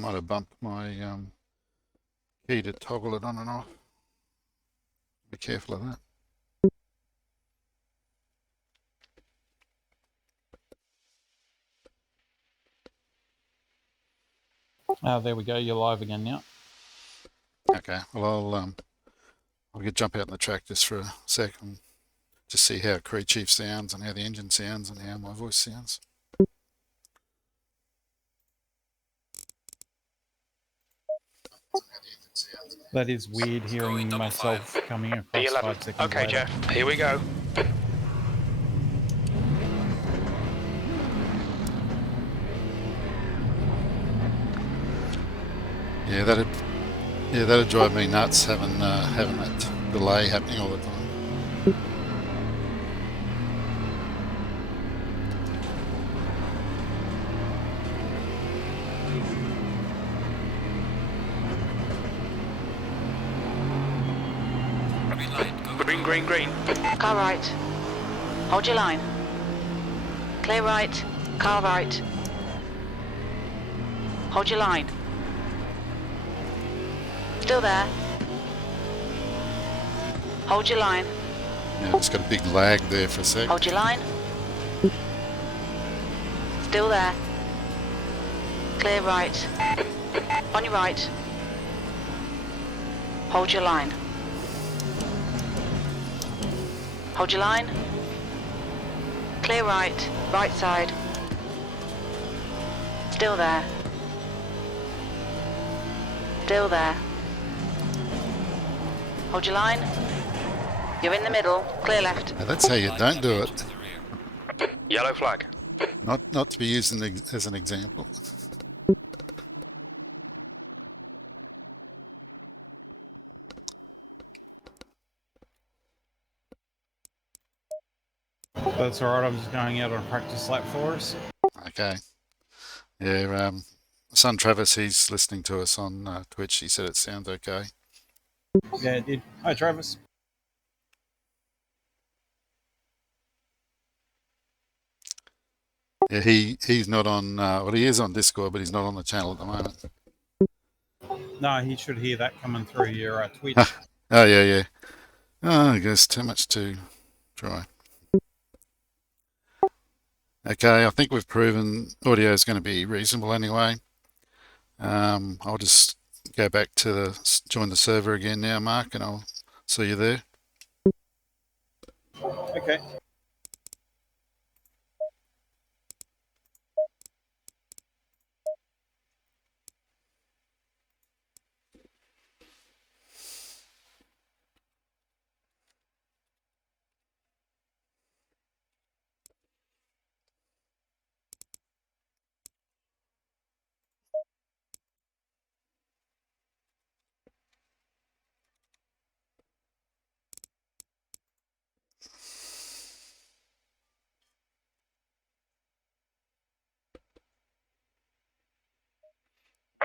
might have bumped my key to toggle it on and off. Be careful of that. There we go. You're live again now. Okay. Well, I'll jump out in the track just for a second, just see how Crew Chief sounds and how the engine sounds and how my voice sounds. That is weird hearing myself coming across 5 seconds okay, later. Jeff, here we go. Yeah, that'd drive me nuts having that delay happening all the time. Green, green. Car right. Hold your line. Clear right. Car right. Hold your line. Still there. Hold your line. Yeah, it's got a big lag there for a sec. Hold your line. Still there. Clear right. On your right. Hold your line. Hold your line. Clear right. Right side. Still there. Still there. Hold your line. You're in the middle. Clear left. Now that's how you don't do it. Yellow flag. Not to be used as an example. That's alright, I'm just going out on a practice lap for us. Okay. Yeah, son Travis, he's listening to us on Twitch. He said it sounds okay. Yeah, it did. Hi, Travis. Yeah, he's not on, well, he is on Discord, but he's not on the channel at the moment. No, he should hear that coming through your Twitch. Oh, yeah. Oh, I guess too much to try. Okay, I think we've proven audio is going to be reasonable anyway. I'll just go back to join the server again now, Mark, and I'll see you there. Okay.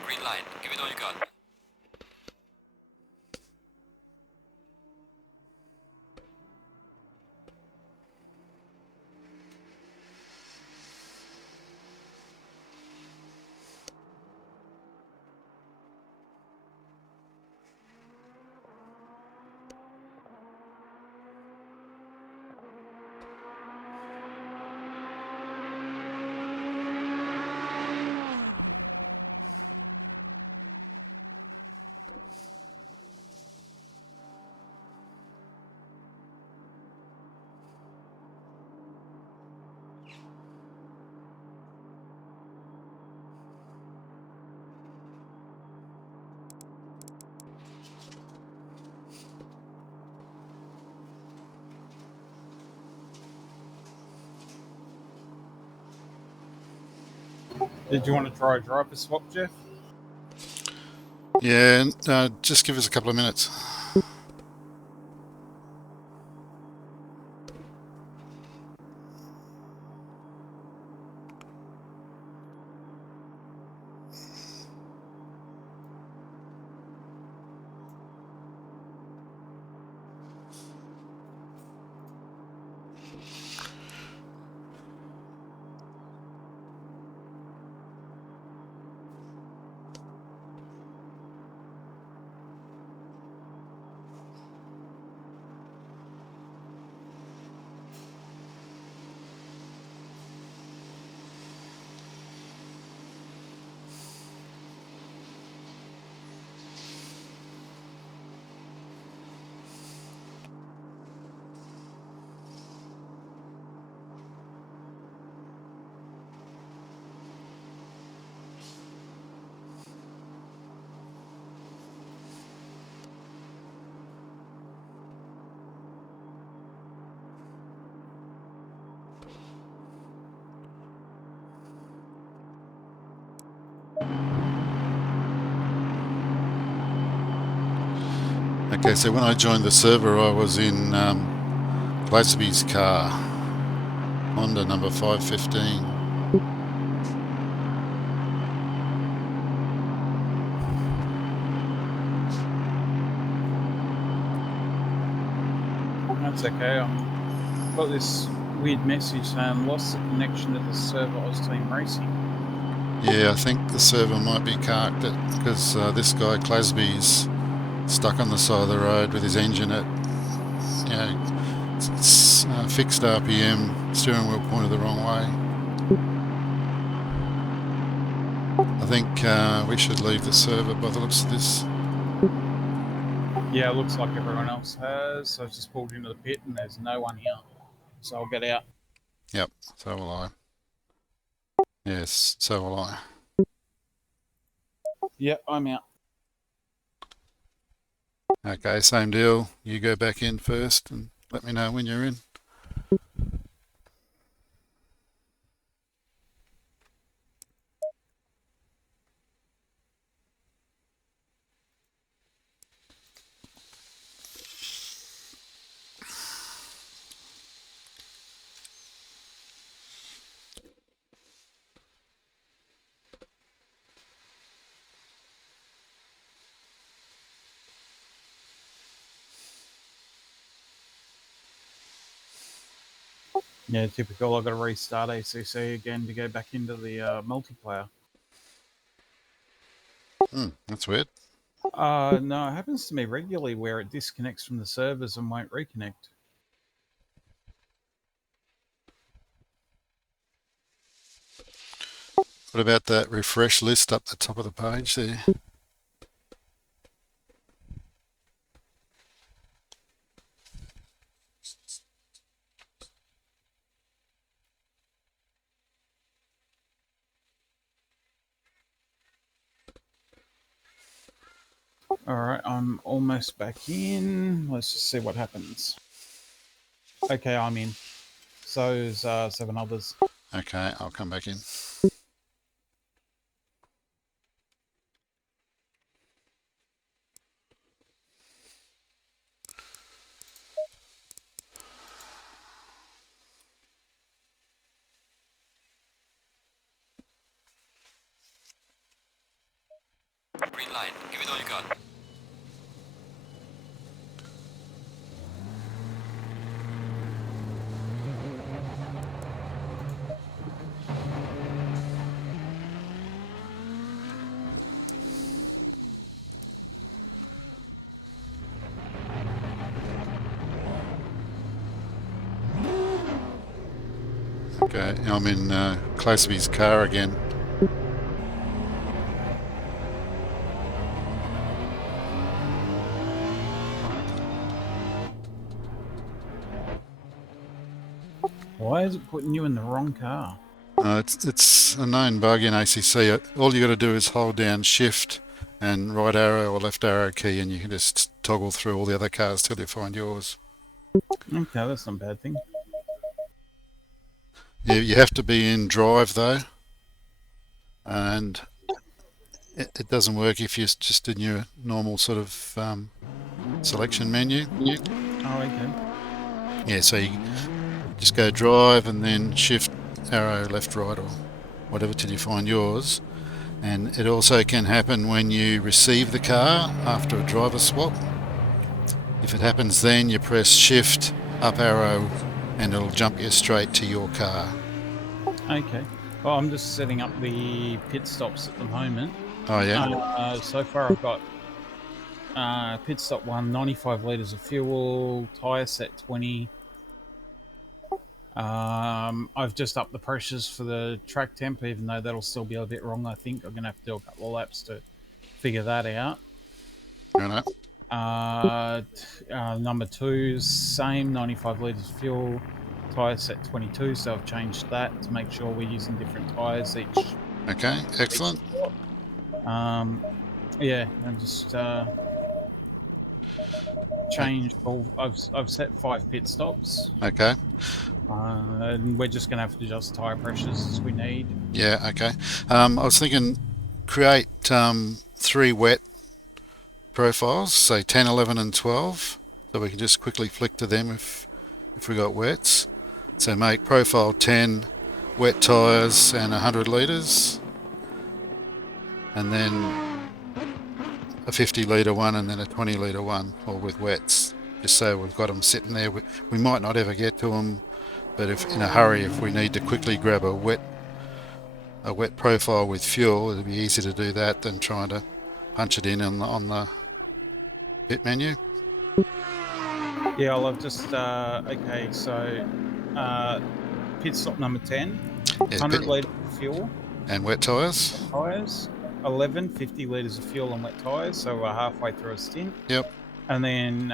Green line, give it all you got. Did you want to try a driver swap, Jeff? Yeah, just give us a couple of minutes. Okay, so when I joined the server, I was in Glasby's car, Honda number 515. That's okay. I've got this weird message saying lost the connection to the server Austeam Racing. Yeah, I think the server might be carked because this guy Glasby's stuck on the side of the road with his engine at, it's fixed RPM, steering wheel pointed the wrong way. I think we should leave the server by the looks of this. Yeah, it looks like everyone else has. So I've just pulled into the pit and there's no one here. So I'll get out. Yep, so will I. Yes, so will I. Yep, I'm out. Okay, same deal. You go back in first and let me know when you're in. Yeah, typical. I've got to restart ACC again to go back into the multiplayer. That's weird. No, it happens to me regularly where it disconnects from the servers and won't reconnect. What about that refresh list up the top of the page there? All right, I'm almost back in. Let's just see what happens. Okay, I'm in. So's 7 others. Okay, I'll come back in. Green line. Give it all you got. Okay, I'm in Classby's car again. Why is it putting you in the wrong car? It's a known bug in ACC. All you got to do is hold down Shift and right arrow or left arrow key, and you can just toggle through all the other cars till you find yours. Okay, that's not a bad thing. You have to be in drive though, and it doesn't work if you're just in your normal sort of selection menu. Oh, okay. Yeah, so you just go drive and then Shift arrow left right or whatever till you find yours. And it also can happen when you receive the car after a driver swap. If it happens then, you press Shift up arrow and it'll jump you straight to your car. Okay. Well, I'm just setting up the pit stops at the moment. Oh yeah? So far I've got pit stop 1, 95 litres of fuel, tyre set 20. I've just upped the pressures for the track temp, even though that'll still be a bit wrong. I think I'm going to have to do a couple of laps to figure that out. Right. Number 2, same 95 litres of fuel, tyre set 22, so I've changed that to make sure we're using different tyres each. Okay, excellent. Yeah, and just changed. Well, I've set 5 pit stops. Okay. And we're just going to have to adjust tyre pressures as we need. Yeah, okay. I was thinking create 3 wet profiles, say 10, 11 and 12, so we can just quickly flick to them if we got wets. So make profile 10 wet tyres and 100 litres, and then a 50 litre one and then a 20 litre one, all with wets, just so we've got them sitting there. We might not ever get to them, but if in a hurry, if we need to quickly grab a wet profile with fuel, it'll be easier to do that than trying to punch it in on the pit menu. Yeah, well, I've just okay. So pit stop number 10, Yeah, 100 litres of fuel and wet tyres. tyres, 11, 50 litres of fuel and wet tyres. So we're halfway through a stint. Yep. And then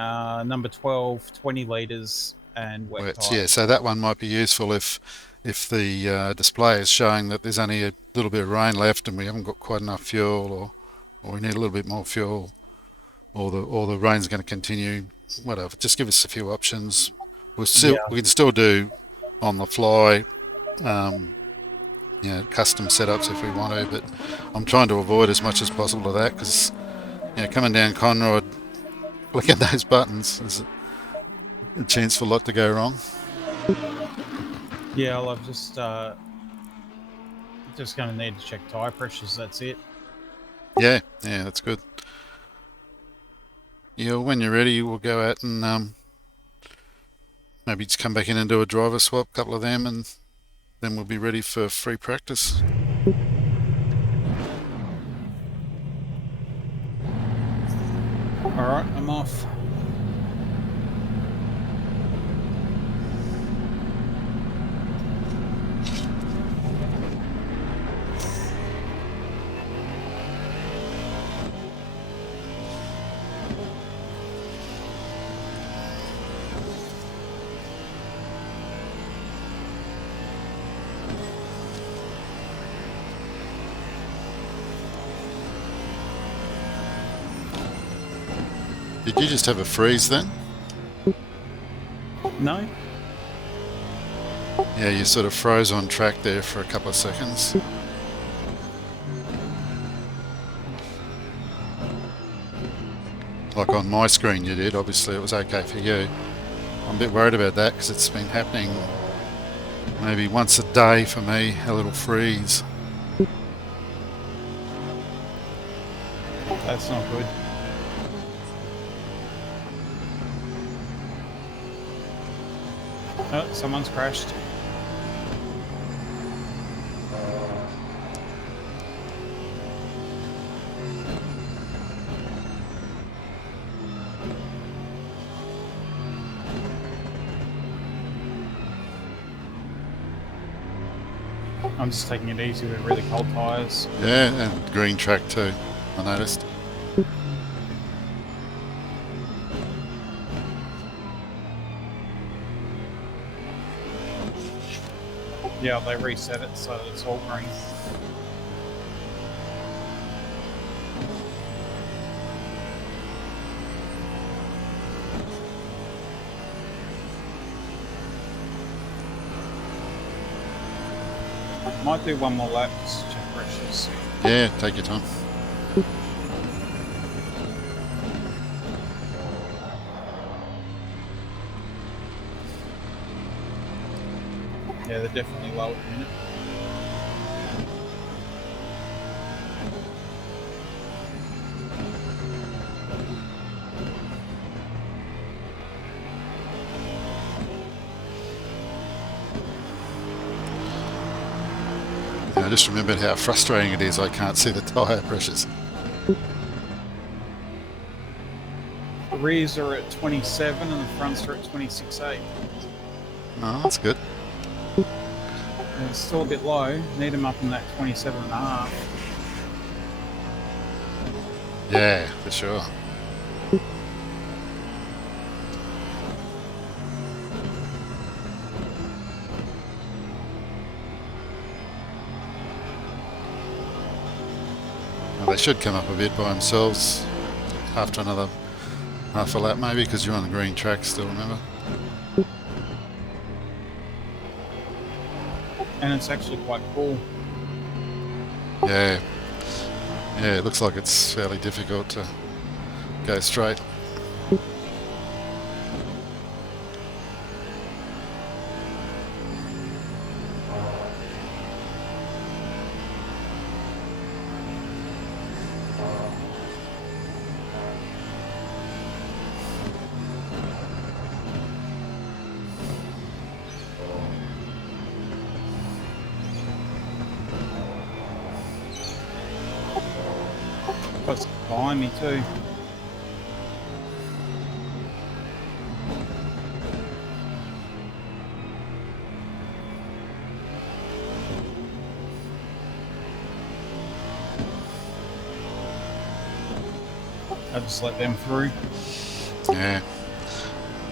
number 12, 20 litres and wet tyres. Yeah, so that one might be useful if the display is showing that there's only a little bit of rain left and we haven't got quite enough fuel, or we need a little bit more fuel, or the rain's going to continue. Whatever, just give us a few options. We can still do on the fly, custom setups if we want to, but I'm trying to avoid as much as possible of that, because coming down Conrod, clicking those buttons, there's a chance for a lot to go wrong. Yeah, well, I've just going to need to check tyre pressures. That's it. Yeah, that's good. Yeah, when you're ready, we'll go out and maybe just come back in and do a driver swap, a couple of them, and then we'll be ready for free practice. All right, I'm off. Did you just have a freeze then? No. Yeah, you sort of froze on track there for a couple of seconds. Like on my screen you did, obviously it was okay for you. I'm a bit worried about that because it's been happening maybe once a day for me, a little freeze. That's not good. Oh, someone's crashed. I'm just taking it easy with really cold tyres. Yeah, and green track too, I noticed. Yeah, they reset it so it's all green. Might do one more lap just to check pressures. Yeah, take your time. Yeah, they're definitely low at the minute. I just remembered how frustrating it is I can't see the tyre pressures. The rears are at 27 and the fronts are at 26.8. Oh, that's good. And it's still a bit low. Need them up in that 27.5. Yeah, for sure. Well, they should come up a bit by themselves after another half a lap maybe, because you're on the green track still, remember? And it's actually quite cool. Yeah. Yeah, it looks like it's fairly difficult to Go straight. Got some behind me too. I just let them through. Yeah.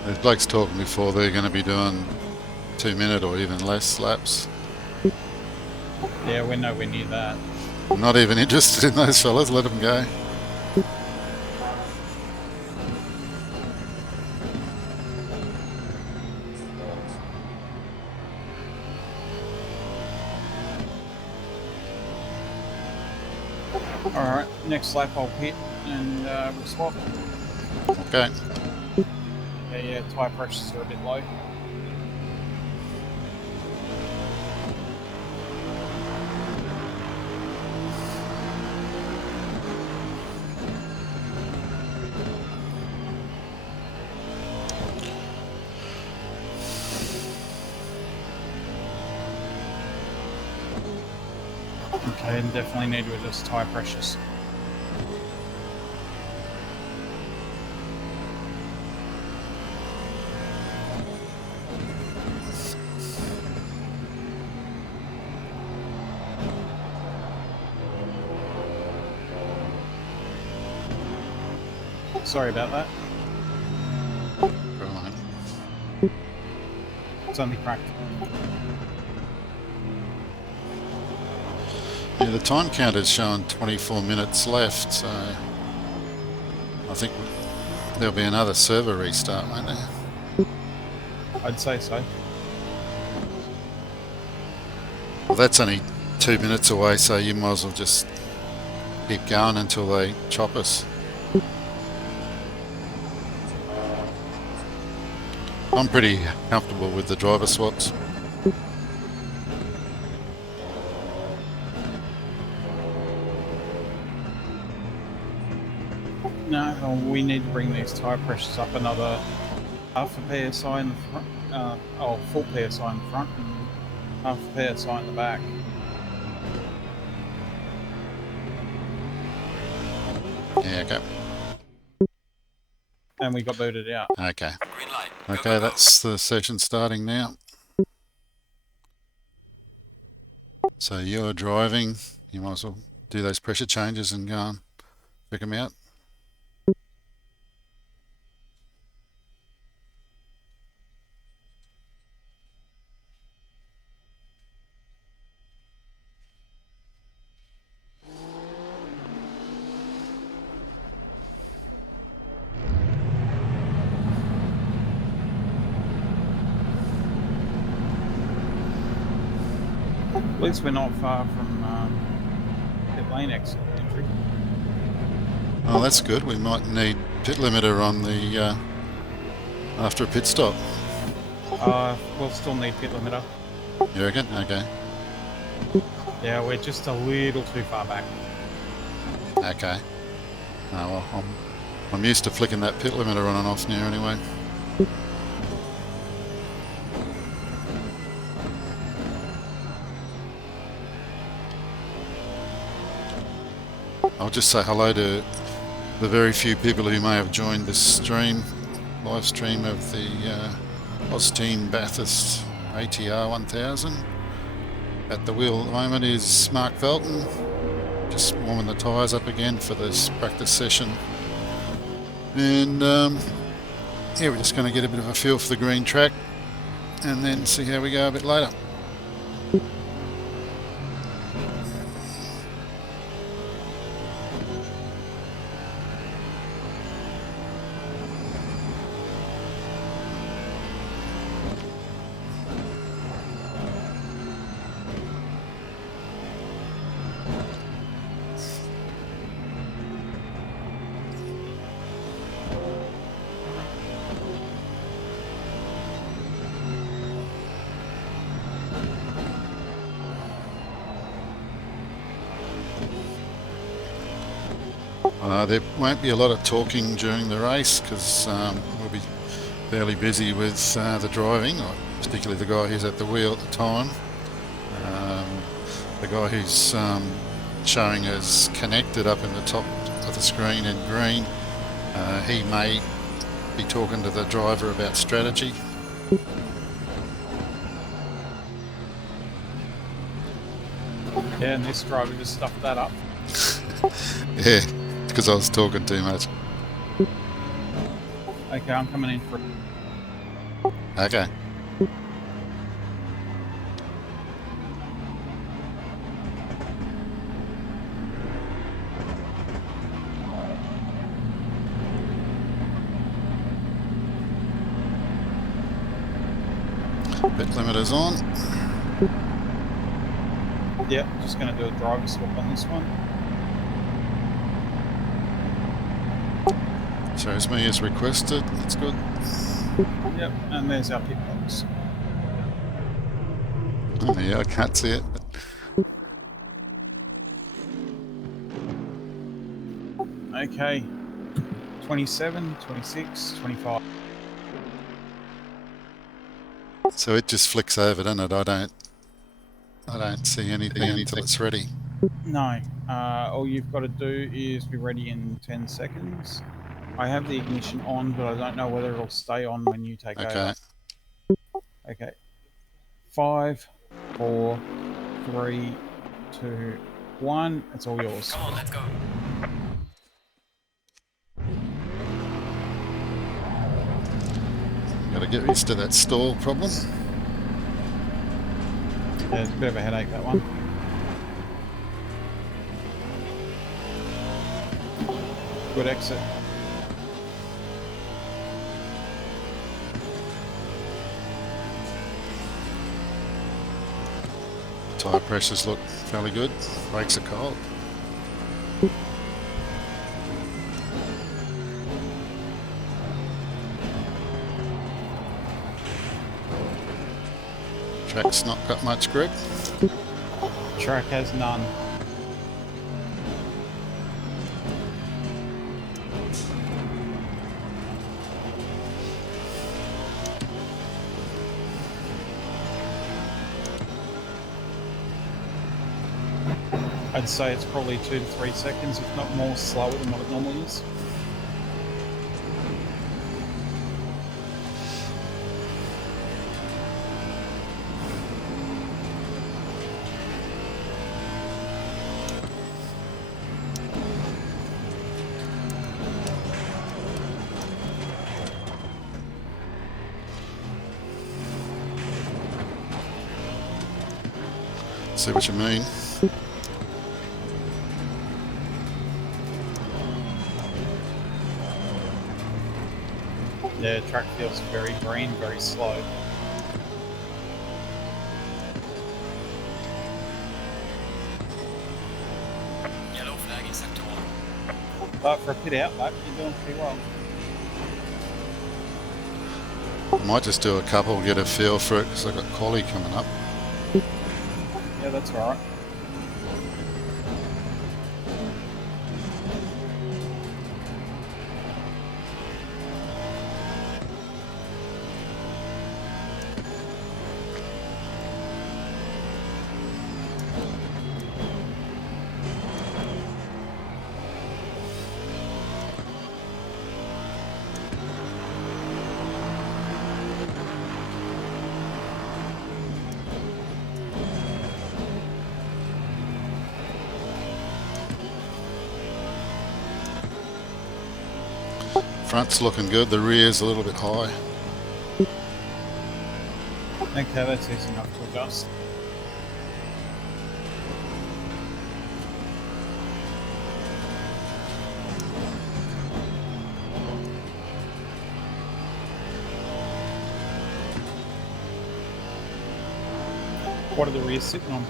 There's blokes talking before they're going to be doing 2 minute or even less laps. Yeah, we're nowhere near that. I'm not even interested in those fellas. Let them go. Alright, next lap I'll pit and we'll swap. Okay. Yeah, tyre pressures are a bit low. Okay, and definitely need to adjust tyre pressures. Sorry about that. Right. It's only cracked. Yeah, the time counter's showing 24 minutes left, so I think there'll be another server restart, won't there? I'd say so. Well, that's only 2 minutes away, so you might as well just keep going until they chop us. I'm pretty comfortable with the driver swaps. No, we need to bring these tyre pressures up another half a PSI in the front, full PSI in the front and half a PSI in the back. Yeah, okay. And we got booted out. Okay. Green light. Okay, that's the session starting now. So you're driving, you might as well do those pressure changes and go and check them out. At least we're not far from pit lane exit entry. Oh, that's good. We might need pit limiter on the after a pit stop. We'll still need pit limiter. You reckon? Okay. Yeah, we're just a little too far back. Okay. Oh, well, I'm used to flicking that pit limiter on and off now anyway. I'll just say hello to the very few people who may have joined this stream, live stream of the Austeam Bathurst ATR1000. At the wheel at the moment is Mark Felton, just warming the tyres up again for this practice session. And yeah, we're just going to get a bit of a feel for the green track and then see how we go a bit later. There won't be a lot of talking during the race because we'll be fairly busy with the driving, or particularly the guy who's at the wheel at the time. The guy who's showing us connected up in the top of the screen in green, he may be talking to the driver about strategy. Yeah, and this driver just stuffed that up. Yeah, because I was talking too much. Okay, I'm coming in for... Okay. Bit limiters on. Yep, just going to do a driver swap on this one. Shows me as requested. That's good. Yep, and there's our pit box. Oh yeah, I can't see it. Okay, 27, 26, 25. So it just flicks over, doesn't it? I don't see anything until it's ready. No, all you've got to do is be ready in 10 seconds. I have the ignition on, but I don't know whether it'll stay on when you take Okay. over. Okay. 5, 4, 3, 2, 1. It's all yours. Come on, let's go. Got to get used to that stall problem. Yeah, it's a bit of a headache, that one. Good exit. Tyre pressures look fairly good. Brakes are cold. Track's not got much grip. Track has none. I'd say it's probably 2 to 3 seconds, if not more, slower than what it normally is. See what you mean. Yeah, track feels very green, very slow. Yellow flag in sector 1. But for a pit out lap, you're doing pretty well. I might just do a couple, get a feel for it, because I've got quali coming up. Yeah, that's alright. Front's looking good, the rear's a little bit high. Okay, that's easy enough to adjust. What are the rears sitting on?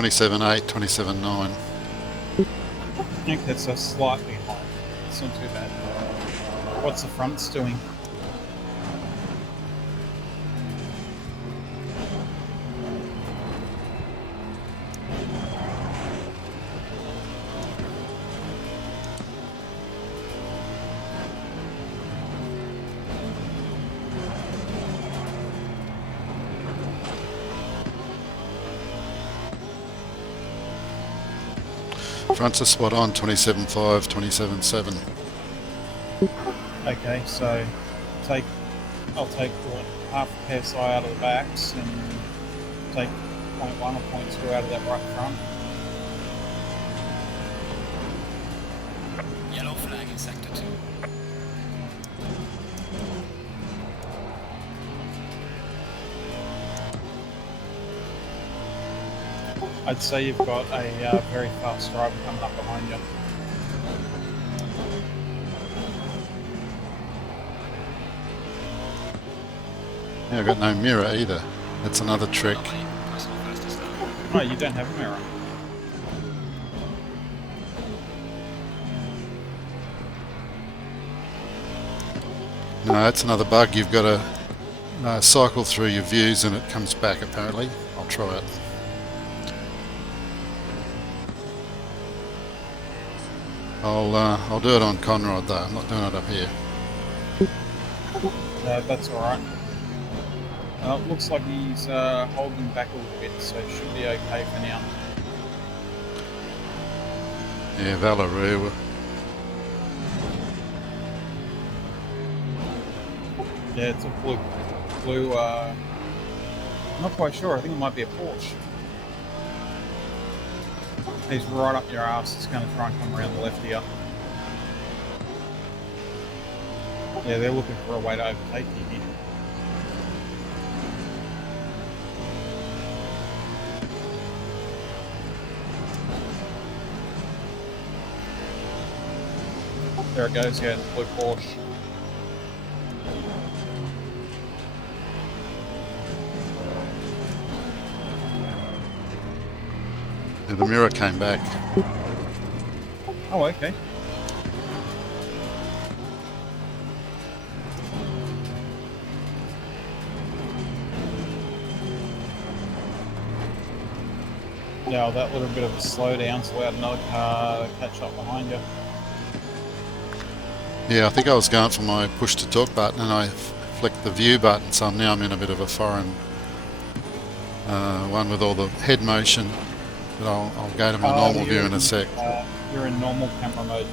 27.8, 27.9. Okay, so slightly high. It's not too bad. What's the fronts doing? Fronts are spot on, 27.5, 27.7. Okay, so I'll take what, half a PSI out of the backs and take 0.1 or 0.2 out of that right front. Yellow flag in sector 2. I'd say you've got a very fast driver coming up behind you. Yeah, I've got no mirror either. That's another trick. Normally, personal fastest lap. Oh, you don't have a mirror. No, that's another bug. You've got to cycle through your views and it comes back apparently. I'll try it. I'll do it on Conrod though. I'm not doing it up here. That's alright. It looks like he's holding back a little bit, so it should be okay for now. Yeah, Valeroo. Yeah, it's a blue, I'm not quite sure, I think it might be a Porsche. He's right up your ass, he's going to try and come around the left here. Yeah, they're looking for a way to overtake you here. There it goes, yeah, the blue Porsche. Yeah, the mirror came back. Oh, okay. Yeah, well, that little bit of a slowdown's allowed another car to catch up behind you. Yeah, I think I was going for my push to talk button and I flicked the view button, so now I'm in a bit of a foreign one with all the head motion. But I'll go to my normal view in a sec. You're in normal camera mode.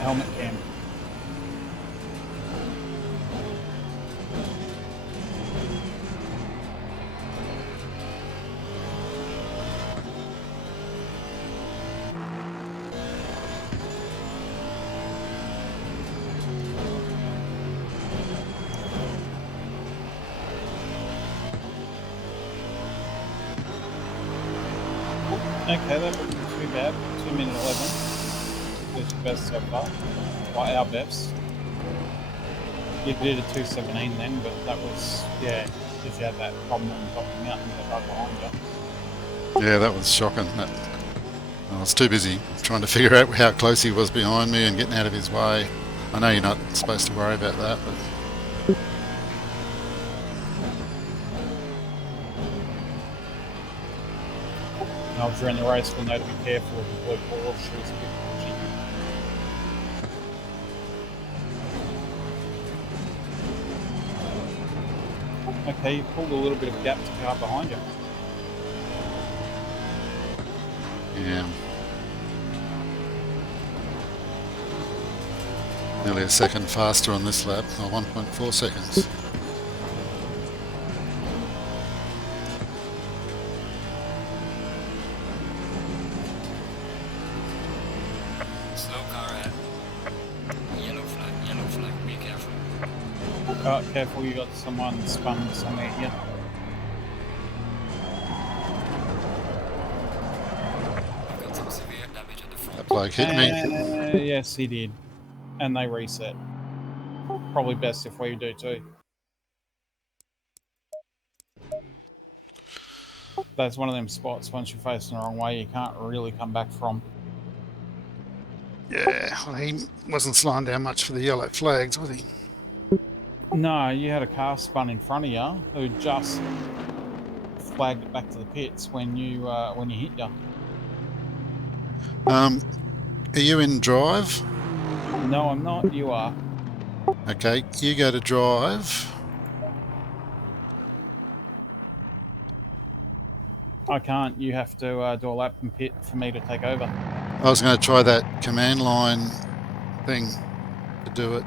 Helmet cam. Okay, that wasn't too bad. 2 minute 11. It's your best so far. By our best. You did a 2:17 then, but that was, yeah, because you had that problem on top of the mountain that right behind you. Yeah, that was shocking. I was too busy trying to figure out how close he was behind me and getting out of his way. I know you're not supposed to worry about that, but Now, during the race, we'll know to be careful of the blue Porsche. It's a bit punchy. Okay, you pulled a little bit of gap to the car behind you. yeah. Nearly a second faster on this lap, or 1.4 seconds. Slow car ahead. Yellow flag, be careful. Careful, you got someone spun somewhere here. I've got some severe damage at the front. That bloke hit me. Yes, he did. And they reset. Probably best if we do too. That's one of them spots. Once you're facing the wrong way, you can't really come back from. Yeah, well, he wasn't slowing down much for the yellow flags, was he? No, you had a car spun in front of you who just flagged it back to the pits when you hit you. Are you in drive? No, I'm not. You are. Okay, you go to drive. I can't. You have to do a lap and pit for me to take over. I was going to try that command line thing to do it.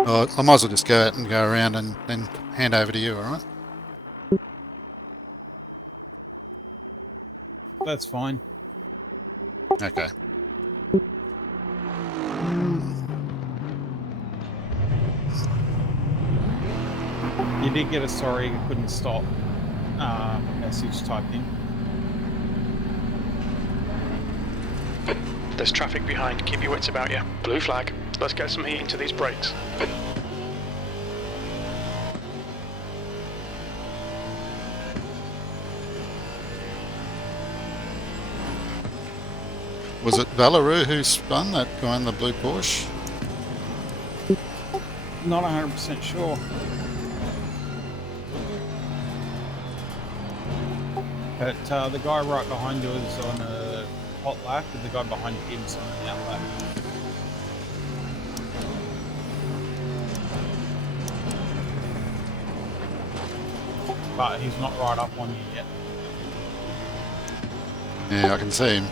Oh, I might as well just go out and go around and then hand over to you, all right? That's fine. Okay. You did get a sorry you couldn't stop message typed in. There's traffic behind. Keep your wits about you. Blue flag. Let's get some heat into these brakes. Was it Valeroo who spun that guy in the blue Porsche? Not 100% sure. But the guy right behind you is on a hot lap, and the guy behind him is on an out lap. But he's not right up on you yet. Yeah, I can see him.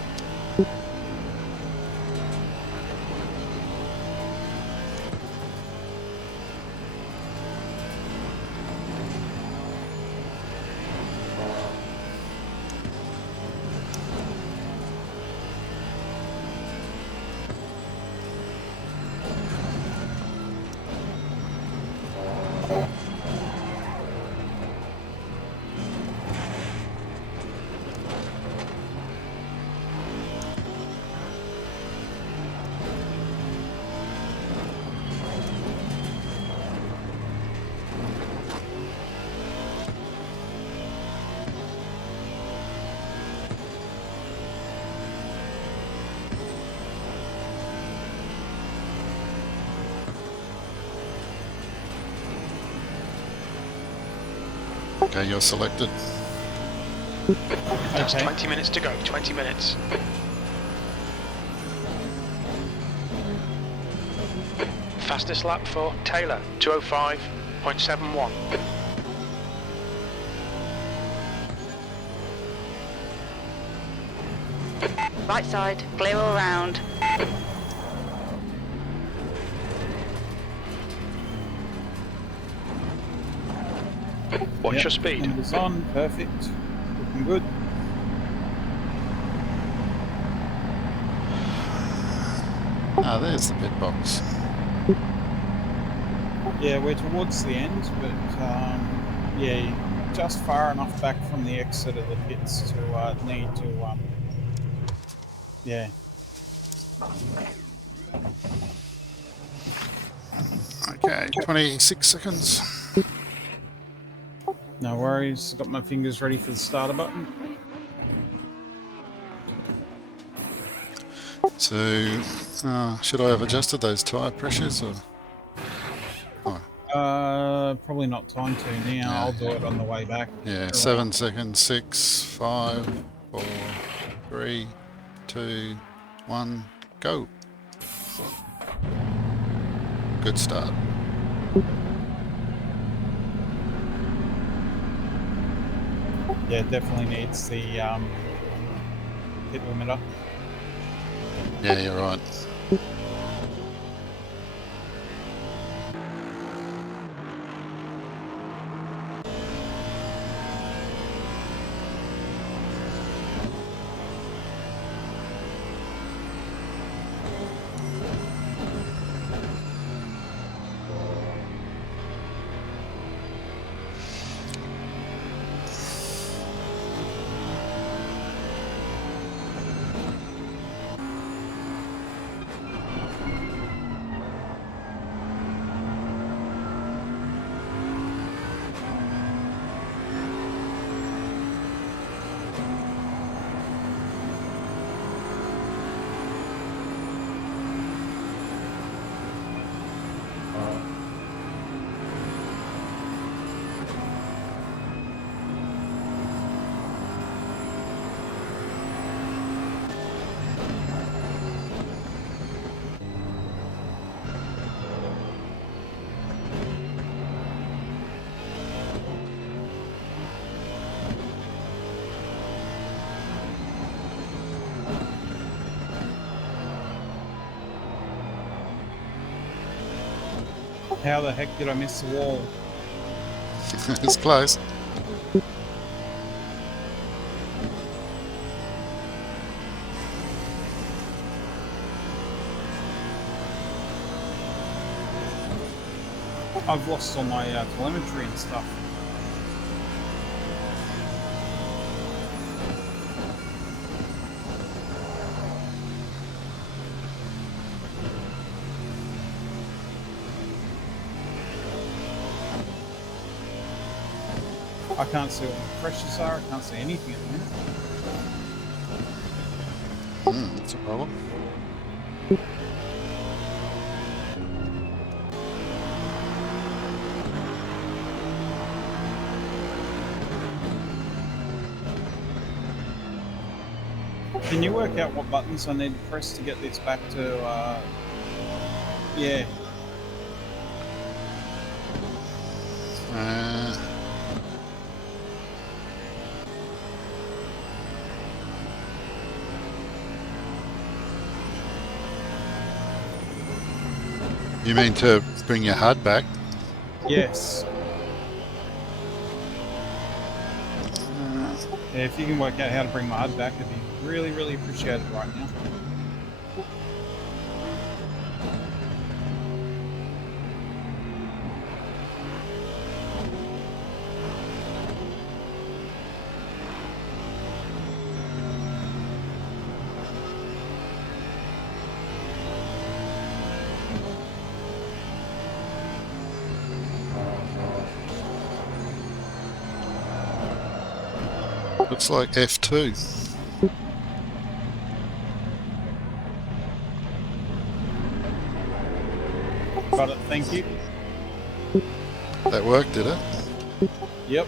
Okay, you're selected. That's Okay. 20 minutes to go. 20 minutes. Fastest lap for Taylor. 205.71. Right side, clear all round. Watch your speed. Numbers on, perfect. Looking good. Ah, there's the pit box. Yeah, we're towards the end, but yeah, just far enough back from the exit of the pits to need to, yeah. Okay, 26 seconds. No worries. Got my fingers ready for the starter button. So, should I have adjusted those tyre pressures? Or? Probably not time to now. Yeah. I'll do it on the way back. Yeah, 7 seconds. 6, 5, 4, 3, 2, 1, go. Good start. Yeah, it definitely needs the pit limiter. Yeah, you're right. How the heck did I miss the wall? It's close. I've lost all my telemetry and stuff. I can't see what the pressures are, I can't see anything at the minute. That's a problem. Can you work out what buttons I need to press to get this back to, yeah. You mean to bring your HUD back? Yes. Yeah, if you can work out how to bring my HUD back, it'd be really, really appreciated right now. Looks like F2. Got it, thank you. That worked, did it? Yep.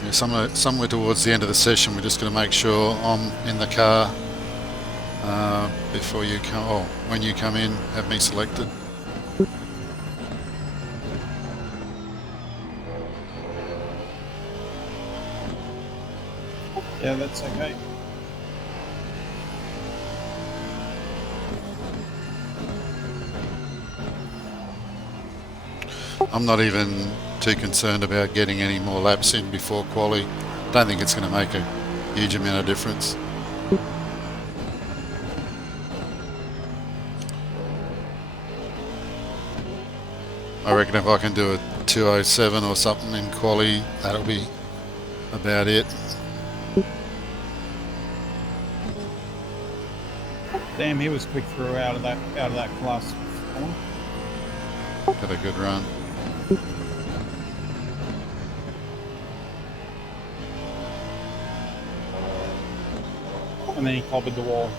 Yeah, somewhere towards the end of the session, we're just going to make sure I'm in the car before you come. Oh, when you come in, have me selected. Yeah, that's okay. I'm not even too concerned about getting any more laps in before quali. Don't think it's going to make a huge amount of difference. I reckon if I can do a 207 or something in quali, that'll be about it. Damn, he was quick through out of that class. Got a good run. And then he clobbered the wall.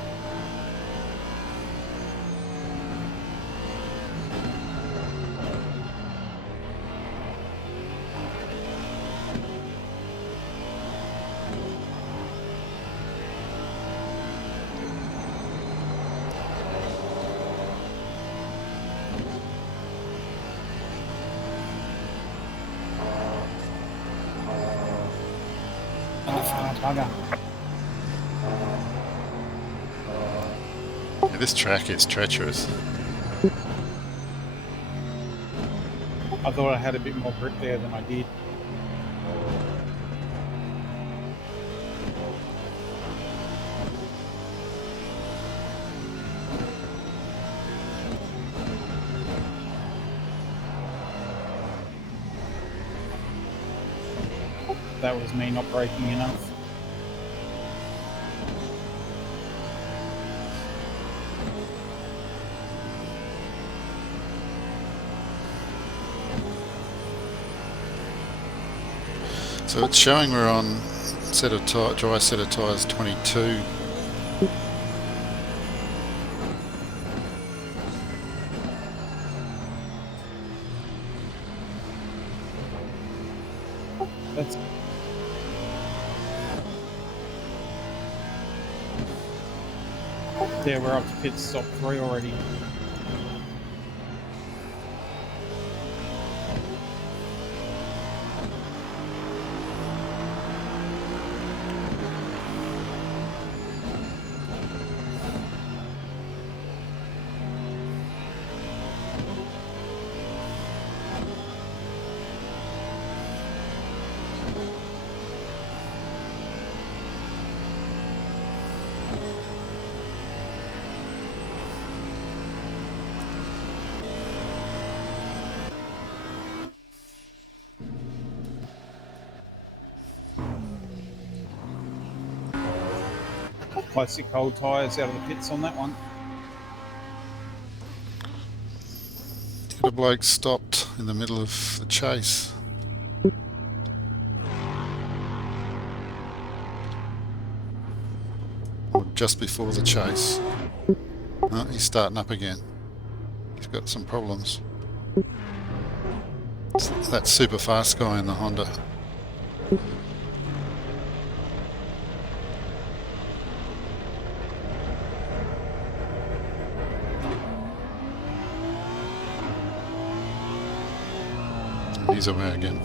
Bugger. Yeah, this track is treacherous. I thought I had a bit more grip there than I did. That was me not braking enough. So it's showing we're on dry set of tyres 22. That's yeah, we're up to pit stop 3 already. Classic cold tyres out of the pits on that one. The bloke stopped in the middle of the chase. Or just before the chase. Oh, he's starting up again. He's got some problems. It's that super fast guy in the Honda. He's away again.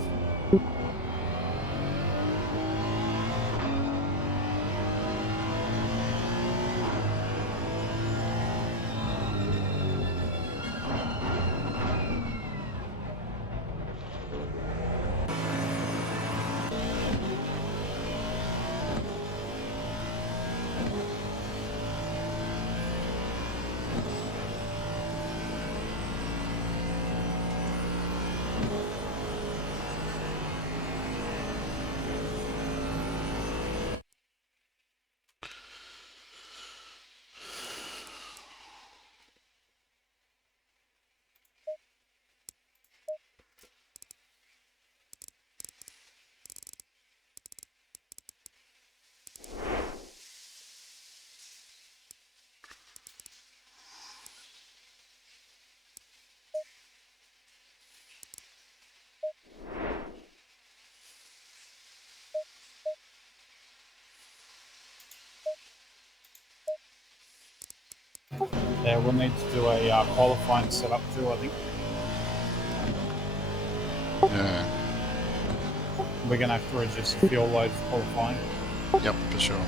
Yeah, we'll need to do a qualifying setup too, I think. Yeah. We're going to have to reduce the fuel load for qualifying. Yep, for sure.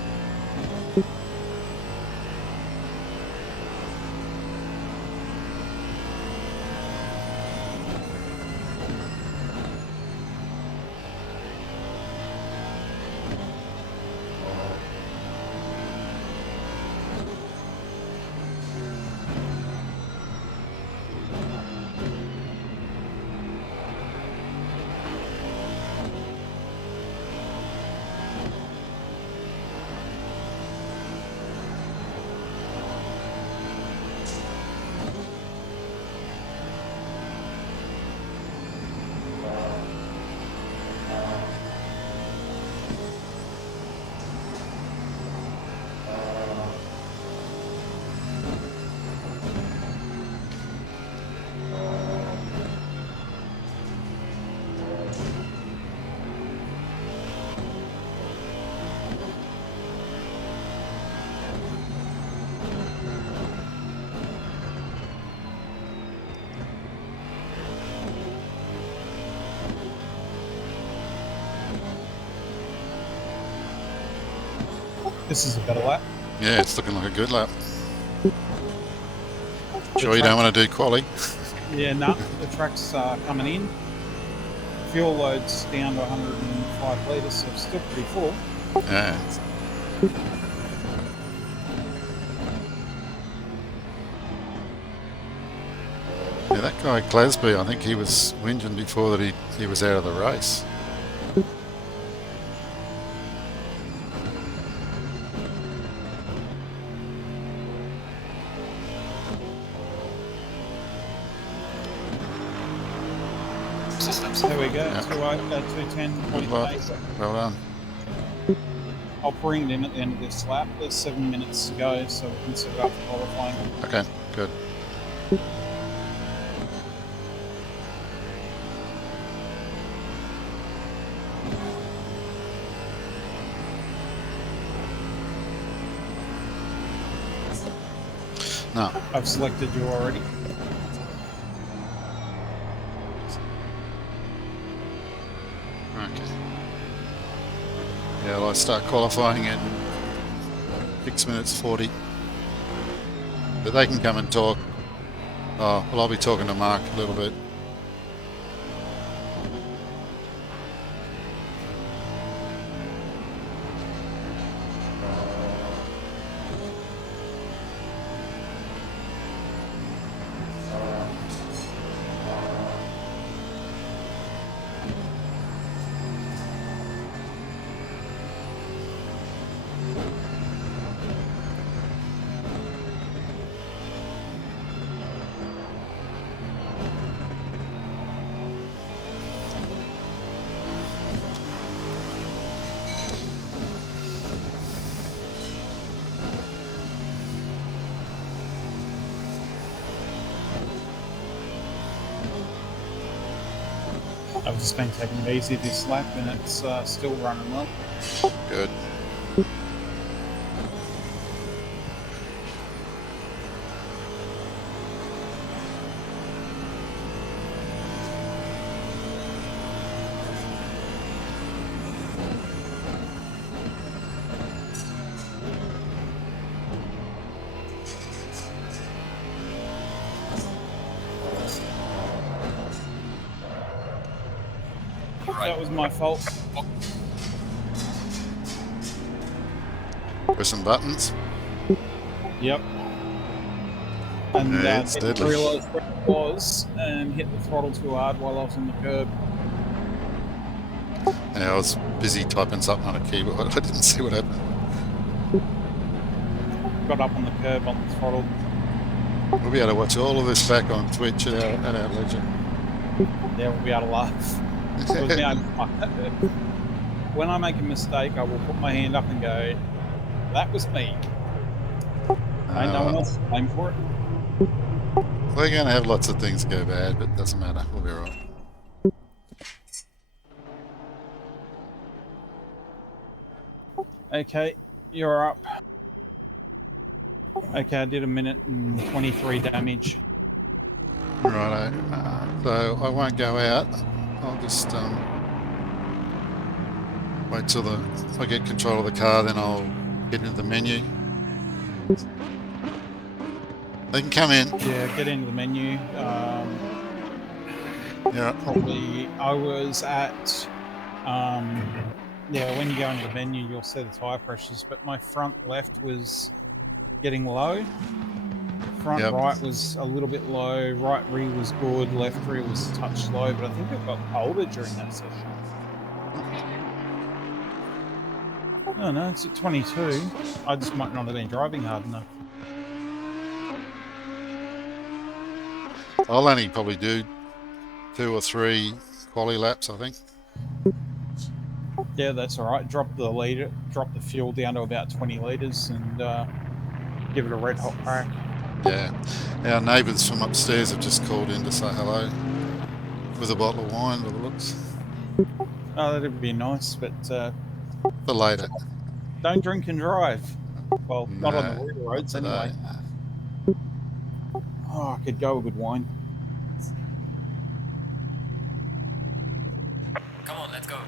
This is a better lap. Yeah, it's looking like a good lap. Sure you don't want to do quali? Yeah, no, the track's coming in. Fuel load's down to 105 litres, so it's still pretty full. Yeah. Yeah, that guy Clasby, I think he was whinging before that he was out of the race. There we go, Yeah. 2:10.8. Well done. I'll bring it in at the end of this lap. There's 7 minutes to go, so we can set it up for qualifying. Okay, good. No. I've selected you already. Okay. Yeah, well, I start qualifying in 6 minutes 40. But they can come and talk. Oh, well, I'll be talking to Mark a little bit. I've just been taking it easy this lap and it's still running well. Good. That was my fault. With some buttons. Yep. And Yeah, it's didn't deadly. realise where it was and hit the throttle too hard while I was on the curb. Yeah, I was busy typing something on a keyboard. I didn't see what happened. Got up on the curb on the throttle. We'll be able to watch all of this back on Twitch at our leisure. Yeah, we'll be able to laugh. It was my own fault. When I make a mistake, I will put my hand up and go, that was me. Ain't no one else to blame for it. We're going to have lots of things go bad, but it doesn't matter. We'll be all right. Okay, you're up. Okay, I did 1 minute and 23 damage. Righto. So I won't go out. I'll just wait till I get control of the car, then I'll get into the menu. They can come in. Yeah, get into the menu. Yeah. Probably I was at yeah, when you go into the menu you'll see the tyre pressures, but my front left was getting low. Front right was a little bit low, right rear was good, left rear was a touch slow, but I think it got colder during that session. Oh no, it's at 22. I just might not have been driving hard enough. I'll only probably do 2 or 3 quali laps, I think. Yeah, that's all right. Drop the fuel down to about 20 litres and give it a red hot crack. Yeah. Our neighbours from upstairs have just called in to say hello with a bottle of wine by the looks. Oh, that'd be nice, but For later. don't drink and drive. Well, No, not on the rear roads anyway. Oh, I could go with wine. Come on, let's go.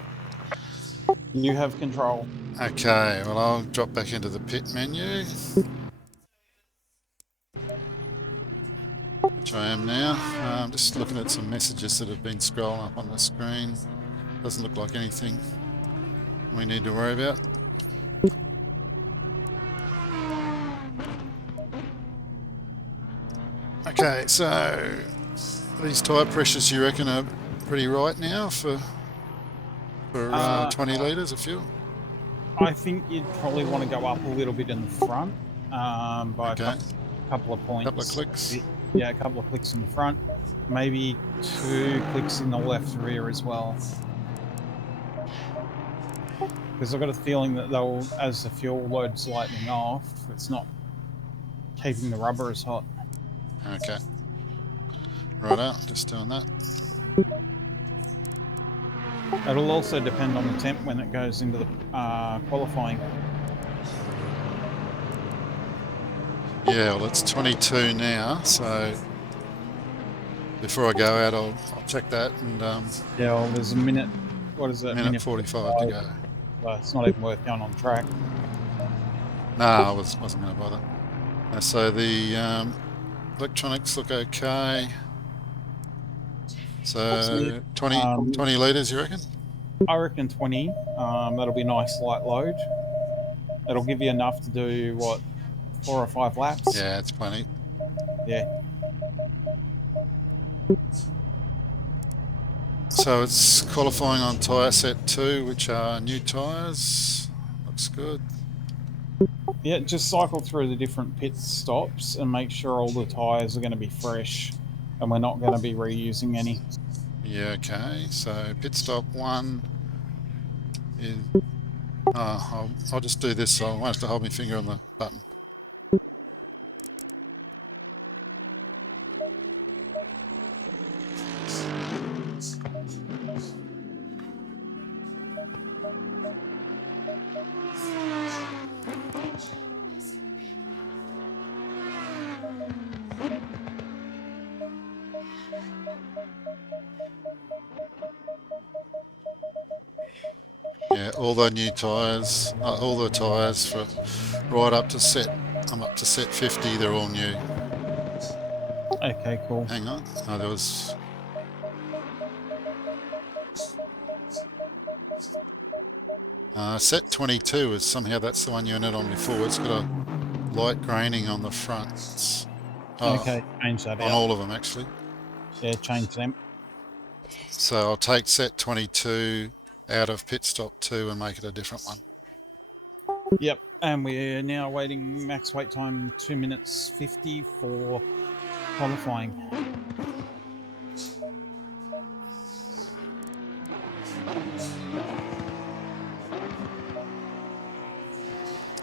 You have control. Okay, well I'll drop back into the pit menu, which I am now. I'm just looking at some messages that have been scrolling up on the screen. Doesn't look like anything we need to worry about. Okay, so these tyre pressures you reckon are pretty right now for 20 litres of fuel? I think you'd probably want to go up a little bit in the front by a couple of points. Couple of clicks? Yeah, a couple of clicks in the front. Maybe 2 clicks in the left rear as well. Because I've got a feeling that as the fuel load's lightening off, it's not keeping the rubber as hot. Okay. Righto, just doing that. It'll also depend on the temp when it goes into the qualifying. Yeah, well, it's 22 now, so before I go out, I'll check that, and Yeah, well, there's a minute. What is it? minute 45 to go. So it's not even worth going on track. No, I wasn't going to bother. So the electronics look okay. So 20 litres, you reckon? I reckon 20. That'll be a nice light load. It'll give you enough to do what, 4 or 5 laps. Yeah, it's plenty. Yeah. So it's qualifying on tyre set 2, which are new tyres. Looks good. Yeah, just cycle through the different pit stops and make sure all the tyres are going to be fresh and we're not going to be reusing any. Yeah, okay. So pit stop 1 is... I'll just do this, so I won't have to hold my finger on the button. Yeah, all the new tyres, all the tyres for right up to set. I'm up to set 50. They're all new. Okay, cool. Hang on. Oh, there was. Set 22 is somehow that's the one you entered on before. It's got a light graining on the fronts. Okay, change that On out. all of them actually. Yeah, change them. So I'll take set 22 out of pit stop 2 and make it a different one. Yep, and we're now waiting max wait time 2 minutes 50 for qualifying.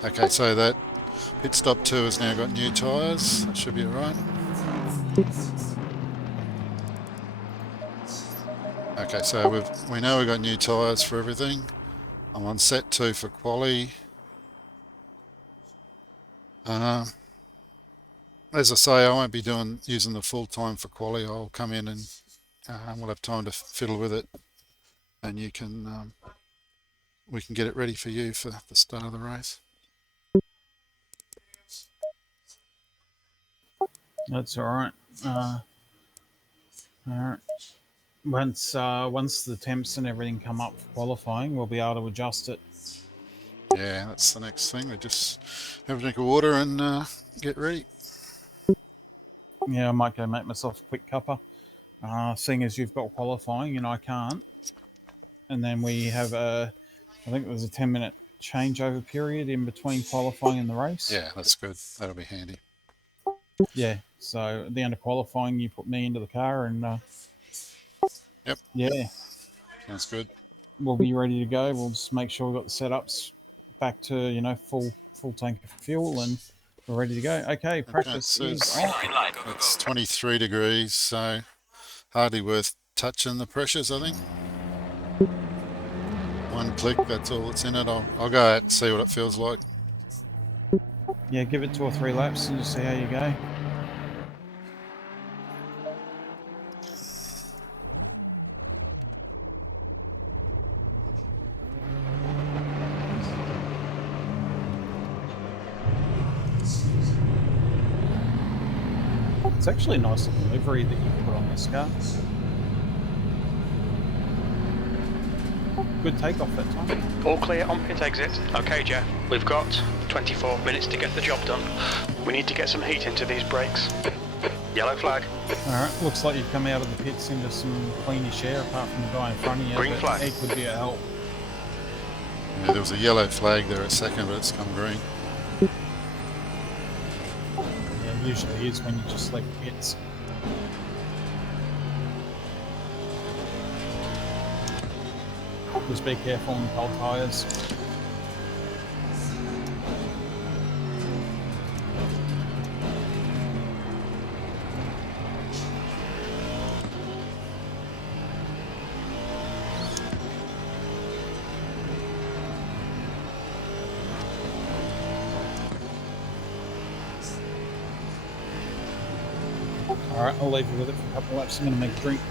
Okay, so that pit stop 2 has now got new tyres. That should be alright. Okay, so we know we've got new tyres for everything. I'm on set 2 for quali. As I say, I won't be using the full time for quali. I'll come in and we'll have time to fiddle with it, and you can we can get it ready for you for the start of the race. That's all right. All right. Once the temps and everything come up for qualifying, we'll be able to adjust it. Yeah, that's the next thing. We just have a drink of water and get ready. Yeah, I might go make myself a quick cuppa, seeing as you've got qualifying and I can't. And then we have I think there's a 10-minute changeover period in between qualifying and the race. Yeah, that's good. That'll be handy. Yeah, so at the end of qualifying, you put me into the car and Yep. yeah, Sounds good. we'll be ready to go. We'll just make sure we've got the setups back to full tank of fuel and we're ready to go. Okay, practice Okay, is so on. it's 23 degrees, so hardly worth touching the pressures, I think. One click, that's all that's in it. I'll go out and see what it feels like. Yeah, give it 2 or 3 laps and just see how you go. It's actually a nice little livery that you put on this car. Good takeoff that time. All clear on pit exit. Okay, Jeff. We've got 24 minutes to get the job done. We need to get some heat into these brakes. Yellow flag. Alright, looks like you've come out of the pits into some cleanish air apart from the guy in front of you. Green flag. He could be a help. Yeah, there was a yellow flag there a second, but it's come green. Yeah, usually is when you just leave the pits. Just be careful on cold tyres. Alright, I'll leave you with it for a couple of laps. I'm going to make a drink.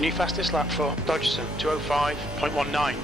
New fastest lap for Dodgson, 205.19.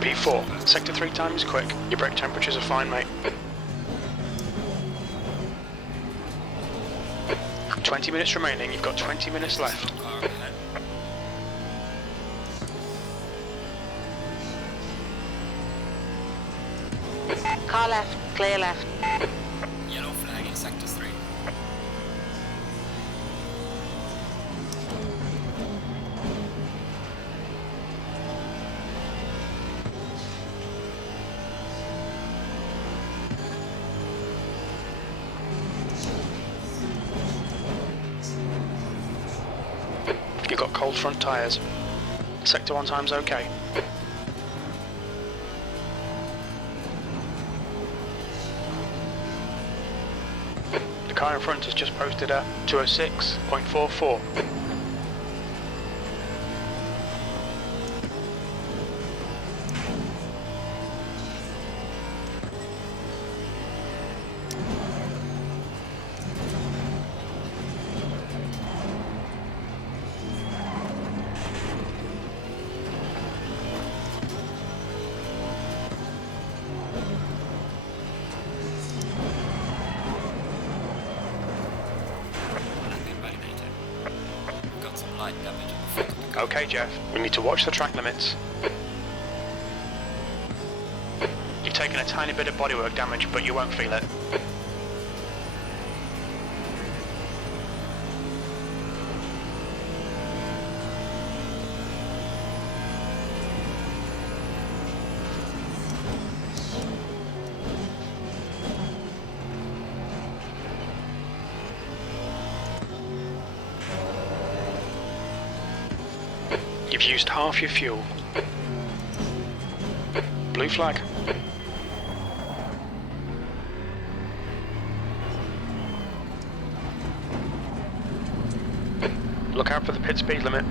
P4, sector 3 time is quick. Your brake temperatures are fine, mate. 20 minutes remaining, you've got 20 minutes left. Car left, clear left. Yellow flag in sector 3. You've got cold front tyres. Sector 1 time's okay. The car in front has just posted a 206.44. Got some light damage in the front of the car. Okay, Jeff, we need to watch the track limits. You've taken a tiny bit of bodywork damage, but you won't feel it. You've used half your fuel. Blue flag. Look out for the pit speed limit.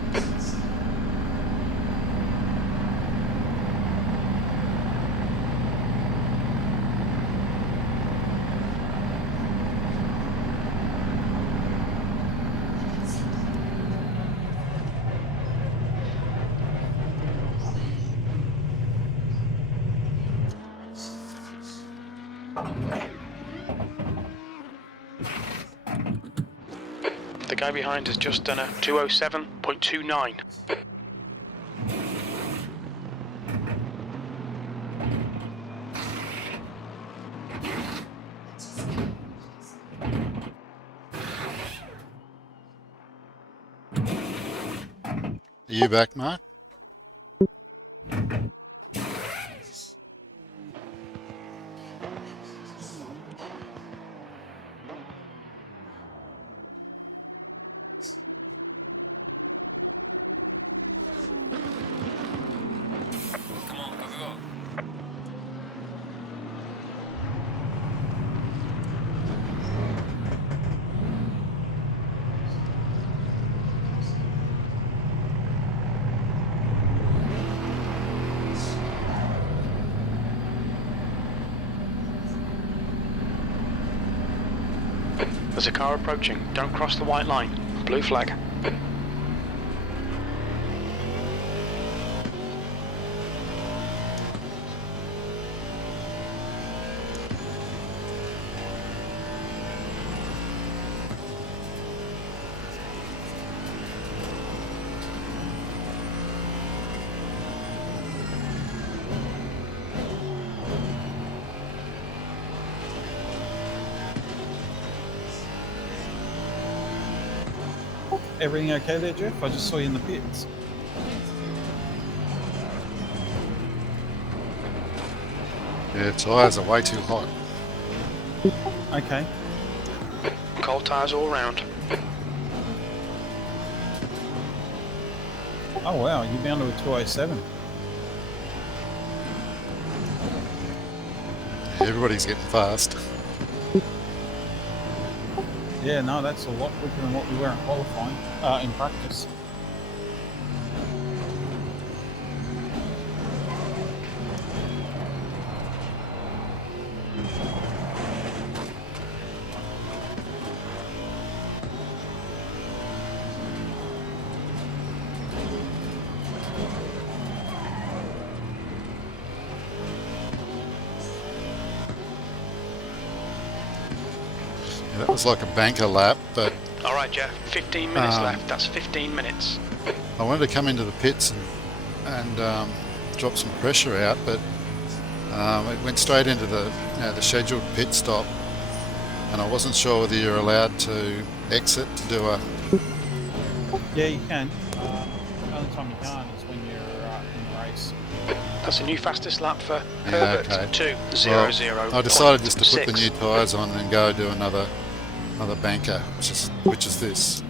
The guy behind has just done a 207.29. Are you back, Mark? Come on, go, go, go. There's a car approaching. Don't cross the white line. Blue flag. Everything okay there, Jeff? I just saw you in the pits. Yeah, tyres are way too hot. Okay. Cold tyres all round. Oh wow, you're down to a 207. Yeah, everybody's getting fast. Yeah, no, that's a lot quicker than what we were in qualifying, in practice. Yeah, that was like a banker lap, but Alright, Jeff. 15 minutes left. That's 15 minutes. I wanted to come into the pits and drop some pressure out, but it went straight into the scheduled pit stop, and I wasn't sure whether you're allowed to exit to do a. Yeah, you can. The only time you can't is when you're in the race. That's a new fastest lap for Yeah, Herbert. okay. 2:00.6. I decided just to put the new tyres on and then go do another banker, which is this.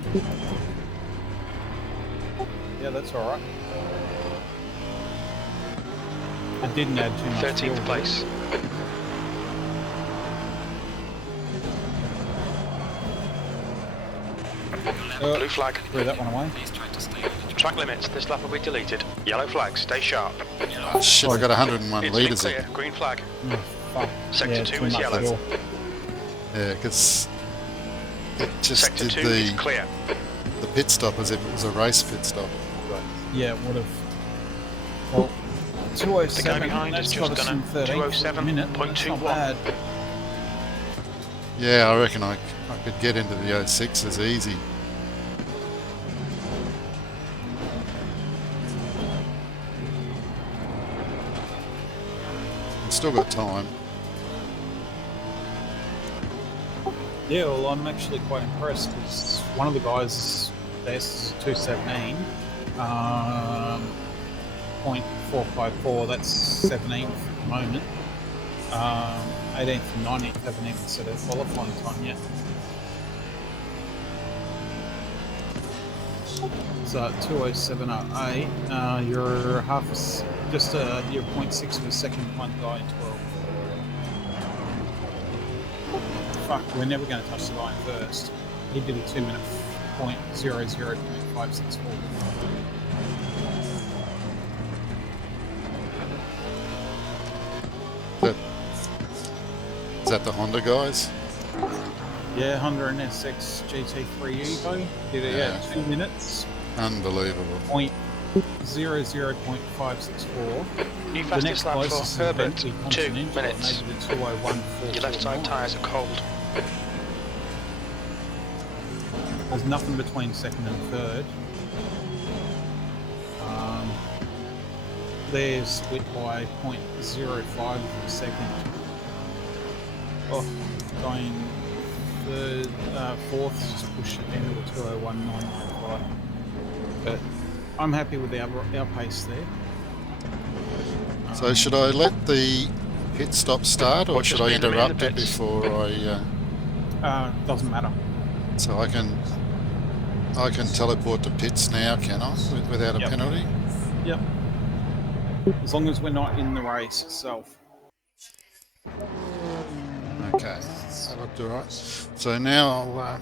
Yeah, that's all right. It didn't add too much. 13th place. Blue flag. Threw that one away. Please try to stay on the Track limits. This lap will be deleted. Yellow flag. Stay sharp. Oh shit! I got 101 It's in litres in. clear. Green flag. Oh, fuck. Sector Yeah, 2 too is much yellow. fuel. Yeah, because it just Sector did 2 is clear. the pit stop as if it was a race pit stop. Yeah, it would have. Well, The 207. guy behind has That's just got us done in a 13th minute. That's not 207.21. bad. Yeah, I reckon I could get into the 06s easy. I've still got time. Yeah, well, I'm actually quite impressed because one of the guys' best 217, 0.454. That's 17th at the moment. 18th and 19th haven't even set a qualifying time yet. So 207.08. You're you're 0.6 of a second behind the guy in 12. Fuck, we're never going to touch the guy in first. He did a 2-minute .00.564. Is that the Honda guys? Yeah, Honda and SX GT3 Evo. Did it, Yeah. 2 minutes. Unbelievable. 0.00.564. New The fastest next lap for closest is Herbert, Bentley 2 Continental, and minutes. they did a 201.449. Your left side tyres are cold. There's nothing between second and third. They're split by 0.05 of a second. Oh, going third, fourth just pushed it into a 201.995. But I'm happy with our pace there. So should I let the pit stop start, or Or should just I leave them in interrupt the it pits? before I? Doesn't matter. So I can teleport to pits now, can I, without a Yep. penalty? Yep. As long as we're not in the race itself. Okay, that looked all right. So now I'll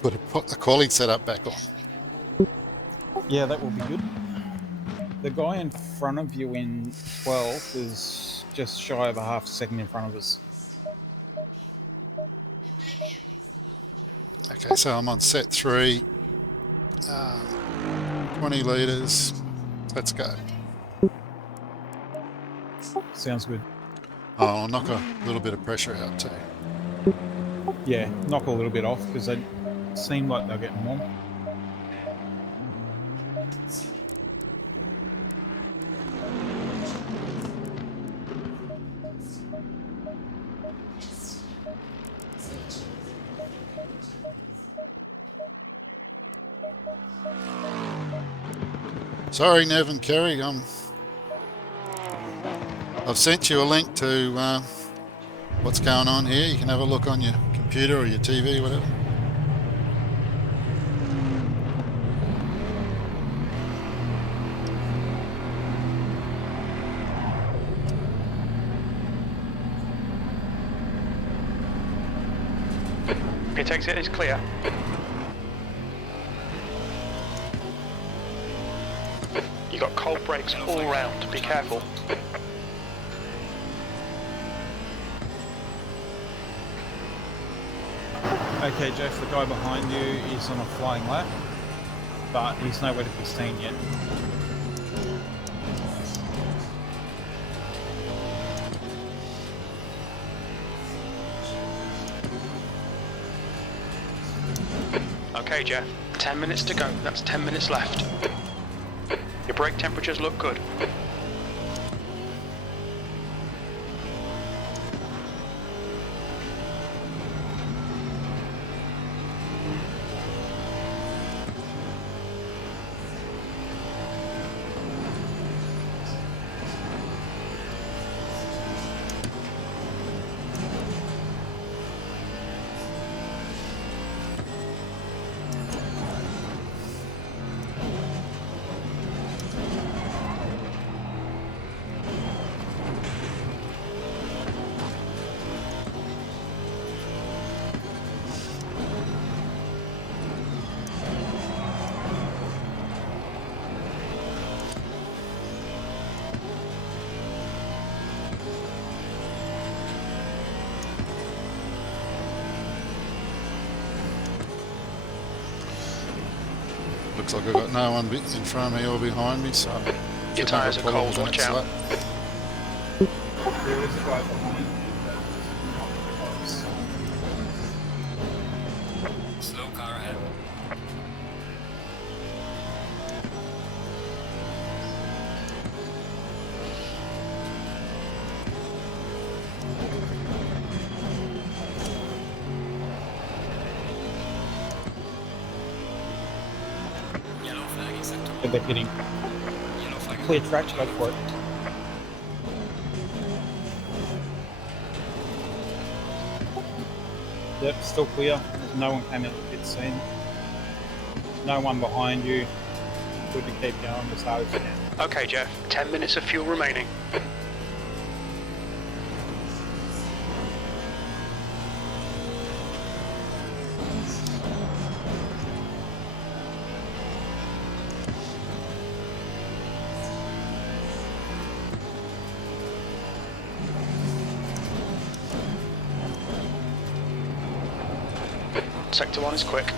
put a quality setup back on. Yeah, that will be good. The guy in front of you in 12th is just shy of a half a second in front of us. Okay, so I'm on set 3, 20 litres. Let's go. Sounds good. Oh, I'll knock a little bit of pressure out too. Yeah, knock a little bit off because they seem like they're getting warm. Sorry, Nev and Kerry. I've sent you a link to what's going on here. You can have a look on your computer or your TV, whatever. Pit exit is clear. You got cold brakes all round. Be careful. Okay, Jeff, the guy behind you is on a flying lap, but he's nowhere to be seen yet. Okay, Jeff. 10 minutes to go. That's 10 minutes left. Your brake temperatures look good. Looks like I've got no one in front of me or behind me, so Your tyres are cold, watch out. There is a guy behind you. Slow car ahead. Yellow flag in sector Yeah, they're hitting. 1. Yellow flag. Clear track, go for it. Yep, still clear. No one came out of the pit scene. No one behind you. Good to keep going as hard as you can. Okay, Jeff. 10 minutes of fuel remaining. Sector 1 is quick.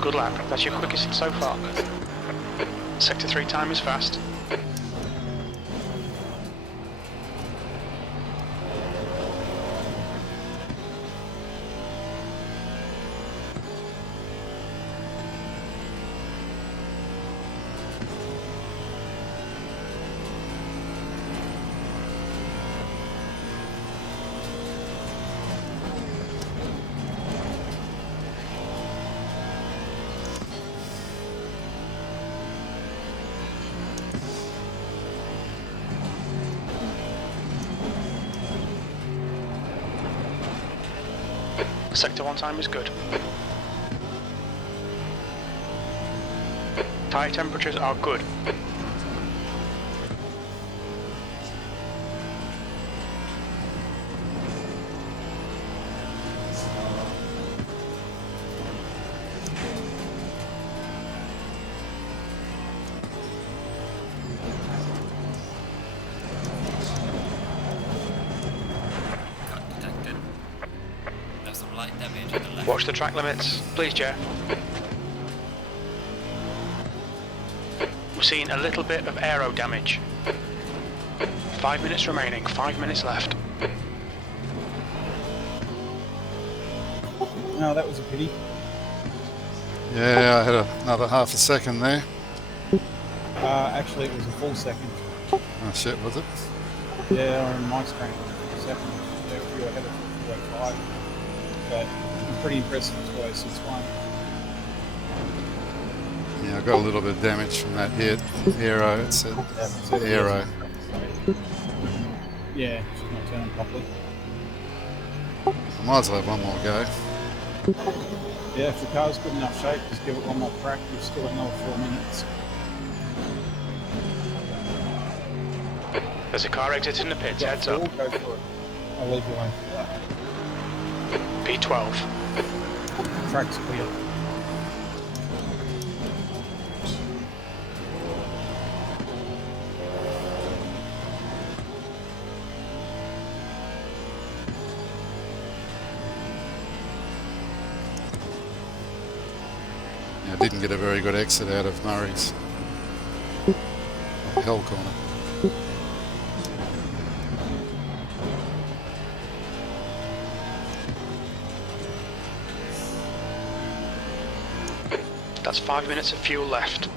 Good lap. That's your quickest so far. Sector 3 time is fast. Sector 1 time is good. Tyre temperatures are good. Cut detected. There's some light damage on the left. Watch the track limits, please, Jeff. We're seeing a little bit of aero damage. 5 minutes remaining, 5 minutes left. No, that was a pity. Yeah, I had another half a second there. Actually, it was a full second. Oh shit, was it? Yeah, on my screen, it was a second. Yeah, we were ahead of 4.5. But pretty impressive as well, 6-1. Yeah, I got a little bit of damage from that hit. Aero, it said. Aero. Yeah, she's not turning properly. I might as well have one more go. Yeah, if the car's good enough shape, just give it one more crack. You've still got another 4 minutes. There's a car exiting the pits, heads Go up. for it. I'll leave you alone for that. P12. Track's clear. I didn't get a very good exit out of Murray's hell corner. That's 5 minutes of fuel left.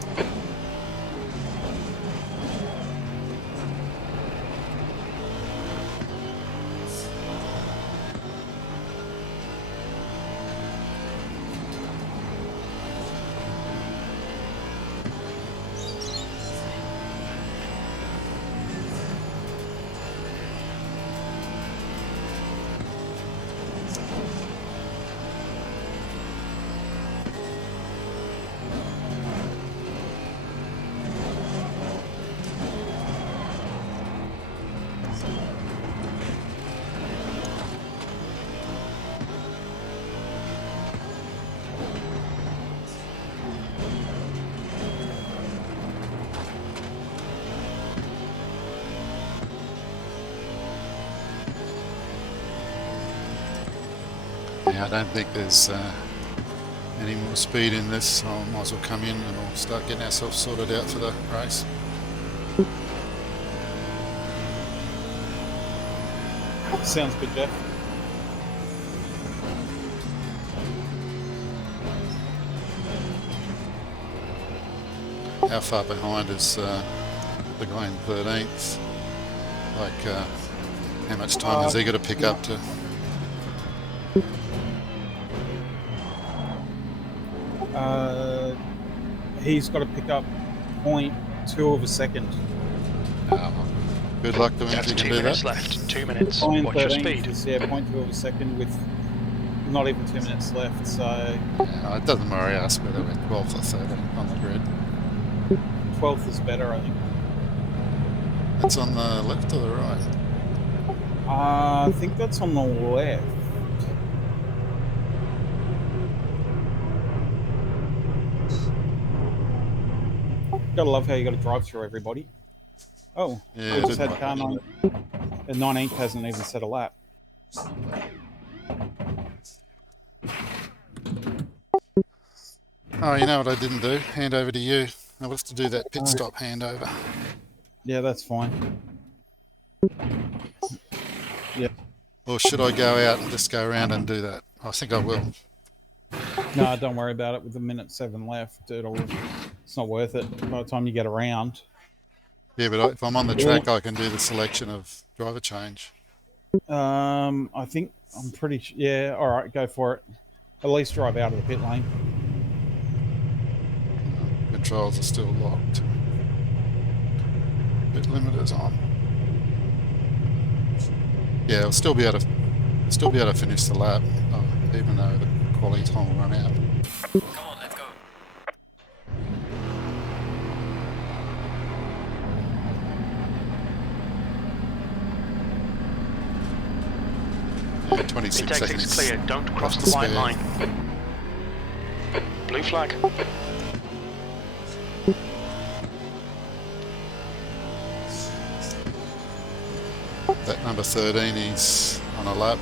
Yeah, I don't think there's any more speed in this, so I might as well come in and we'll start getting ourselves sorted out for the race. Sounds good, Jeff. How far behind is the guy in 13th? Like, how much time has he got to pick up to? He's got to pick up 0.2 of a second. Good luck to him if That's you can 2 do minutes that. left. 2 minutes. Line What's your 13th speed? is 0.2 of a second with not even 2 minutes left. So It doesn't worry us whether we're 12th or 13th on the grid. 12th is better, I think. It's on the left or the right? I think that's on the left. Gotta love how you got to drive through everybody. Oh, Yeah, we just didn't had car 9. The 19th hasn't even set a lap. Oh, you know what I didn't do? Hand over to you. I was to do that pit stop handover. Yeah, that's fine. Yeah. Or should I go out and just go around and do that? I think I will. No, don't worry about it. With a minute 7 left, it's not worth it by the time you get around. Yeah, but if I'm on the track, I can do the selection of driver change. I think I'm pretty. Yeah, all right, go for it. At least drive out of the pit lane. Controls are still locked. Pit limiters on. Yeah, I'll still be able to finish the lap, even though the quality time will run out. Come on, let's go. Yeah, 26 Pit exit's seconds. clear. Don't cross left the to white spare. line. Blue flag. That number 13, he's on a lap.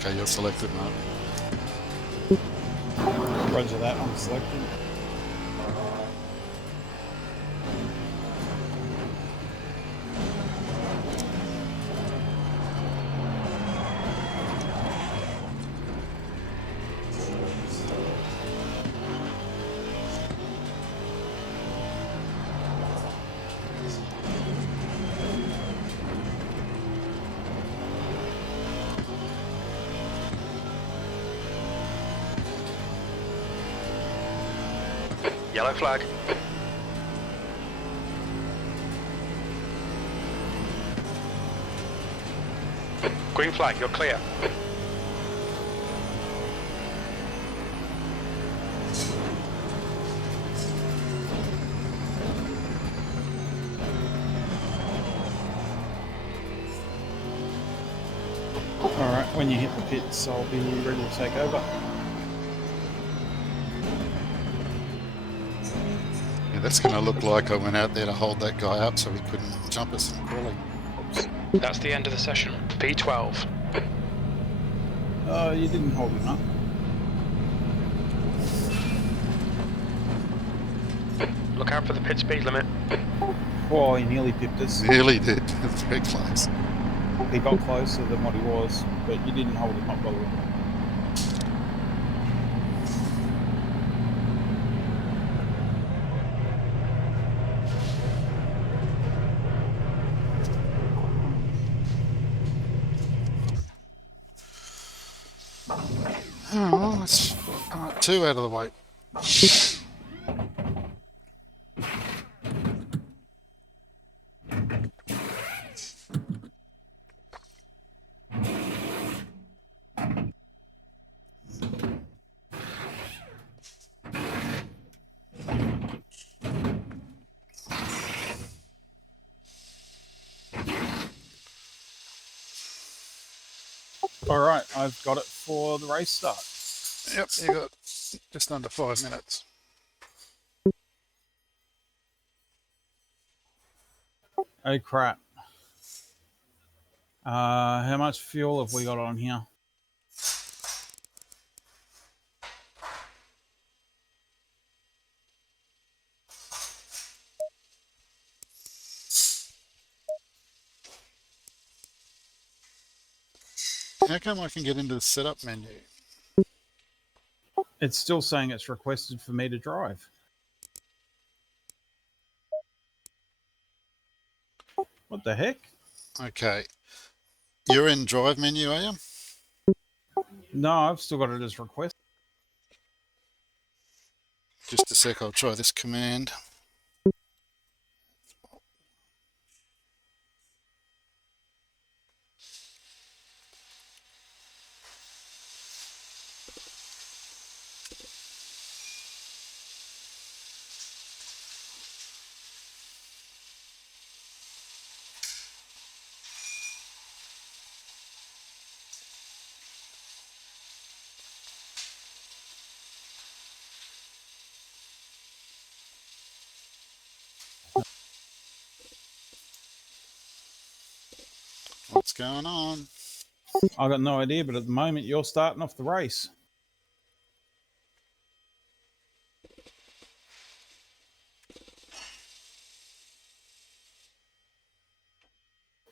Okay, you're selected, Mark. Roger that. I'm selected. Yellow flag. Green flag, you're clear. Alright, when you hit the pits, I'll be ready to take over. Yeah, that's going to look like I went out there to hold that guy up so he couldn't jump us in crawling. That's the end of the session. P12. You didn't hold him up. Look out for the pit speed limit. Oh, he nearly pipped us. Nearly did. It's very close. He got closer than what he was, but you didn't hold him up by the way. Oh, well, it's 2 out of the way. All right, I've got it for the race start. Yep, you got just under 5 minutes. Oh crap. How much fuel have we got on here? How come I can get into the setup menu? It's still saying it's requested for me to drive. What the heck? Okay. You're in drive menu, are you? No, I've still got it as request. Just a sec, I'll try this command. What's going on? I've got no idea, but at the moment you're starting off the race.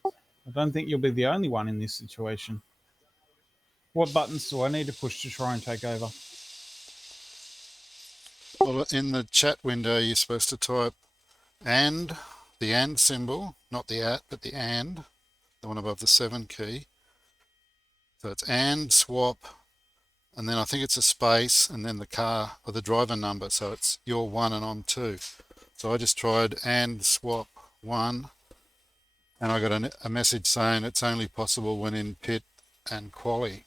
I don't think you'll be the only one in this situation. What buttons do I need to push to try and take over? Well, in the chat window, you're supposed to type and, the and symbol, not the at, but the and, the one above the 7 key. So it's and swap, and then I think it's a space, and then the car or the driver number. So it's you're 1 and I'm 2. So I just tried and swap 1, and I got a message saying it's only possible when in pit and quali.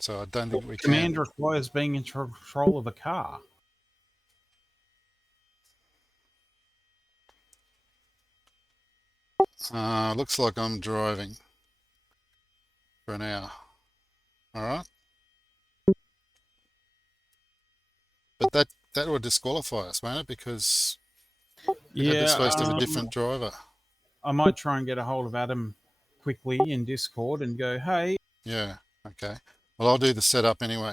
So I don't think we Command can. requires being in control of a car. Looks like I'm driving for an hour. All right. But that would disqualify us, won't it? Because we had this Yeah, supposed to have a different driver. I might try and get a hold of Adam quickly in Discord and go, hey. Yeah. Okay. Well, I'll do the setup anyway.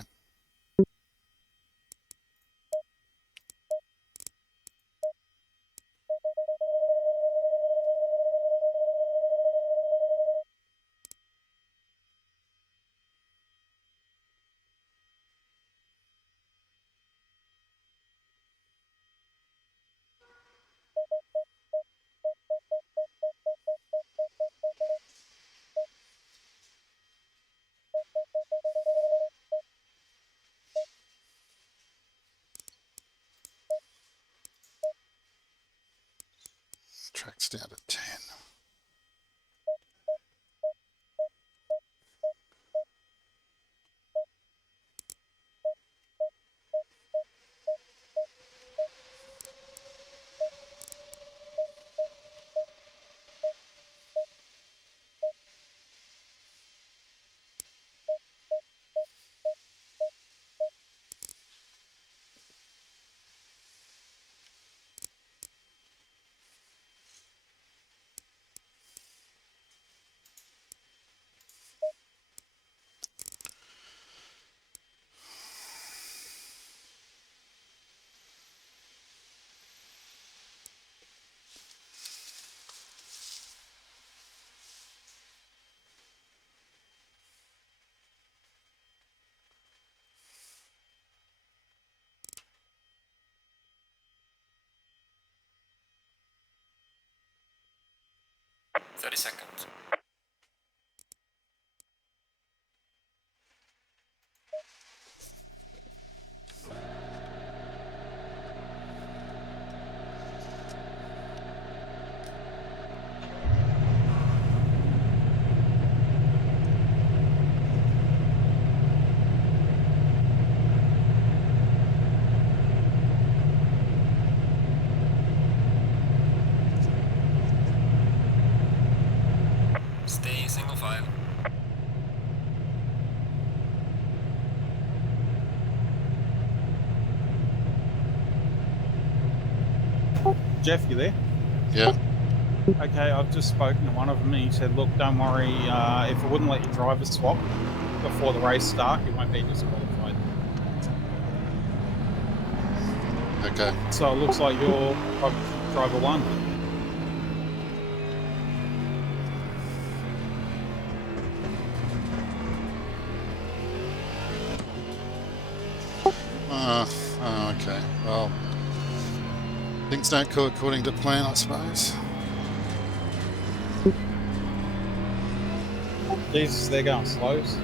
Track's down to 10. Seconds. Jeff, you there? Yeah. Okay, I've just spoken to one of them and he said, look, don't worry, if it wouldn't let you driver swap before the race start, you won't be disqualified. Okay. So it looks like you're driver one. Oh, okay. Well, things don't go according to plan, I suppose. Jesus, they're going slows.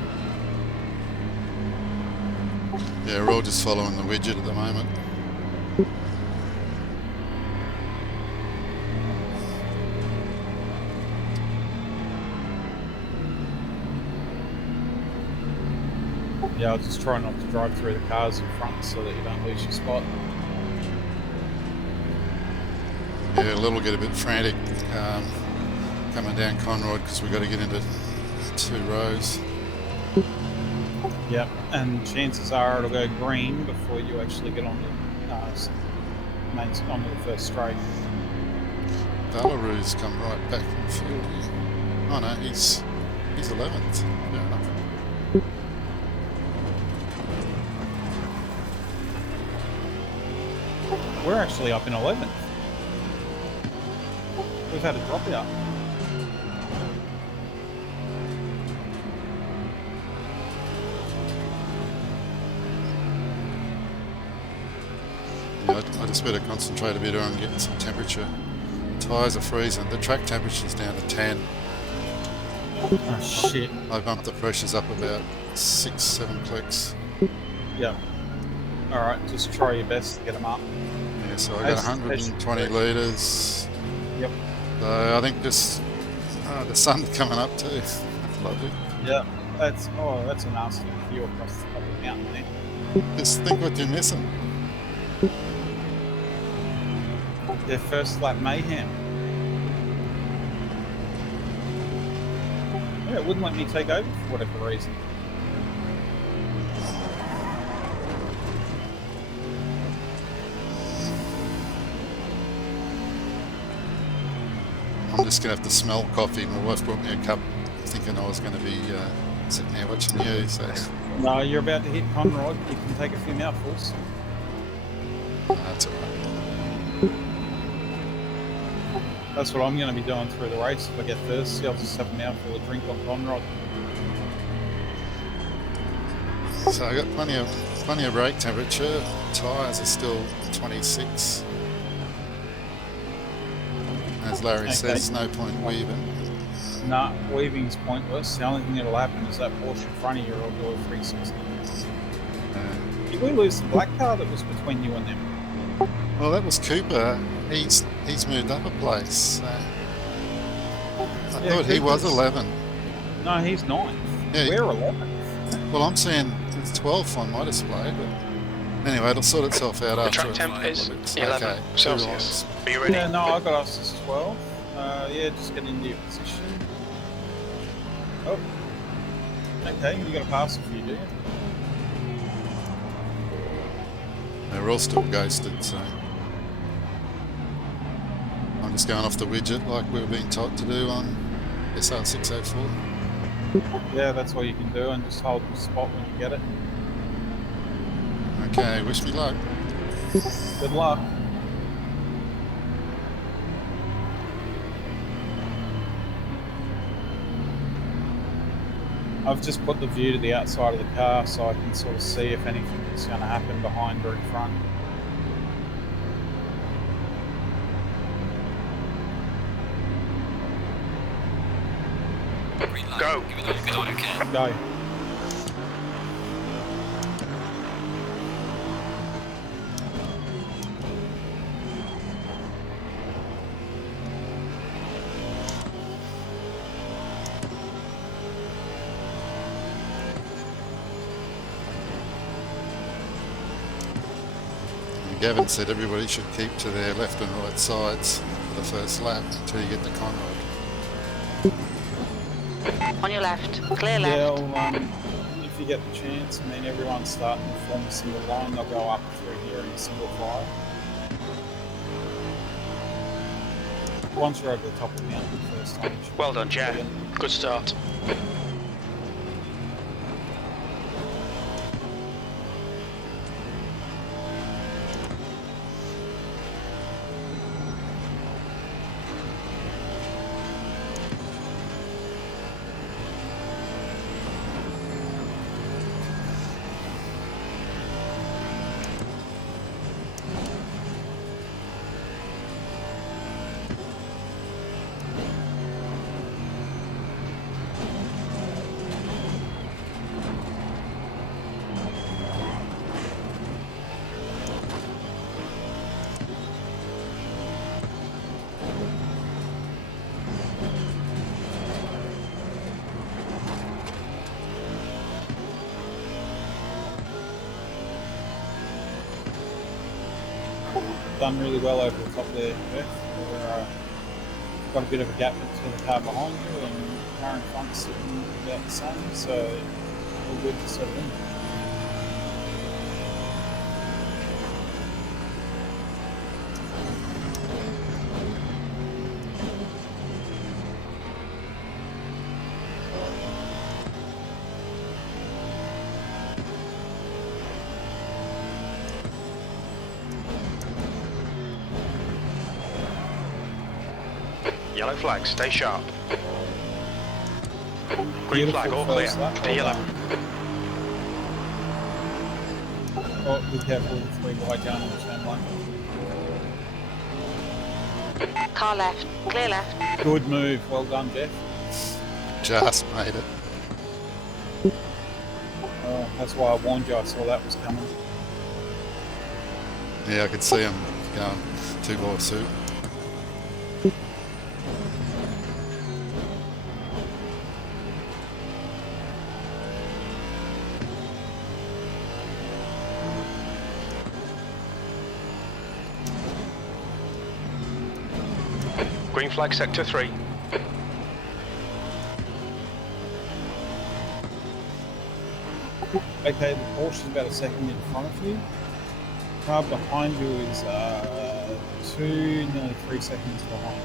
Yeah, we're all just following the widget at the moment. Yeah, I'll just try not to drive through the cars in front so that you don't lose your spot. Yeah, Little get a bit frantic coming down Conrod because we've got to get into 2 rows. Yep, and chances are it'll go green before you actually get onto onto the first straight. Dalaru's come right back in the field here. Oh no, he's 11th. Fair enough. We're actually up in 11th. We've had a dropout. Yeah, I just better concentrate a bit on getting some temperature. Tyres are freezing. The track temperature's down to 10. Oh shit. I bumped the pressures up about 6-7 clicks. Yep. Alright, just try your best to get them up. Yeah, so I got 120 litres. Yep. So I think this the sun's coming up too. That's lovely. Yeah. That's a nasty view across the top of the mountain there. Just think what you're missing. Their first lap mayhem. Yeah, it wouldn't let me take over for whatever reason. I'm just going to have to smell coffee. My wife brought me a cup thinking I was going to be sitting here watching you. So No, you're about to hit Conrod. You can take a few mouthfuls. That's all right. That's what I'm going to be doing through the race. If I get thirsty, I'll just have a mouthful of drink on Conrod. So I got plenty of brake temperature. Tyres are still 26. As Larry says, no point weaving. Nah, weaving's pointless. The only thing that'll happen is that Porsche in front of you will do a 360. Did we lose the black car that was between you and them? Well, that was Cooper. He's moved up a place. I thought he was 11. No, he's 9th. Yeah. We're 11th. Well, I'm saying it's 12th on my display, but anyway, it'll sort itself out The after track temp is 11 okay, Celsius. Are you ready? Yeah, no, I got us as 12. Yeah, just get into your position. Oh. Okay, you got to pass a few, do you? They're all still ghosted, so I'm just going off the widget like we were being taught to do on SR604. Yeah, that's what you can do, and just hold the spot when you get it. Okay, wish me luck. Good luck. I've just put the view to the outside of the car so I can sort of see if anything is going to happen behind or in front. Green light. Go. Give it all you can. Go. Gavin said everybody should keep to their left and right sides for the first lap until you get to Conrod. On your left. Clear left. Yeah, well, if you get the chance, I mean, everyone's starting to form a single line. They'll go up through here in a single file. once you're over the top of the mountain first time. you should Well done, be Jeff. brilliant. Good start. Done really well over the top there, Beth. We're, got a bit of a gap between the car behind you and the car in front sitting about the same, so all good to settle in. Yellow flag, stay sharp. Green Beautiful flag, all clear. first lap, To well your done. left. Oh, be careful with the 3 wide down on the turn line. Car left. Clear left. Good move, well done, Jeff. Just made it. That's why I warned you, I saw that was coming. Yeah, I could see him going 2x2. Green flag, sector 3. Okay, the Porsche is about a second in front of you. Car behind you is 2, nearly 3 seconds behind.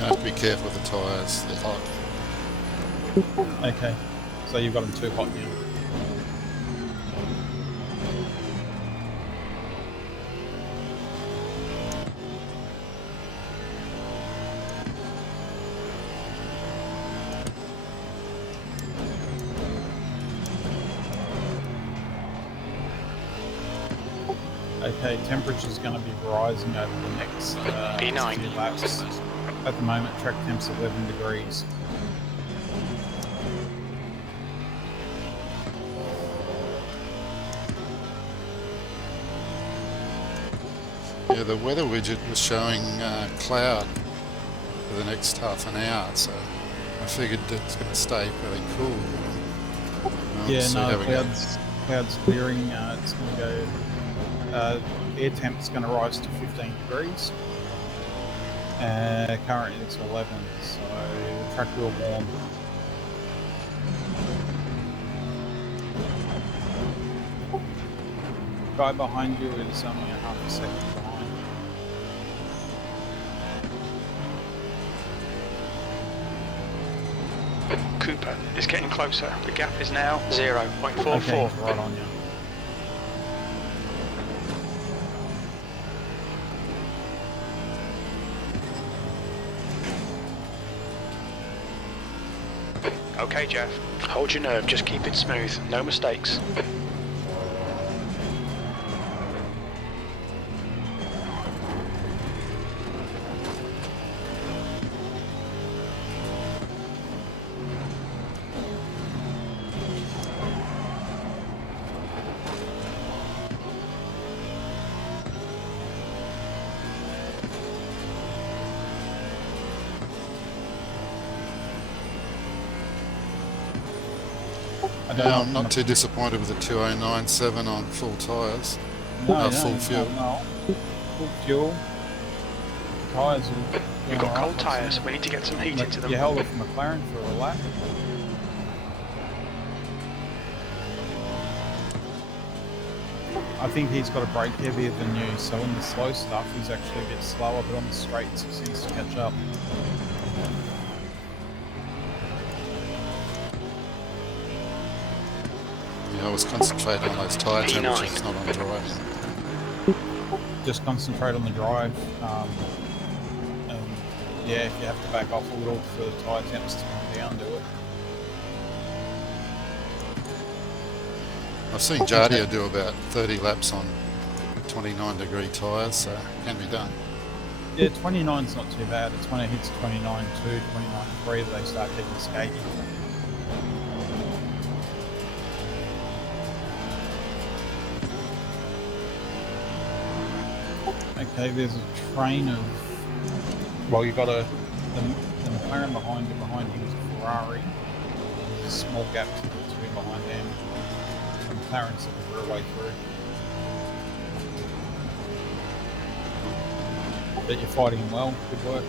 Have to be careful with the tyres, they're hot. Okay, so you've got them too hot now. Okay, temperature's going to be rising over the next E9. few laps. At the moment, track temp's 11 degrees. Yeah, the weather widget was showing cloud for the next half an hour, so I figured it's going to stay fairly cool. Well, Yeah, see no, how we go. clouds clearing. It's going to go. Air temp's going to rise to 15 degrees. Currently it's 11, so the track will warm. Guy behind you is only a half a second behind. Cooper is getting closer. The gap is now 0.44. Okay, he's right on you. Okay, Jeff. Hold your nerve, just keep it smooth. No mistakes. I don't Yeah, know. I'm not too disappointed with the 2097 on full tyres. No, full fuel. No. Full fuel. Tyres are doing We've got alright. cold tyres. We need to get some heat into them. You held off McLaren for a lap. I think he's got a brake heavier than you, so in the slow stuff he's actually a bit slower, but on the straights he seems to catch up. Yeah, I was concentrating on those tyre temperatures, not on driving. Just concentrate on the drive. And yeah, if you have to back off a little for the tyre temps to come down, do it. I've seen Jardia do about 30 laps on 29-degree tyres, so it can be done. Yeah, 29's not too bad. It's when it hits 29.2, 29.3 that they start getting skaty. Okay, there's a train of... Well, you've got the McLaren behind you. Behind him is a Ferrari. There's a small gap to the two behind them. The McLaren's looking for a way through. But you're fighting him well. Good work.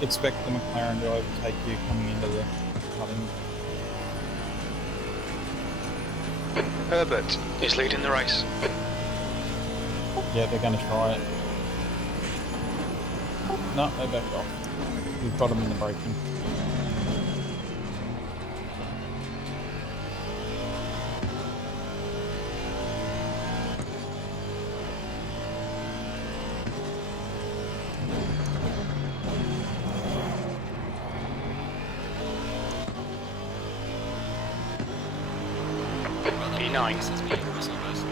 Expect the McLaren to overtake you coming into the cutting. Herbert is leading the race. Yeah, they're going to try it. No, they backed off. We've got them in the braking. P9. That's me, Russell West.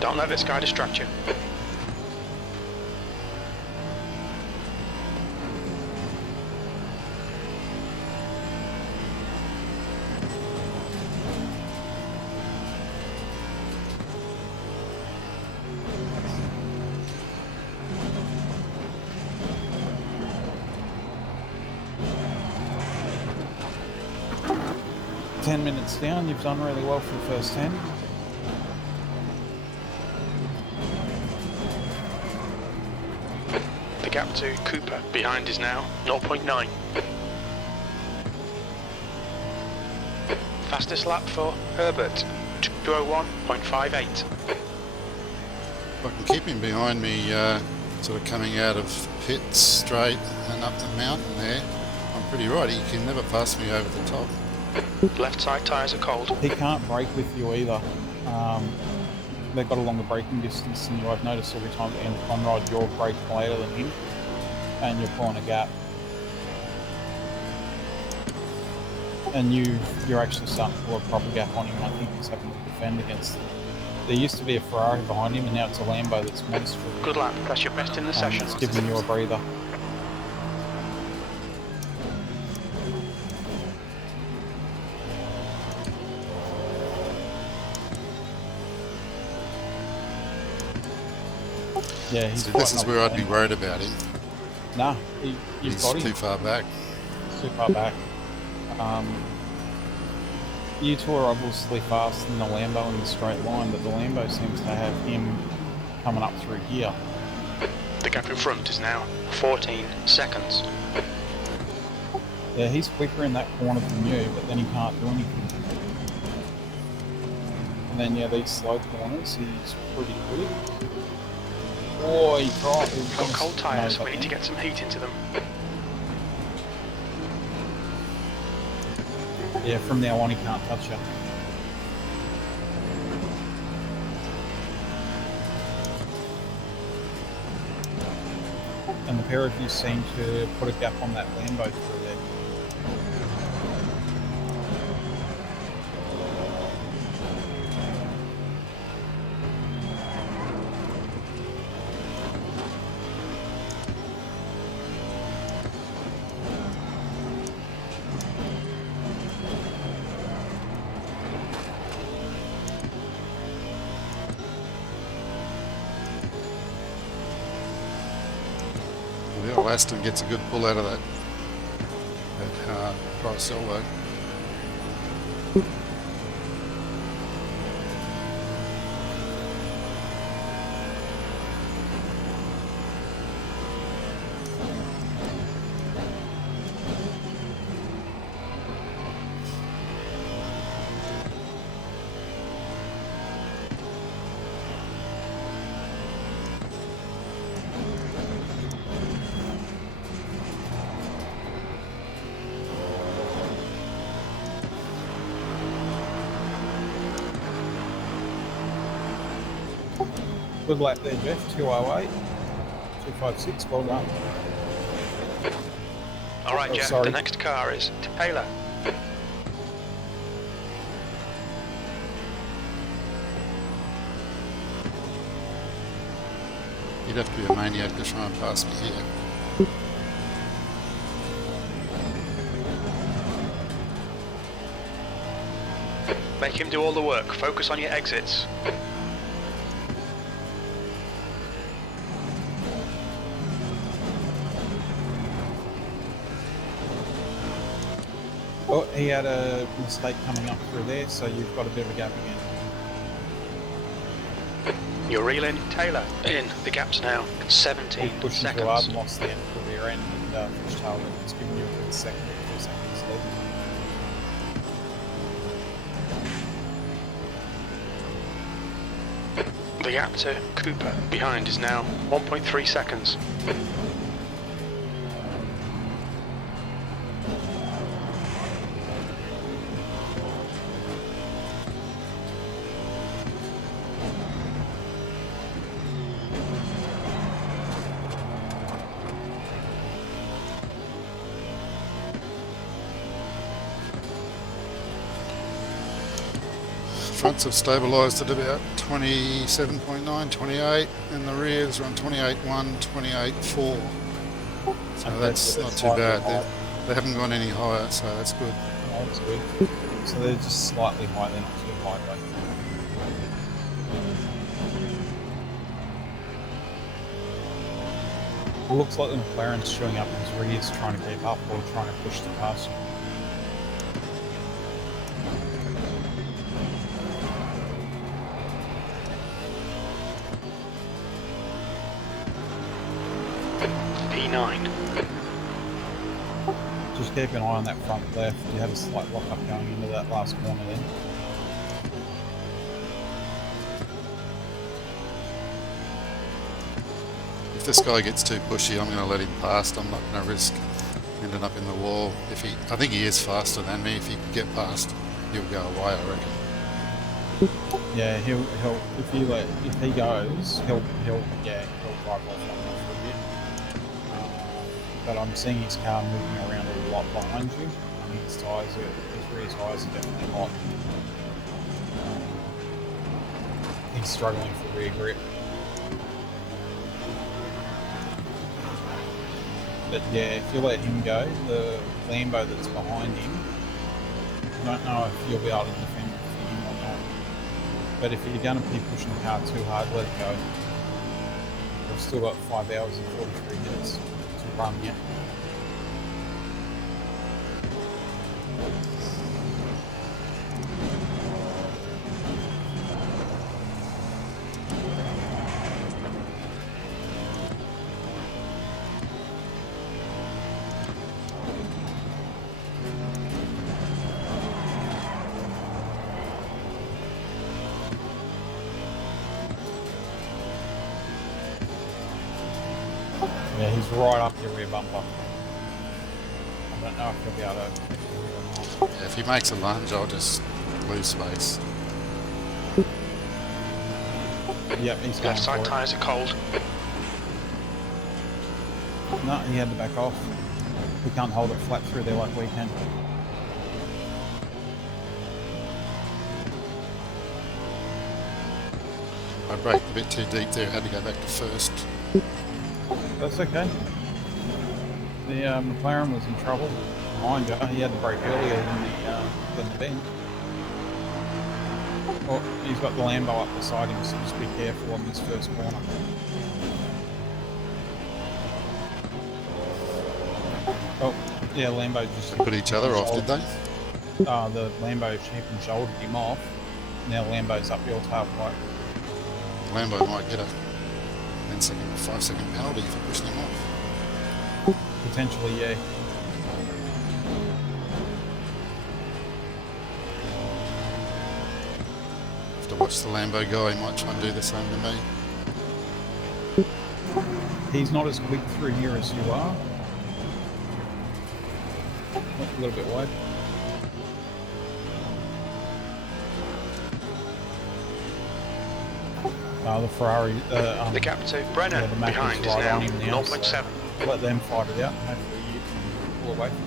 Don't let this guy distract you. Ten minutes down, you've done really well for the first 10. The gap to Cooper behind is now 0.9. Fastest lap for Herbert, 201.58. If I can keep him behind me, sort of coming out of pit straight and up the mountain there, I'm pretty right. He can never pass me over the top. Left side tyres are cold. He can't brake with you either. They've got a longer braking distance than you. I've noticed every time at the end of Conrod, you're braking later than him, and you're pulling a gap. And you're actually starting to pull a proper gap on him. I think he's having to defend against it. There used to be a Ferrari behind him, and now it's a Lambo that's monstrous. Good lap. That's your best in the session. It's giving you a breather. Yeah, he's See, this is fighting where up I'd be the worried about him. Nah, you've He's got him. too far back. Too far back. You two are obviously faster than the Lambo in the straight line, but the Lambo seems to have him coming up through here. The gap in front is now 14 seconds. Yeah, he's quicker in that corner than you, but then he can't do anything. And then, yeah, these slow corners, he's pretty quick. Oh, he tried. We've got cold tyres, we need to get some heat into them. Yeah, from now on he can't touch you. And the pair of you seem to put a gap on that Lambo through there. Well, Austeam gets a good pull out of that price elbow. Good lap there, Jeff. 208. 256. Well done. Alright, Jeff, sorry. the next car is Taylor. You'd have to be a maniac to try and pass me here. Make him do all the work. Focus on your exits. Oh, he had a mistake coming up through there, so you've got a bit of a gap again. You're reeling Taylor in. The gap's now 17 He pushed too hard and seconds. lost the end of the rear end and finished tail. It's giving you a 2 seconds lead. The gap to Cooper behind is now 1.3 seconds. Fronts have stabilised at about 27.9, 28, and the rears are on 28.1, 28.4. So Okay, that's so not too slightly bad. high. They haven't gone any higher, so that's good. Oh, that's good. So they're just slightly high, they're not too high though. It looks like the McLaren's chewing up his rears trying to keep up or trying to push the past you. P9. Just keep an eye on that front left. You had a slight lock up going into that last corner then. If this guy gets too pushy, I'm going to let him past. I'm not going to risk ending up in the wall. I think he is faster than me. If he could get past, he'll go away, I reckon. Yeah, he'll if he goes, he'll drive off on you for a bit. But I'm seeing his car moving around a lot behind you. His rear tyres are definitely hot. He's struggling for rear grip. But yeah, if you let him go, the Lambo that's behind him, I don't know if you'll be able to defend for him or not. But if you're going to be pushing the car too hard, let it go. I've still got 5 hours and 43 minutes to run yet. Yeah, he's right up your rear bumper. I don't know if he'll be able to. Yeah, if he makes a lunge, I'll just lose space. Yep, he's going Left side for it. tyres are cold. No, he had to back off. We can't hold it flat through there like we can. I braked a bit too deep there, had to go back to first. That's okay. The McLaren was in trouble behind you. He had to brake earlier than the bend. Oh, he's got the Lambo up beside him, so just be careful on this first corner. Oh, yeah, Lambo just Put each other off, did they? The Lambo hip and shouldered him off. Now Lambo's up your tailpipe. Lambo might get a 10-second or 5-second penalty for pushing him off. Potentially, yeah. Have to watch the Lambo guy, he might try and do the same to me. He's not as quick through here as you are. A little bit wide. The Ferrari. The gap to Brenner yeah, the Mac behind is right now on him now, 0.7. so let them fight it out. Hopefully you can pull away from them.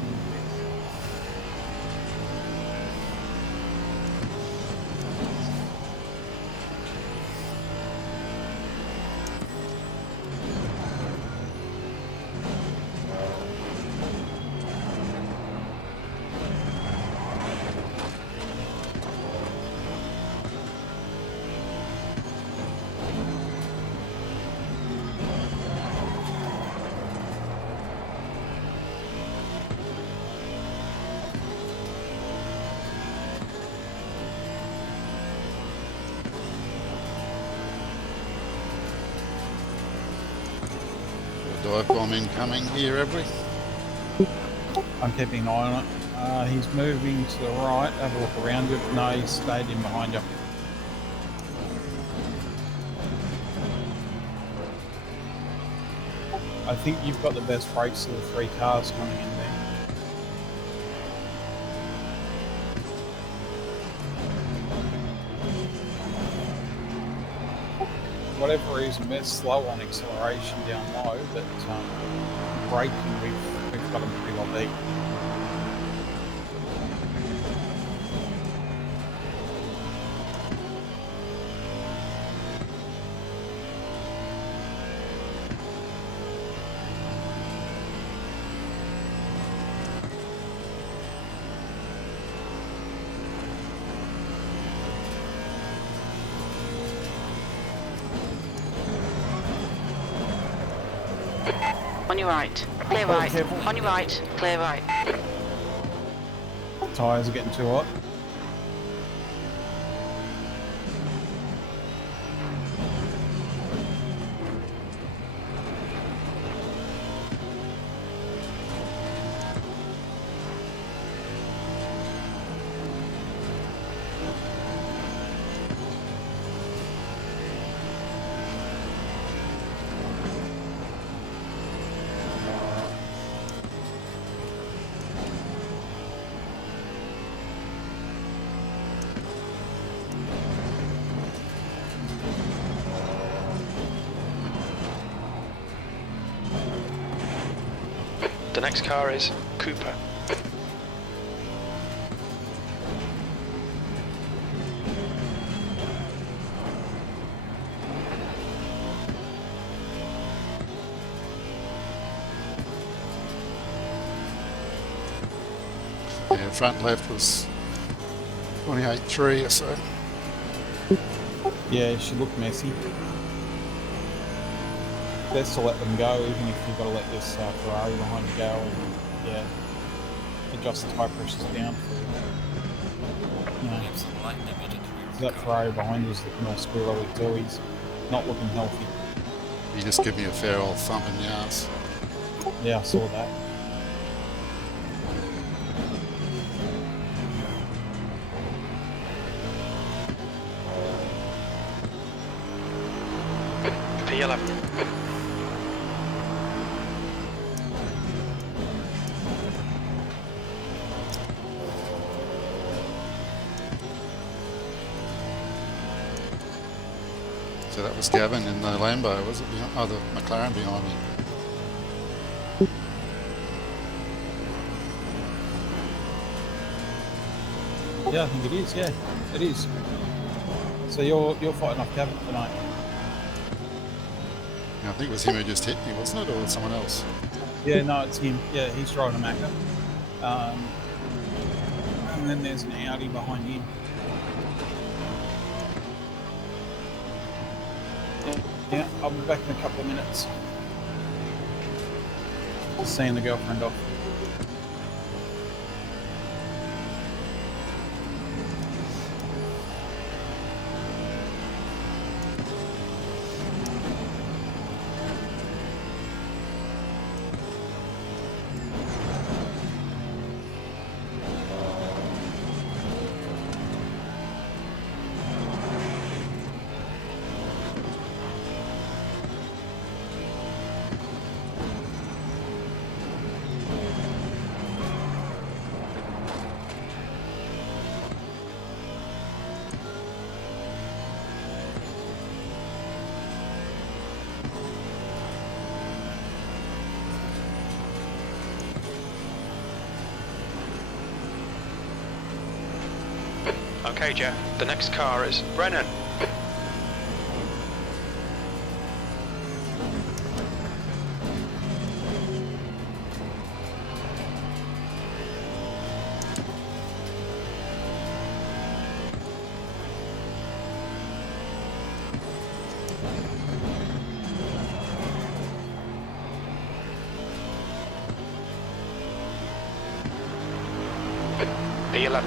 Dive bomb incoming here, Every. I'm keeping an eye on it. He's moving to the right. Have a look around you. No, he stayed in behind you. I think you've got the best brakes of the 3 cars coming in there. Whatever reason, we're slow on acceleration down low, but braking, we've got them pretty well beat. On your right. Clear right. Careful. On your right. Clear right. Tyres are getting too hot. The next car is Cooper. Yeah, front left was 28.3 or so. Yeah, she looked messy. best to let them go, even if you've got to let this Ferrari behind you go, and yeah, adjust the tyre pressures down for We have some light damage at the rear of the that car. Ferrari behind you is looking all squirrely too. He's not looking healthy. You just give me a fair old thump in the ass. Yeah, I saw that. P11. So that was Gavin in the Lambo, was it? Oh, the McLaren behind me. Yeah, I think it is. Yeah, it is. So you're fighting off Gavin tonight. I think it was him who just hit me, wasn't it, or someone else? Yeah, no, it's him. Yeah, he's driving a Macca. And then there's an Audi behind him. Yeah, I'll be back in a couple of minutes. Just seeing the girlfriend off. Okay, Jeff. The next car is Brennan. P11.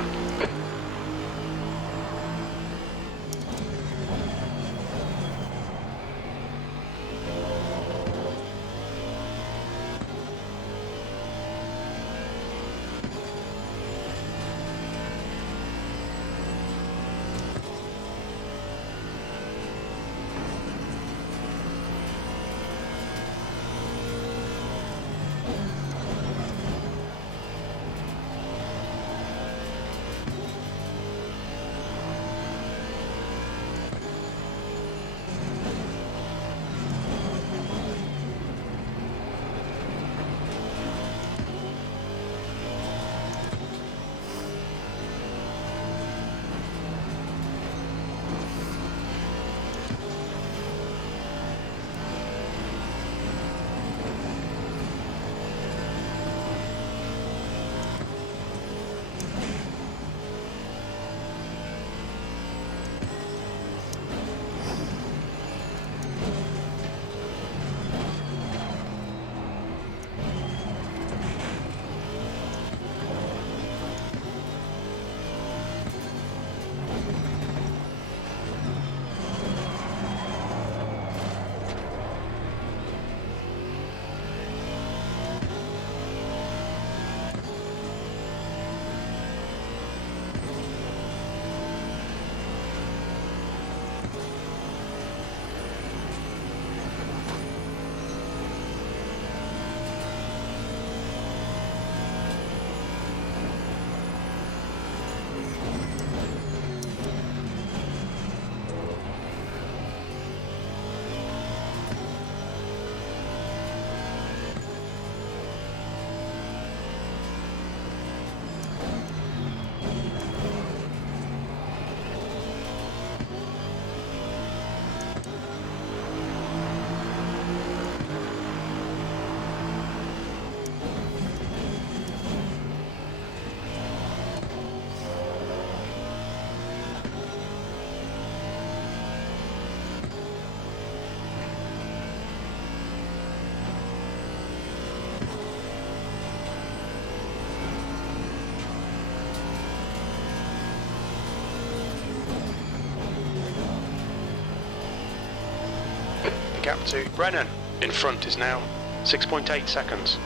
gap to Brennan. In front is now 6.8 seconds.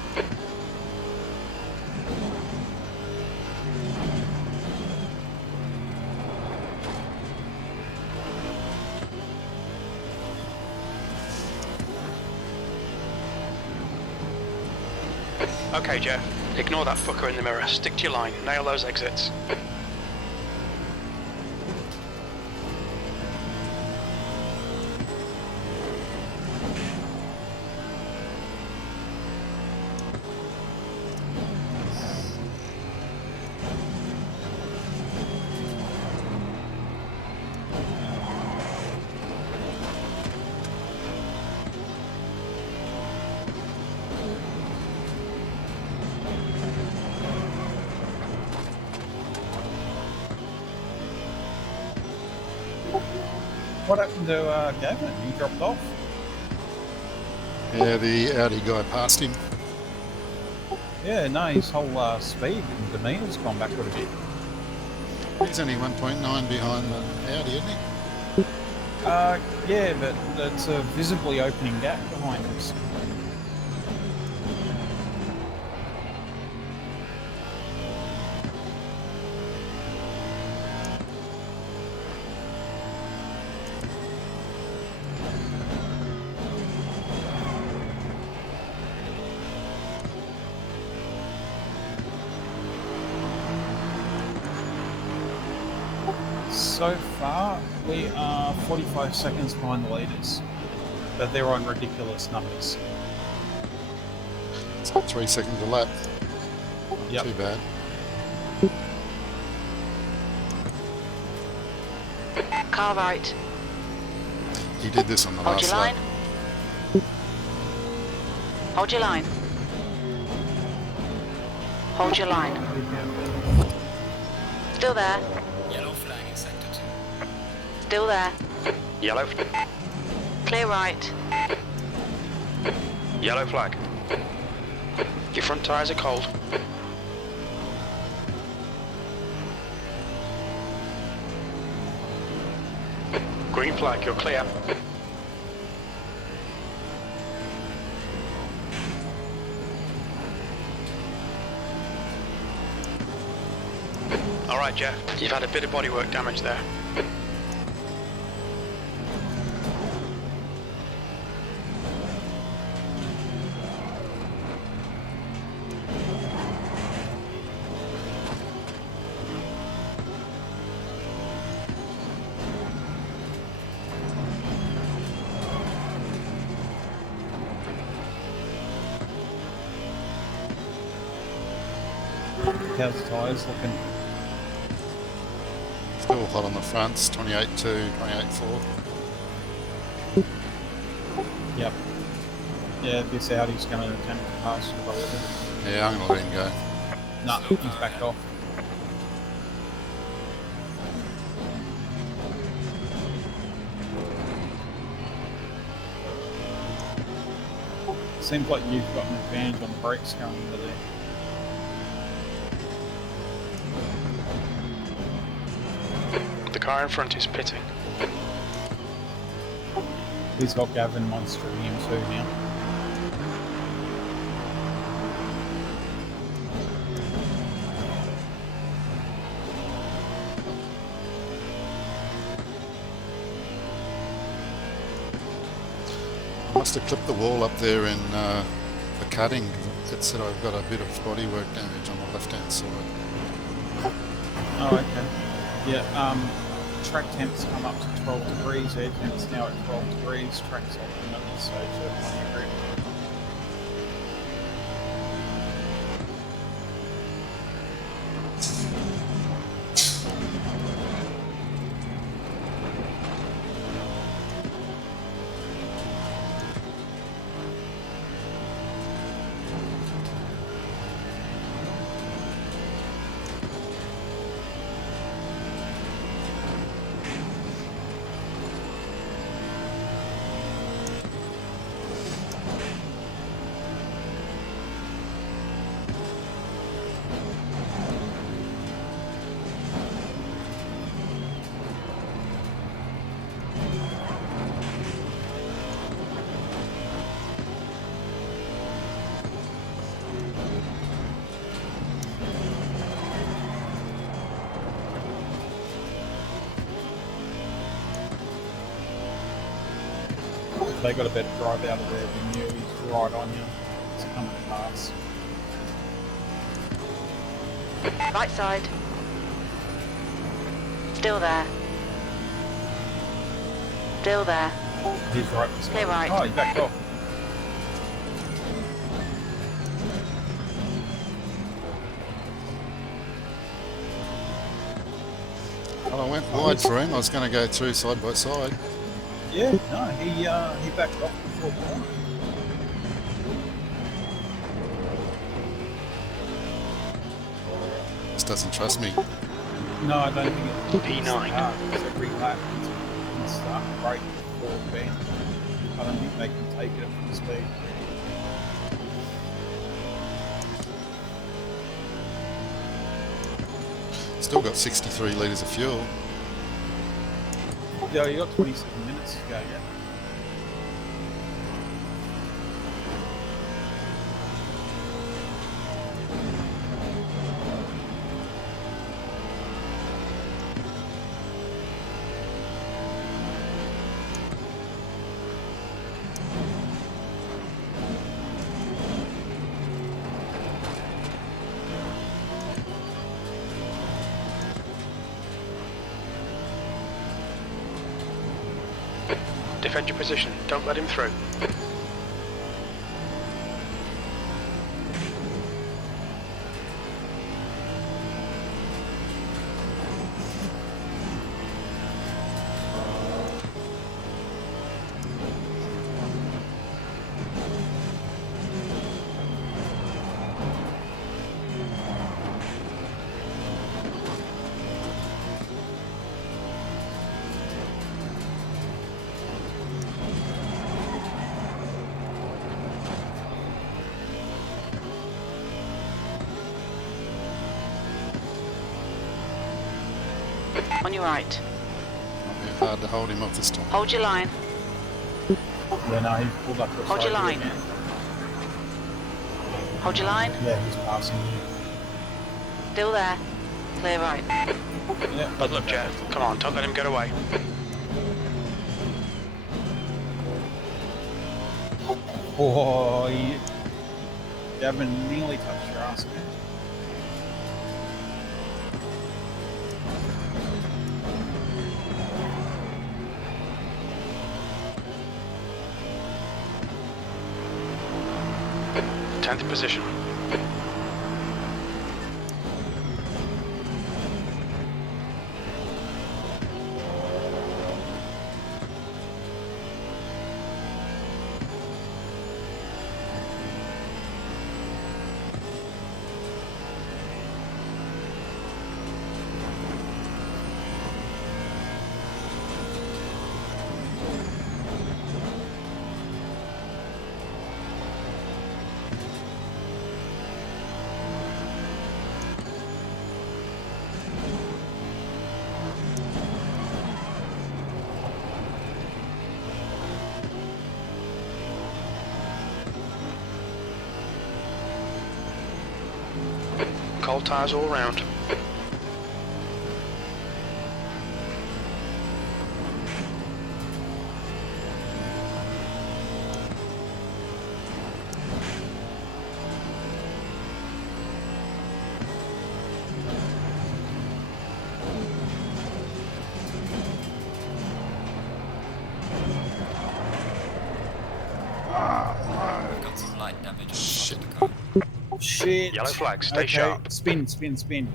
Okay, Jeff. Ignore that fucker in the mirror. Stick to your line. Nail those exits. What happened to Gavin? He dropped off. Yeah, the Audi guy passed him. Yeah, no, his whole speed and demeanor's gone backward a bit. He's only 1.9 behind the Audi, isn't he? Yeah, but it's a visibly opening gap behind us. So far, we are 45 seconds behind the leaders, but they're on ridiculous numbers. It's got 3 seconds a lap. Yep. Too bad. Car right. He did this on the Hold last your line. lap. Hold your line. Hold your line. Still there. Yellow flag in sector 2. Still there. Yellow. Clear right. Yellow flag. Your front tyres are cold. Green flag, you're clear. Alright, Jeff, you've had a bit of bodywork damage there. How's the tyres looking? Still hot on the fronts, 28.2, 28.4. Yep. Yeah, this Audi's going to attempt to pass you, I believe. Yeah, I'm going to let him go. No, he's backed off. Seems like you've got an advantage on the brakes going into there. The car in front is pitting. He's got Gavin monstering him too now. I must have clipped the wall up there in the cutting. It said I've got a bit of bodywork damage on the left-hand side. Oh, okay. Yeah, track temps come up to 12 degrees, air temps now at 12 degrees, track's off limit, so plenty of grip. They got a better drive out of there than you. He's right on you. It's coming past. Right side. Still there. Still there. He's right beside Clear you. right. Oh, he backed off. Well, I went wide for him. I was going to go through side by side. Yeah, no, he backed off before the corner. Just doesn't trust me. No, I don't think it P9. It's every lap can start right before bend. I don't think they can take it at full speed. Still got 63 litres of fuel. Yeah, you got 27 minutes to go yet. Defend your position. Don't let him through. On your right. It'll be hard to hold him off this time. Hold your line. Yeah, no, he's pulled up to the Hold your side line. again. Hold your line. Yeah, he's passing you. Still there. Clear right. Yeah, But look, Jet, come on, don't let him get away. Oh, you haven't nearly touched your ass, man. Tenth position. Cold tires all round. I've got some light damage on the front of the car. Shit. Yellow flag, stay sharp. Spin, spin, spin.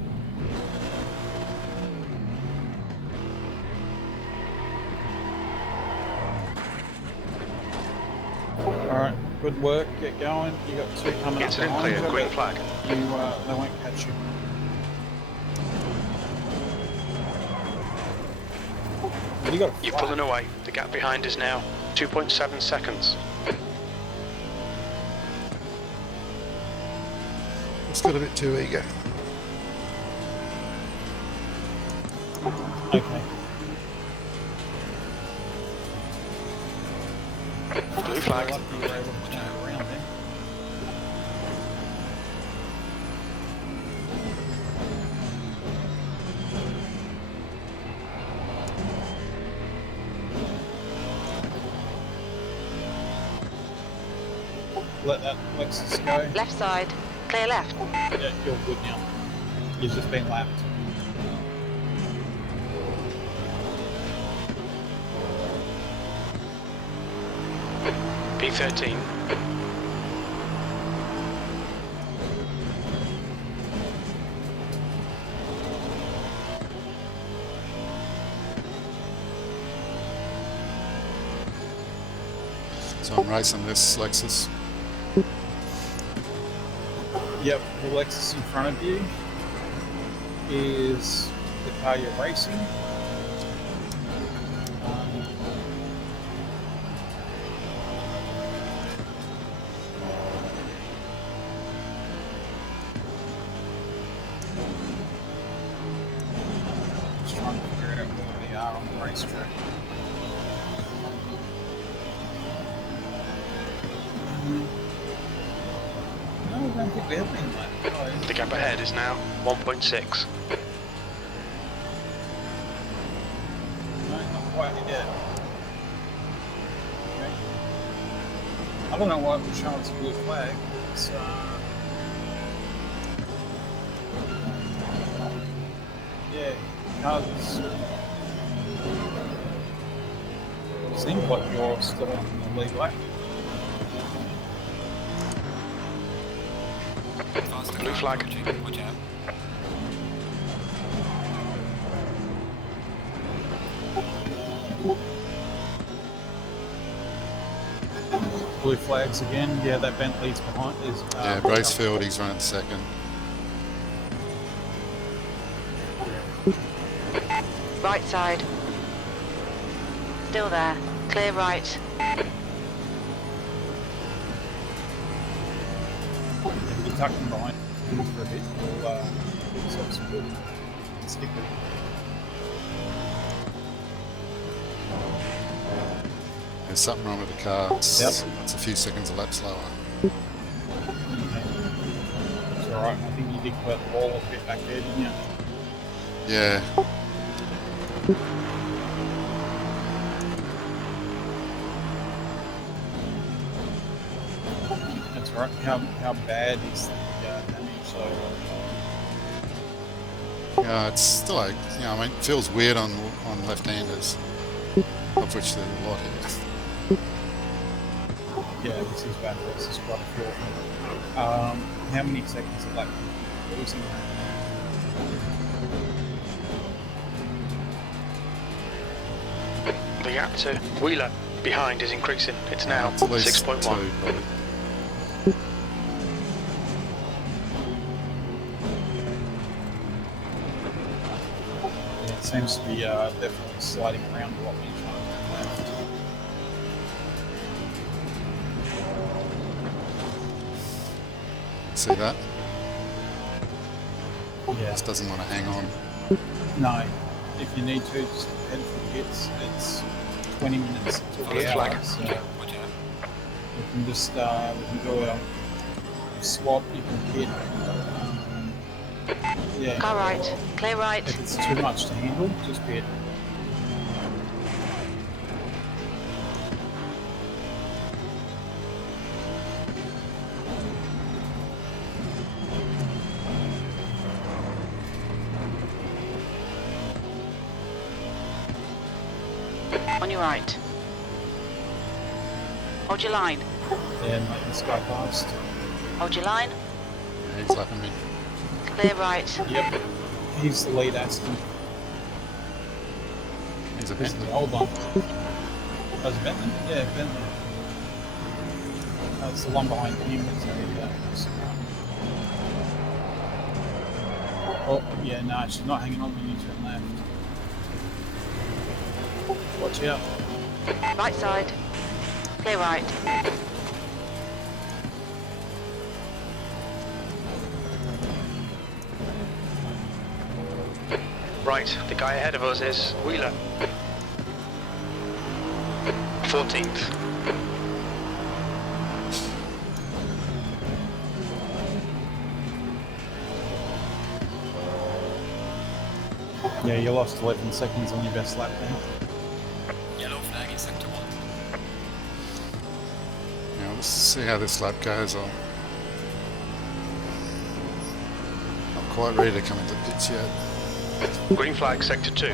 Alright, good work, get going. You got two coming up Incident behind clear, you, green but flag. they won't catch you. You got a You're flag. pulling away. The gap behind is now 2.7 seconds. It's got a bit too eager. Okay. Blue flag. Lucky you were able to turn it around then. let that Lexus go. Left side. Clear left. Yeah, you're good now. You've just been lapped. P13. So I'm racing this Lexus. Yep, the Lexus in front of you is the car you're racing. Just trying to figure out where they are on the racetrack. No, I don't think we have been lapped. The gap ahead is now 1.6. No, not quite yet. Okay. I don't know why it was showing us a blue flag. It's, yeah, cars seems like you're still on the lead lap. Faster Blue car flag. approaching. Watch out. Blue flags again. Yeah, that Bentley's behind. Is Yeah, Bracefield, he's running second. Right side. Still there. Clear right. If you're tucking behind for a bit, we'll give ourselves some good stick with it. There's something wrong with the car. It's, Yep. it's a few seconds a lap slower. Okay. It's alright. I think you did quite the ball a bit back there, didn't you? Yeah. That's right. How bad is the damage? So Yeah, it's still like, you know, I mean, it feels weird on left-handers, of which there's a lot here. yeah, this is bad. This is quite a few. How many seconds of lap are you losing? The gap to Wheeler behind is increasing. It's now It's at least 6.1. 2, probably. Yeah, it seems to be definitely sliding around a lot each time. See that? Yeah. Just doesn't want to hang on. No. If you need to, just head for the hits. It's 20 minutes to Blue the flag. hour, so Watch out. we can just we can do a swap. You can hit. Yeah. Car right. Clear right. If it's too much to handle, just hit. On your right. Hold your line. And let this guy past. Hold your line. Yeah, he's lapping me. Clear right. Yep. He's the lead Aston. He's a This is Bentley. the old one. Oh, is it Bentley? Yeah, Bentley. It's the one behind him. Oh, yeah, no, she's not hanging on when you turn left. Watch out. Right side. Clear right. Right, the guy ahead of us is Wheeler. 14th. Yeah, you lost 11 seconds on your best lap then. Yellow flag in sector 1. Now, this see how this lap goes. I'm not quite ready to come into pits yet. Green flag, sector 2.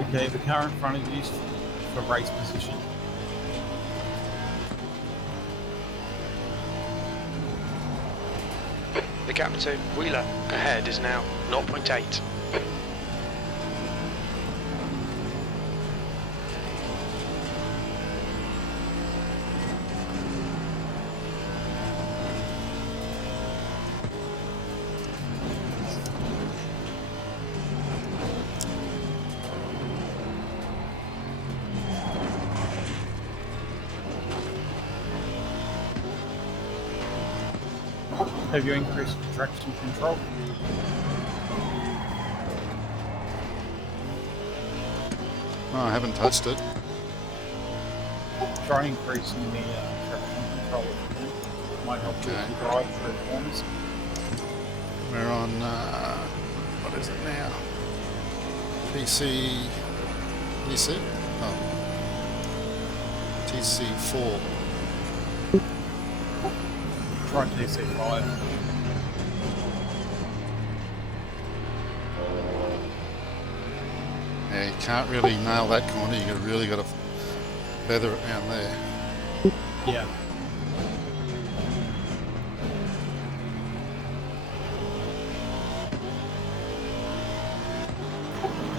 Okay, the car in front of you is for race position. The gap to Wheeler ahead is now 0.8. Have you increased traction control? Oh, I haven't touched it. Try increasing the traction control if you can. Might help you Okay. drive through corners. We're on, what is it now? PC, PC? Oh. TC4. Try TC5. Yeah, you can't really nail that corner. You really got to feather it around there. Yeah.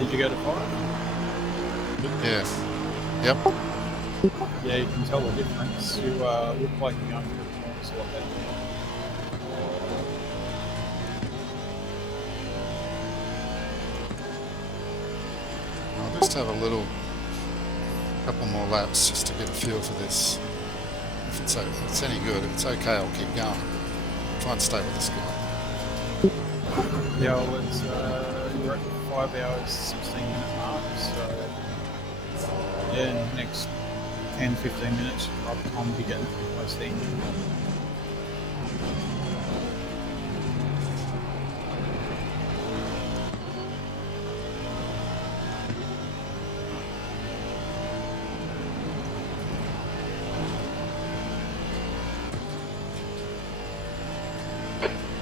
Did you go to 5? Yeah. Yep. Yeah, you can tell the difference. You look like you're going through corners a lot better. I'll just have a couple more laps just to get a feel for this. If it's any good, if it's okay, I'll keep going. Try and stay with this guy. Yeah, well, it's, you're at the 5 hours, 16-minute mark, so yeah, in the next 10-15 minutes, you'll have time to get pretty close to the engine.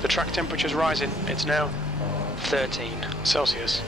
The track temperature's rising. It's now 13 Celsius.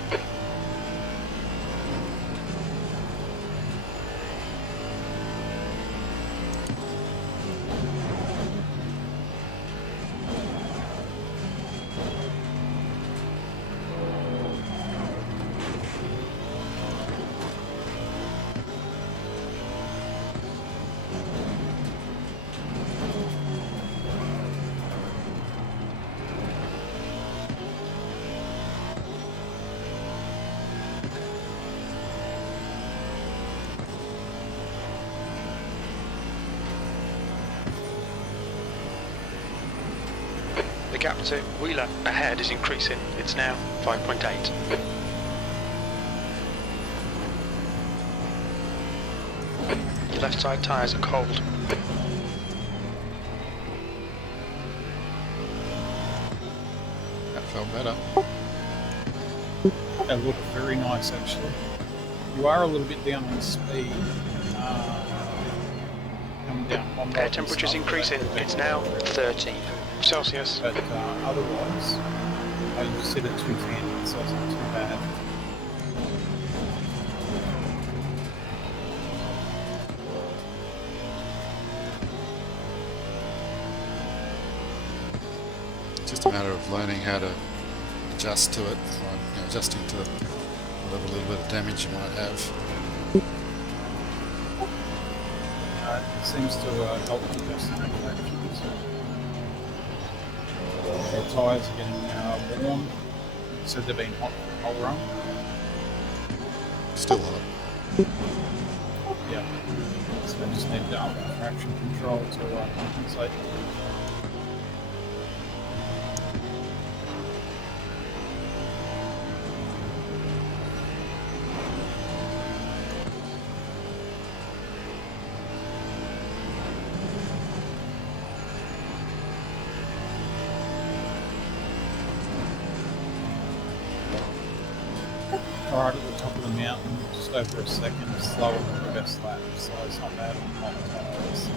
The gap to Wheeler ahead is increasing. It's now 5.8. Your left side tyres are cold. That felt better. They look very nice, actually. You are a little bit down on speed. Coming down one Air temperature's increasing. It's now 13 Celsius. But otherwise, you sit at 210, so it's not too bad. It's just a matter of learning how to adjust to it, like, adjusting to whatever little bit of damage you might have. It seems to help with adjusting actions. The tyres are getting warm, so they've been hot for the whole run. Still hot. Yeah. So they just need to up the traction control to compensate. right at the top of the mountain, just over a second slower than the best lap, so it's not bad on hot tyres.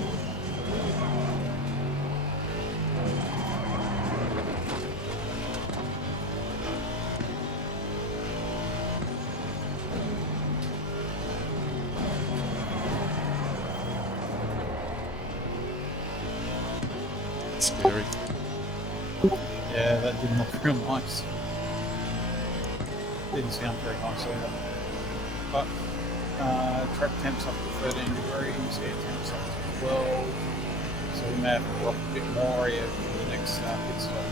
Scary. Yeah, that didn't look real nice. Didn't sound very nice either. But track temps up to 13 degrees, air temps up to 12, so we may have to drop a bit more air for the next pit stop.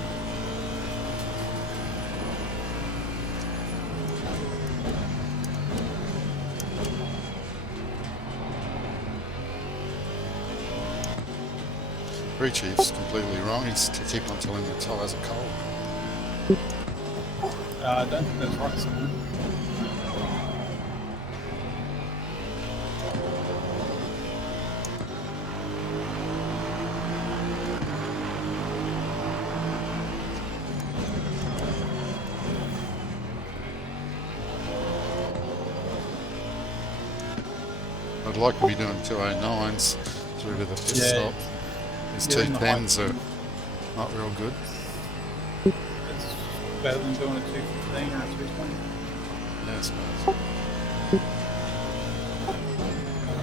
Crew chief's completely wrong. He's to keep on telling the tyres are cold. I don't think that's right, Simon. I'd like to be doing 209s through to the pit stop. These 210s are not real good. It's better than doing a 215 or a 220. Yeah, it's nice.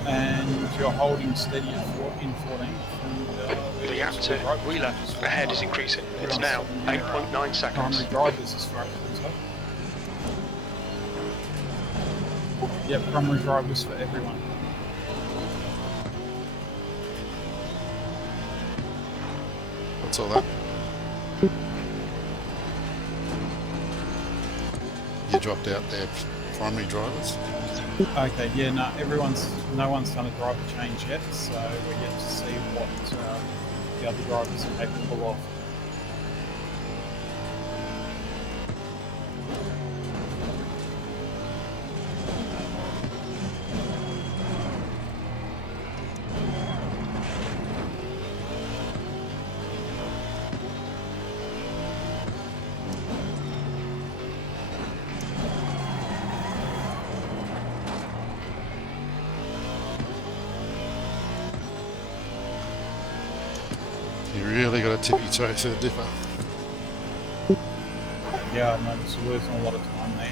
And you're holding steady in 14th. And, The gap to Wheeler ahead is increasing. It's now 8.9 seconds. Primary drivers as far as I can tell. Yep, primary drivers for everyone. What's all that? You dropped out there, primary drivers? Okay, yeah, no one's done a driver change yet, so we're yet to see what the other drivers are capable of. You really got to tip your toe to the dipper. Yeah, I noticed we're losing a lot of time there.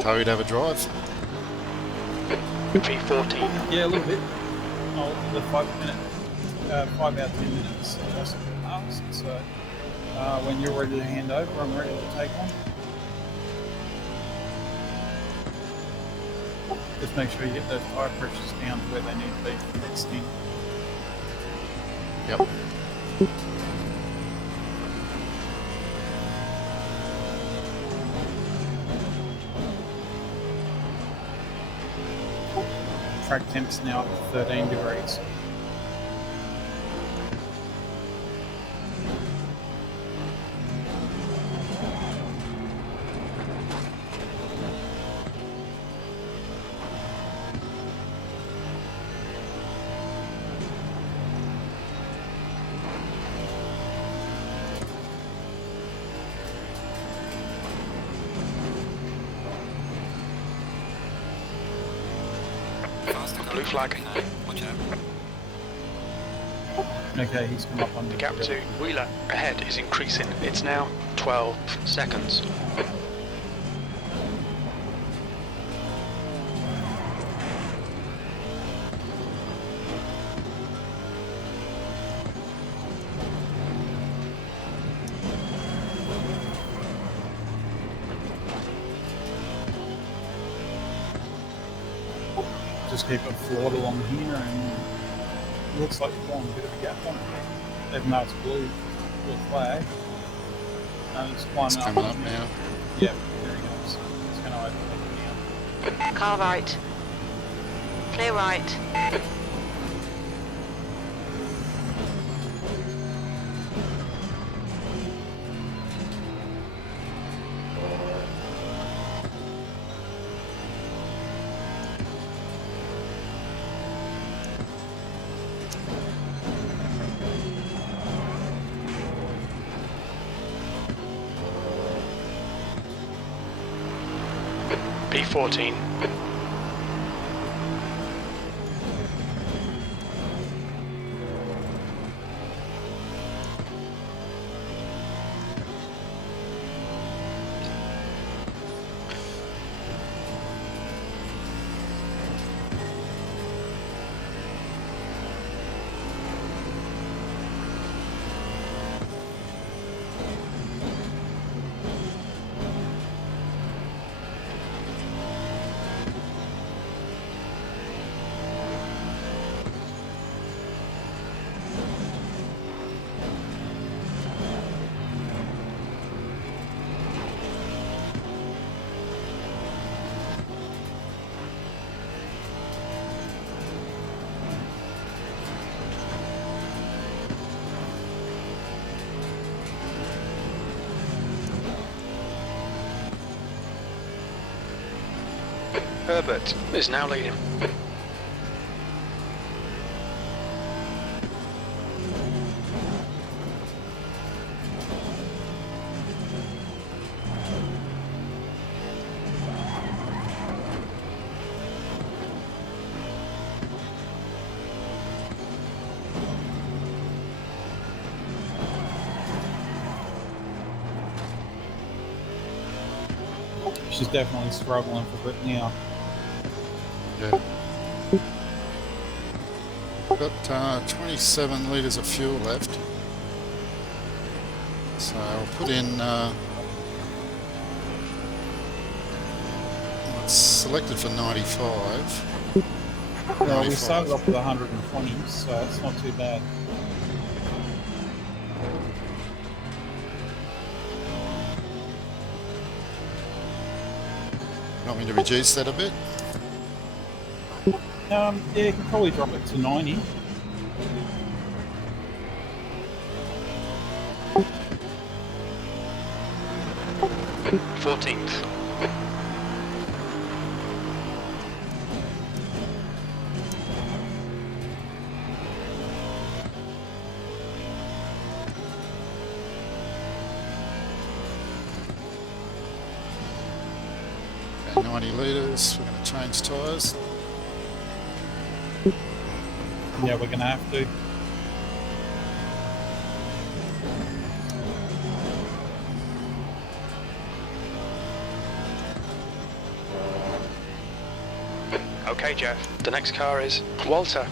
Toad have a drive? V14. Yeah, a little bit. Oh, the 5 minute, 5 out 10 minutes just passed. So when you're ready to hand over, I'm ready to take on. Just make sure you get those tyre pressures down to where they need to be for the next stint. Yep. Track temps now at 13 degrees. Blue flag. Watch out. Okay, he's come up on The gap to Wheeler ahead is increasing. It's now 12 seconds. Just keep it flawed along here, and it looks like you're blowing a bit of a gap on it. Even though it's blue flag. And it's climbing It's coming up now. Yep, there he goes. It's going to overtake. car right. Clear right. P14. Herbert is now leading. She's definitely struggling for it now. Yeah. Got 27 litres of fuel left. So I'll put in, it's selected for 95. Well, we 95. started off with 120, so it's not too bad. Want me to reduce that a bit? Yeah, you can probably drop it to 90. Fourteenth. About 90 litres. We're going to change tyres. Yeah, we're going to have to. Okay, Jeff. The next car is Walter.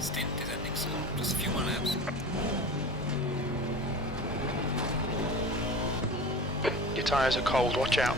Stint is ending soon. Just a few more laps. Your tyres are cold, watch out.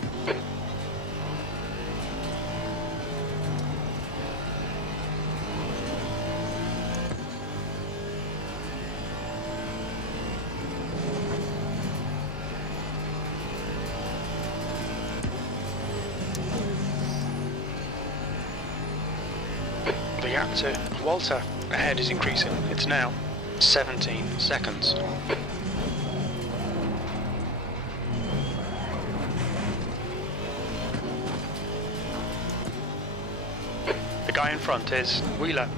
The gap to Walter ahead is increasing. It's now 17 seconds. The guy in front is Wheeler.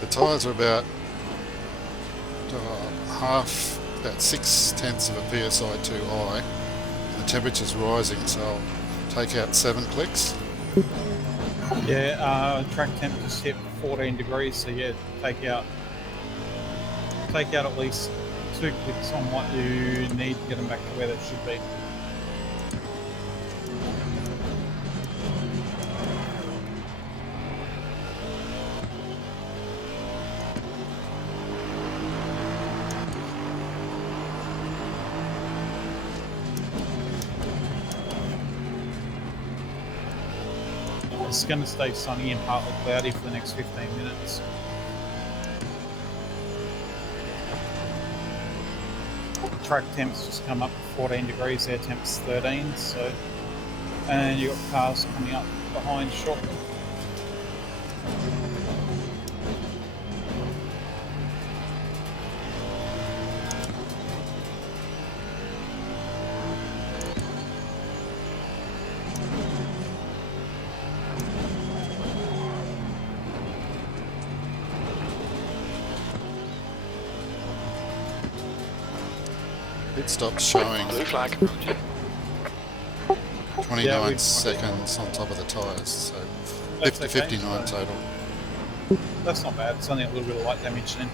The tyres are about half, about 6/10 of a PSI too high. The temperature's rising, so I'll take out 7 clicks. Yeah, track temp just hit 14 degrees, so yeah, take out at least 2 clicks on what you need to get them back to where they should be. It's going to stay sunny and partly cloudy for the next 15 minutes. Track temps just come up to 14 degrees, air temps 13, so, and you've got cars coming up behind shortly. It stops showing Blue flag. 29 seconds on top of the tyres, so That's 59 so total. that's not bad. It's only a little bit of light damage then.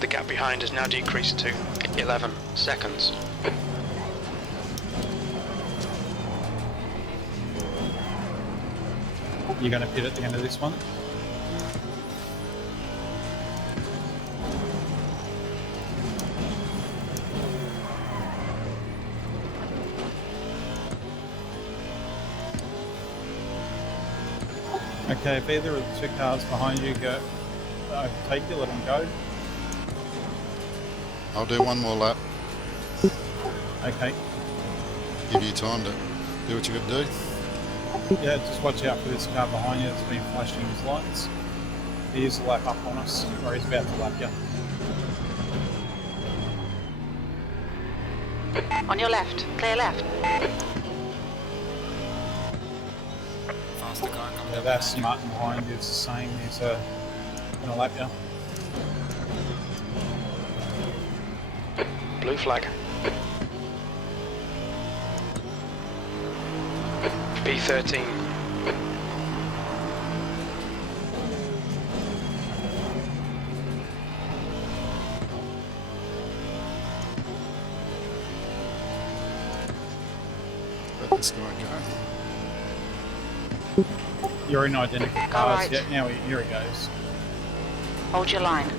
The gap behind has now decreased to 11 seconds. You're going to pit at the end of this one. Okay, if either of the two cars behind you go overtake you, let them go. I'll do one more lap, Okay. give you time to do what you got to do. Yeah, just watch out for this car behind you that's been flashing his lights. He is a lap up on us, or he's about to lap you. On your left. Clear left. Faster car coming Yeah, up that's behind Martin behind you is the same. He's going to lap you. Blue flag. B13. Let this guy go. You're in identical cars. Alright. Yeah, now here he goes. Hold your line.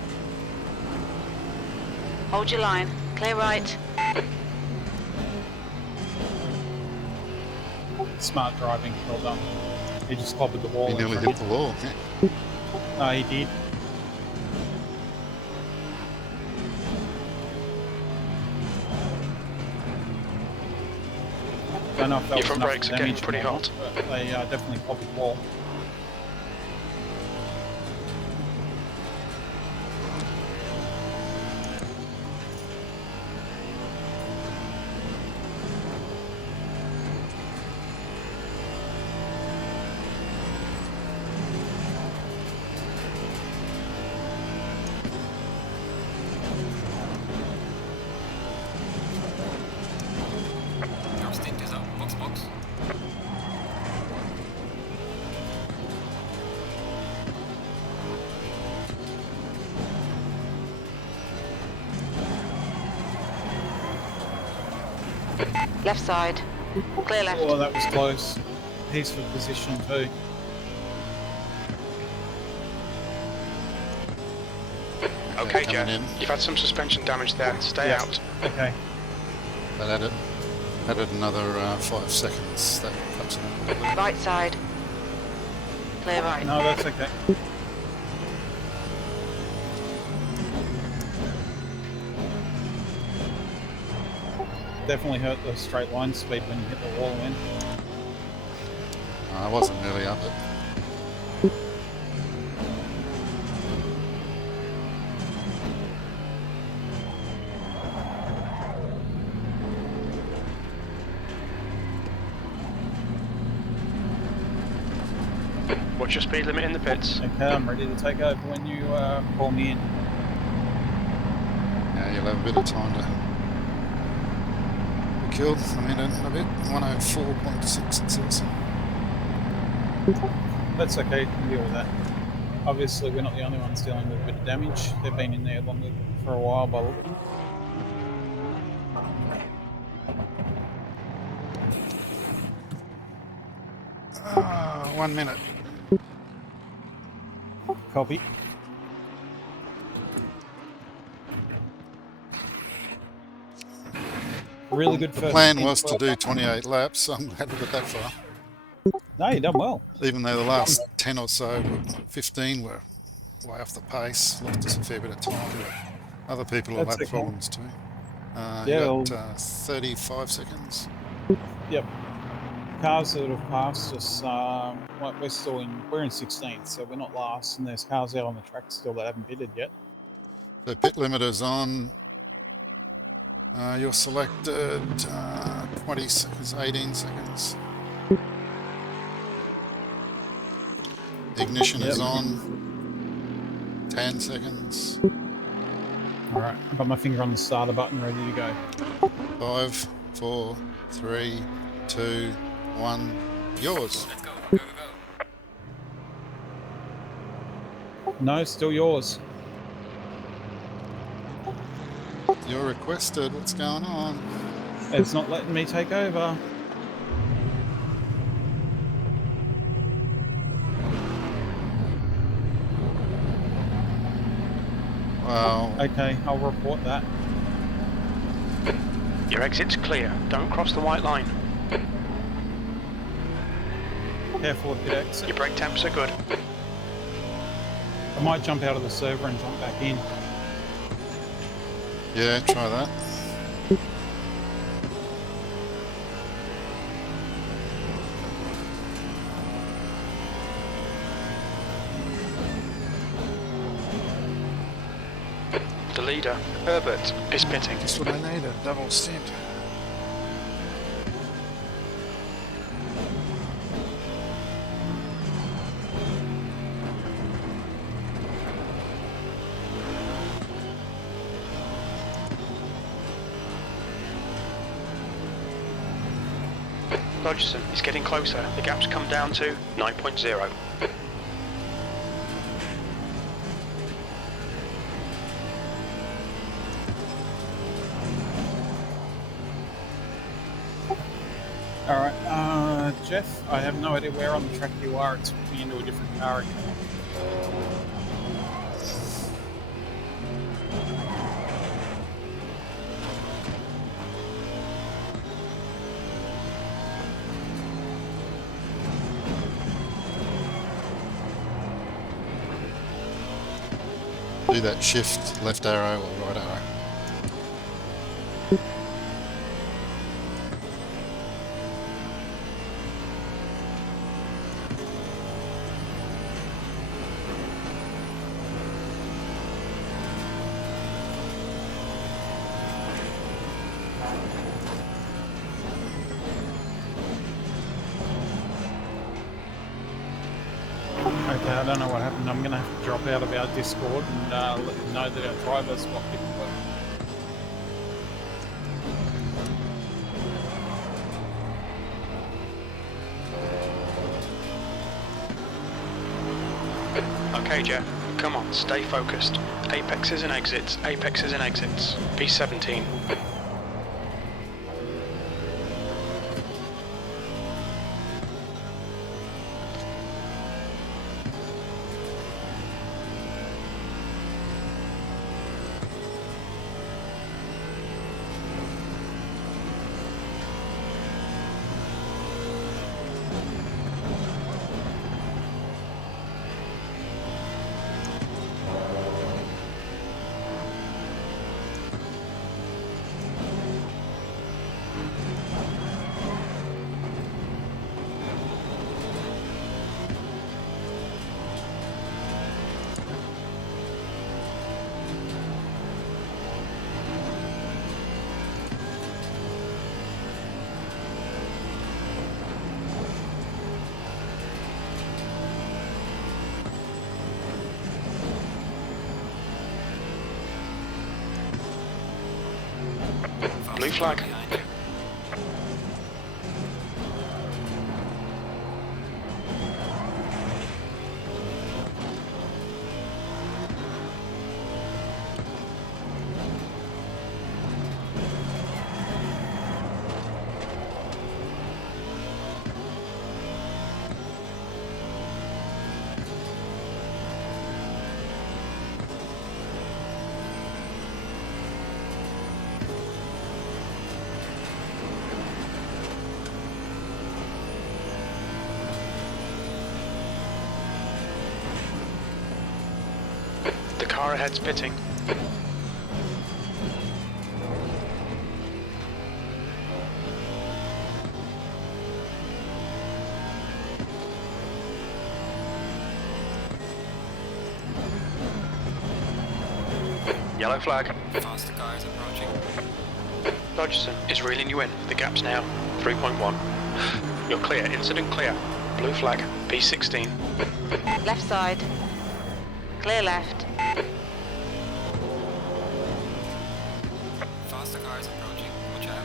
Hold your line. Clear right. Smart driving, well done. He just clobbered the wall. He in nearly front hit the wall. Yeah. No, he did. Don't know if that Your was front enough brakes are getting damage pretty or not, hot. but they definitely clobbered the wall. Austeam is up. Box, box. Left side. Clear left. Oh, that was close. He's for position too. Okay, coming Jeff. in. You've had some suspension damage there. Stay Yeah. out. Okay. That added another 5 seconds. That cuts it up a little bit. Right side. Clear right. No, that's okay. Definitely hurt the straight line speed when you hit the wall in. I wasn't really up it. What's your speed limit in the pits? Okay, I'm ready to take over when you call me in. Now you'll have a bit of time to kill. I'm in a bit. 104.6 it says. That's okay, you can deal with that. Obviously, we're not the only ones dealing with a bit of damage. They've been in there longer for a while by looking. Ah, 1 minute. Copy. Really good The first. plan was to do 28 laps, so I'm glad we got that far. No, you done well. Even though the last 10 or so, 15 were way off the pace, lost us a fair bit of time, but other people will That's have okay. problems too. Yeah, You got 35 seconds. Yep. Cars that have passed us, we're in 16th, so we're not last, and there's cars out on the track still that haven't pitted yet. So pit limiter's on. You're selected 20 seconds, 18 seconds. Ignition is on. 10 seconds. All right, I've got my finger on the starter button, ready to go. 5, 4, 3, 2, 1. Yours. Let's go, go, go. No, still yours. You're requested. What's going on? It's not letting me take over. Well, Okay, I'll report that. Your exit's clear. Don't cross the white line. Careful of pit exit. Your brake temps are good. I might jump out of the server and jump back in. yeah, try that. The leader, Herbert, is pitting. Just what I need, a double stint. Rogerson is getting closer. The gap's come down to 9.0. All right, Jeff, I have no idea where on the track you are. It's put me into a different car again. Do that shift left arrow or right arrow. Okay, I don't know what happened. I'm going to have to drop out of our Discord and let you know that our driver swap didn't work. Okay, Jeff. Come on, stay focused. Apexes and exits, apexes and exits. P17. Blue flag. Behind you. Car ahead's pitting. Yellow flag. Faster car is approaching. Dodgson is reeling you in. The gap's now 3.1. You're clear. Incident clear. Blue flag. P16. Left side. Clear left. Faster car is approaching. Watch out.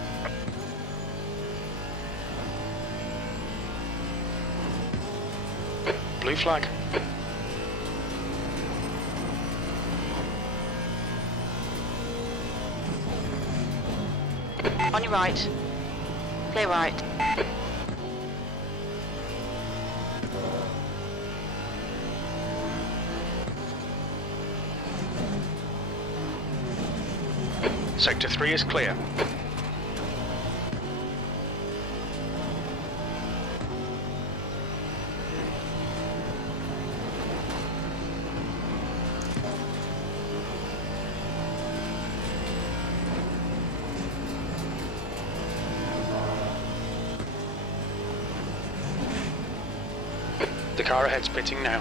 Blue flag. On your right. Clear right. Sector 3 is clear. The car ahead's pitting now.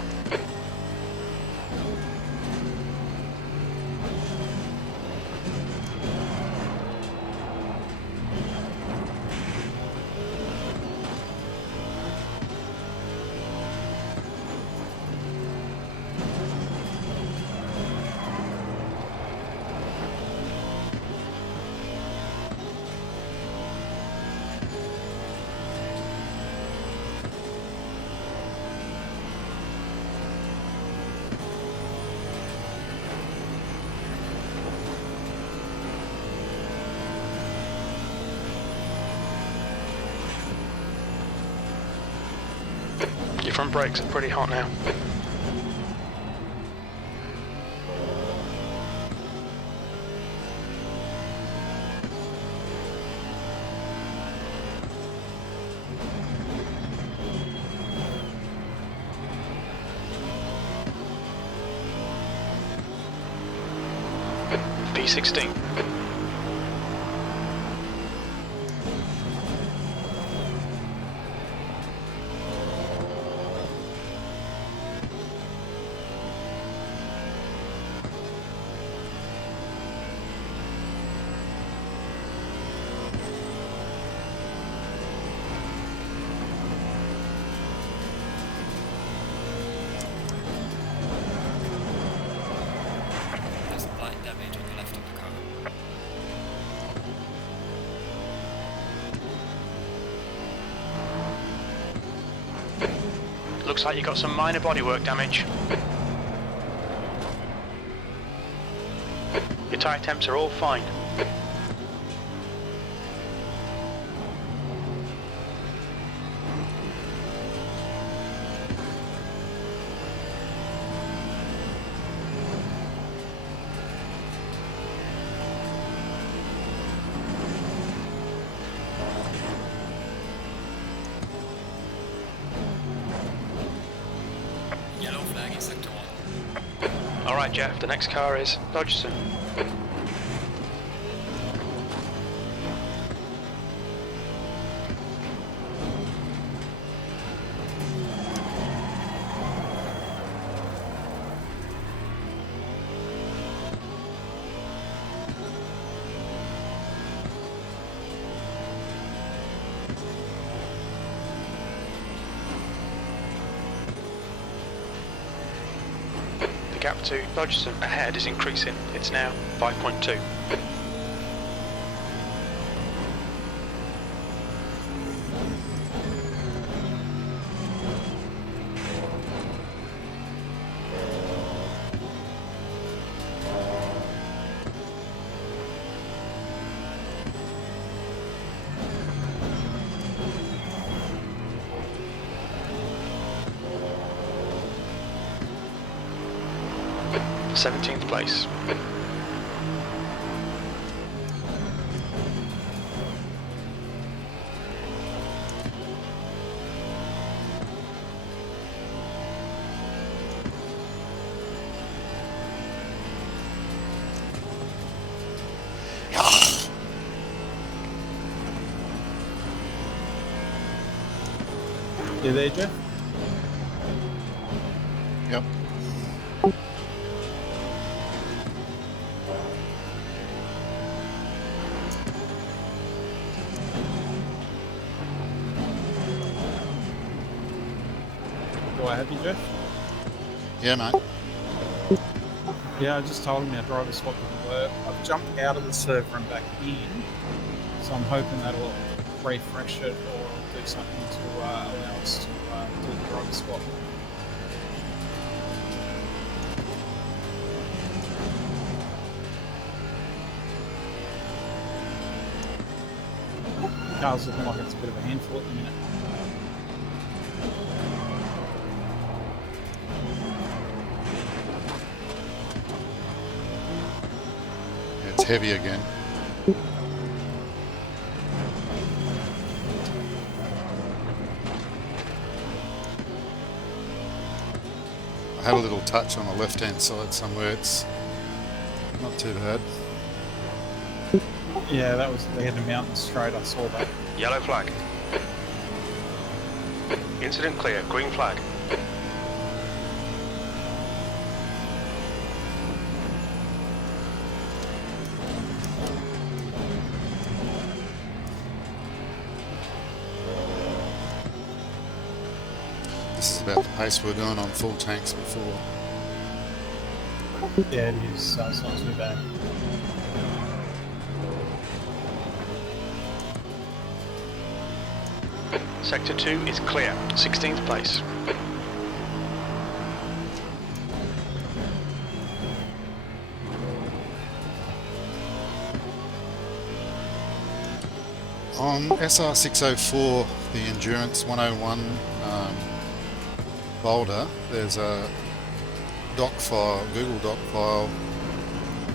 Your front brakes are pretty hot now. P16. There's some light damage on the left of the car. Looks like you got some minor bodywork damage. Your tyre temps are all fine. Yellow flag in sector 1. Alright Jeff, the next car is Dodgson. The gap to Dodgson ahead is increasing. It's now 5.2. Seventeenth place. You there, Jeff? Yep. Do I have you, Jeff? Yeah, mate. Yeah, I just told him our driver swap didn't work. I've jumped out of the server and back in, so I'm hoping that'll refresh it or do something to allow us to do the driver swap. The car's looking like it's a bit of a handful at the minute. It's heavy again. I had a little touch on the left-hand side somewhere. It's not too bad. Yeah, that was the head of mountain straight. I saw that. Yellow flag. Incident clear. Green flag. This is about the pace we're doing on full tanks before. Yeah, it is. So it's not too bad. Sector 2 is clear. 16th place. On SR604, the Endurance 101 Boulder, there's a doc file, Google doc file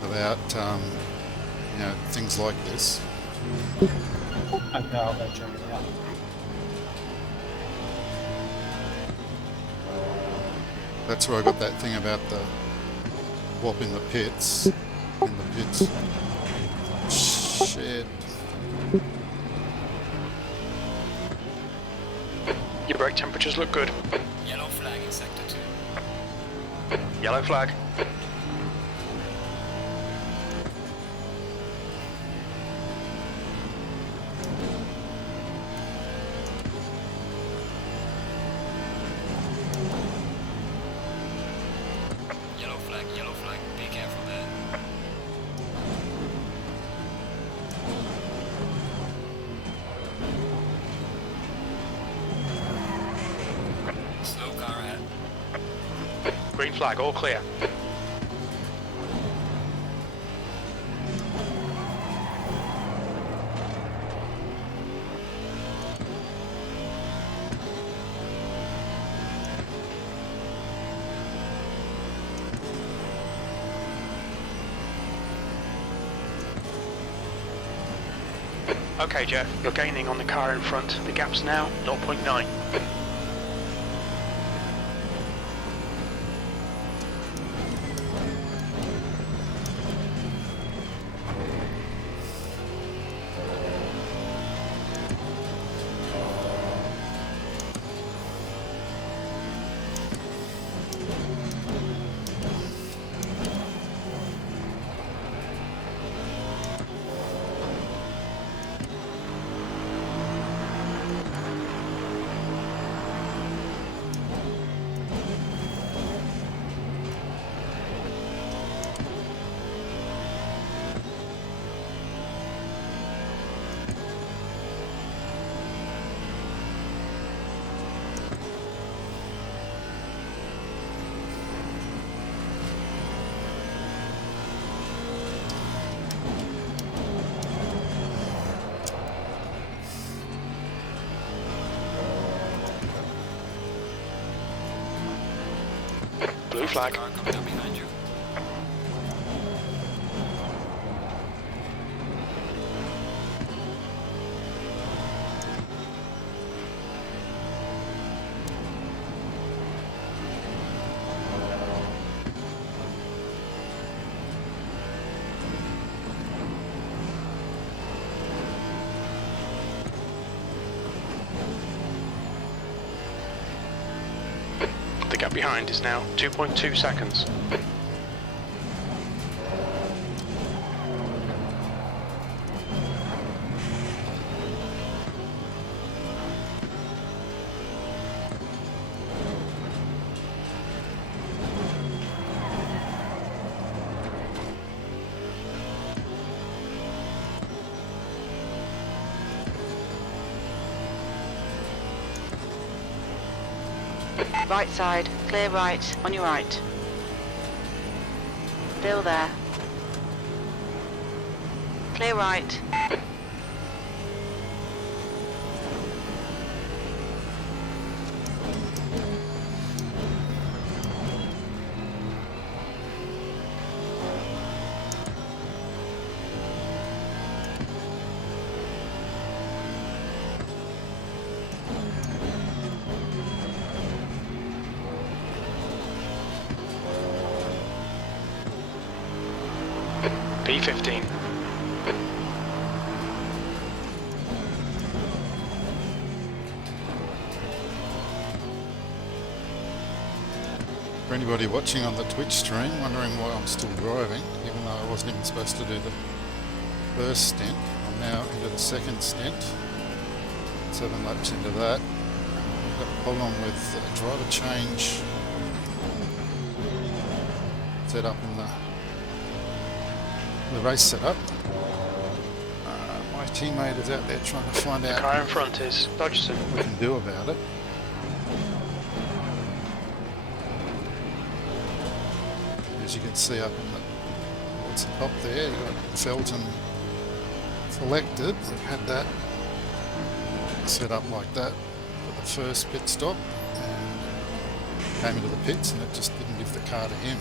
about things like this. Okay, I'll go check it out. That's where I got that thing about the whop in the pits. In the pits. Shit. Your brake temperatures look good. Yellow flag in sector 2. Yellow flag. Yellow flag, be careful there. Slow car ahead. Green flag, all clear. Okay, Jeff, you're gaining on the car in front. The gap's now 0.9. Blue flag. Car coming up behind you. behind is now 2.2 seconds. Right side, clear right, on your right. Still there. Clear right. P15. For anybody watching on the Twitch stream, wondering why I'm still driving, even though I wasn't even supposed to do the first stint. I'm now into the second stint. 7 laps into that. I've got a problem with the driver change set up in the race setup. My teammate is out there trying to find out Car in front is Dodgson. what we can do about it. As you can see up in towards the top there, you've got Felton selected. We've had that set up like that for the first pit stop, and came into the pits and it just didn't give the car to him.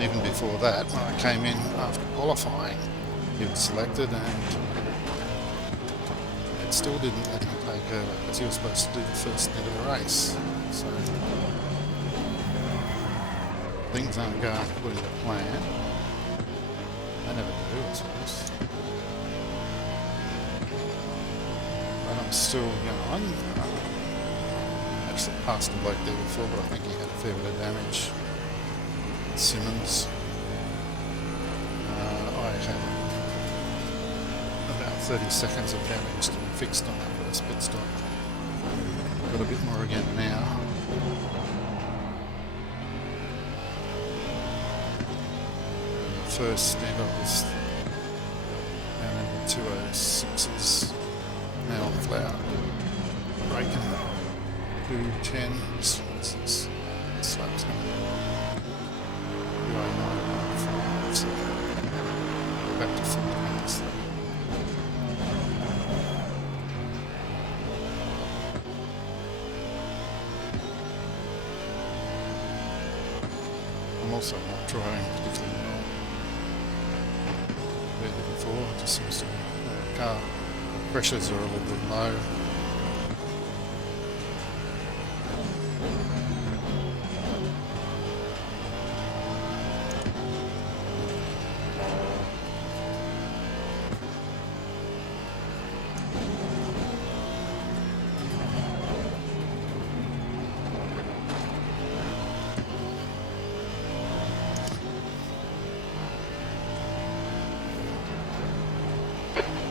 Even before that, when I came in after qualifying, he was selected and it still didn't let him take over because he was supposed to do the first stint of the race. So things aren't going according to plan. They never do, I suppose. But I'm still going. Actually passed the bloke there before, but I think he had a fair bit of damage. Simmons. I have about 30 seconds of damage to be fixed on that first pit stop. Got a bit more again now. The first stint I was down in the 206s. Now I'm flat. Braking 210. This slap's going to so back to 40 minutes. I'm also not driving particularly well. Compared to before, it just seems to be the car pressures are a little bit low.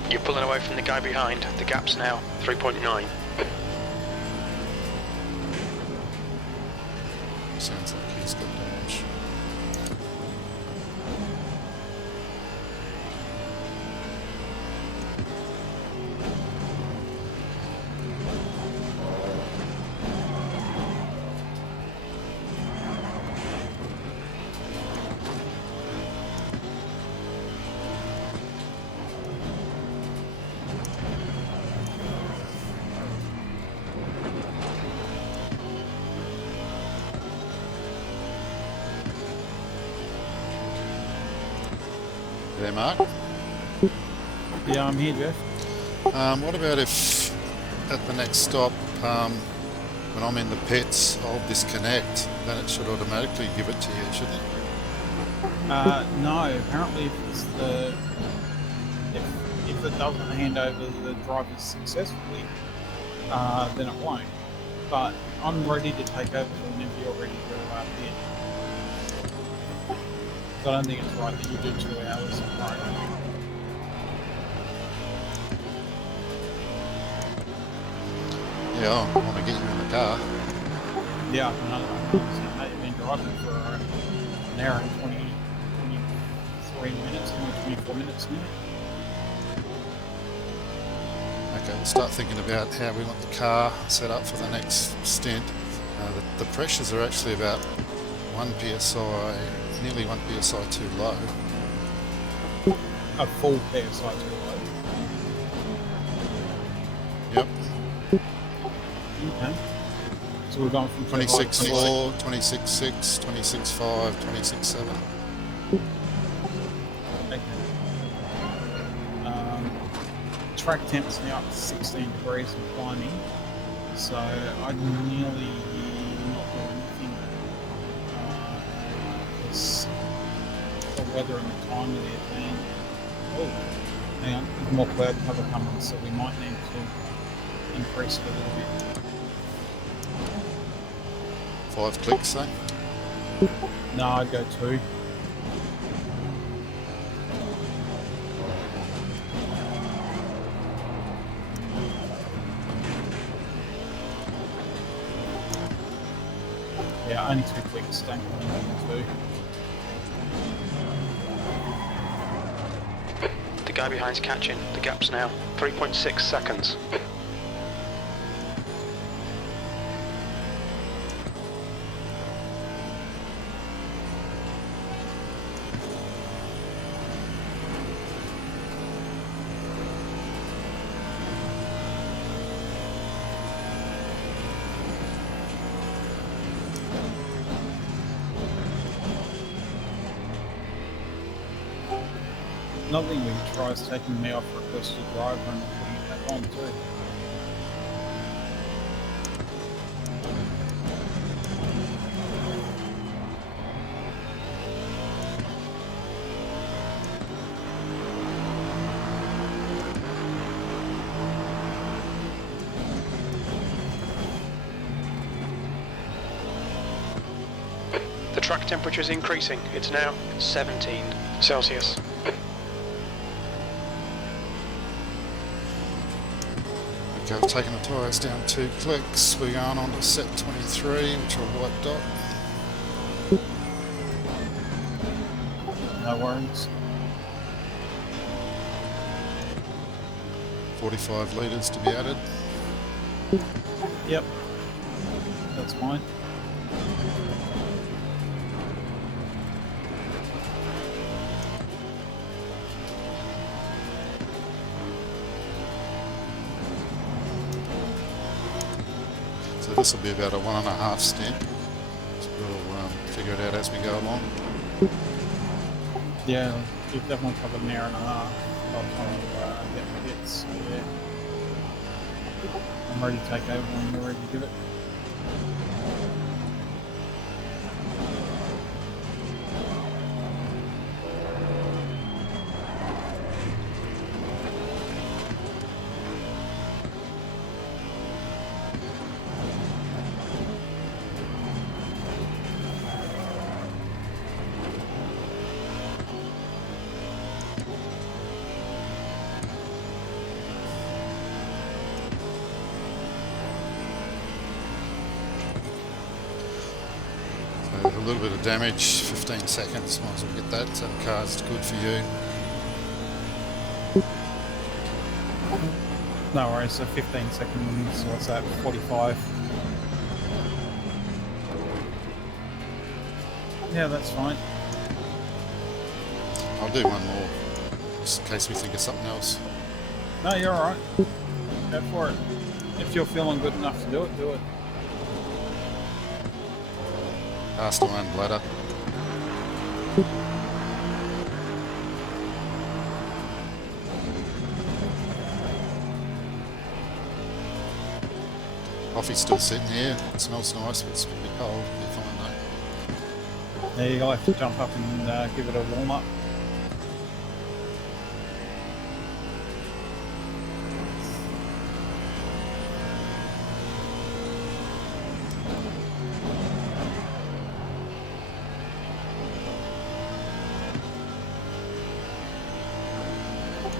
You're pulling away from the guy behind. The gap's now 3.9. Sounds like he's got damage. There, Mark. Yeah, I'm here, Jeff. What about if at the next stop, when I'm in the pits, I'll disconnect, then it should automatically give it to you, shouldn't it? No, apparently if it's if it doesn't hand over the drivers successfully, then it won't. But I'm ready to take over whenever you're ready to bid. So I don't think it's right that you do 2 hours in a row. Yeah, I want to get you in the car. Yeah, I know you've been driving for an hour and 23 minutes, 24 minutes now. Okay, we'll start thinking about how we want the car set up for the next stint. The pressures are actually about 1 psi, nearly 1 psi too low. A full PSI too low. Yep. Okay. So we're going from 26.4, 26.6, 26.5, 26.7. Okay. Track temps now up to 16 degrees and climbing, so I'd nearly not do anything because the weather and the time of the event. Oh, hang on, there's more cloud cover coming, so we might need to increase it a little bit. 5 clicks, eh? No, I'd go 2. Yeah, only 2 clicks, don't go more than 2. The guy behind's catching. The gap's now 3.6 seconds. Another thing we can try is taking me off requested driver and putting it back on too. The track temperature is increasing. It's now 17 Celsius. Okay, I've taken the tyres down 2 clicks. We're going on to set 23, which are a white dot. No worries. 45 litres to be added. Yep. That's fine. So this will be about a 1.5 stint. So we'll figure it out as we go along. Yeah, you've definitely covered an hour and a half by the time you get the hits. So yeah. I'm ready to take over when you're ready to give it. So a little bit of damage, 15 seconds, might as well get that, so the car's good for you. No worries, so 15 seconds, so what's that, 45? Yeah, that's fine. I'll do one more, just in case we think of something else. No, you're alright. Go for it. If you're feeling good enough to do it, do it. Last one, bladder. Coffee's still sitting here. It smells nice, but it's going to be cold. It'll be fine There you go, I have to jump up and give it a warm up.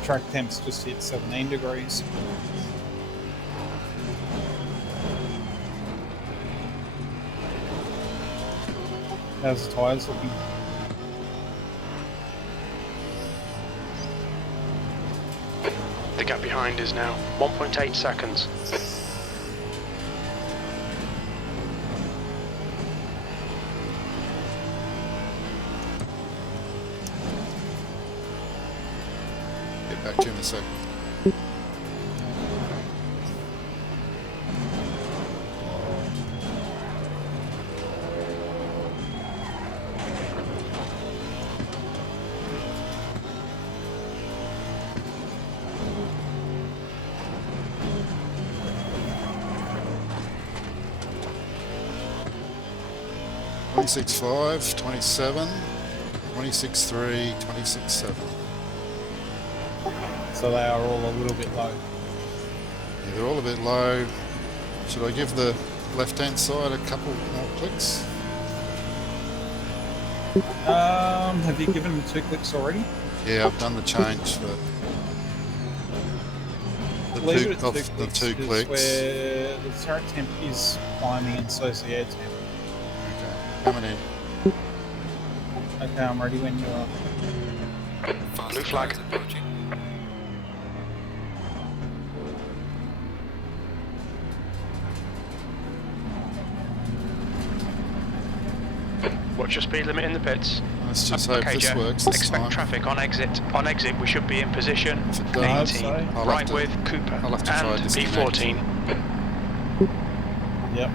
Track temps just hit 17 degrees. How's the tyres looking? The gap behind is now 1.8 seconds. Get back to you in a sec. .26.5, 27, 26.3, 26.7. So they are all a little bit low. Yeah, they're all a bit low. Should I give the left-hand side a couple more clicks? Have you given them 2 clicks already? Yeah, I've done the change for Leave it at the 2 'cause clicks. where the turret temp is climbing and so's the air temp. Okay, coming in. Okay, I'm ready when you are. Fast Blue flag. cars approaching. What's your speed limit in the pits? Let's just hope Okay, this Jeff. works this Expect time. traffic on exit. On exit, we should be in position. If it does, 18, I'll have right to- with Cooper I'll have to try and disconnect. P14. Yep.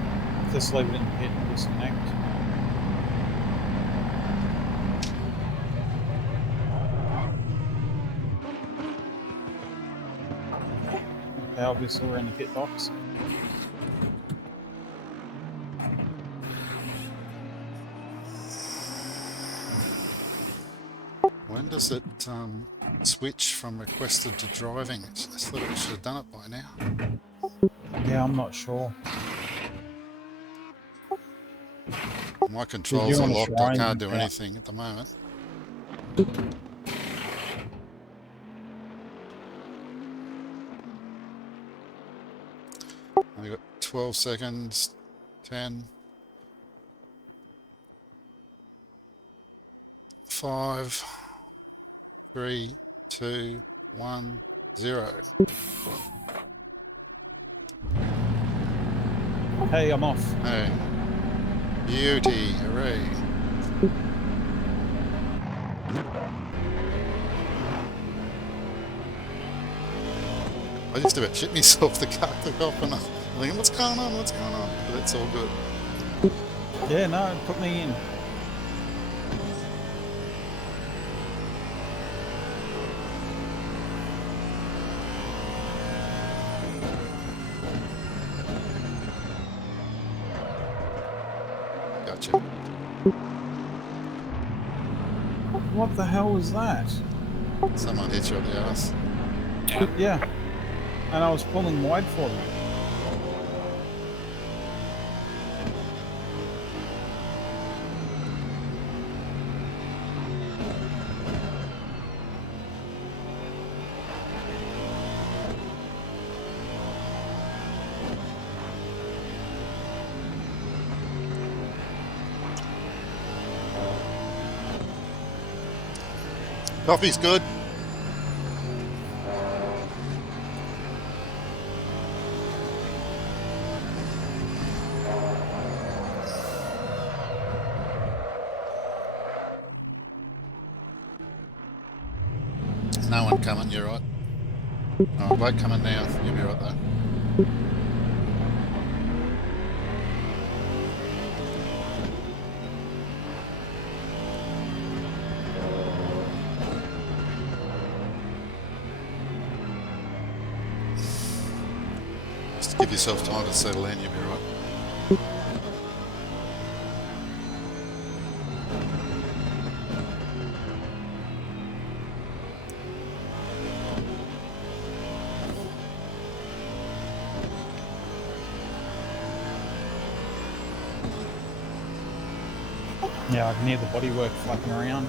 Just leave it in the pit and disconnect. Okay, obviously we're in the pit box. When does it switch from requested to driving? I thought it should have done it by now. Yeah, I'm not sure. My controls are wanna locked, try I and can't do work out? anything at the moment. I've got 12 seconds, 10, 5, 3, 2, 1, 0. Hey, I'm off. Hey. Beauty, hooray. I just about shit myself, the car took off and I'm thinking, what's going on, what's going on? But it's all good. Yeah, no, put me in. Gotcha. What the hell was that? Someone hit you up the ass. Yeah. And I was pulling wide for them. Coffee's good. No one coming, you're right. Alright, wait coming now, you'll be right there. Just give yourself time to settle in, you'll be right. Yeah, I can hear the bodywork flapping around.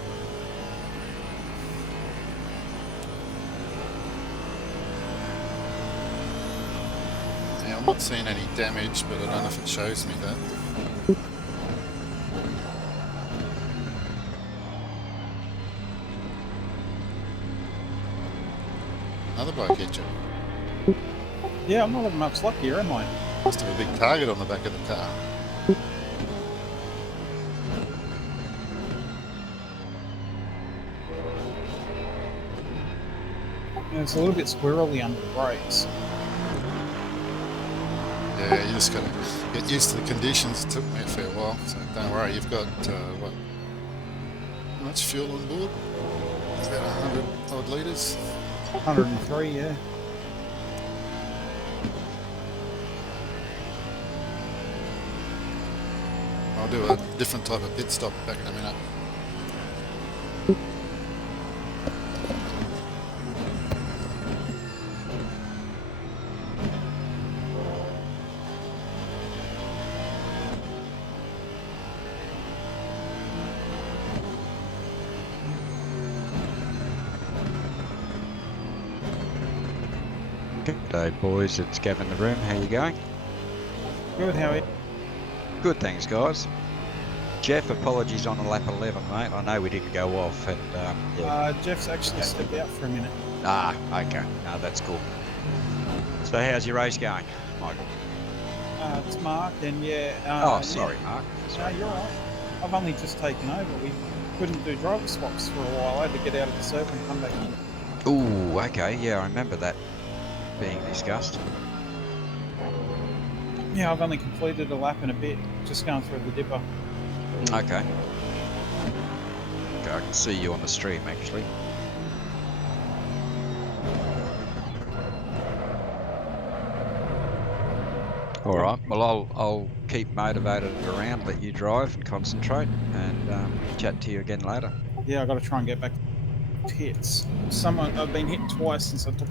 Yeah, I'm not seeing any damage, but I don't know if it shows me that. Another bloke hit you. Yeah, I'm not having much luck here, am I? Must have a big target on the back of the car. Yeah, it's a little bit squirrely under the brakes. Yeah, you just got to get used to the conditions. It took me a fair while, so don't worry. You've got, what, how much fuel on board? About 100 odd litres. 103, yeah. I'll do a different type of pit stop back in a minute. G'day boys, it's Gavin in the room. How you going? Good, how are you? Good, thanks guys. Jeff, apologies on lap 11, mate. I know we didn't go off, and yeah. Jeff's actually stepped out for a minute. Ah, okay. No, that's cool. So how's your race going, Michael? It's Mark, and yeah. Oh, sorry, Mark. No, Sorry. you're right. I've only just taken over. We couldn't do driver swaps for a while. I had to get out of the circuit and come back in. Ooh, okay. Yeah, I remember that being discussed. Yeah, I've only completed a lap and a bit, just going through the dipper. Okay. Okay, I can see you on the stream, actually. All right. Well, I'll keep motivated around, let you drive and concentrate, and chat to you again later. Yeah, I've got to try and get back to hits. I've been hit twice since I took.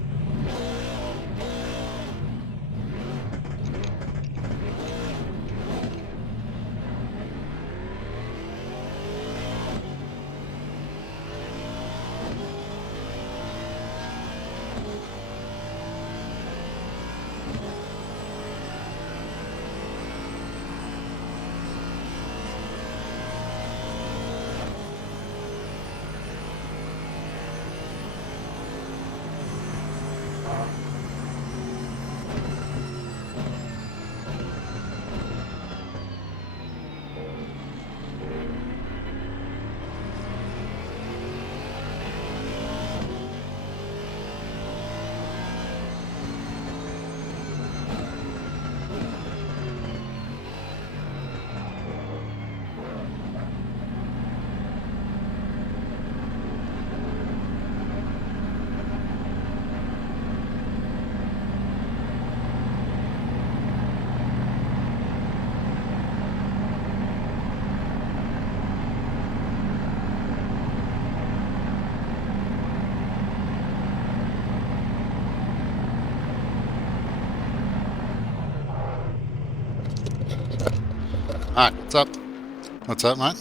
Mark, what's up? What's up, mate?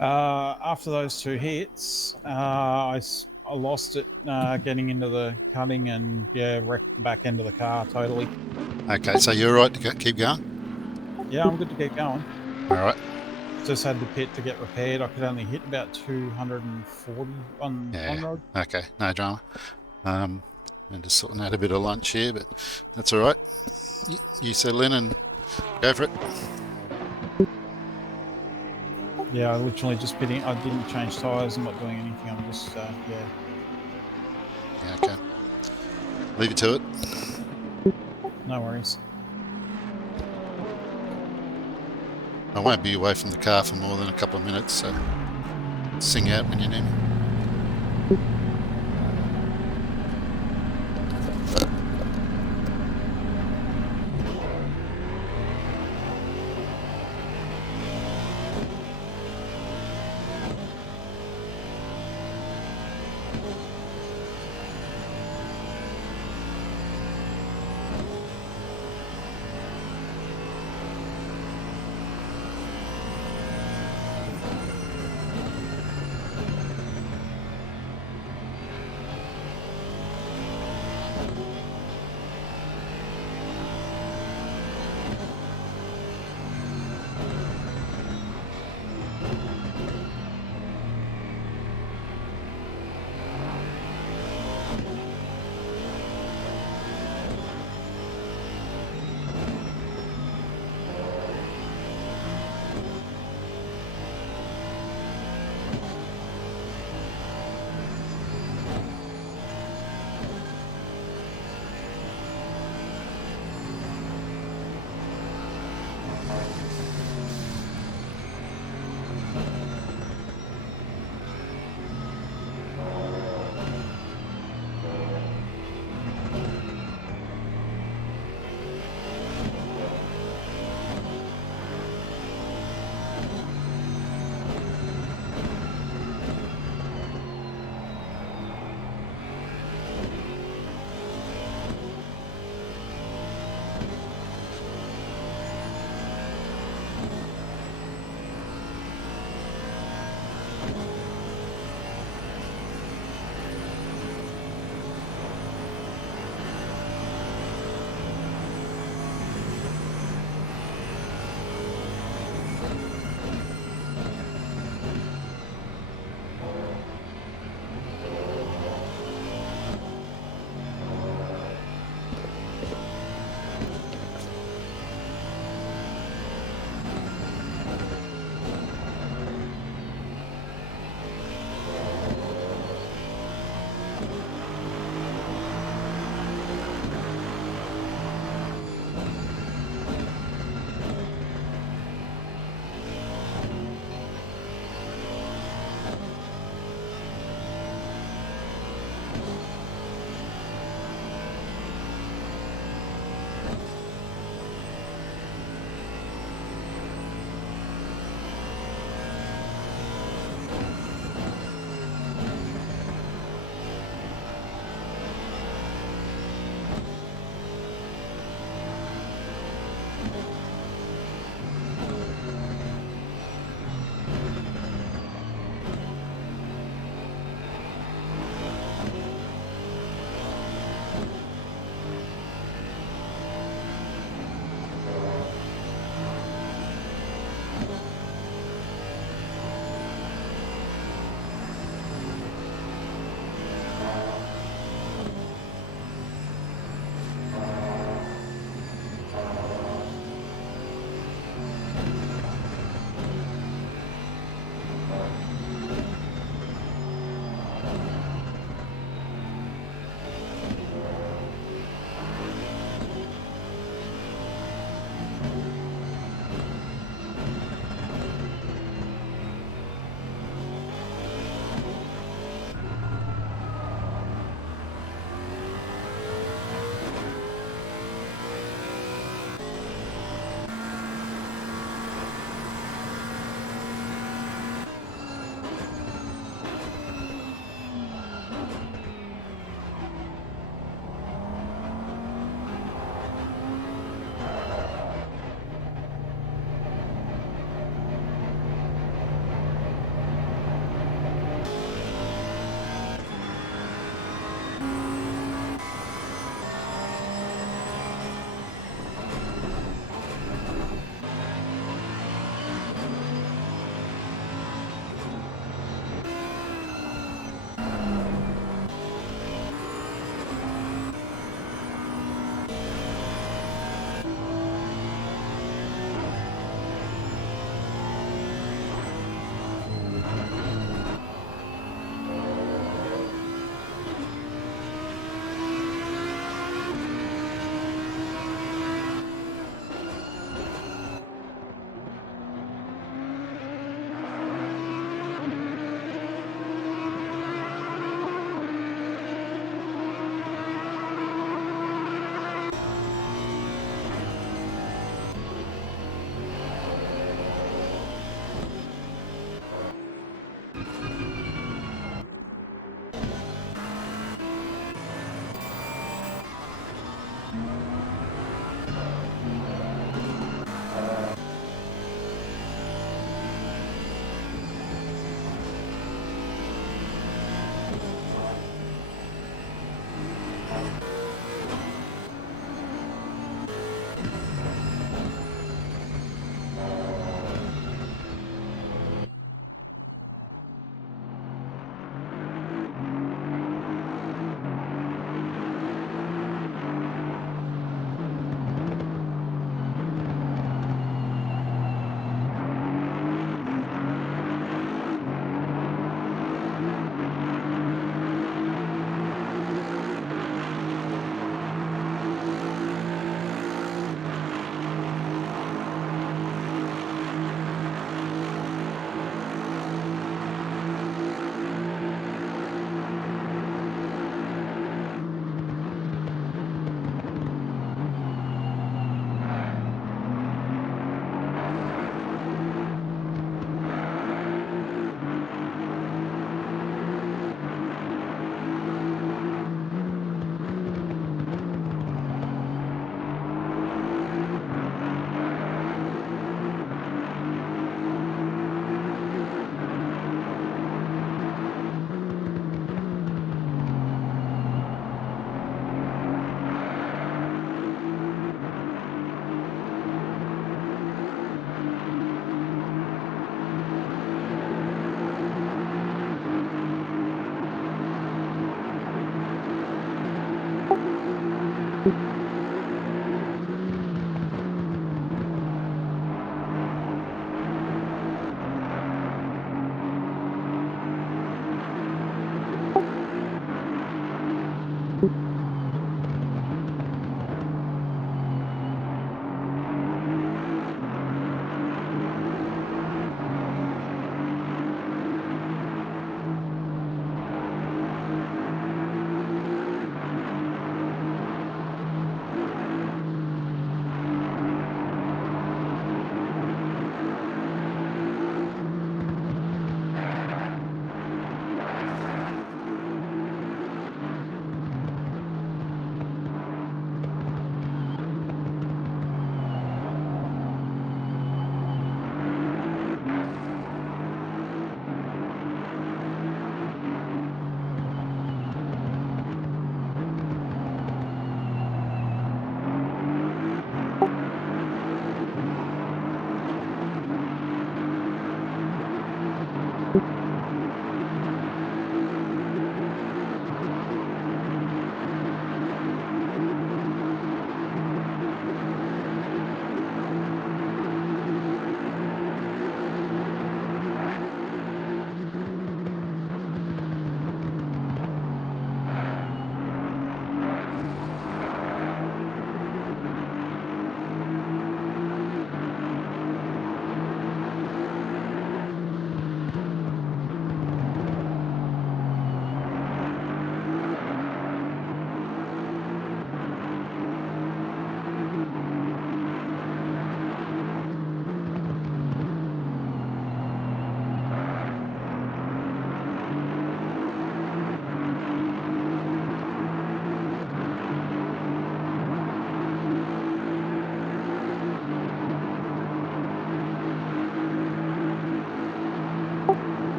After those two hits, I lost it getting into the cutting and yeah, wrecked the back end of the car totally. Okay, so you're right to keep going? Yeah, I'm good to keep going. All right. Just had the pit to get repaired. I could only hit about 240 on road. Okay, no drama. I'm just sorting out a bit of lunch here, but that's all right. You settle in and go for it. Yeah, I literally just pitting. I didn't change tyres. I'm not doing anything. I'm just, yeah. Yeah, okay. Leave you to it. No worries. I won't be away from the car for more than a couple of minutes, so sing out when you need me.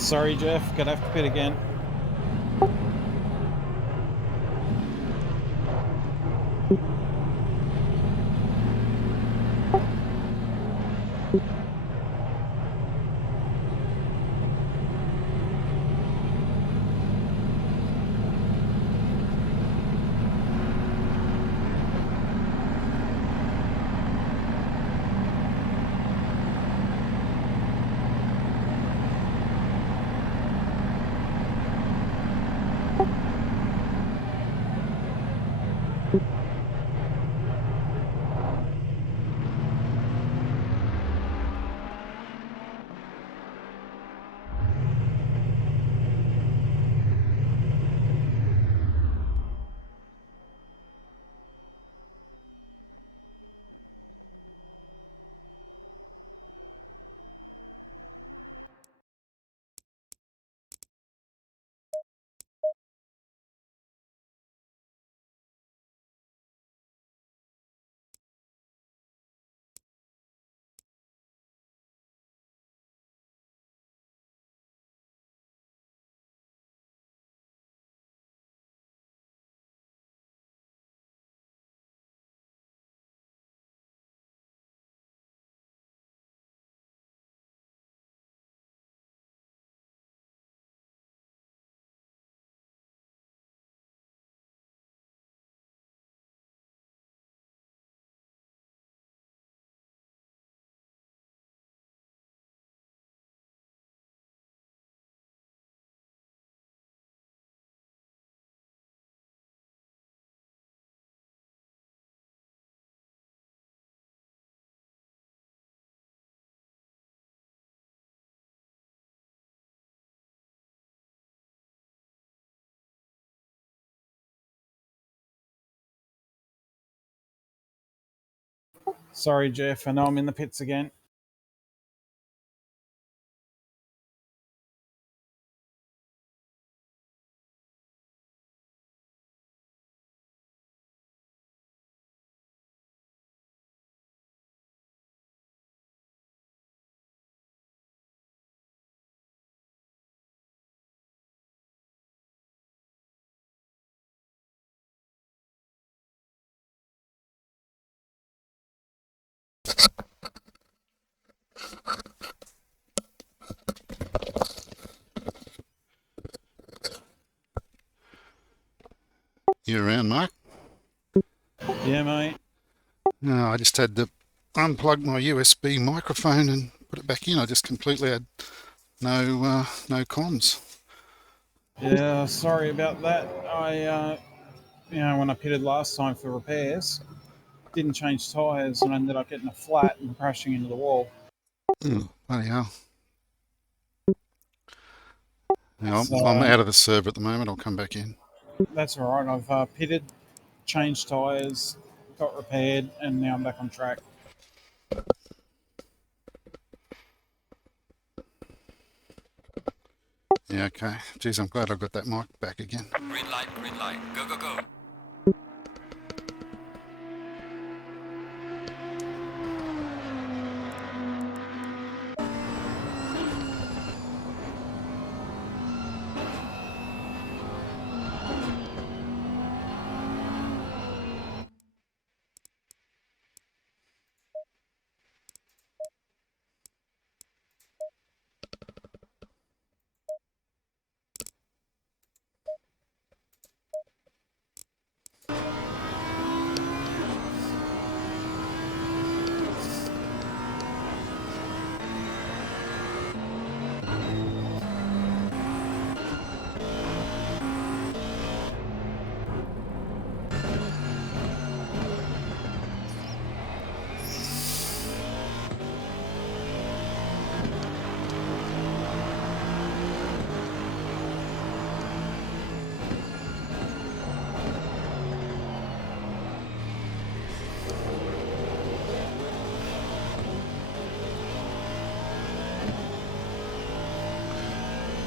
Sorry, Jeff. Gonna have to pit again. Sorry, Jeff. I know I'm in the pits again. You around, Mark? Yeah, mate. No, I just had to unplug my USB microphone and put it back in. I just completely had no comms. Yeah, sorry about that. When I pitted last time for repairs, didn't change tyres and ended up getting a flat and crashing into the wall. Bloody hell. Yeah, So, I'm out of the server at the moment. I'll come back in. that's all right. I've pitted, changed tyres, got repaired, and now I'm back on track. Yeah, okay. Geez, I'm glad I got that mic back again. Green light, go, go, go.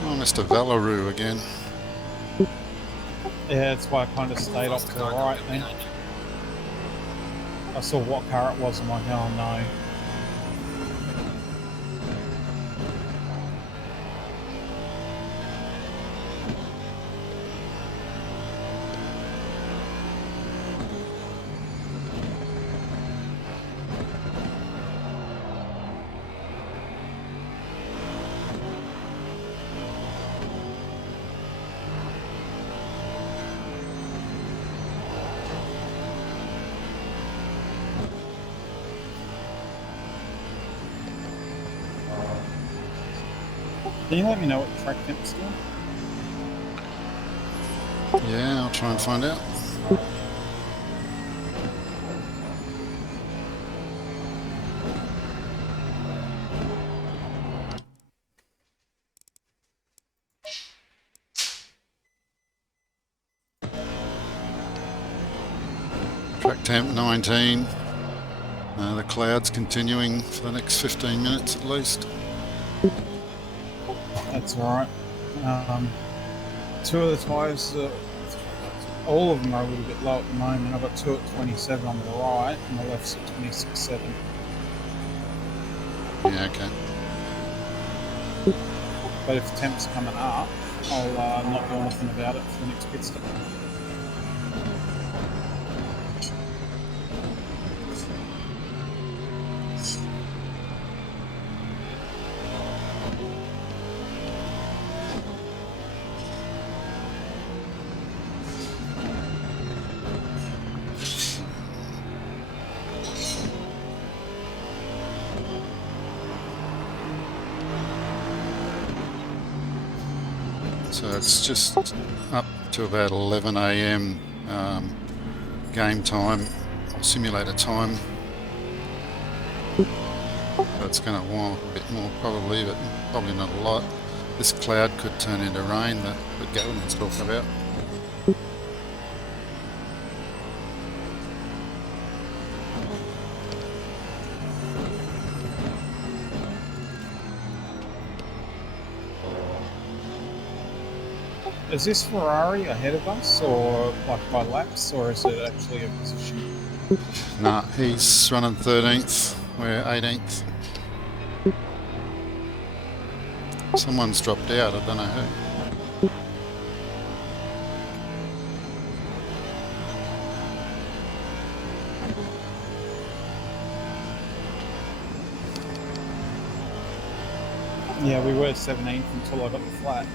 Oh, Mr. Valaroo again. Yeah, that's why I kind of stayed off to the right then. Behind you. I saw what car it was. I'm like, oh no. Can you let me know what the track temp's doing? Yeah, I'll try and find out. Track temp 19. The clouds continuing for the next 15 minutes at least. That's alright. Two of the tyres, all of them are a little bit low at the moment. I've got two at 27 on the right, and the left's at 26.7. Yeah, okay. But if the temp's coming up, I'll not do anything about it for the next pit stop. So it's just up to about 11 AM game time, simulator time. So it's going to warm up a bit more probably, but probably not a lot. This cloud could turn into rain that the government's talking about. Is this Ferrari ahead of us, or like by laps, or is it actually a position? Nah, he's running 13th, we're 18th. Someone's dropped out, I don't know who. Yeah, we were 17th until I got the flat.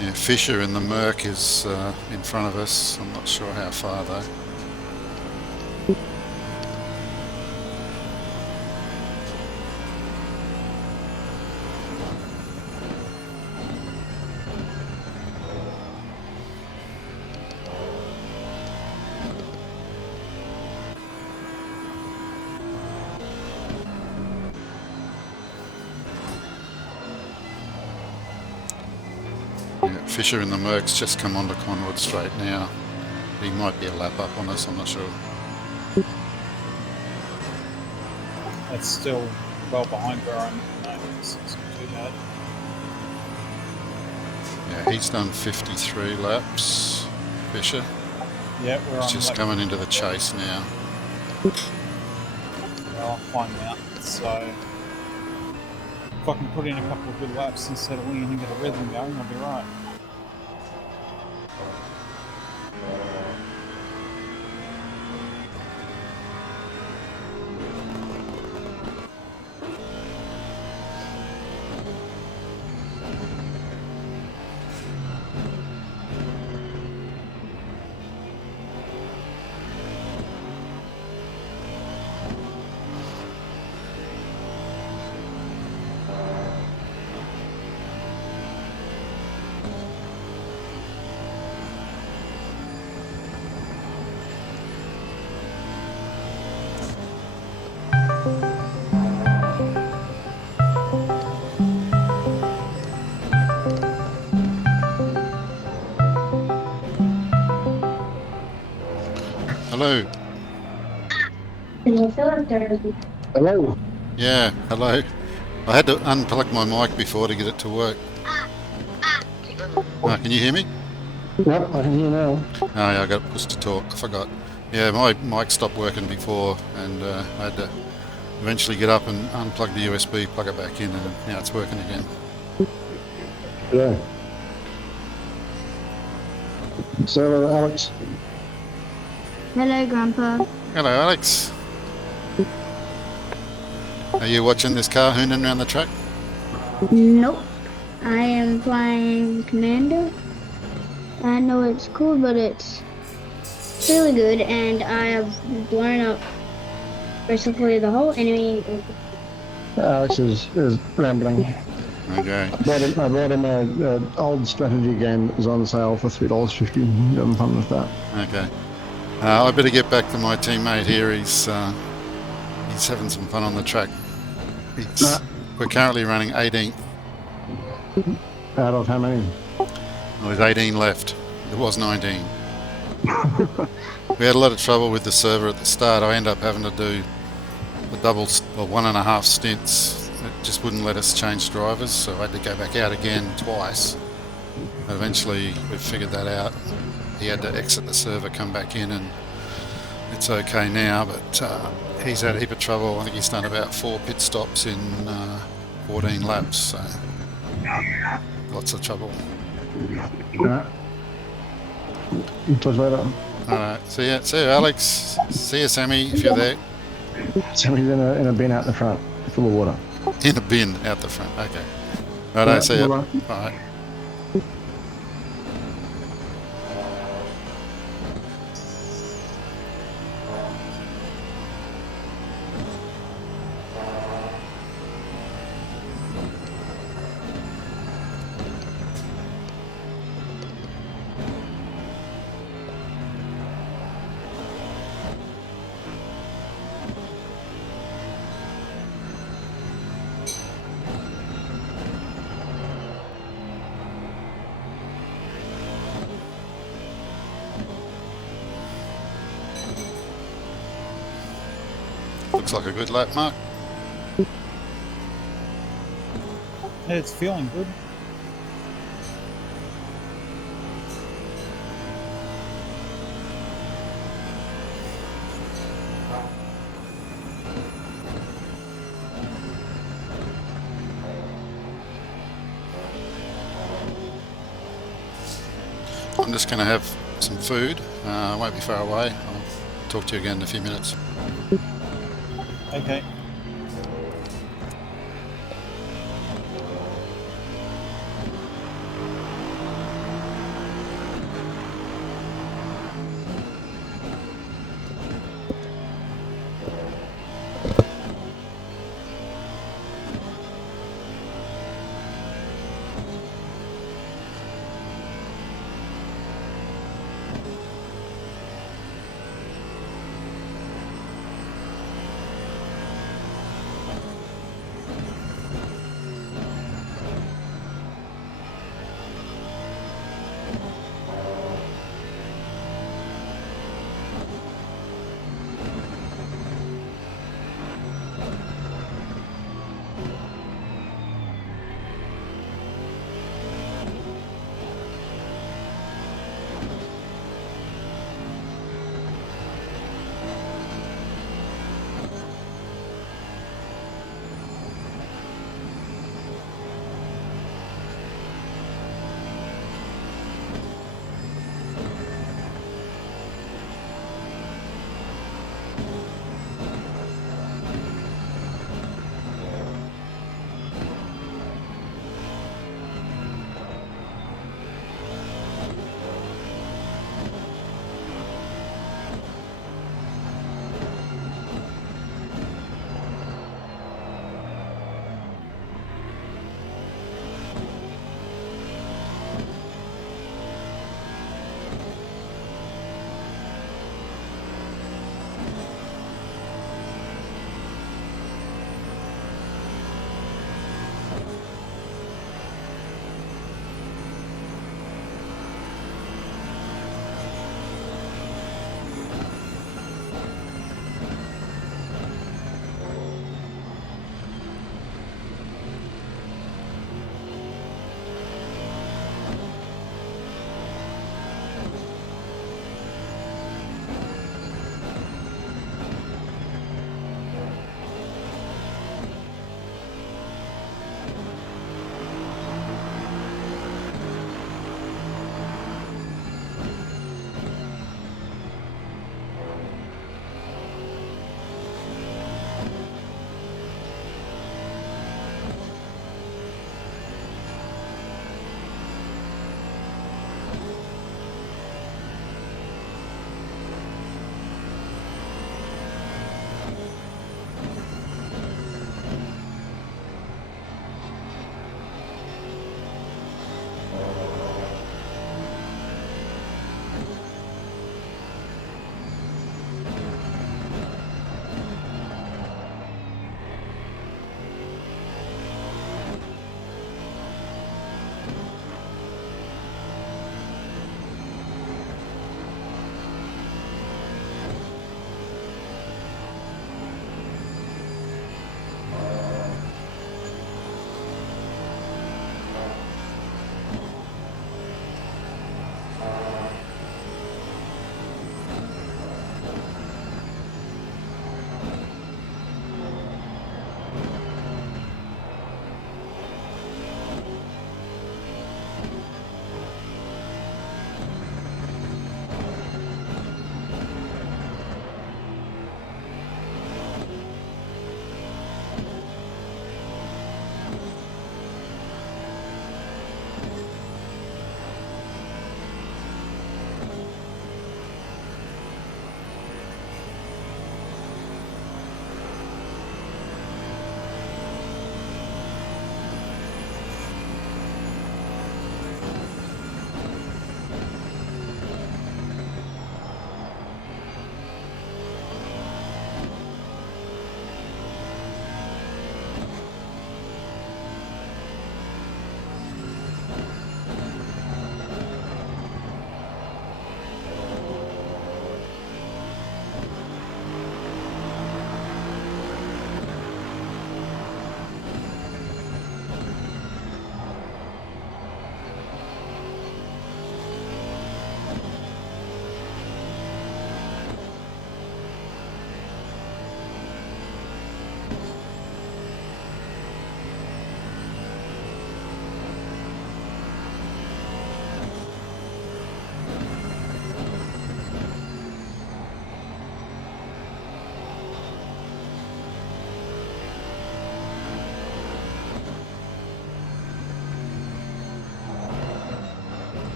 Yeah, Fisher in the Merc is in front of us. I'm not sure how far though. Yeah, Fisher in the Merc's just come onto Conwood Straight now. He might be a lap up on us, I'm not sure. That's still well behind where I'm at the moment. It's not too bad. Yeah, he's done 53 laps, Fisher. Yeah, we're He's on just lap. coming into the chase now. Well, I'll find out. So if I can put in a couple of good laps and settle in and get a rhythm going, I'll be right. Hello. Hello. Yeah, hello. I had to unplug my mic before to get it to work. Oh, can you hear me? Yep, I can hear now. Oh yeah, I got push to talk. I forgot. Yeah, my mic stopped working before, and I had to eventually get up and unplug the USB, plug it back in, and now it's working again. Yeah. So, Alex, Hello, Grandpa. Hello, Alex. Are you watching this car hooning around the track? Nope. I am flying Commander. I know it's cool, but it's really good, and I have blown up basically the whole enemy. Alex is rambling. Okay. I bought him a old strategy game that was on sale for $3.50. Having fun with that. Okay. I better get back to my teammate here. He's having some fun on the track. We're currently running 18. Out of how many? Well, there's 18 left. There was 19. We had a lot of trouble with the server at the start. I ended up having to do a double or 1.5 stints. It just wouldn't let us change drivers, so I had to go back out again twice. But eventually we figured that out. He had to exit the server, come back in, and it's okay now, but he's had a heap of trouble. I think he's done about 4 pit stops in 14 laps, so lots of trouble. Alright. Talk later. Alright, see you Alex. See you Sammy, if you're there. Somebody's in a bin out the front, full of water. In a bin out the front, okay. Righto, see you. bye-bye. Alright. Looks like a good lap, Mark. It's feeling good. I'm just going to have some food. I won't be far away. I'll talk to you again in a few minutes. Okay.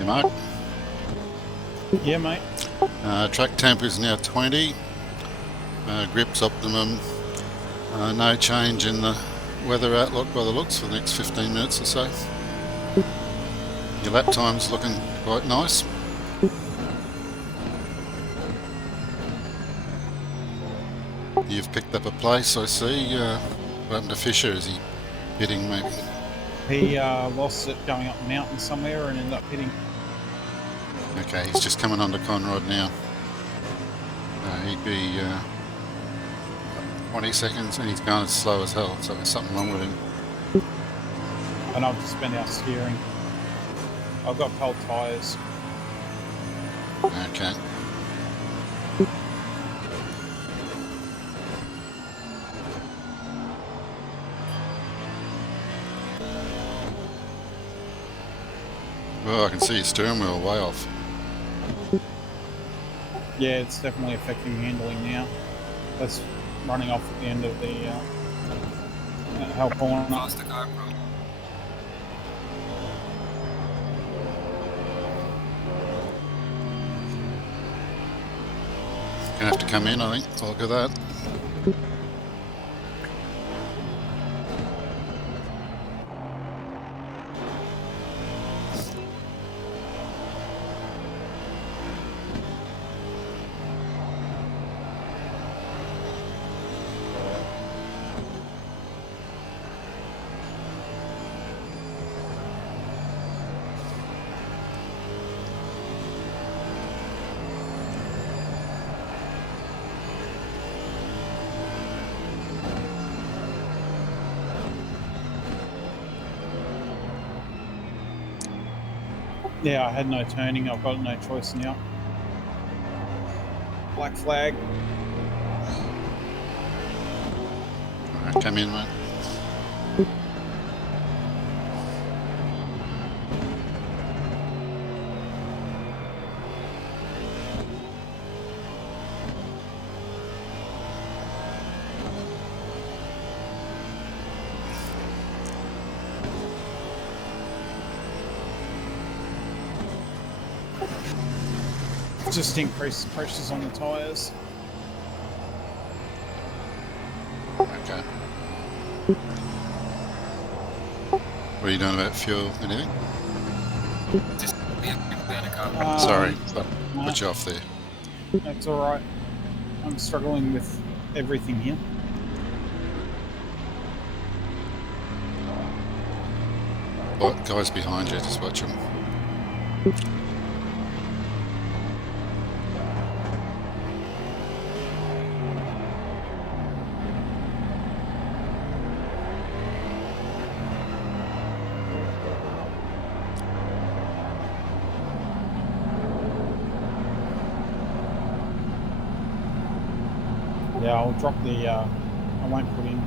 You Mark? Yeah, mate. Track temp is now 20. Grip's optimum. No change in the weather outlook by the looks for the next 15 minutes or so. Your lap time's looking quite nice. You've picked up a place, I see. What happened to Fisher? Is he hitting maybe? He lost it going up the mountain somewhere and ended up hitting. Okay, he's just coming onto Conrod now. He'd be 20 seconds and he's going as slow as hell, so there's something wrong with him. And I've just been out steering. I've got cold tyres. Okay. Well, I can see your steering wheel way off. Yeah, it's definitely affecting handling now. That's running off at the end of the hell corner. Faster car, bro. Gonna have to come in, I think. Look at that. Yeah, I had no turning. I've got no choice now. Black flag. Alright, come in, mate. Just increased pressures on the tyres. Okay. What are you doing about fuel? Anything? Just being a car. Sorry, no. put you off there. That's alright. I'm struggling with everything here. What guys behind you? Just watch them. Yeah, I'll drop the, I won't put in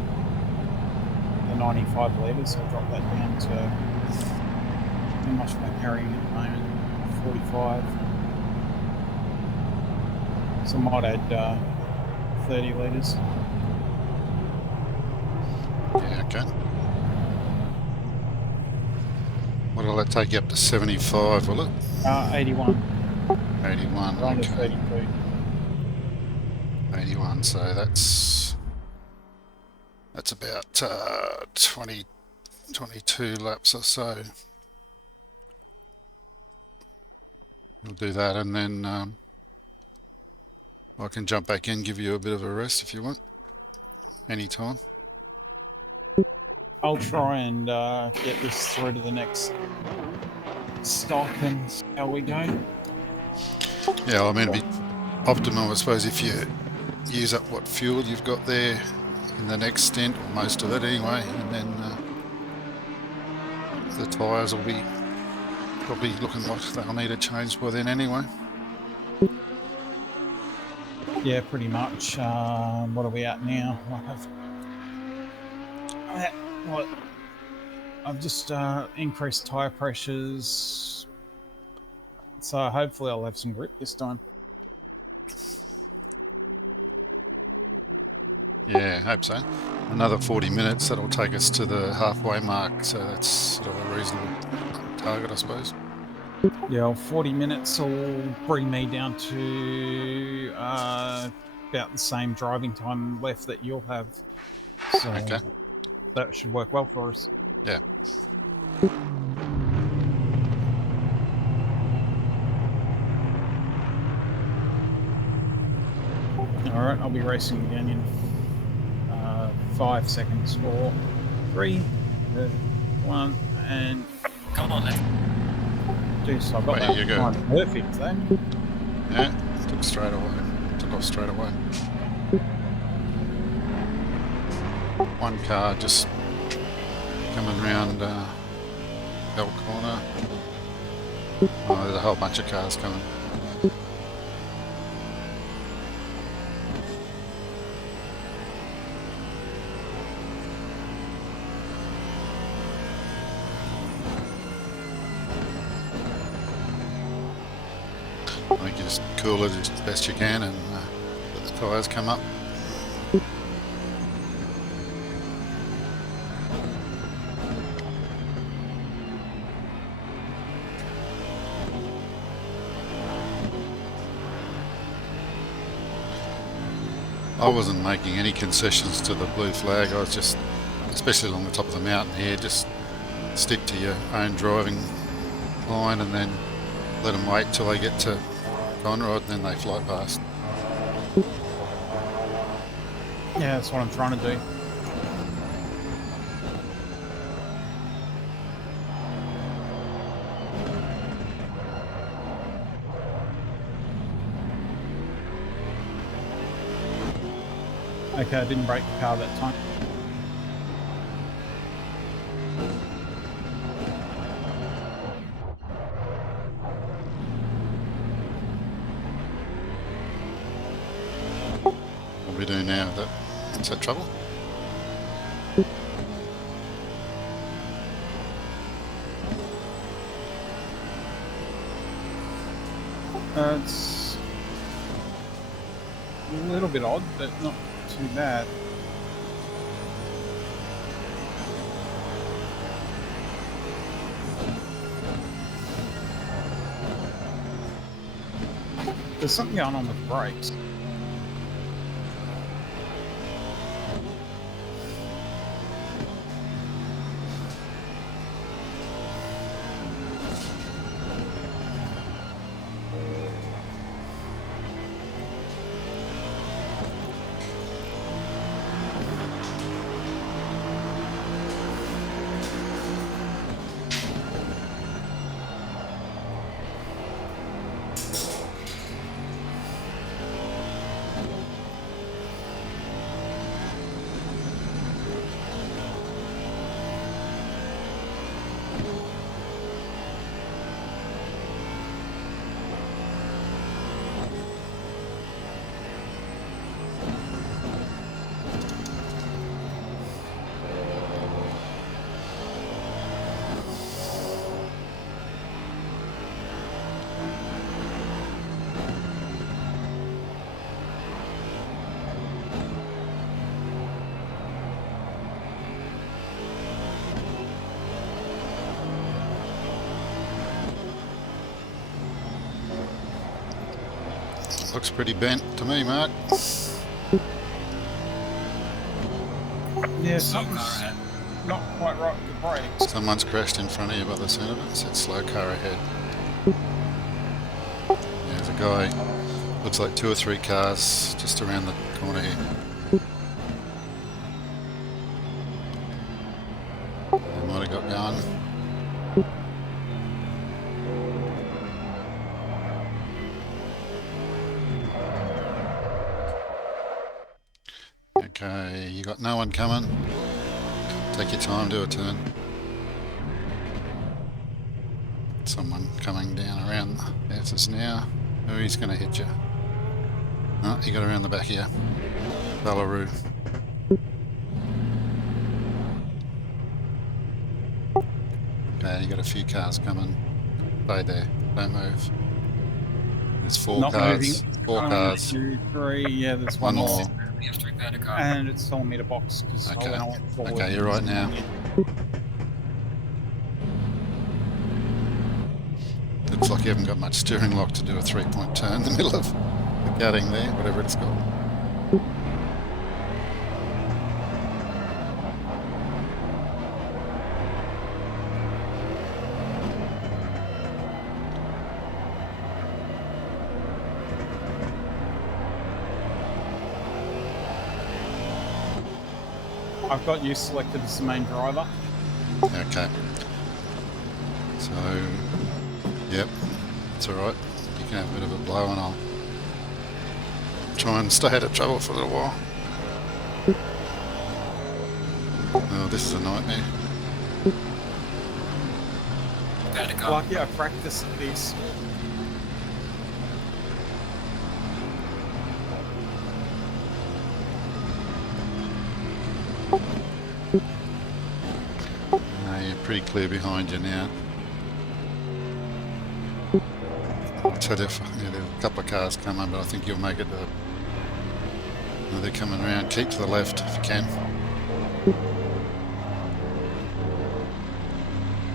the 95 litres, I'll drop that down to, how much am I carrying at the moment? 45. So I might add 30 litres. Yeah, okay. What'll that take you up to 75, will it? 81. 81, Under okay. 32. 81, so that's about 22 laps or so. We'll do that and then I can jump back in, give you a bit of a rest if you want, anytime. I'll try and get this through to the next stop and see how we go. Yeah, I mean, it'd be optimal, I suppose, if you use up what fuel you've got there in the next stint, or most of it anyway, and then the tyres will be probably looking like they'll need a change by then anyway. Yeah, pretty much. What are we at now? I've just increased tyre pressures, so hopefully I'll have some grip this time. Yeah, hope so. Another 40 minutes, that'll take us to the halfway mark, so that's sort of a reasonable target, I suppose. Yeah, well, 40 minutes will bring me down to about the same driving time left that you'll have. So Okay. that should work well for us. Yeah. All right, I'll be racing again in 5 seconds. 4, 3, 1, and Come on, let's do so. I've got Away that you go. time perfect then. Yeah. Took off straight away. One car just coming round Bell Corner. Oh, there's a whole bunch of cars coming. I think you just cool it as best you can and let the tyres come up. I wasn't making any concessions to the blue flag. I was just, especially along the top of the mountain here, just stick to your own driving line and then let them wait till they get to Conrod and then they fly past. Yeah, that's what I'm trying to do. Okay, I didn't break the car that time. What do we do now? Is that trouble? It's a little bit odd, but not too bad. There's something going on with brakes. Looks pretty bent to me, Mark. Yeah, slow something's car ahead. not quite right with the brakes. Someone's crashed in front of you by the sound of it. It said slow car ahead. Yeah, there's a guy, looks like 2 or 3 cars just around the corner here. They might have got going. Okay, you got no one coming. Take your time, do a turn. Someone coming down around Bathurst now. Oh, he's going to hit you. Oh, he got around the back here. Ballaroo. Okay, you got a few cars coming. Stay there. Don't move. There's 4 Not cars. moving. 4 cars. 1, 2, 3. Yeah, there's One one more. more. We have to repair the car. And it's telling me to box because Okay. I went forward. Okay, you're right now. Looks like you haven't got much steering lock to do a 3-point turn in the middle of the gutting there, whatever it's called. I've got you selected as the main driver. Okay. So, yep, it's alright. You can have a bit of a blow and I'll try and stay out of trouble for a little while. Oh, this is a nightmare. Go to car. Lucky I practiced this. No, you're pretty clear behind you now. I'll tell you, if, yeah, there's a couple of cars coming, but I think you'll make it to... No, they're coming around. Keep to the left if you can.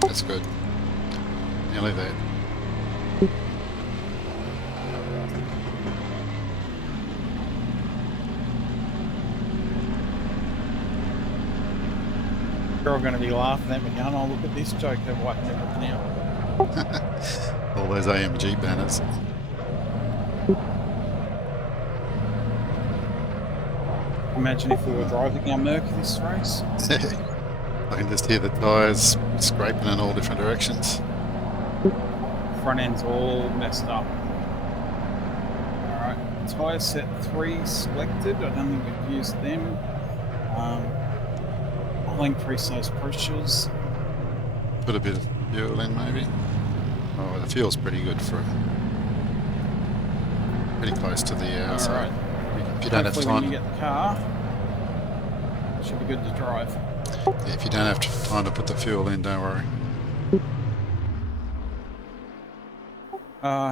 That's good. Nearly there. You're all going to be laughing at me going, oh, look at this joke of what they're looking out. All those AMG banners. Imagine if we were driving our Merc this race. I can just hear the tyres scraping in all different directions. Front end's all messed up. Alright, tyre set 3 selected. I don't think we've used them. I'll increase those pressures. Put a bit of fuel in maybe. Oh, the fuel's pretty good for... Pretty close to the hour, so Alright. if you don't have Hopefully when you time... get the car, it should be good to drive. Yeah, if you don't have time to put the fuel in, don't worry.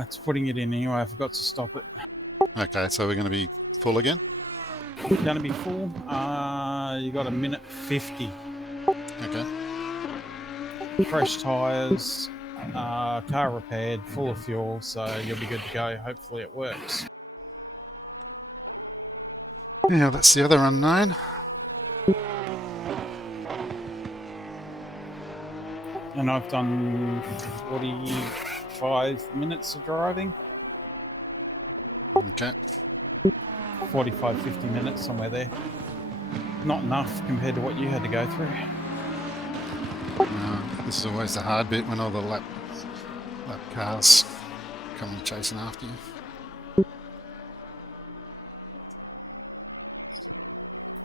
It's putting it in anyway. I forgot to stop it. Okay, so we're going to be full again? Going to be full. You got a minute 50. Okay. Fresh tyres, car repaired, full of fuel, so you'll be good to go. Hopefully it works. Yeah, that's the other unknown. And I've done 45 minutes of driving. Okay. 45, 50 minutes, somewhere there. Not enough compared to what you had to go through. This is always the hard bit when all the lap cars come chasing after you.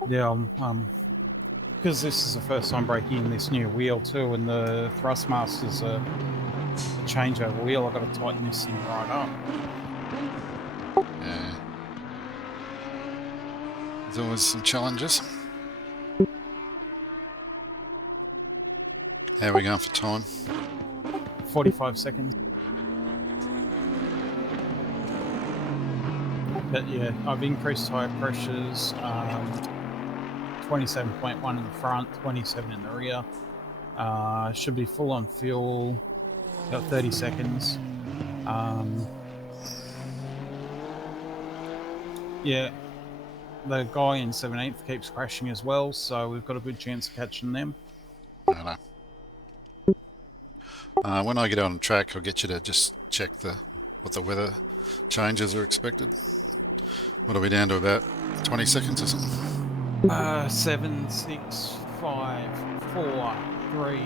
Yeah, because this is the first time breaking in this new wheel too, and the Thrustmaster's a changeover wheel. I've got to tighten this thing right up. Yeah. There's always some challenges. How are we going for time? 45 seconds. But yeah, I've increased tyre pressures, 27.1 in the front, 27 in the rear. Should be full on fuel, got 30 seconds. Yeah, the guy in 17th keeps crashing as well, so we've got a good chance of catching them. I know. When I get on track, I'll get you to just check what the weather changes are expected. What are we down to, about 20 seconds or something? 7, 6, 5, 4, 3,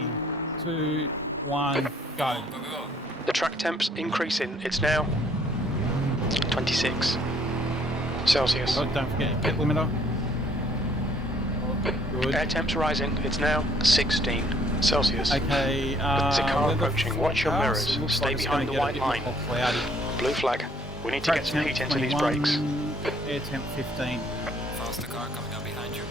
2, 1, go. The track temp's increasing. It's now 26 Celsius. Oh, don't forget pit limiter. Good. Air temp's rising. It's now 16 Celsius. Okay, There's a car weather approaching. Watch your forecast. mirrors. Looks Stay like it's behind the gonna white get a bit line. more cloudy. Blue flag. We need to Track get some temp heat into these 21, brakes. Air temp 15. Faster car coming up behind you.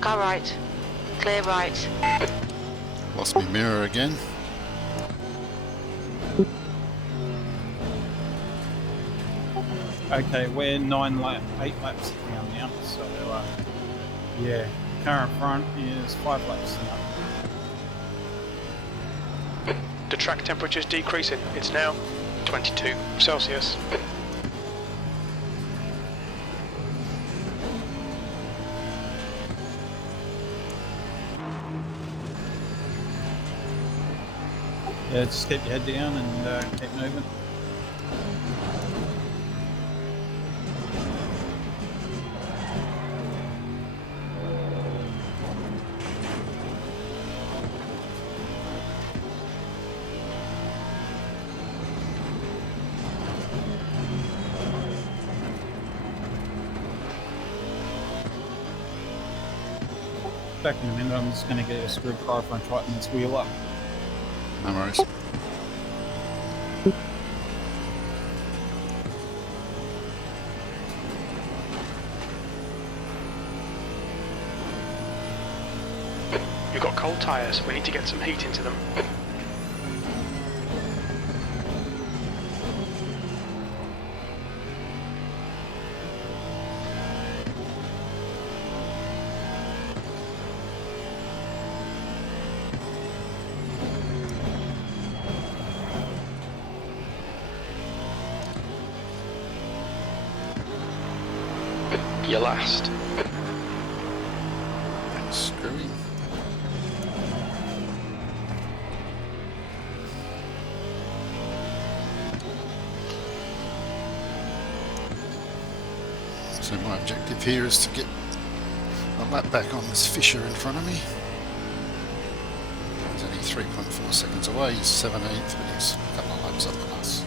Car right. Clear right. Lost my mirror again. Okay, we're 8 laps down now, so yeah, car in front is 5 laps now. The track temperature is decreasing. It's now 22 Celsius. Yeah, just keep your head down and keep moving. Back in a minute, I'm just going to get a screwdriver and tighten this wheel up. No worries. You've got cold tyres. We need to get some heat into them. You're last. Screwy. So my objective here is to get a lap back on this Fisher in front of me. He's only 3.4 seconds away. He's 17th, but he's a couple of laps up on us.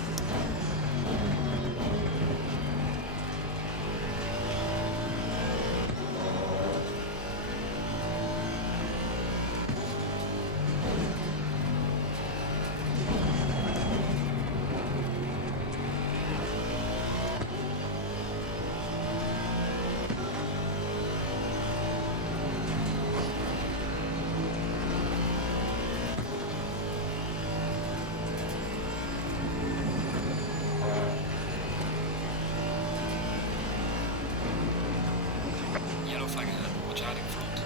Yellow flag ahead. Watch out in front.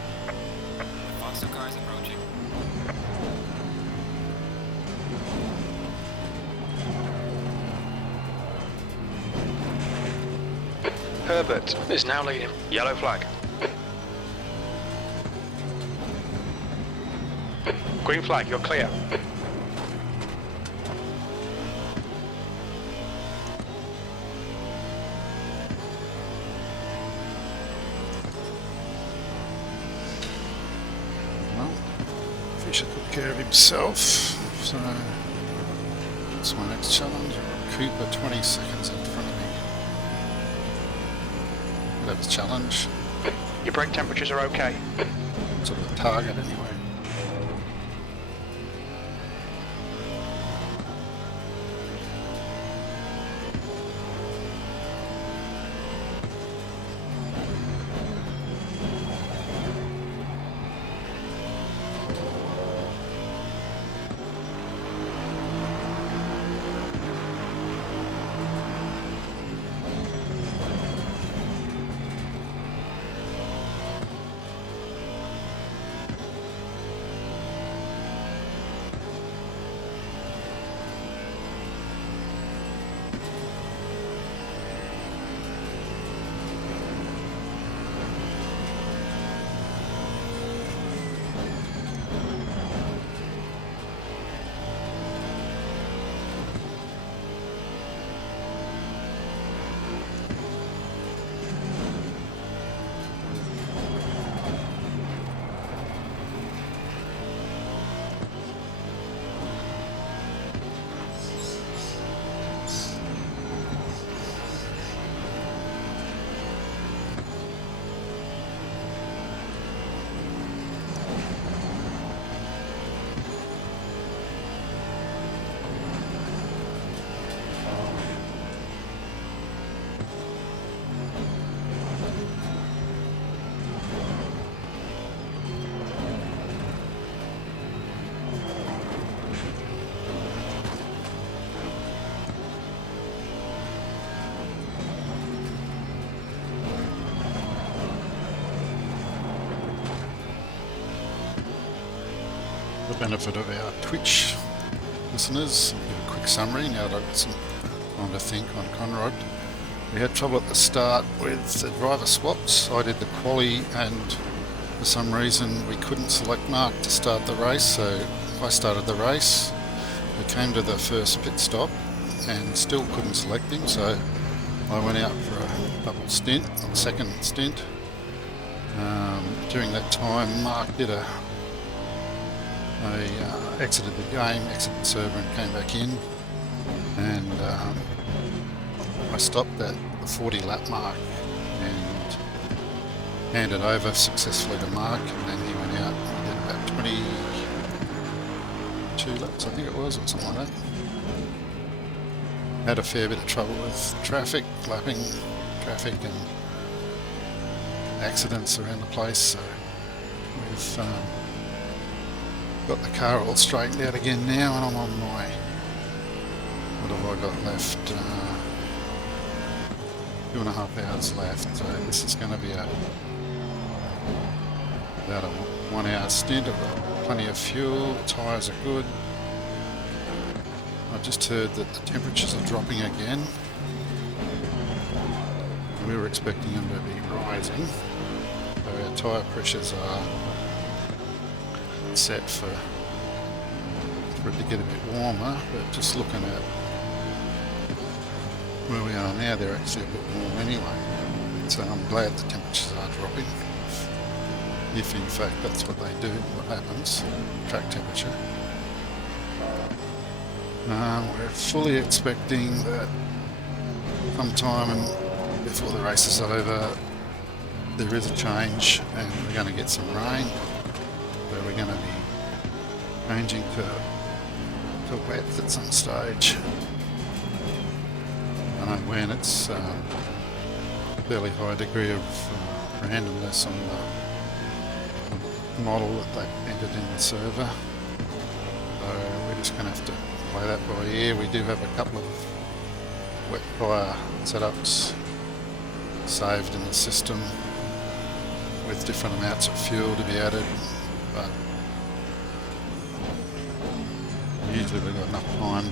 Faster cars approaching. Herbert is now leading. Yellow flag. Green flag, you're clear. Well, Fisher took care of himself, so that's my next challenge. Cooper 20 seconds in front of me. Whatever's challenge, Your brake temperatures are okay. sort of a target anyway. benefit of our Twitch listeners, I'll give a quick summary now that I've got some time to think on Conrod. We had trouble at the start with the driver swaps. I did the quali and for some reason we couldn't select Mark to start the race, so I started the race. We came to the first pit stop and still couldn't select him, so I went out for a double stint, or second stint. During that time, Mark did exited the game, exited the server and came back in, and I stopped at the 40 lap mark and handed over successfully to Mark, and then he went out and did about 22 laps, I think it was, or something like that. Had a fair bit of trouble with traffic, lapping traffic and accidents around the place, so we've got the car all straightened out again now, and I'm on my, what have I got left, 2.5 hours left, so this is going to be about a 1 hour stint. I've got plenty of fuel, tyres are good. I just heard that the temperatures are dropping again. We were expecting them to be rising, so our tyre pressures are set for it to get a bit warmer, but just looking at where we are now, they're actually a bit warm anyway, so I'm glad the temperatures are dropping, if in fact that's what they do, what happens, track temperature. We're fully expecting that sometime before the race is over there is a change and we're going to get some rain, so we're going to be changing to wet at some stage. I don't know when. It's a fairly high degree of randomness on the model that they've entered in the server, so we're just going to have to play that by ear. We do have a couple of wet fire setups saved in the system with different amounts of fuel to be added, but usually we've got enough time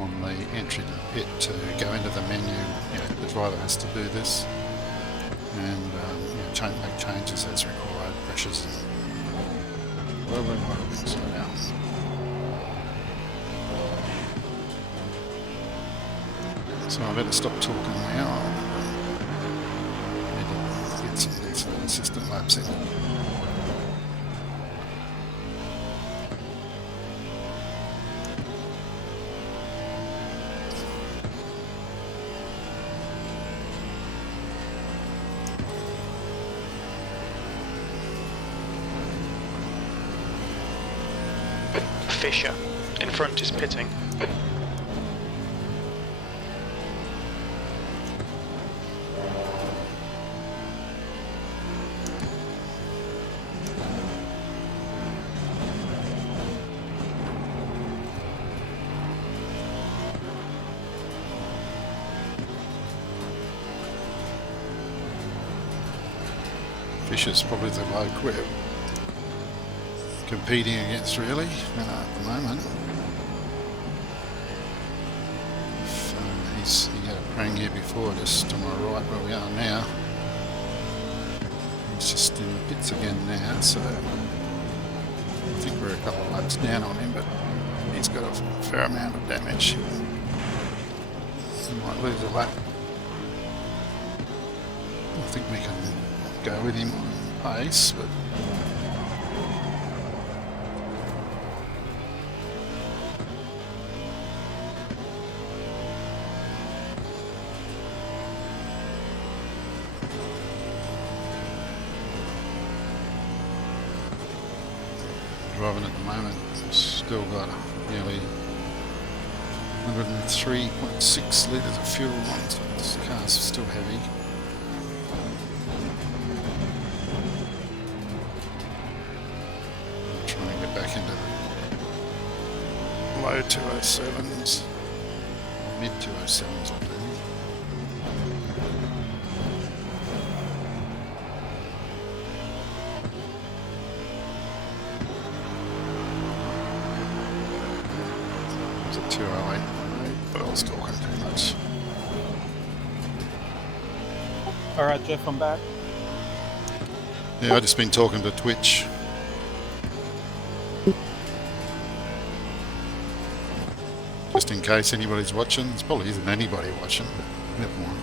on the entry to the pit to go into the menu. The driver has to do this and make changes as required, pressures and whatever. Slow down. So I better stop talking now. I need to get some decent consistent laps in. Fisher, in front is pitting. Fisher's probably the bloke we're competing against really at the moment. He had a prang here before, just to my right where we are now. He's just in the pits again now, so I think we're a couple of laps down on him, but he's got a fair amount of damage. He might lose a lap. I think we can go with him on pace, but driving at the moment, still got nearly 103.6 litres of fuel on, so this car's still heavy. I'm trying to get back into the low 207s, mid 207s I'll do. was at 208, but I was talking too much. All right, Jeff, I'm back. Yeah, I've just been talking to Twitch. Just in case anybody's watching. There probably isn't anybody watching, but never mind.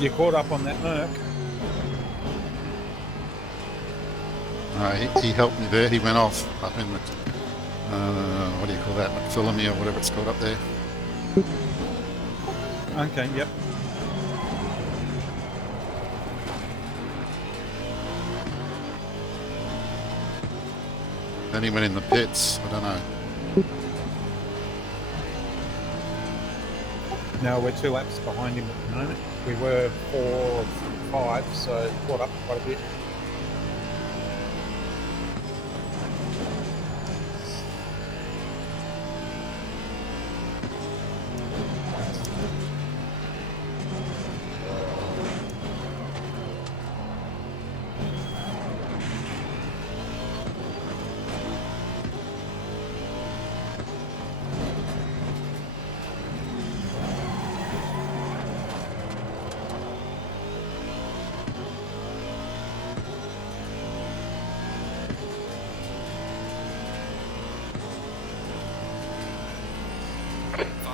You caught up on that Merc. He helped me there. He went off up in the, what do you call that, McPhillamy or whatever it's called up there. Okay, yep. Then he went in the pits. I don't know. No, we're 2 laps behind him at the moment. We were 4 or 5, so caught up quite a bit.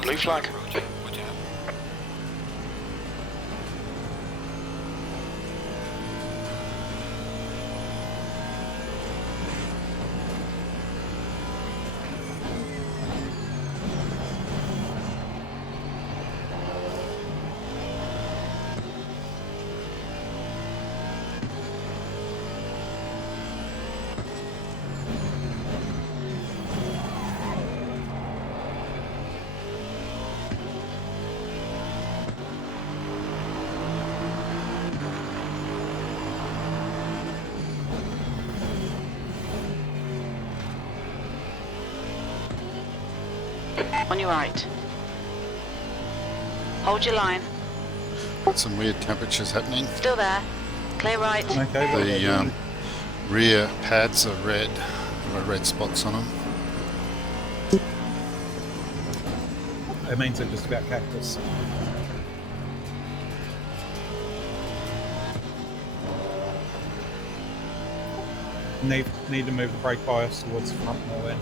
Blue flag. Roger, watch out. On your right. Hold your line. Got some weird temperatures happening. Still there. Clear right. Okay, well, The rear pads are red. There are red spots on them. it means they're just about cactus. Need to move the brake bias towards the front more then.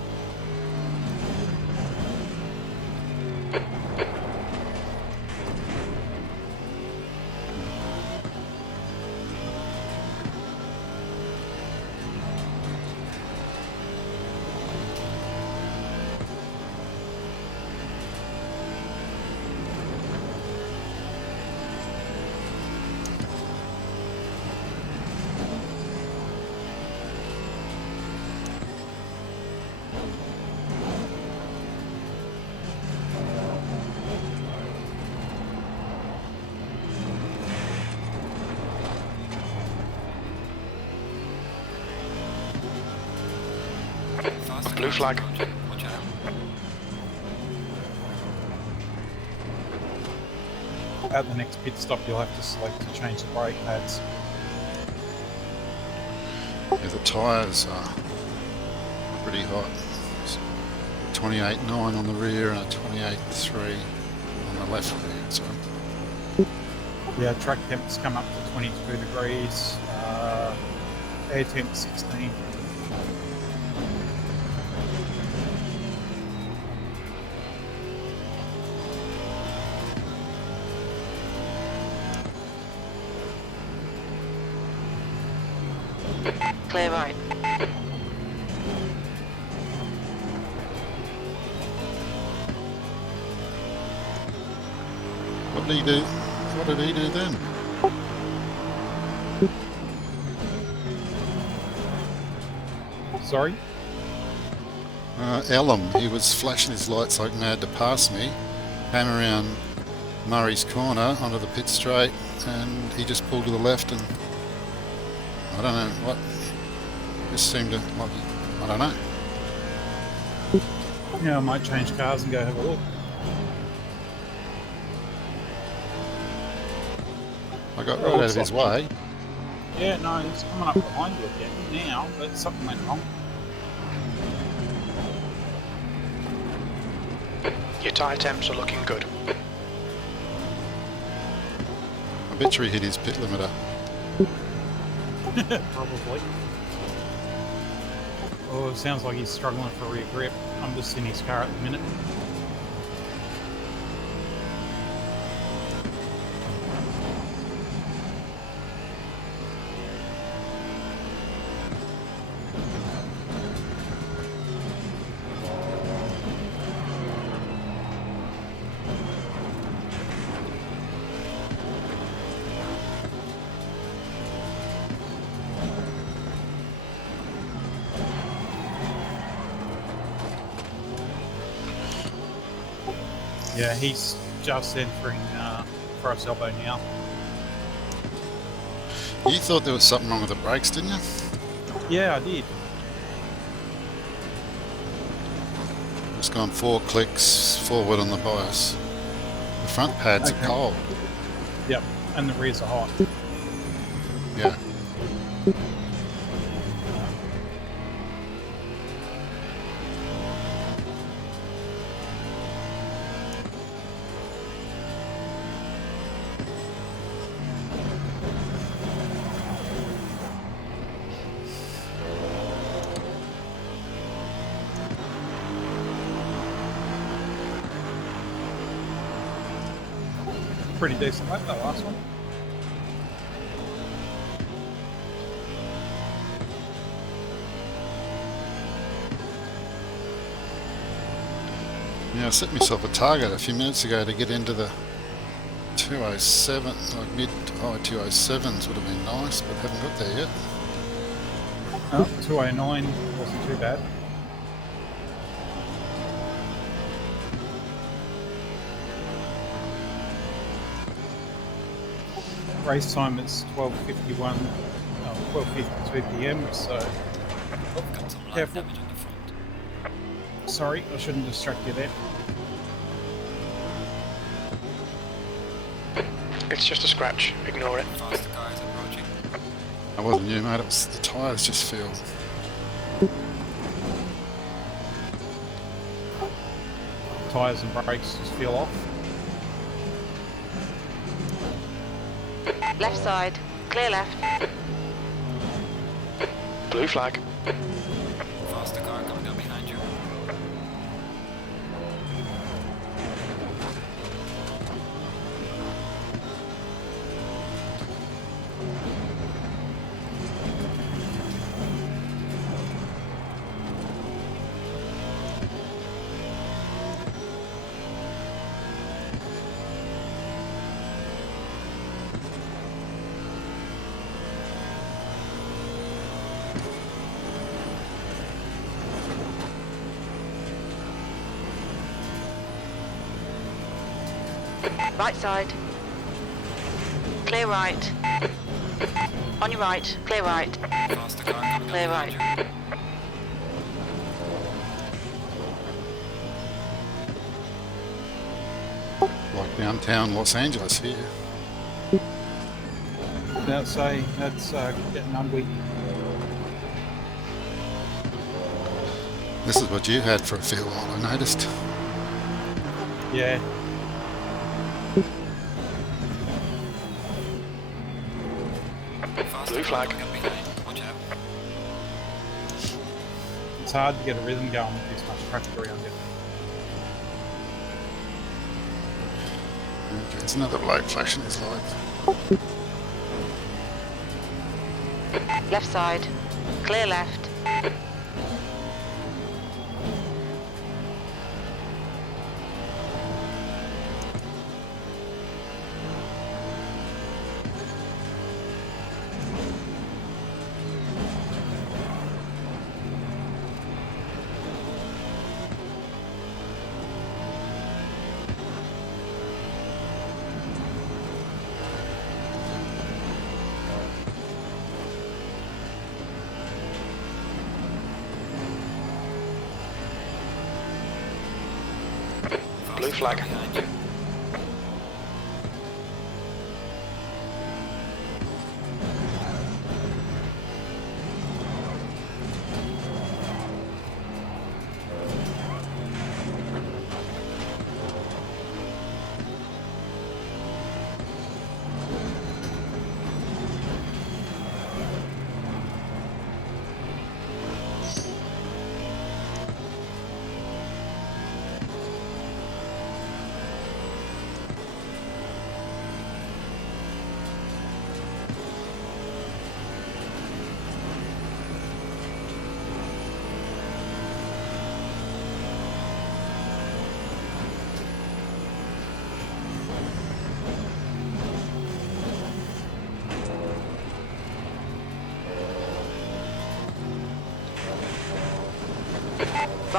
Blue flag. Roger, watch out. At the next pit stop, you'll have to select to change the brake pads. Yeah, the tyres are pretty hot. 28.9 on the rear and a 28.3 on the left rear. So Yeah, track temps come up to 22 degrees. Air temp 16. Clear right. what did he do? What did he do then? Sorry? Ellum, he was flashing his lights like mad to pass me, came around Murray's corner onto the pit straight, and he just pulled to the left, and I don't know what, just seemed to, like, I don't know. Yeah, I might change cars and go have a look. I got right out of his way. Yeah, no, it's coming up behind you again now, but something went wrong. Your tyre temps are looking good. I bet you he hit his pit limiter. Probably. Oh, it sounds like he's struggling for rear grip. I'm just in his car at the minute. Yeah, he's just entering Forest Elbow now. You thought there was something wrong with the brakes, didn't you? Yeah, I did. Just gone 4 clicks forward on the bias. The front pads Okay. are cold. Yep, and the rears are hot. Yeah. Pretty decent lap, that last one. Yeah, I set myself a target a few minutes ago to get into the 207, like mid-high 207s would have been nice, but haven't got there yet. Oh, 209 wasn't too bad. Race time is 12:51, 12:52 p.m. So Got some light Careful. damage on the front. sorry, I shouldn't distract you there. It's just a scratch. Ignore it. Faster car is approaching. That wasn't you, mate. It was the tyres just filled. Tyres and brakes just feel off. Left side. Clear left. Blue flag. Faster car coming down behind you. Right side. Clear right. On your right. Clear right. Faster car coming Clear down behind right. you. Like downtown Los Angeles here. That's getting ugly. This is what you had for a fair while, I noticed. Yeah. Faster Blue car flag. coming up behind. Watch out. It's hard to get a rhythm going with this much traffic around it. Okay, there's another light flashing his light. Left side. Clear left. Blue flag. Behind you.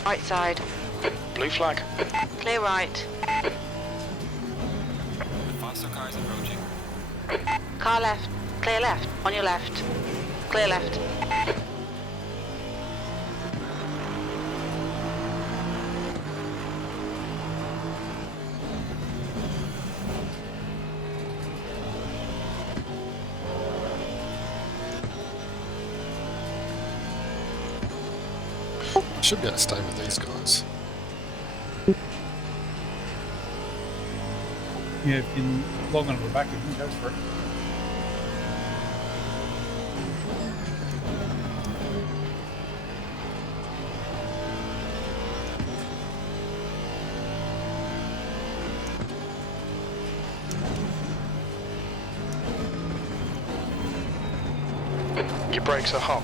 Right side. Blue flag. Clear right. The faster car is approaching. Car left. Clear left. On your left. Clear left. I should be able to stay with these guys. Yeah, if you log on to the back, you can go for it. Your brakes are hot.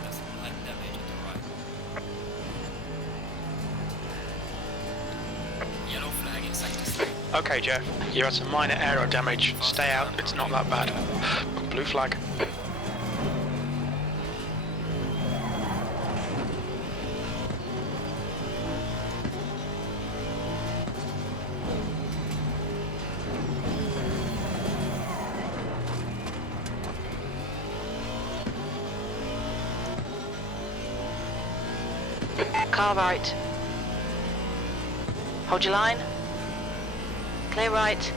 There's some light damage on the right. Yellow flag in sector 3. Okay, Jeff. You had some minor aero damage. Stay out. It's not that bad. Blue flag. Car right. Hold your line. Clear right.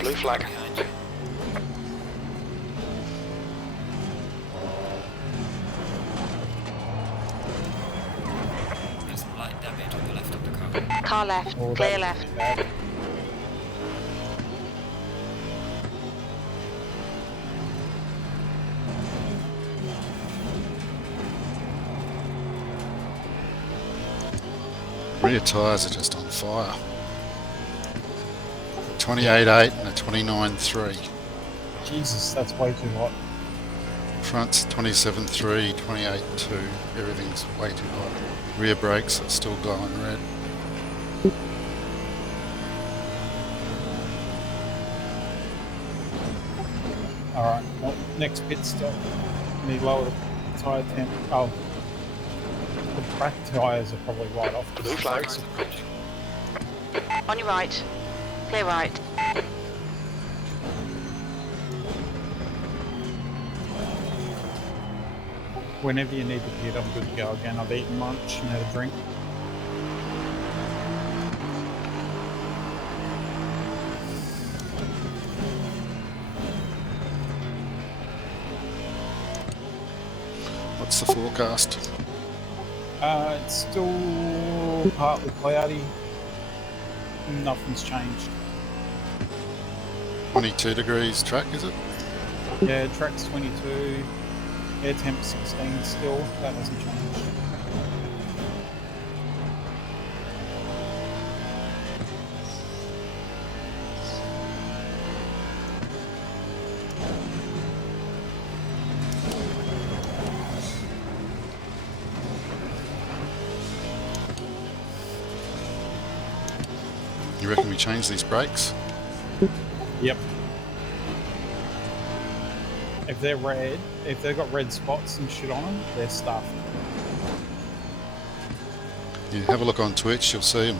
Blue flag. Behind you. There's some light damage on the left of the car. Car left. Oh, Clear that left. was bad. Rear tyres are just on fire. 28.8 and a 29.3. Jesus, that's way too hot. Front's 27.3, 28.2. Everything's way too hot. Rear brakes are still glowing red. Alright, well, next pit stop. Need lower the tyre temp. Oh. The back tyres are probably right off. Blue flag. Cars approaching. On your right. Clear right. Whenever you need to pit, I'm good to go again. I've eaten lunch and had a drink. What's the forecast? It's still partly cloudy. Nothing's changed. 22 degrees track, is it? Yeah, track's 22. Air temp 16 still. That hasn't changed. You reckon we change these brakes? Yep. If they're red, if they've got red spots and shit on them, they're stuffed. Yeah, have a look on Twitch, you'll see them.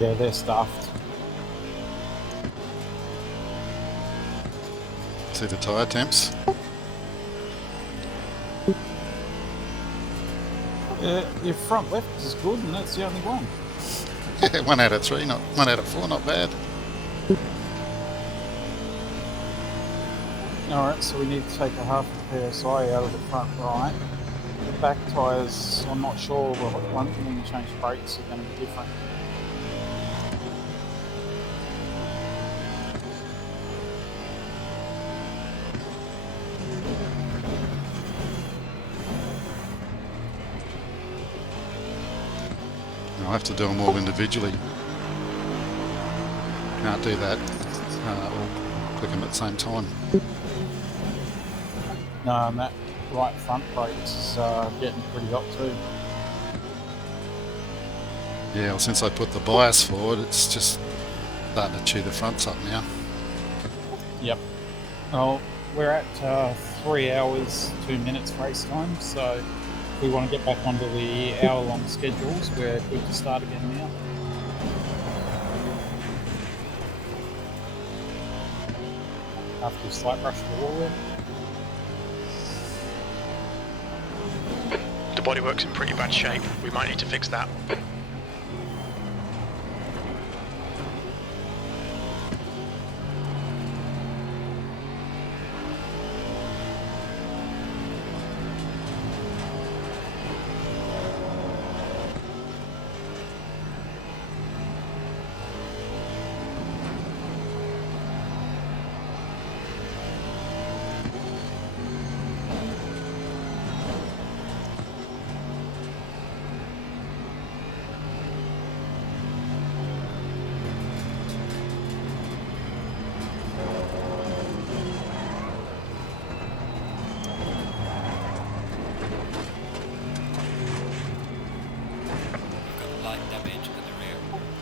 Yeah, they're stuffed. See the tyre temps? Your front left is good, and that's the only one. Yeah, 1 out of 3, not 1 out of 4, not bad. Alright, so we need to take a half a PSI out of the front right. The back tyres, I'm not sure, but when you change brakes, are going to be different. I'll have to do them all individually. Can't do that. Or click them at the same time. No, and that right front brakes is getting pretty hot too. Yeah, well, since I put the bias forward, it's just starting to chew the fronts up now. Yep. Well, we're at 3 hours, 2 minutes race time, so if we want to get back onto the hour-long schedules, we're good to start again now. After a slight rush to the wall there. The bodywork's in pretty bad shape. We might need to fix that.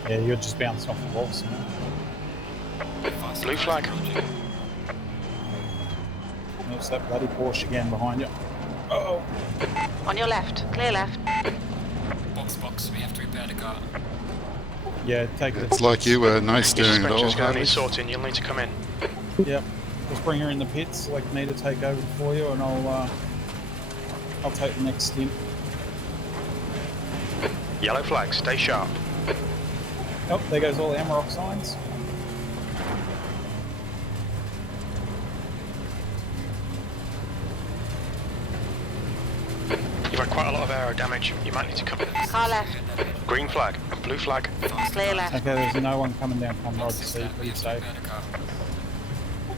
Yeah, you're just bouncing off the walls. Blue flag. There's that bloody Porsche again behind you. Uh-oh. On your left. Clear left. Box, we have to repair the car. Yeah, take it. It's like you were no Your steering at all. suspension's going to Harley. need sorting. You'll need to come in. Yep. Just bring her in the pits, select me to take over for you, and I'll take the next stint. Yellow flag. Stay sharp. Oh, there goes all the Amarok signs. You've had quite a lot of aero damage. You might need to come in. Car left. Green flag. Blue flag. Clear left. Okay, there's no one coming down Conrod to see, pretty safe.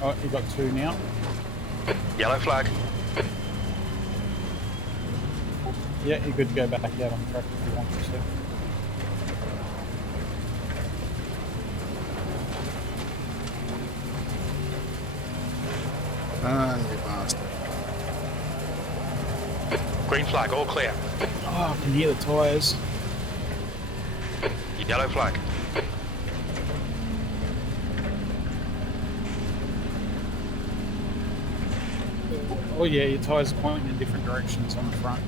Oh, you've got 2 now. Yellow flag. Yeah, you're good to go back out on the track if you want to. You bastard. Green flag. All clear. Oh, I can hear the tyres. Yellow flag. Oh yeah, your tyres are pointing in different directions on the front.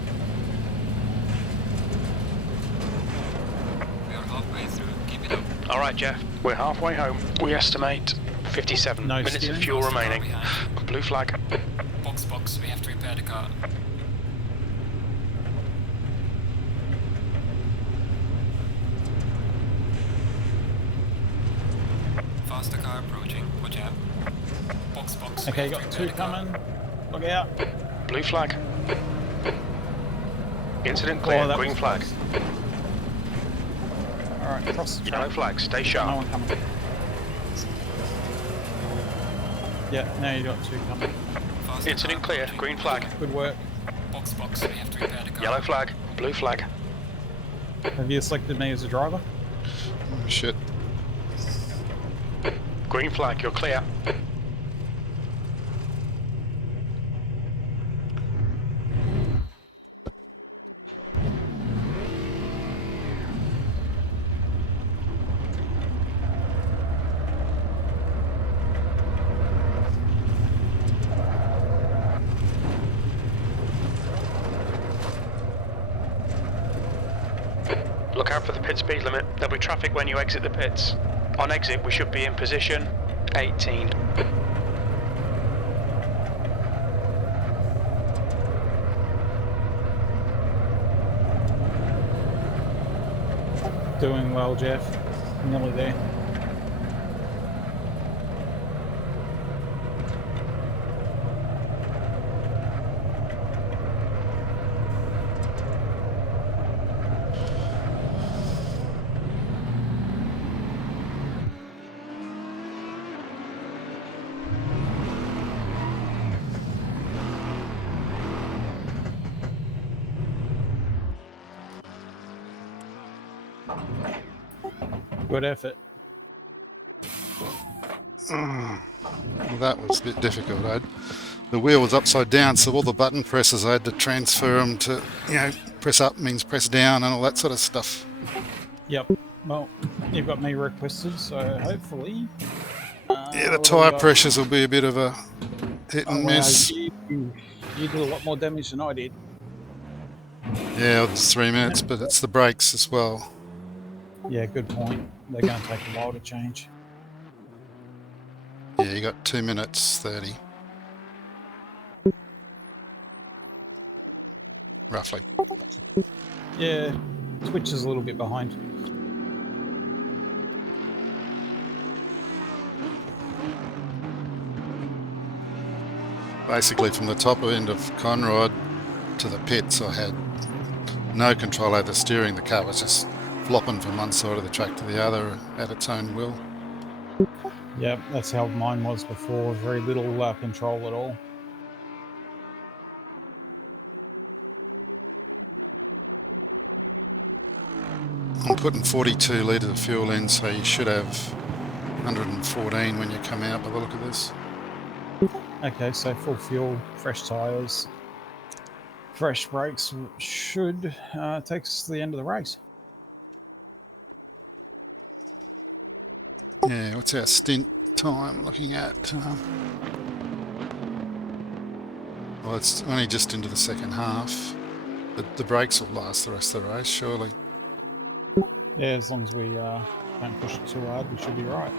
We are halfway through. Keep it up. All right, Jeff. We're halfway home. We estimate 57 No minutes of steering. fuel remaining. Behind. Blue flag. Box, we have to repair the car. So we Okay, have you to got repair two the car. coming. Look out. Blue flag. Incident clear. that Green was flag. close. Alright, cross the Yellow track. flag. Stay No sharp. one coming. Yeah, now you got two coming. Faster Incident car clear. approaching. Green flag. Good work. Box, box. We have to repair the car. Yellow flag. Blue flag. Have you selected me as a driver? Oh, shit. Green flag. You're clear. Look out for the pit speed limit. There'll be traffic when you exit the pits. On exit, we should be in position 18. Doing well, Jeff. Nearly there. Good effort. Well, that was a bit difficult. The wheel was upside down, so all the button presses I had to transfer them to, press up means press down and all that sort of stuff. Yep. Well, you've got me requested, so hopefully. Yeah, the what do we tyre got? pressures will be a bit of a hit and Oh, wow, miss. you did a lot more damage than I did. Yeah, it was 3 minutes, but it's the brakes as well. Yeah, good point. They're going to take a while to change. Yeah, you got 2 minutes 30. Roughly. Yeah, Twitch is a little bit behind. Basically, from the top end of Conrod to the pits, I had no control over the steering. The car was just flopping from one side of the track to the other at its own will. Yep, that's how mine was before. Very little control at all. I'm putting 42 litres of fuel in, so you should have 114 when you come out by the look of this. Okay, so full fuel, fresh tyres, fresh brakes should take us to the end of the race. Yeah, what's our stint time looking at? Well, it's only just into the second half. The brakes will last the rest of the race, surely. Yeah, as long as we don't push it too hard, we should be right.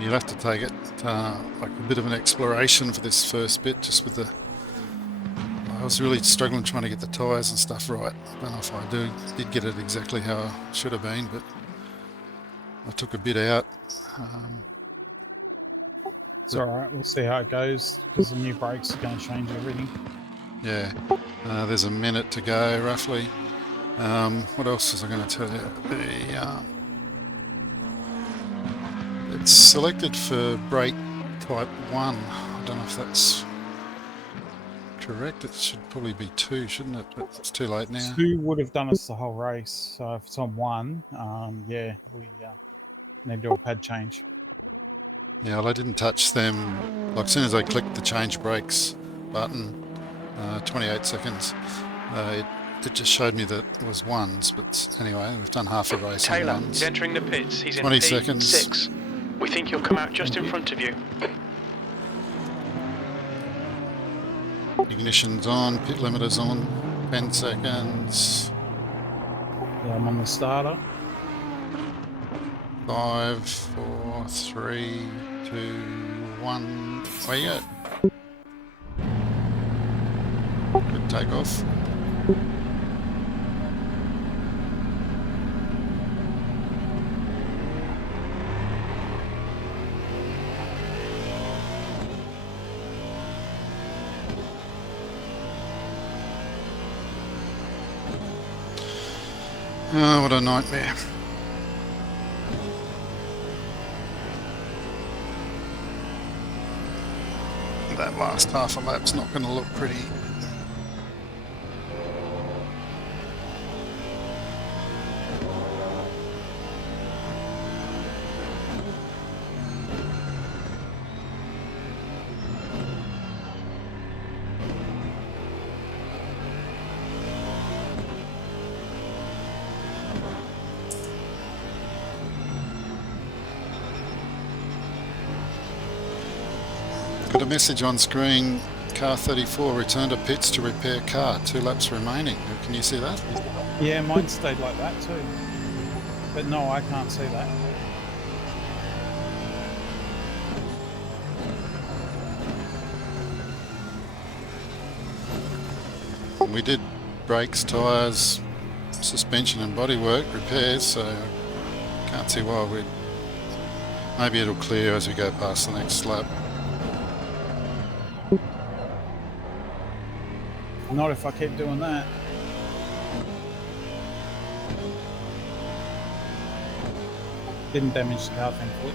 You'll have to take it like a bit of an exploration for this first bit, just with the... I was really struggling trying to get the tyres and stuff right. I don't know if I did get it exactly how I should have been, but I took a bit out. It's alright, we'll see how it goes, because the new brakes are going to change everything. Yeah, there's a minute to go, roughly. What else was I going to tell you? It's selected for brake type 1. I don't know if that's correct. It should probably be 2, shouldn't it? But it's too late now. 2 would have done us the whole race, so if it's on 1, yeah, we need to do a pad change. Yeah, well, I didn't touch them. Like, as soon as I clicked the change brakes button, 28 seconds, it just showed me that it was 1s. But anyway, we've done half a race on Taylor 1s. is entering the pits. He's in 20 P6. seconds. We think he'll come out just in front of you. Ignition's on, pit limiter's on, 10 seconds. Yeah, I'm on the starter. 5, 4, 3, 2, 1. Away you go. Good takeoff. Oh, what a nightmare. That last half a lap's not going to look pretty. Got a message on screen. Car34 returned to pits to repair car. 2 laps remaining. Can you see that? Yeah, mine stayed like that too. But no, I can't see that. We did brakes, tyres, suspension and bodywork repairs, so can't see why we'd... Maybe it'll clear as we go past the next lap. Not if I keep doing that. Didn't damage the car, thankfully.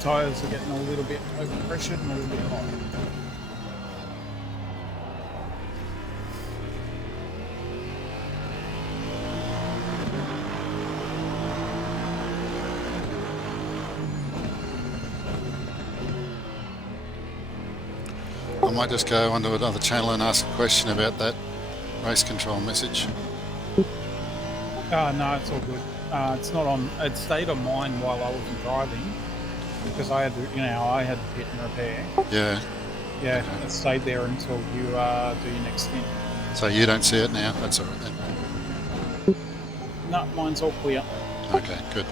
Tyres are getting a little bit overpressured and a little bit hot. I might just go onto another channel and ask a question about that race control message. No, it's all good. It's not on. It stayed on mine while I wasn't driving because I had to, I had to pit and repair. Yeah. Yeah, Okay. it stayed there until you do your next stint. So you don't see it now? That's all right then. No, mine's all clear. Okay, good.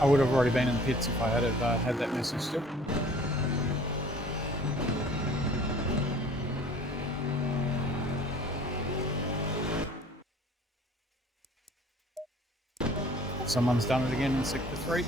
I would have already been in the pits if I had had that message still. Someone's done it again in Sector 3.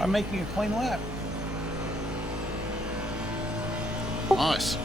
I'm making a clean lap. Nice.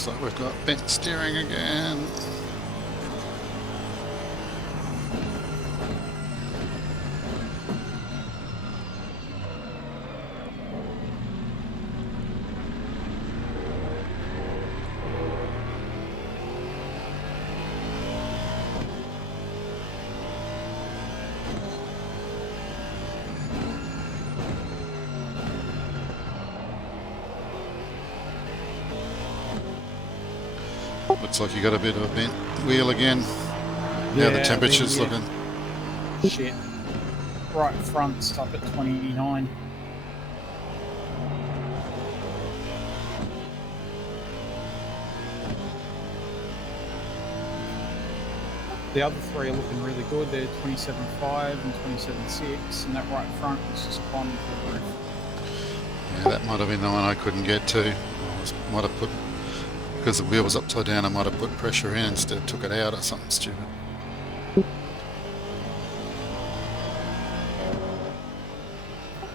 Looks like we've got bent steering again. Looks like you got a bit of a bent wheel again. How the temperature's looking. Shit. Right front's up at 29. The other three are looking really good. They're 27.5 and 27.6, and that right front is just climbing through the roof. Yeah, that might have been the one I couldn't get to. Might have put, because the wheel was upside down, I might have put pressure in instead of took it out or something stupid.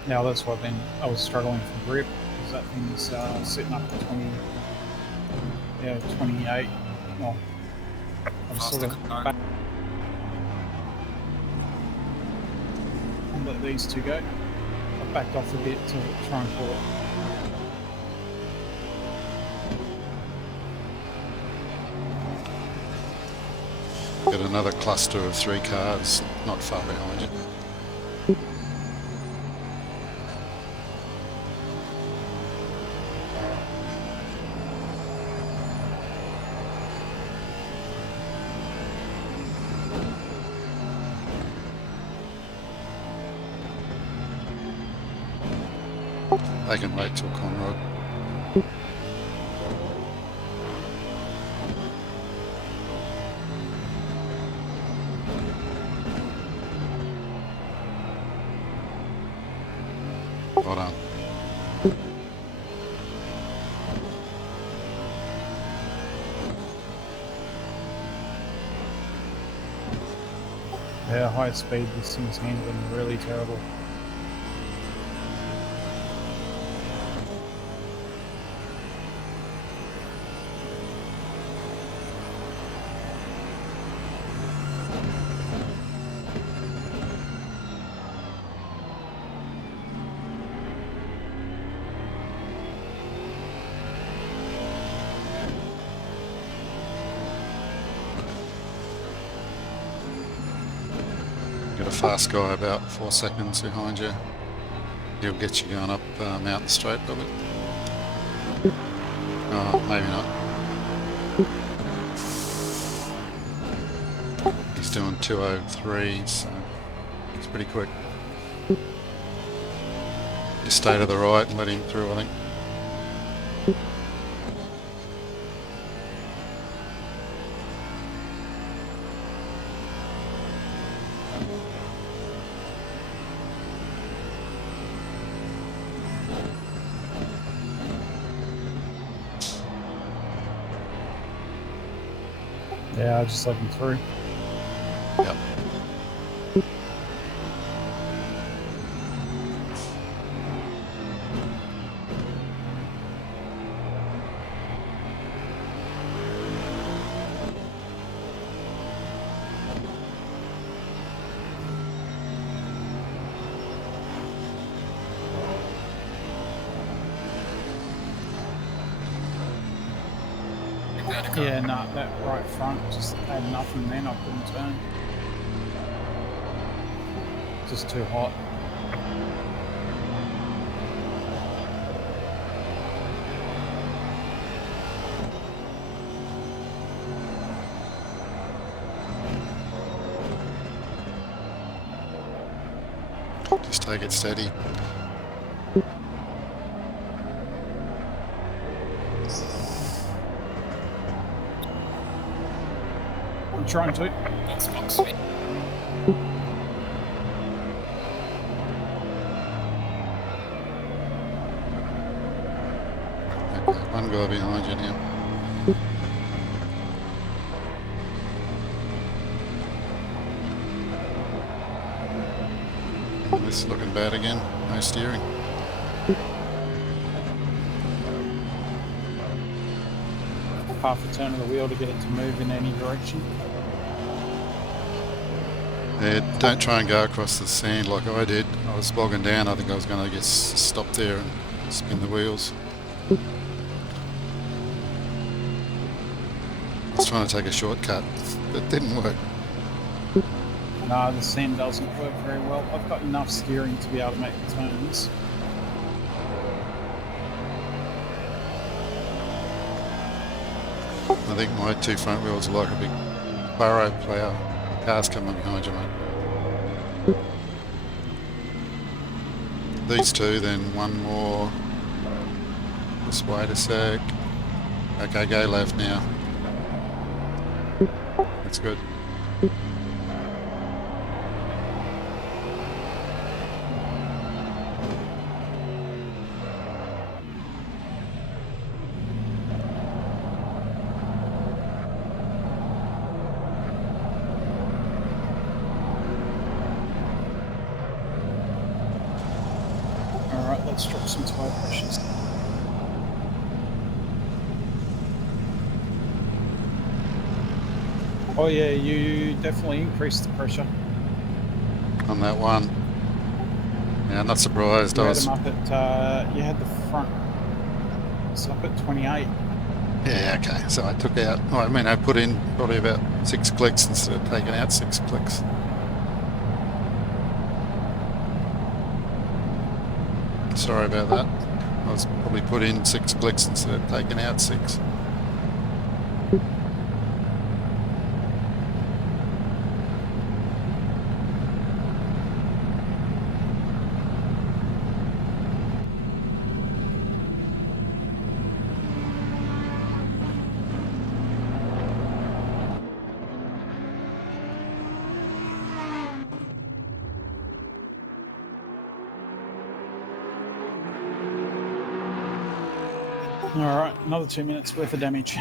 Now that's why I was struggling for grip, because that thing's sitting up to 28. Well, I'm sort of back. I'll let these two go. I backed off a bit to try and pull it. Got another cluster of 3 cars not far behind you. They can wait till Conrod. Well done. Yeah, high speed, this thing's handling really terrible. Got a fast guy about 4 seconds behind you. He'll get you going up Mountain Straight probably. Oh, maybe not. He's doing 203, so it's pretty quick. Just stay to the right and let him through, I think. Yeah, I just let him through. Yep. Yeah, no, that right front just had nothing then, I couldn't turn. Just too hot. Just take it steady. I'm trying to. Box me. Okay, one guy behind you now. This is looking bad again. No steering. half a turn of the wheel to get it to move in any direction. Yeah, don't try and go across the sand like I did. I was bogging down. I think I was going to get stopped there and spin the wheels. I was trying to take a shortcut. That didn't work. No, the sand doesn't work very well. I've got enough steering to be able to make the turns. I think my two front wheels are like a big burrow plough. Car's coming behind you, mate. These two, then one more. Just wait a sec. Okay, go left now. That's good. Alright, let's drop some tyre pressures. Oh yeah, you definitely increased the pressure. On that one. Yeah, not surprised. You I had was. them up at, you had the front, it's up at 28. Yeah, okay. So I took out. Oh, I mean, I put in probably about 6 clicks instead of taking out 6 clicks. Sorry about that. I was probably put in 6 clicks instead of taking out 6. Alright, another 2 minutes worth of damage.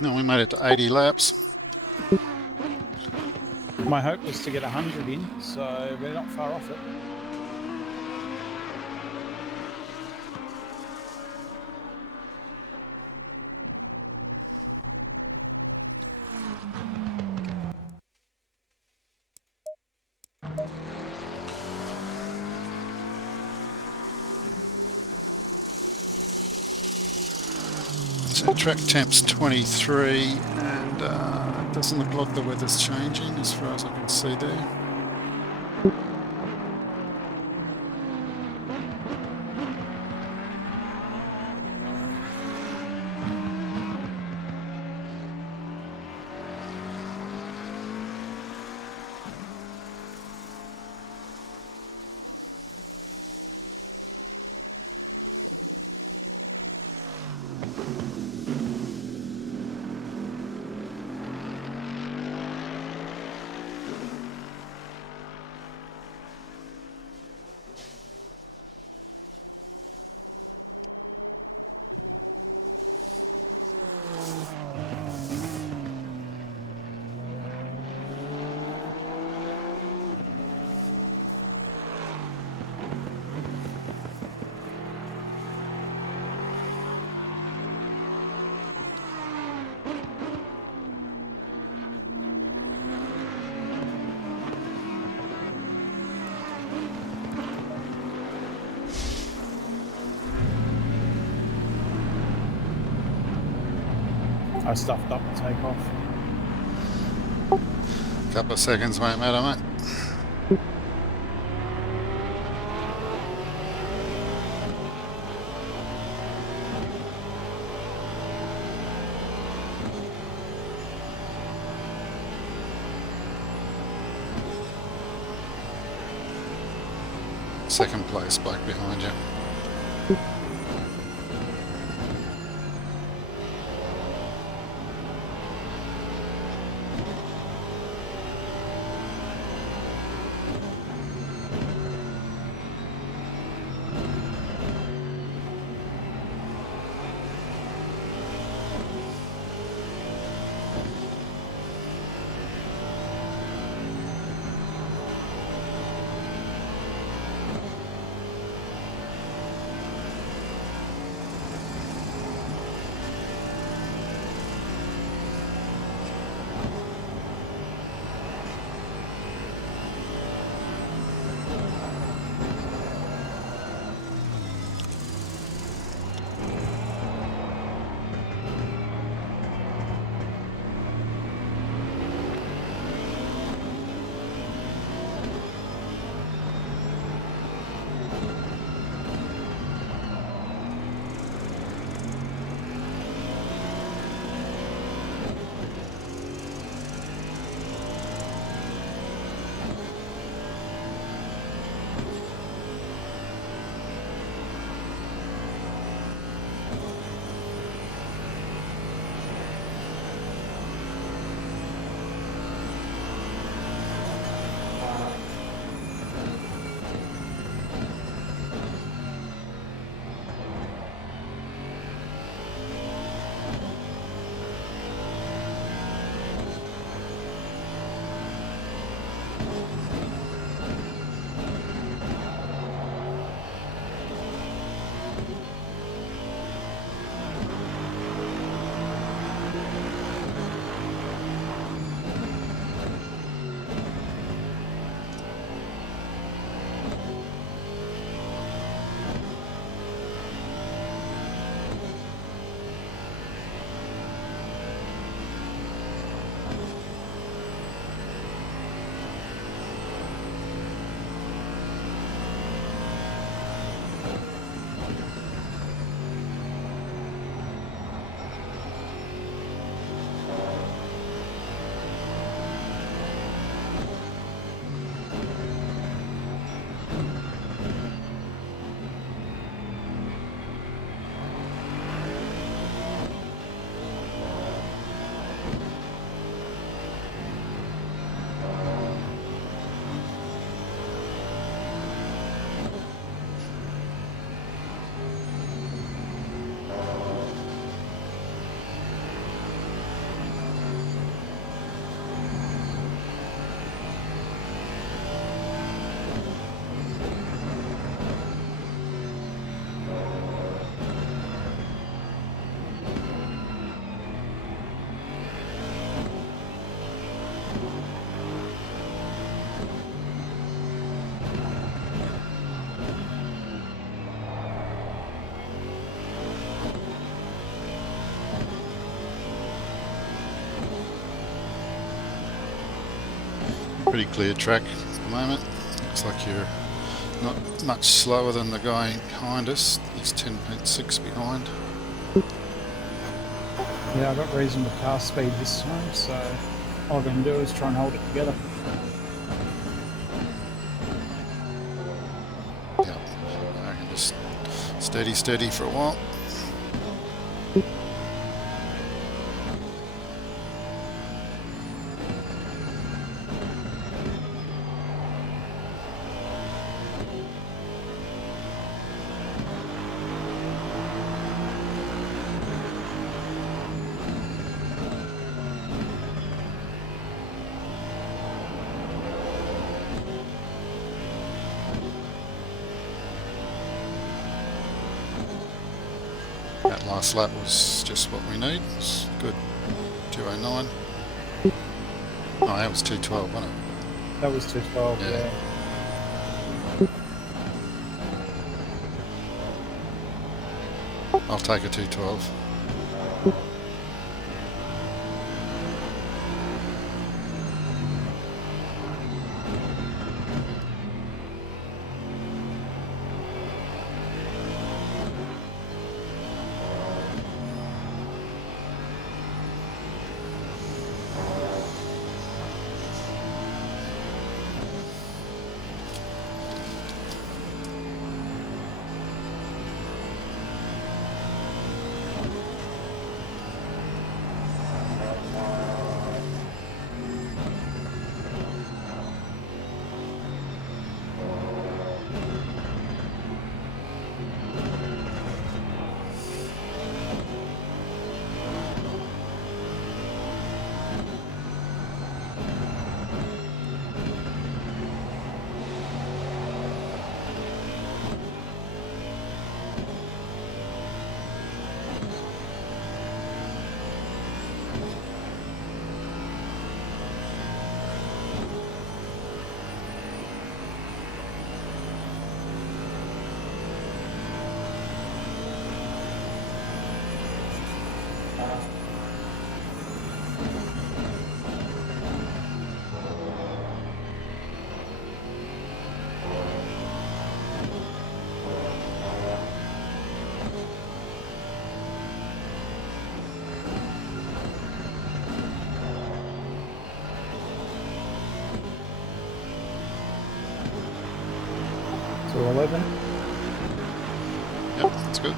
No, we made it to 80 laps. My hope was to get 100 in, so we're not far off it. So track temp's 23, and it doesn't look like the weather's changing as far as I can see there. I stuffed up the takeoff. Couple of seconds won't matter, mate. Second place, bloke behind you. Pretty clear track at the moment. Looks like you're not much slower than the guy behind us. He's 10.6 behind. Yeah, I got reasonable car speed this time, so all I can do is try and hold it together. Yeah, I can just steady for a while. That last lap was just what we need. It's good. 209. Oh, that was 212, wasn't it? That was 212, yeah. I'll take a 212. So 11. Yep, that's good.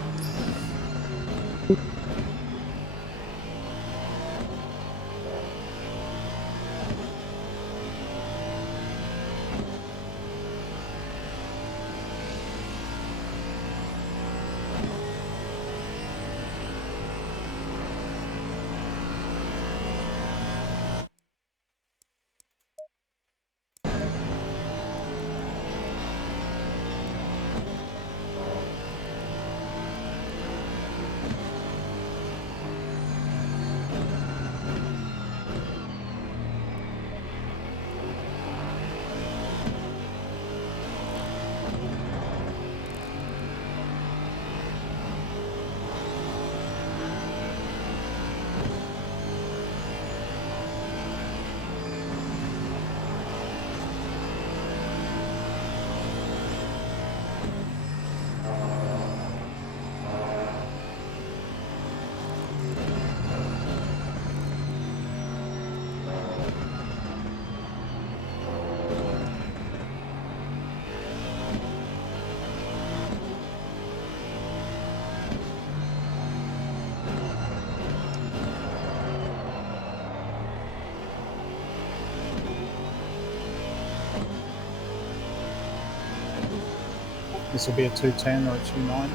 This will be a 210 or a 29.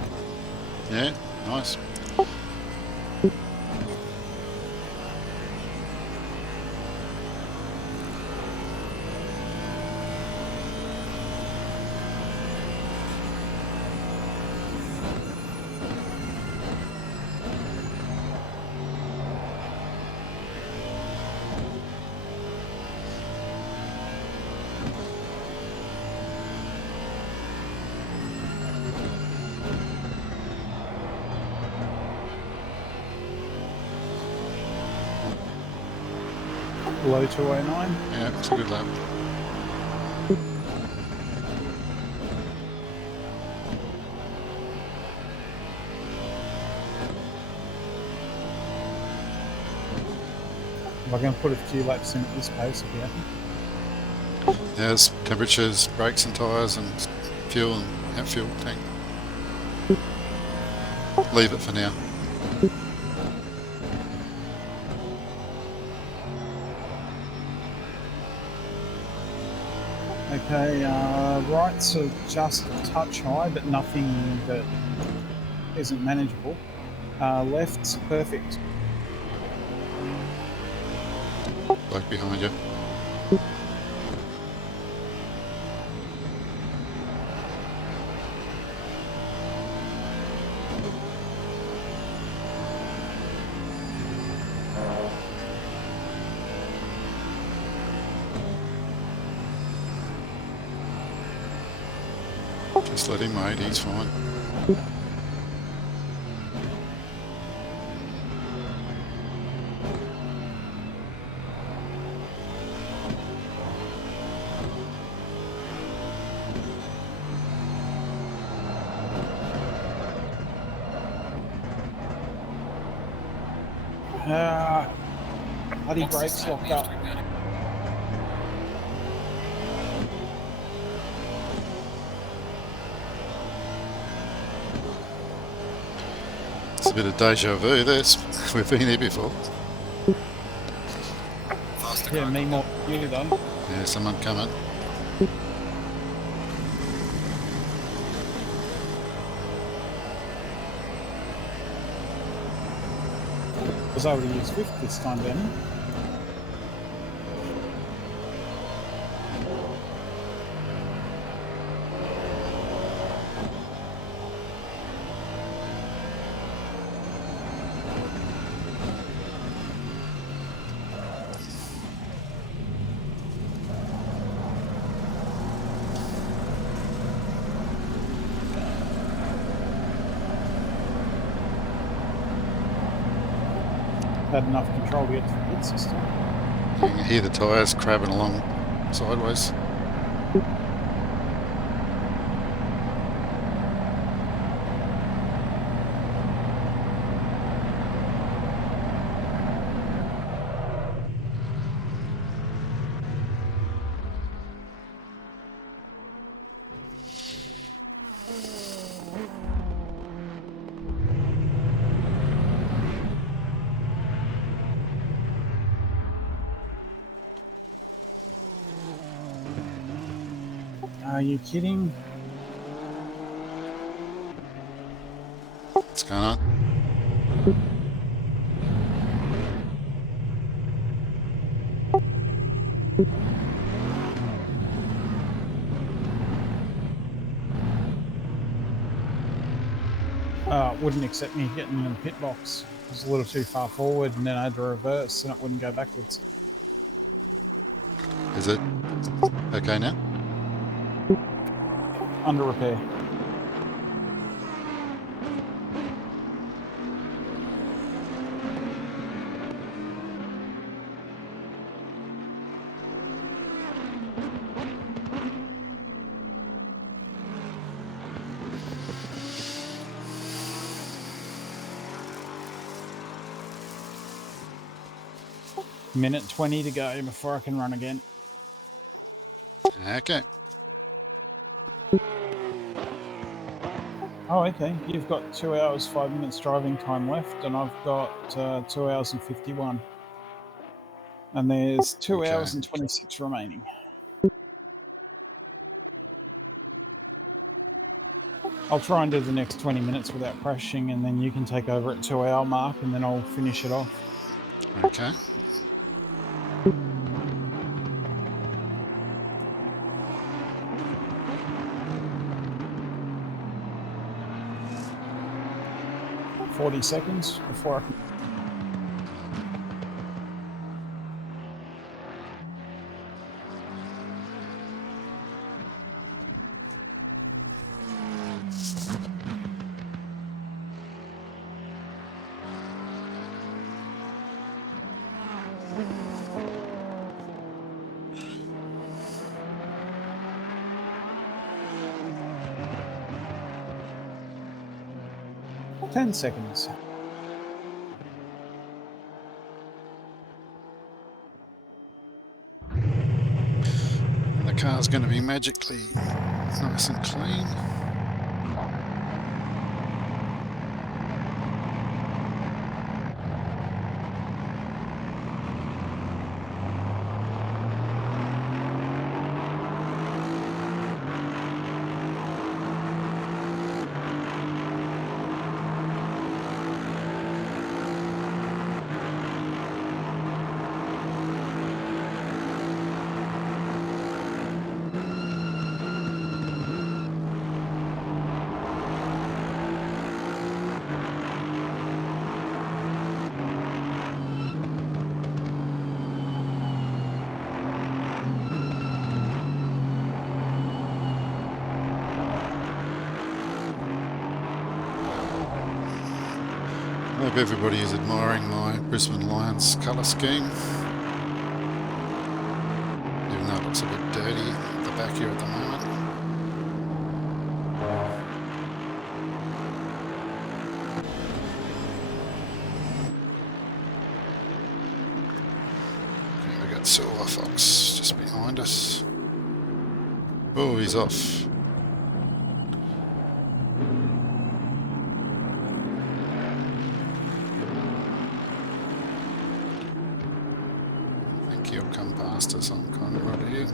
Yeah, nice. Below 209. Yeah, it's a good lap. If I can put a few laps in at this pace, I'll be happy. Yeah, there's temperatures, brakes and tyres and fuel and fuel tank. Leave it for now. Okay, rights are just a touch high, but nothing that isn't manageable. Left's perfect. Bloke behind you. Just let him wait, he's fine. Bloody What's brakes this locked we have up. to repair it? It's a bit of deja vu, this. We've been here before. Faster Yeah, car. me more you though. Yeah, someone coming. Was able to use Swift this time, Ben. Had enough control to get to the pit system. You can hear the tyres crabbing along sideways. Are you kidding? What's going on? Wouldn't accept me getting in the pit box. It was a little too far forward, and then I had to reverse, and it wouldn't go backwards. Is it okay now? Under repair. Minute 20 to go before I can run again. Okay. Oh, okay. You've got 2 hours, 5 minutes driving time left, and I've got 2 hours and 51. And there's 2 Okay. hours and 26 remaining. I'll try and do the next 20 minutes without crashing, and then you can take over at 2 hour mark, and then I'll finish it off. Okay. $40 seconds before I can. 10 seconds. And the car's going to be magically nice and clean. I hope everybody is admiring my Brisbane Lions colour scheme. Even though it looks a bit dirty at the back here at the moment. Okay, we got Silver Fox just behind us. Oh, he's off. He'll come past us on Conrad here.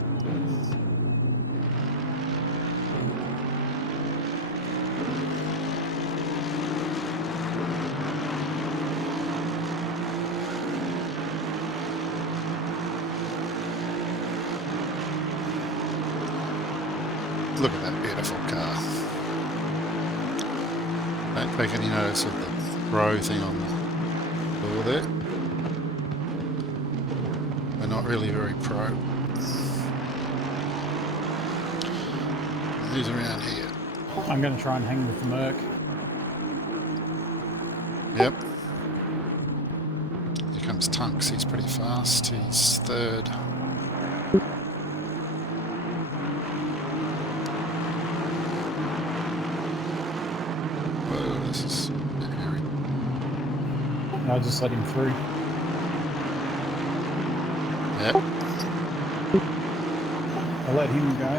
Look at that beautiful car. Don't take any notice of the pro thing on the door there. We're not really very pro. Who's around here? I'm going to try and hang with the Merc. Yep. Here comes Tunks. He's pretty fast. He's third. Whoa, this is a bit hairy. I'll just let him through. Yep. I'll let him go.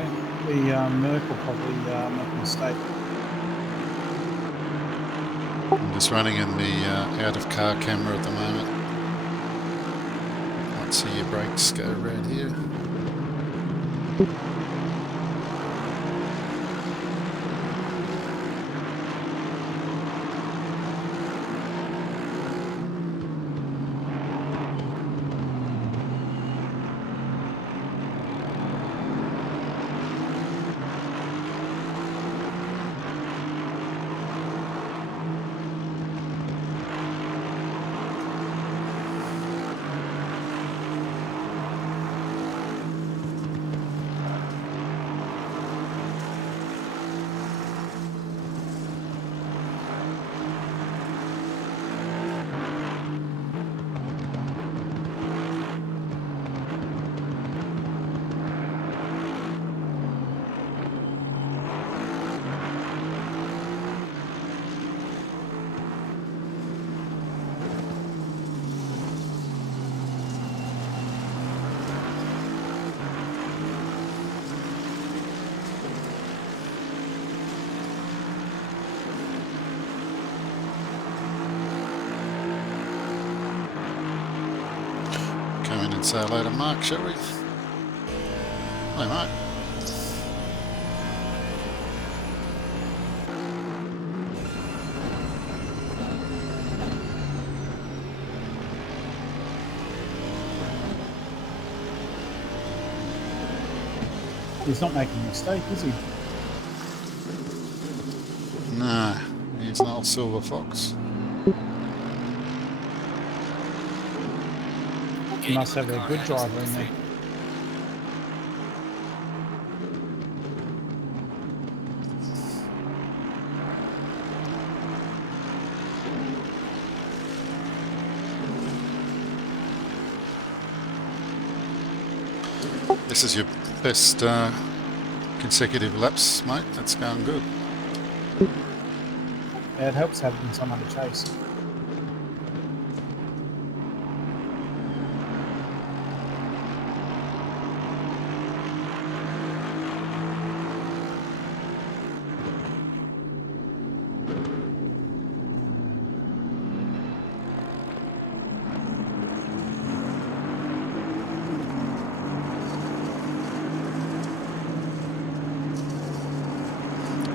The Merc will probably make a mistake. I'm just running in the out of car camera at the moment. Can't see your brakes go red here. Come in and say hello to Mark, shall we? Hi, Mark. He's not making a mistake, is he? No, he's an old Silver Fox. He must have a good driver in there. This is your best consecutive laps, mate. That's going good. Yeah, it helps having someone to chase.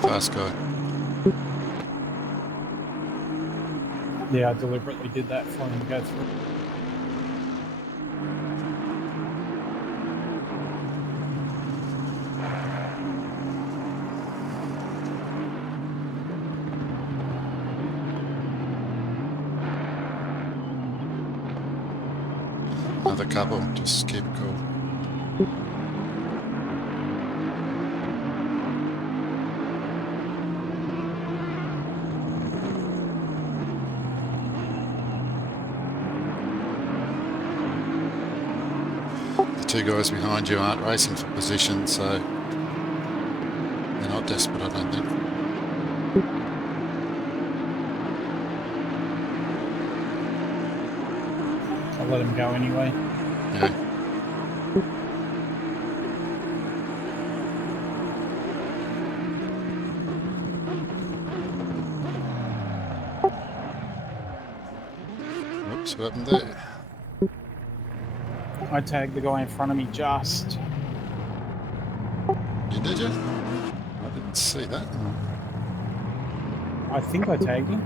Fast guy. Yeah, I deliberately did that for him to go through. Another couple. Just keep it cool. The two guys behind you aren't racing for position, so they're not desperate, I don't think. I'll let him go anyway. Yeah. Oops, what happened there? I tagged the guy in front of me just. You did you? I didn't see that. I think I tagged him.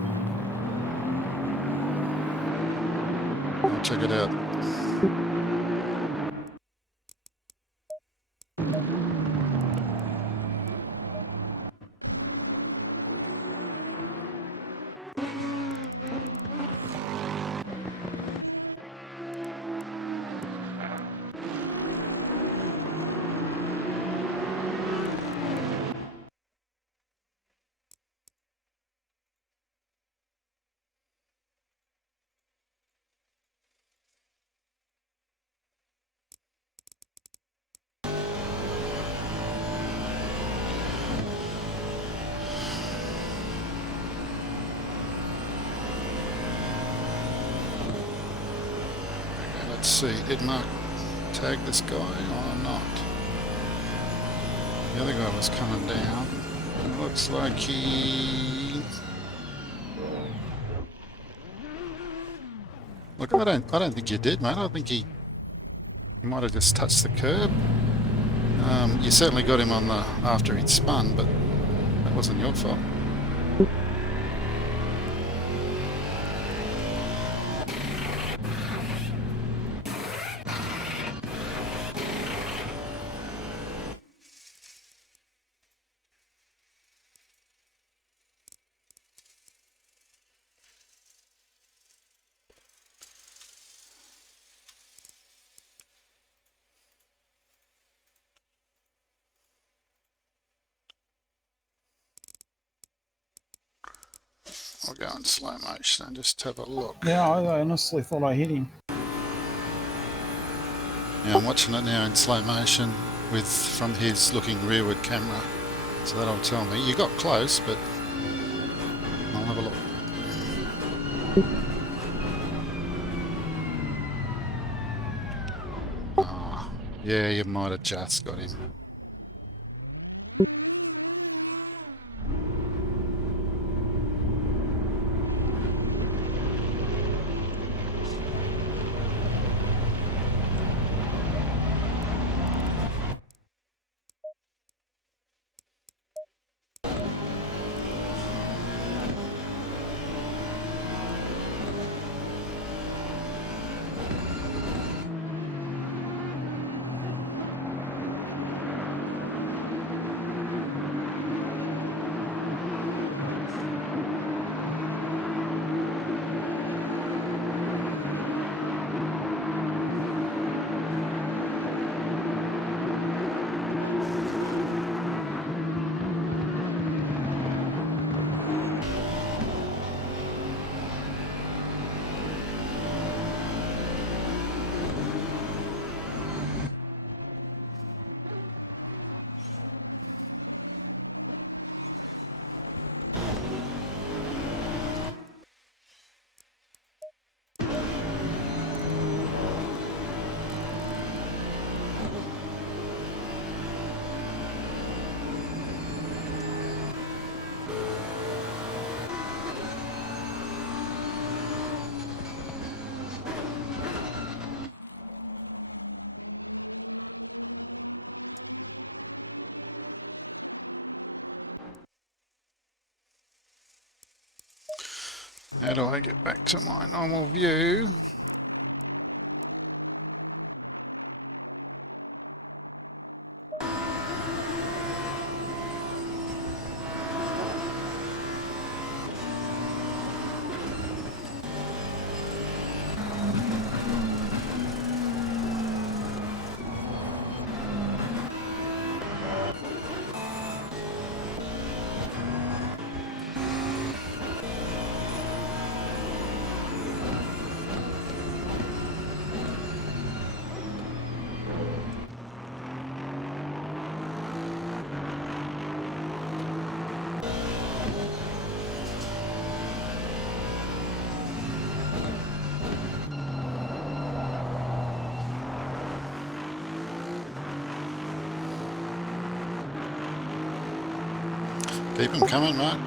I'll check it out. Let's see, did Mark tag this guy or not? The other guy was coming down. It looks like he... Look, I don't think you did, mate. I think he might have just touched the curb. You certainly got him on the after he'd spun, but that wasn't your fault. I'll go in slow motion and just have a look. Yeah, I honestly thought I hit him. Yeah, I'm watching it now in slow motion from his looking rearward camera. So that'll tell me. You got close, but I'll have a look. Ah, yeah, you might have just got him. How do I get back to my normal view? Keep them coming, Mark.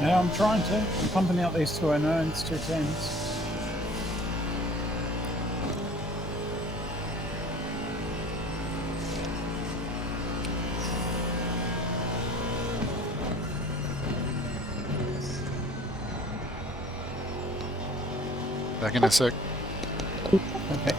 Yeah, I'm trying to. I'm pumping out these 209s, 210s. Back in a sec. Okay.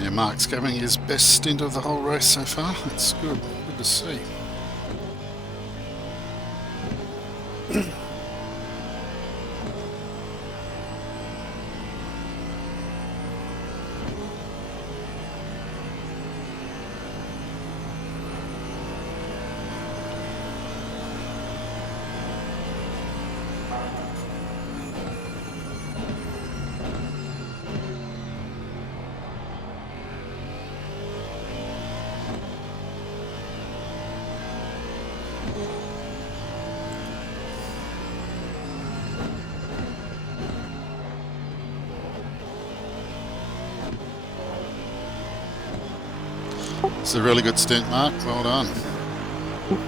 Yeah, Mark's having his best stint of the whole race so far. It's good. Good to see. It's a really good stint, Mark. Well done.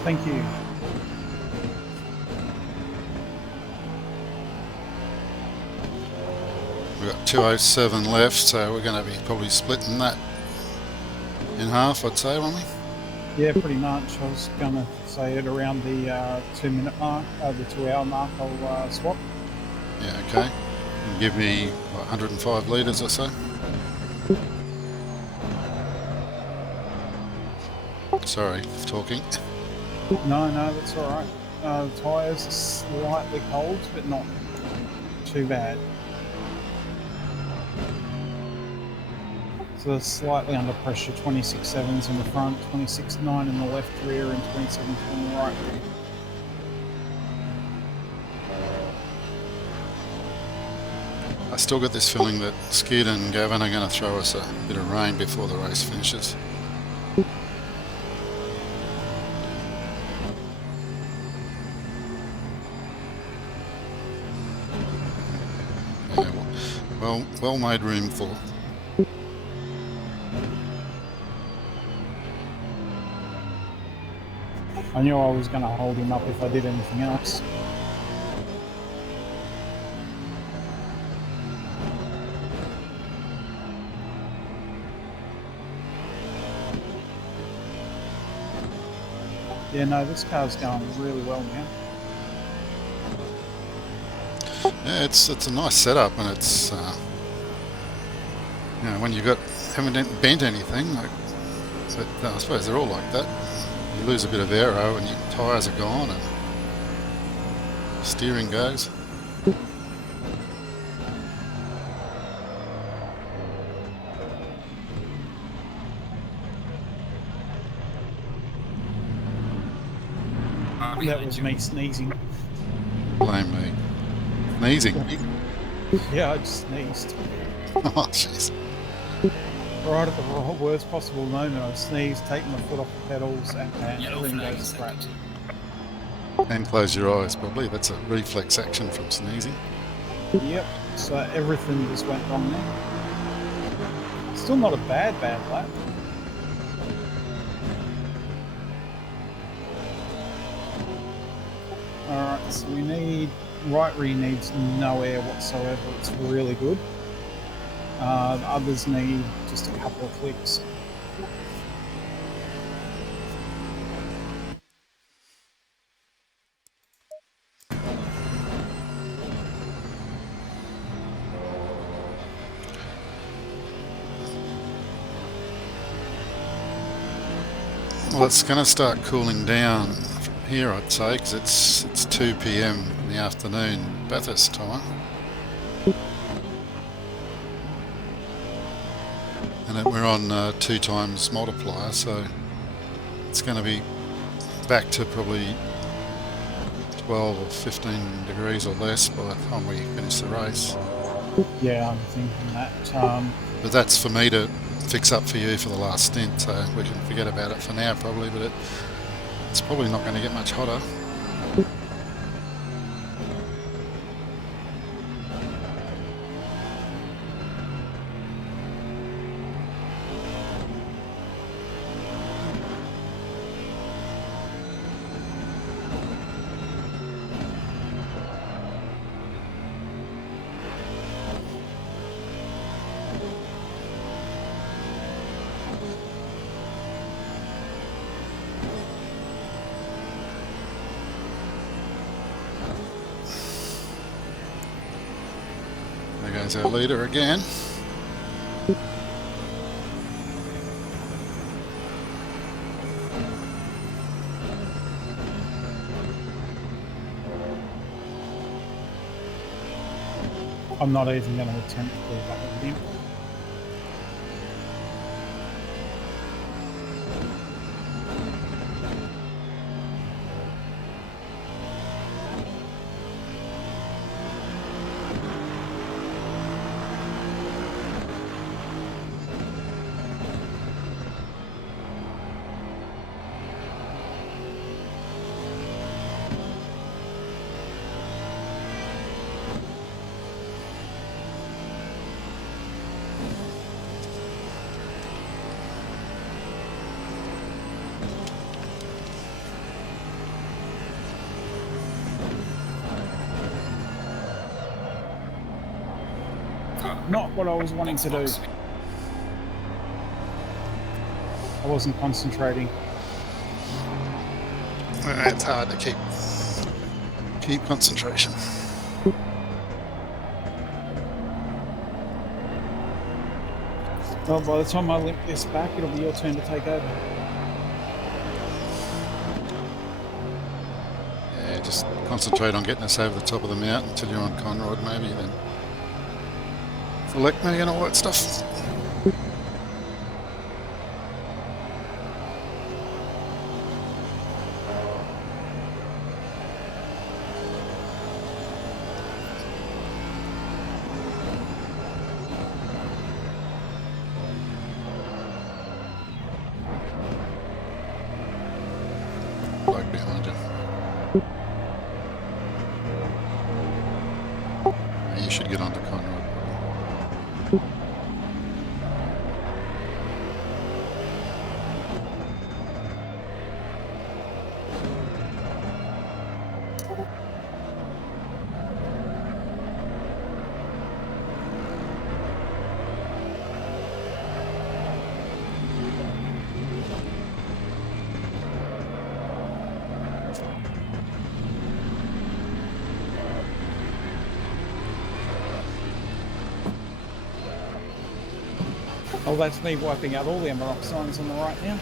Thank you. We've got 2:07 left, so we're going to be probably splitting that in half, I'd say, won't we? Yeah, pretty much. I was going to say at around the 2 minute mark, the 2 hour mark, I'll swap. Yeah, okay. And give me, what, 105 litres or so? Sorry for talking. No, that's alright. The tyres are slightly cold, but not too bad. So they're slightly under pressure, 26.7s in the front, 26.9 in the left rear, and 27.2 in the right rear. I still got this feeling that Skid and Gavin are going to throw us a bit of rain before the race finishes. Yeah, well made room for. I knew I was going to hold him up if I did anything else. Yeah, no, this car's going really well now. Yeah, it's a nice setup, and it's you know, when you haven't bent anything, like, but I suppose they're all like that. You lose a bit of aero and your tyres are gone and steering goes. That was me sneezing. Blame me. Sneezing. Yeah, I just sneezed. Oh, jeez. Right at the worst possible moment, I sneezed, taking my foot off the pedals, and everything goes scratch. And close your eyes, probably. That's a reflex action from sneezing. Yep, so everything just went wrong there. Still not a bad lap. Alright, so we need... Right rear needs no air whatsoever, it's really good. The others need just a couple of clicks. Well, it's going to start cooling down from here, I'd say, because it's 2 p.m. in the afternoon Bathurst time. And then we're on 2 times multiplier, so it's going to be back to probably 12 or 15 degrees or less by the time we finish the race. Yeah, I'm thinking that. But that's for me to fix up for you for the last stint, so we can forget about it for now probably, but it's probably not going to get much hotter. There goes our leader again. I'm not even going to attempt to do that with him. Not what I was wanting to do. I wasn't concentrating. It's hard to keep concentration. Well, by the time I limp this back, it'll be your turn to take over. Yeah, just concentrate on getting us over the top of the mountain until you're on Conrod, maybe, then select me and all that stuff. Bloke behind you. You should get onto Conrod. Oh, that's me wiping out all the Amarok signs on the right now.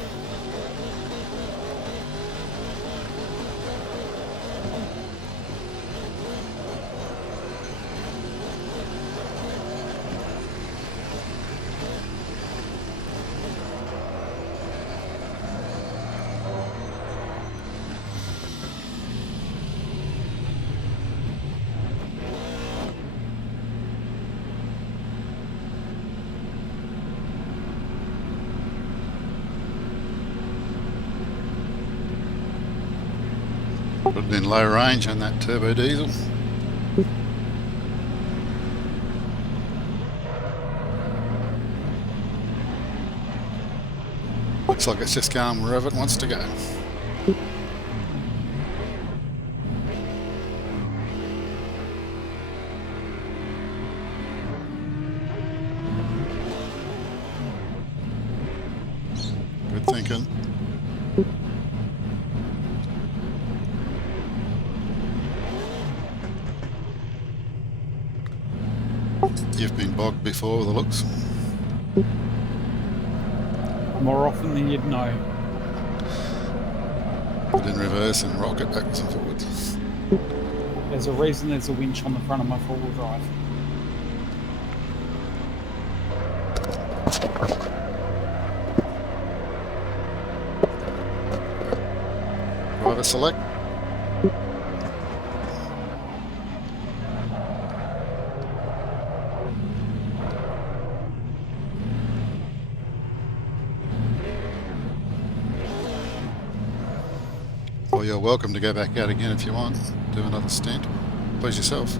Would have been low range on that turbo diesel. Looks like it's just going wherever it wants to go. Good thinking. You've been bogged before with the looks. More often than you'd know. Put in reverse and rock it backwards and forwards. There's a reason there's a winch on the front of my four-wheel drive. Driver select. Well, you're welcome to go back out again if you want. Do another stint. Please yourself.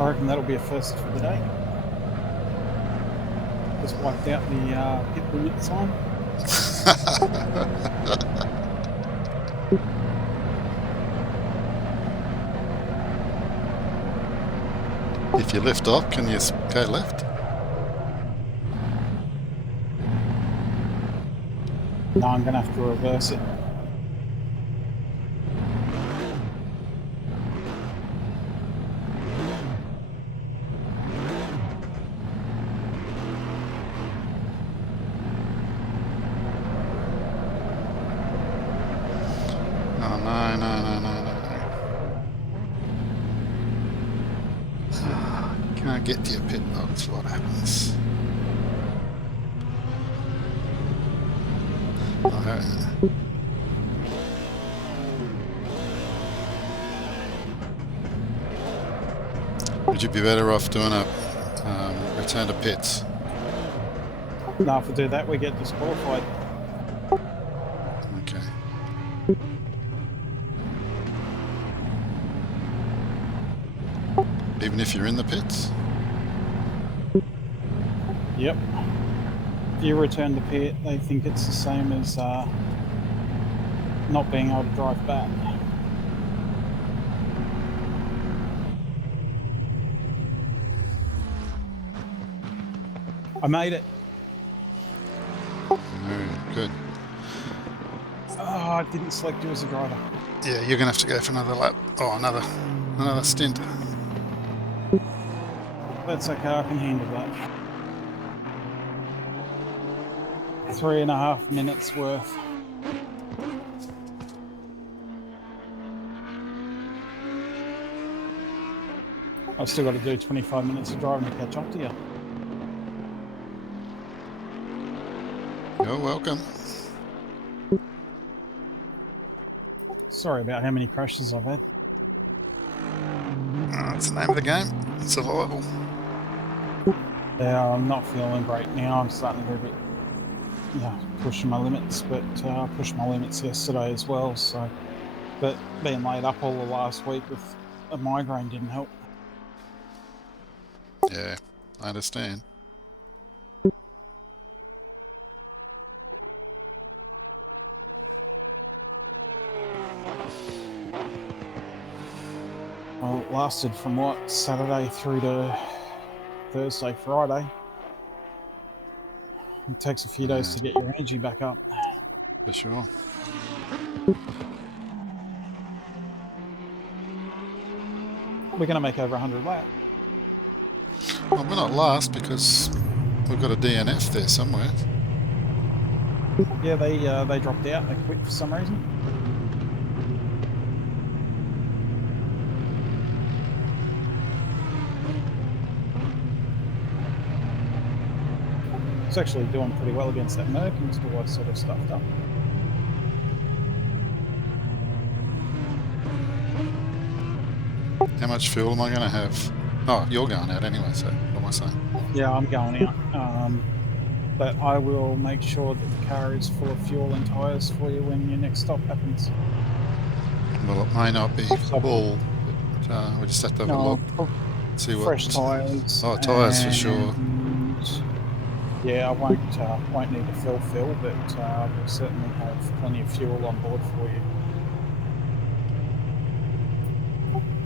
I reckon that'll be a first for the day. Just wiped out the pit limit sign. If you lift off, can you go left? No, I'm going to have to reverse it. Oh, no, no, no, no, no. Can't get to your pit box, what happens? Would you be better off doing a return to pits? No, if we do that, we get disqualified. Okay. Even if you're in the pits? Yep. If you return to pit, they think it's the same as not being able to drive back. I made it. Good. Oh, I didn't select you as a driver. Yeah, you're gonna have to go for another lap. Oh, another stint. That's okay, I can handle that. 3.5 minutes worth. I've still got to do 25 minutes of driving to catch up to you. You're welcome. Sorry about how many crashes I've had. That's the name of the game. Survival. Yeah, I'm not feeling great now. I'm starting to get a bit, pushing my limits, but I pushed my limits yesterday as well. So, but being laid up all the last week with a migraine didn't help. Yeah, I understand. Well, it lasted from what, Saturday through to Thursday, Friday. It takes a few days to get your energy back up. For sure. We're going to make over 100 laps. Well, we're not last because we've got a DNF there somewhere. Yeah, they dropped out. They quit for some reason. It's actually doing pretty well against that Merc until I sort of stuffed up. How much fuel am I going to have? Oh, you're going out anyway, so what am I saying? Yeah, I'm going out. But I will make sure that the car is full of fuel and tyres for you when your next stop happens. Well, it may not be full, but we just have to have a look. See what fresh tyres. Oh, tyres for sure. Yeah, I won't need to fill, but we'll certainly have plenty of fuel on board for you.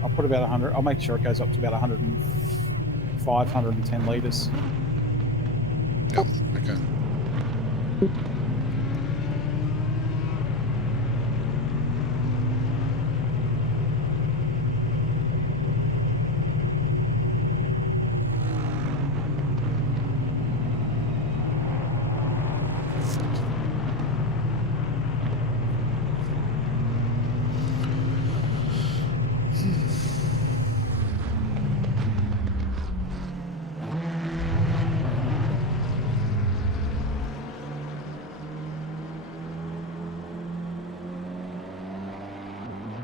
I'll put about 100. I'll make sure it goes up to about 105, 110 litres. Yep. Okay.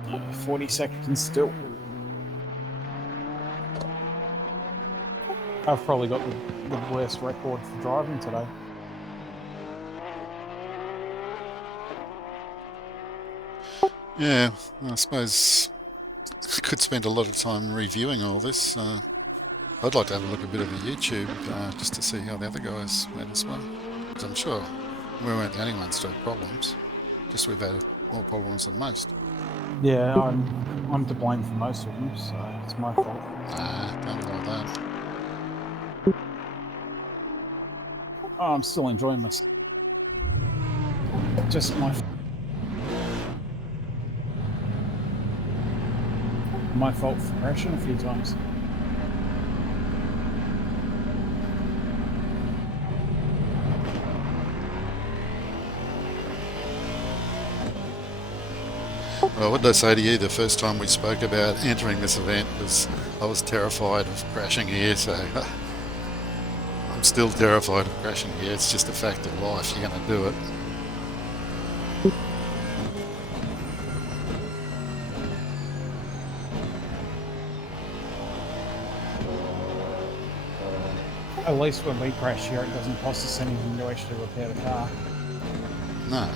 Uh, 40 seconds still. I've probably got the worst record for driving today. Yeah, I suppose I could spend a lot of time reviewing all this. I'd like to have a look at a bit of the YouTube just to see how the other guys went as well. Because I'm sure we weren't the only ones to have problems. Just we've had more problems than most. Yeah, I'm to blame for most of them, so it's my fault. Can't be like that. Oh, I'm still enjoying myself. just my fault for crashing a few times. Well, what did I say to you the first time we spoke about entering this event was I was terrified of crashing here, so I'm still terrified of crashing here. It's just a fact of life. You're going to do it. At least when we crash here, it doesn't cost us anything to actually repair the car. No.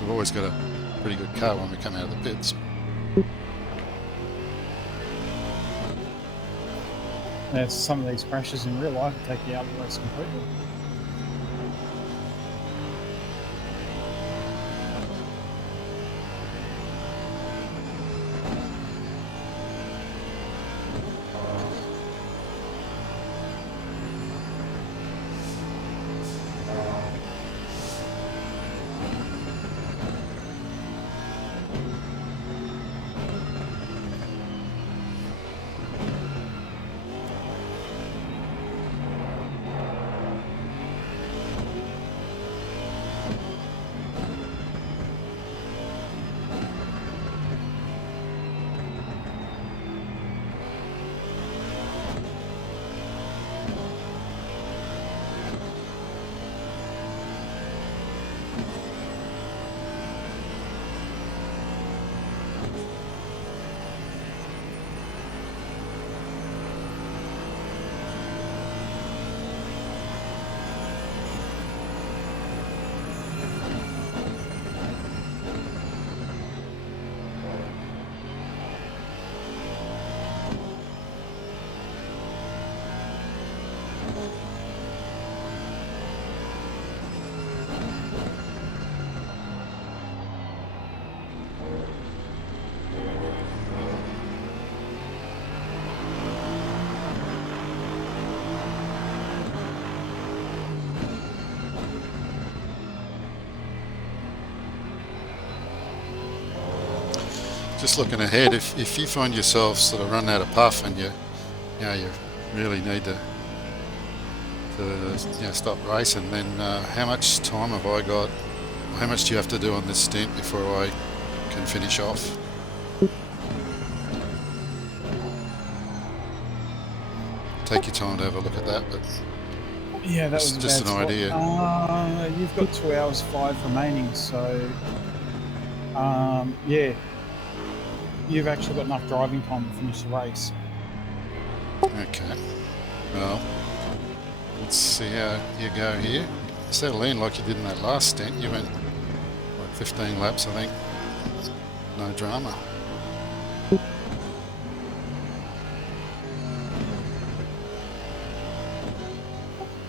We've always got a pretty good car when we come out of the pits. There's some of these crashes in real life take you out of the race completely. Just looking ahead, if you find yourself sort of run out of puff and you really need to stop racing, then how much time have I got? How much do you have to do on this stint before I can finish off? Take your time to have a look at that, but yeah, that was just an idea. You've got 2 hours 5 remaining, so yeah, you've actually got enough driving time to finish the race. Okay, well, let's see how you go here. Settle in like you did in that last stint. You went like 15 laps, I think. No drama.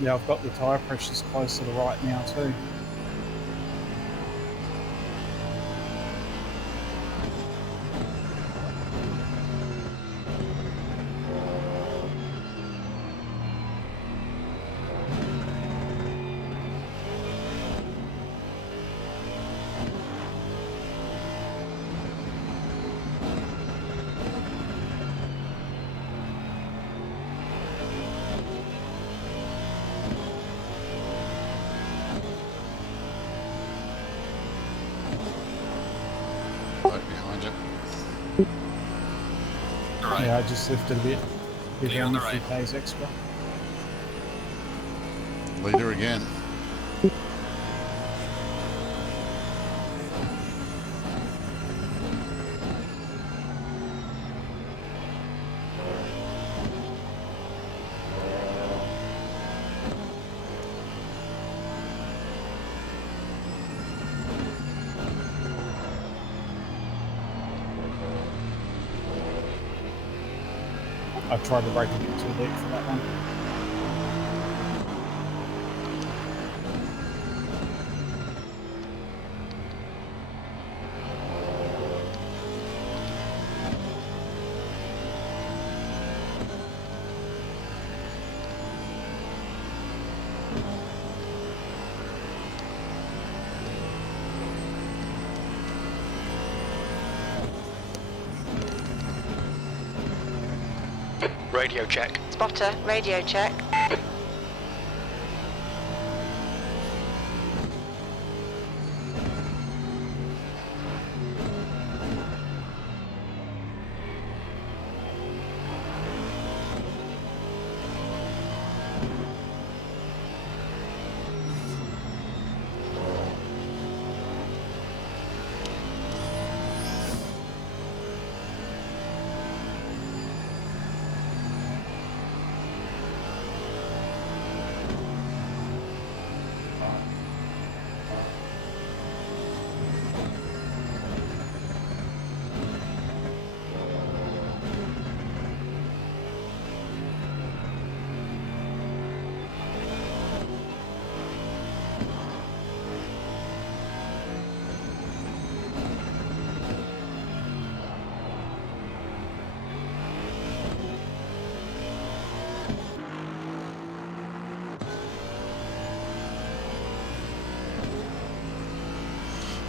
Yeah, I've got the tyre pressures close to the right now too. Yeah, I just lifted a bit. Give on a few Ks extra. Leader again. I've tried to brake a bit too deep for that one. radio check. Spotter, radio check.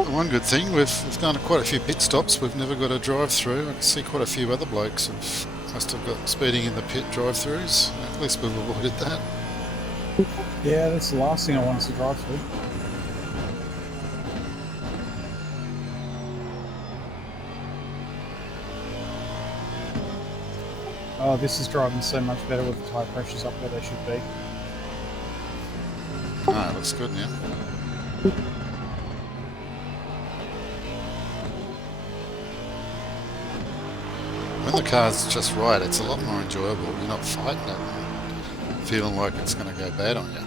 One good thing, we've done quite a few pit stops. We've never got a drive-through. I can see quite a few other blokes must have got speeding in the pit drive-throughs. At least we've avoided that. Yeah, that's the last thing I want us to drive through. Oh, this is driving so much better with the tyre pressures up where they should be. Ah, looks good now. When the car's just right, it's a lot more enjoyable. You're not fighting it and feeling like it's going to go bad on you.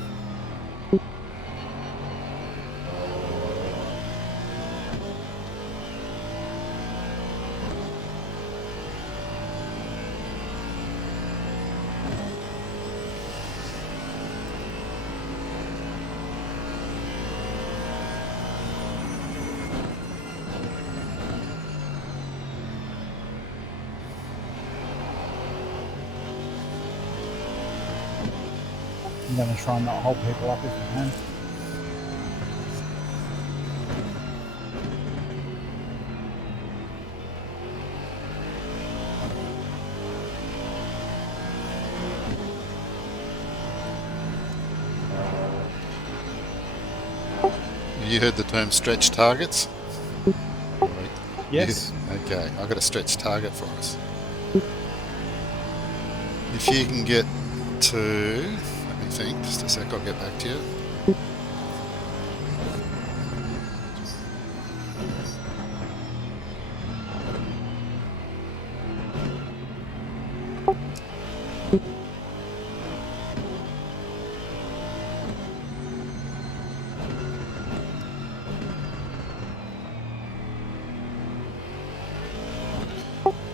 I'm going to try and not hold people up if I can. You heard the term stretch targets? Yes. Okay, I've got a stretch target for us. If you can get to... Let me think, just a sec, I'll get back to you.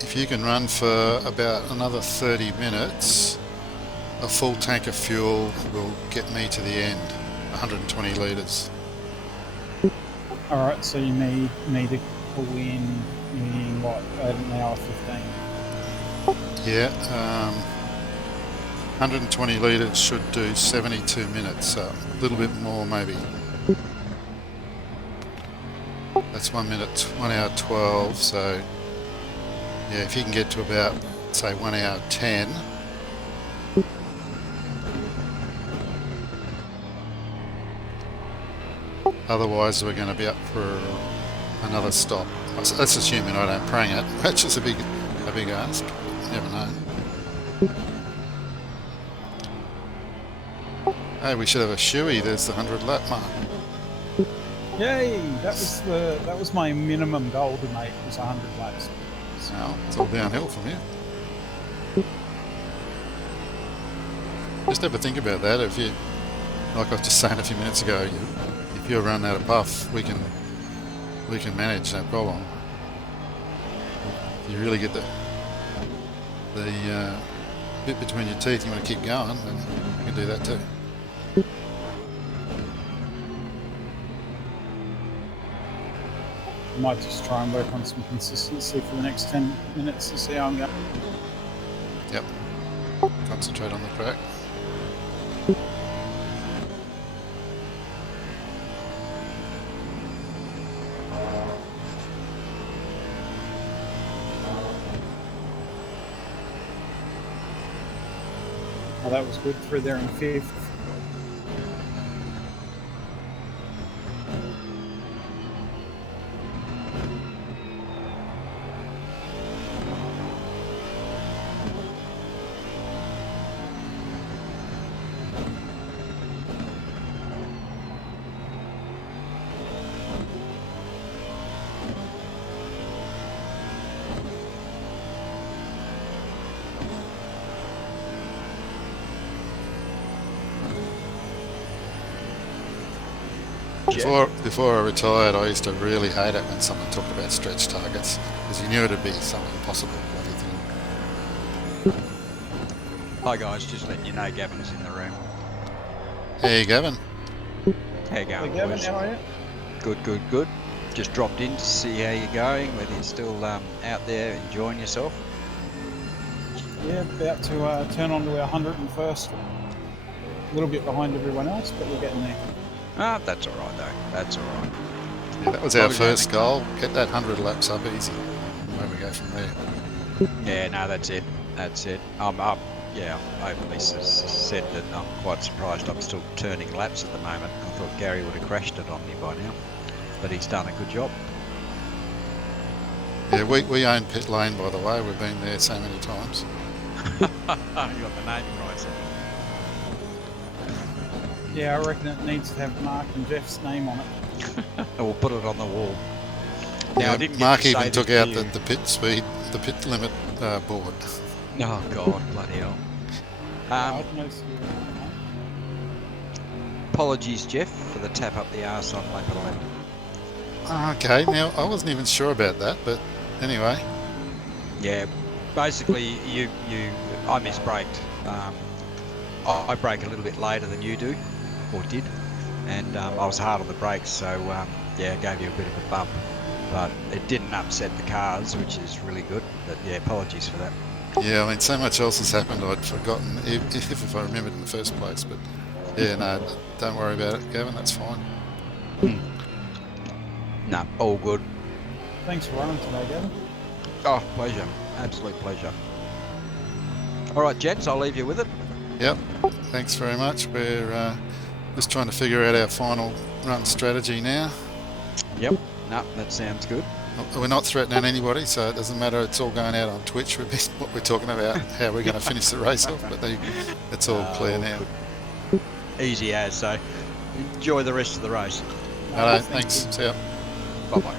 If you can run for about another 30 minutes, a full tank of fuel will get me to the end, 120 litres. Alright, so you need me to pull in what, an hour 15? Yeah, 120 litres should do 72 minutes, so a little bit more maybe. That's 1 minute, 1 hour 12, so yeah, if you can get to about, say, 1 hour 10, otherwise we're going to be up for another stop. That's assuming I don't prang it, which is a big ask. Never know. Hey, we should have a shoey. There's the 100 lap mark. Yay! That was my minimum goal to make, was 100 laps. Well, it's all downhill from here. Just have a think about that. If you, like I was just saying a few minutes ago, if you're running out of puff, we can manage, no problem. If you really get the bit between your teeth, you want to keep going, then you can do that too. I might just try and work on some consistency for the next 10 minutes to see how I'm going. Yep. Concentrate on the track. Oh, that was good. Through there in 5th. Before I retired, I used to really hate it when someone talked about stretch targets because you knew it'd be some impossible bloody thing. Hi guys, just letting you know Gavin's in the room. Hey, Gavin. How you Hey, going, Gavin, boys? how are you? Good. Just dropped in to see how you're going, whether you're still out there enjoying yourself. Yeah, about to turn on to our 101st. A little bit behind everyone else, but we're getting there. Ah, that's all right though. That's all right. Yeah, that was our first goal. Get that 100 laps up easy. And where we go from there. Yeah, no, that's it. That's it. I'm up. Yeah, I openly said that I'm quite surprised I'm still turning laps at the moment. I thought Gary would have crashed it on me by now, but he's done a good job. Yeah, we own pit lane, by the way. We've been there so many times. You got the name right, so. Yeah, I reckon it needs to have Mark and Jeff's name on it. We'll put it on the wall. Now, Yeah, I didn't Mark get to even say took this out to you. the pit speed, the pit limit board. Oh God, bloody hell! I've noticed you. Apologies, Jeff, for the tap up the arse on lap 11. Okay, now I wasn't even sure about that, but anyway. Yeah, basically, I misbraked. I brake a little bit later than you do, or did, and I was hard on the brakes, so yeah, it gave you a bit of a bump, but it didn't upset the cars, which is really good. But yeah, apologies for that. Yeah, I mean, so much else has happened, I'd forgotten if I remembered in the first place, but yeah, no, don't worry about it, Gavin, that's fine. No, all good. Thanks for running today, Gavin. Oh, pleasure. Absolute pleasure. All right, gents, I'll leave you with it. Yep, thanks very much. We're just trying to figure out our final run strategy now. Yep. No, that sounds good. We're not threatening anybody, so it doesn't matter. It's all going out on Twitch. What we're talking about, how we're going to finish the race off, but it's all clear now. Good. Easy as, so enjoy the rest of the race. Hello, thanks. See ya. Bye-bye.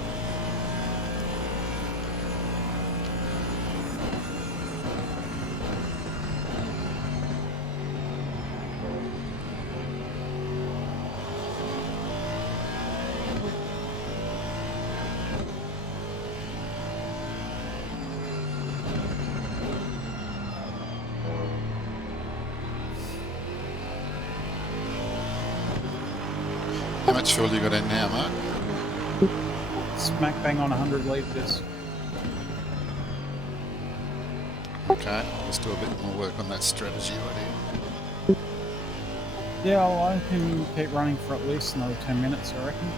How much fuel you got in now, Mark? Smack bang on 100 litres. Okay, let's do a bit more work on that strategy right Yeah, well, I can keep running for at least another 10 minutes, I reckon.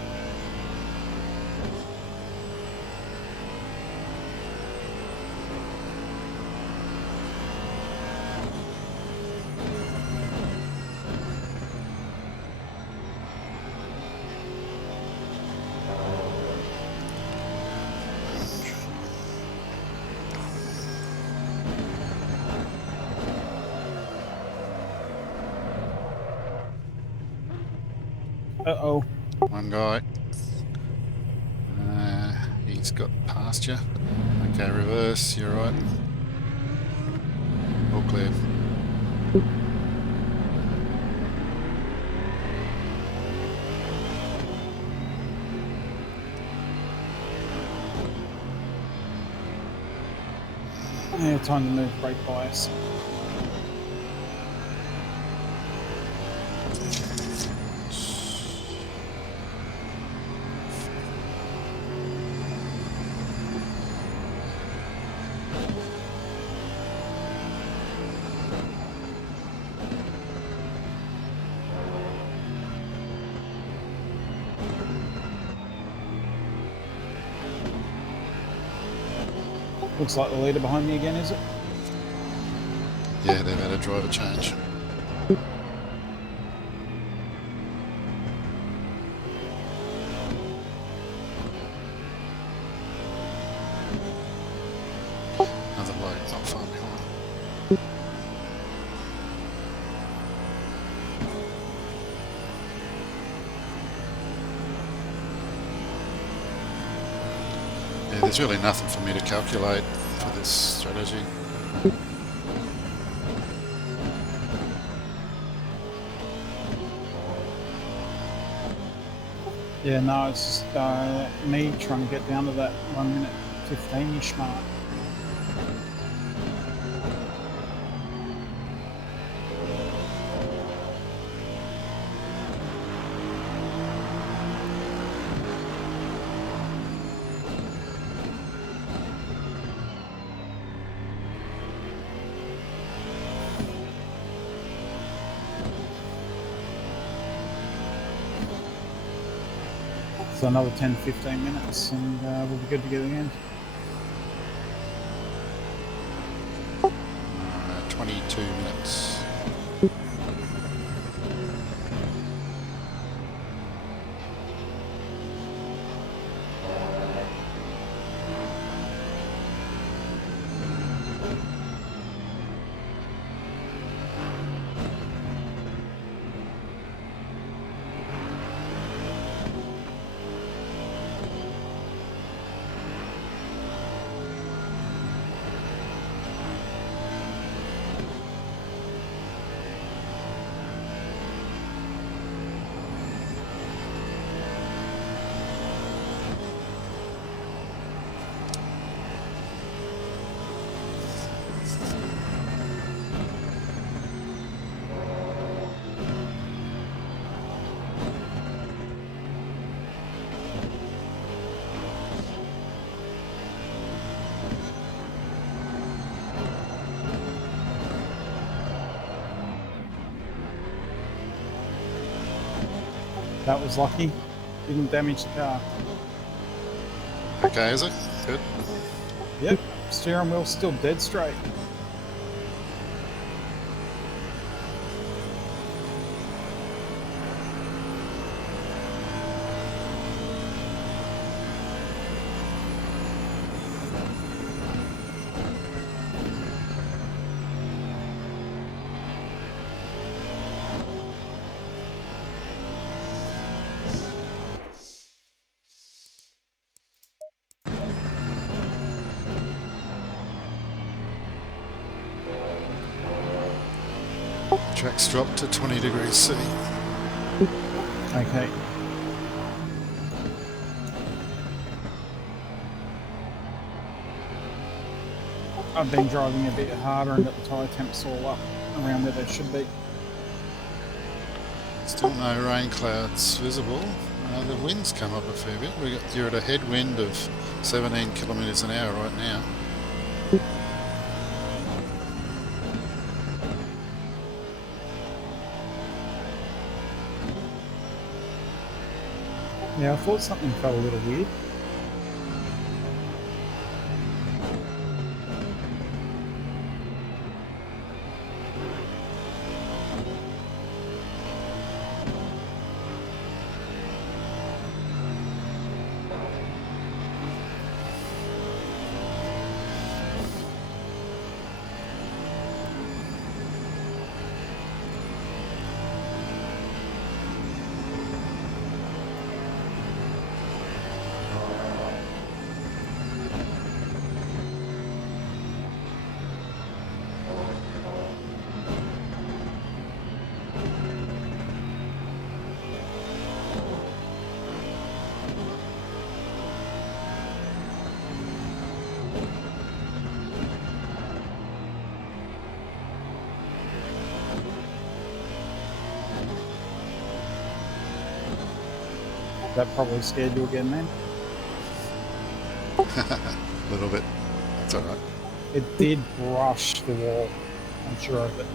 Uh-oh. One guy. He's got past you. Okay, reverse, you're right. All clear. Yeah, time to move brake bias. Looks like the leader behind me again, is it? Yeah, they've had a driver change. Yeah, there's really nothing for me to calculate for this strategy. Yeah, no, it's just me trying to get down to that 1 minute 15-ish mark. So another 10-15 minutes and we'll be good to go again. 22 minutes. That was lucky. Didn't damage the car. Okay, is it? Good. Yep, steering wheel's still dead straight. Track's dropped to 20 degrees C. Okay. I've been driving a bit harder and got the tyre temps all up around where they should be. Still no rain clouds visible. The wind's come up a fair bit. You're at a headwind of 17 kilometres an hour right now. Yeah, I thought something felt a little weird. That probably scared you again, man. A little bit. That's alright. It did brush the wall, I'm sure of it.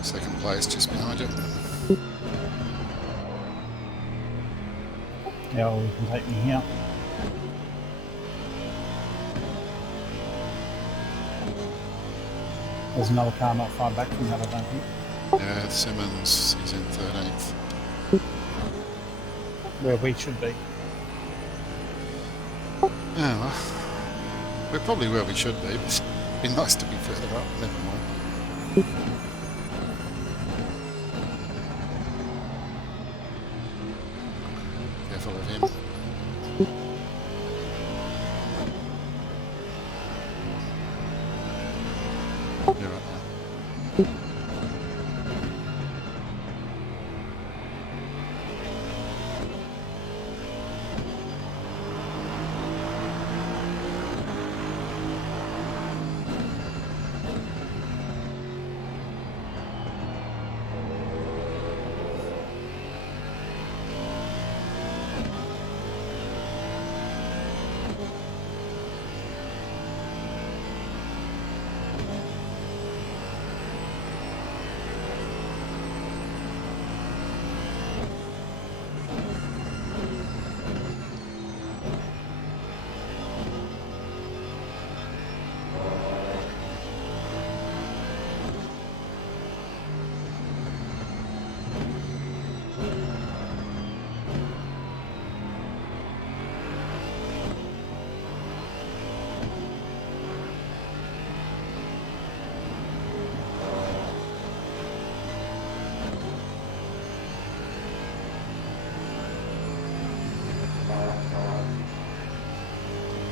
Second place just behind you. Yeah, well, you can take me here. There's another car not far back from that, I don't think. Yeah, Simmons is in 13th. Where we should be. Oh, well, we're probably where we should be, but it'd be nice to be further up. Never mind. Careful of him. You're right now.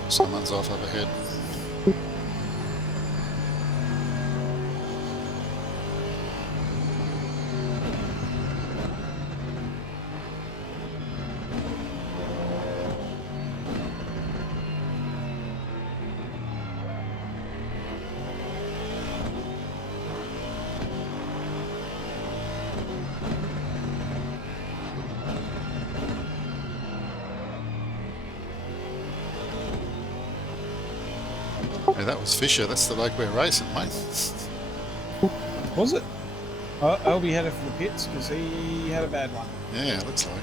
Someone's off up ahead. Hey, that was Fisher. That's the bloke we're racing, mate. Was it? Albie headed for the pits because he had a bad one. Yeah, looks like it.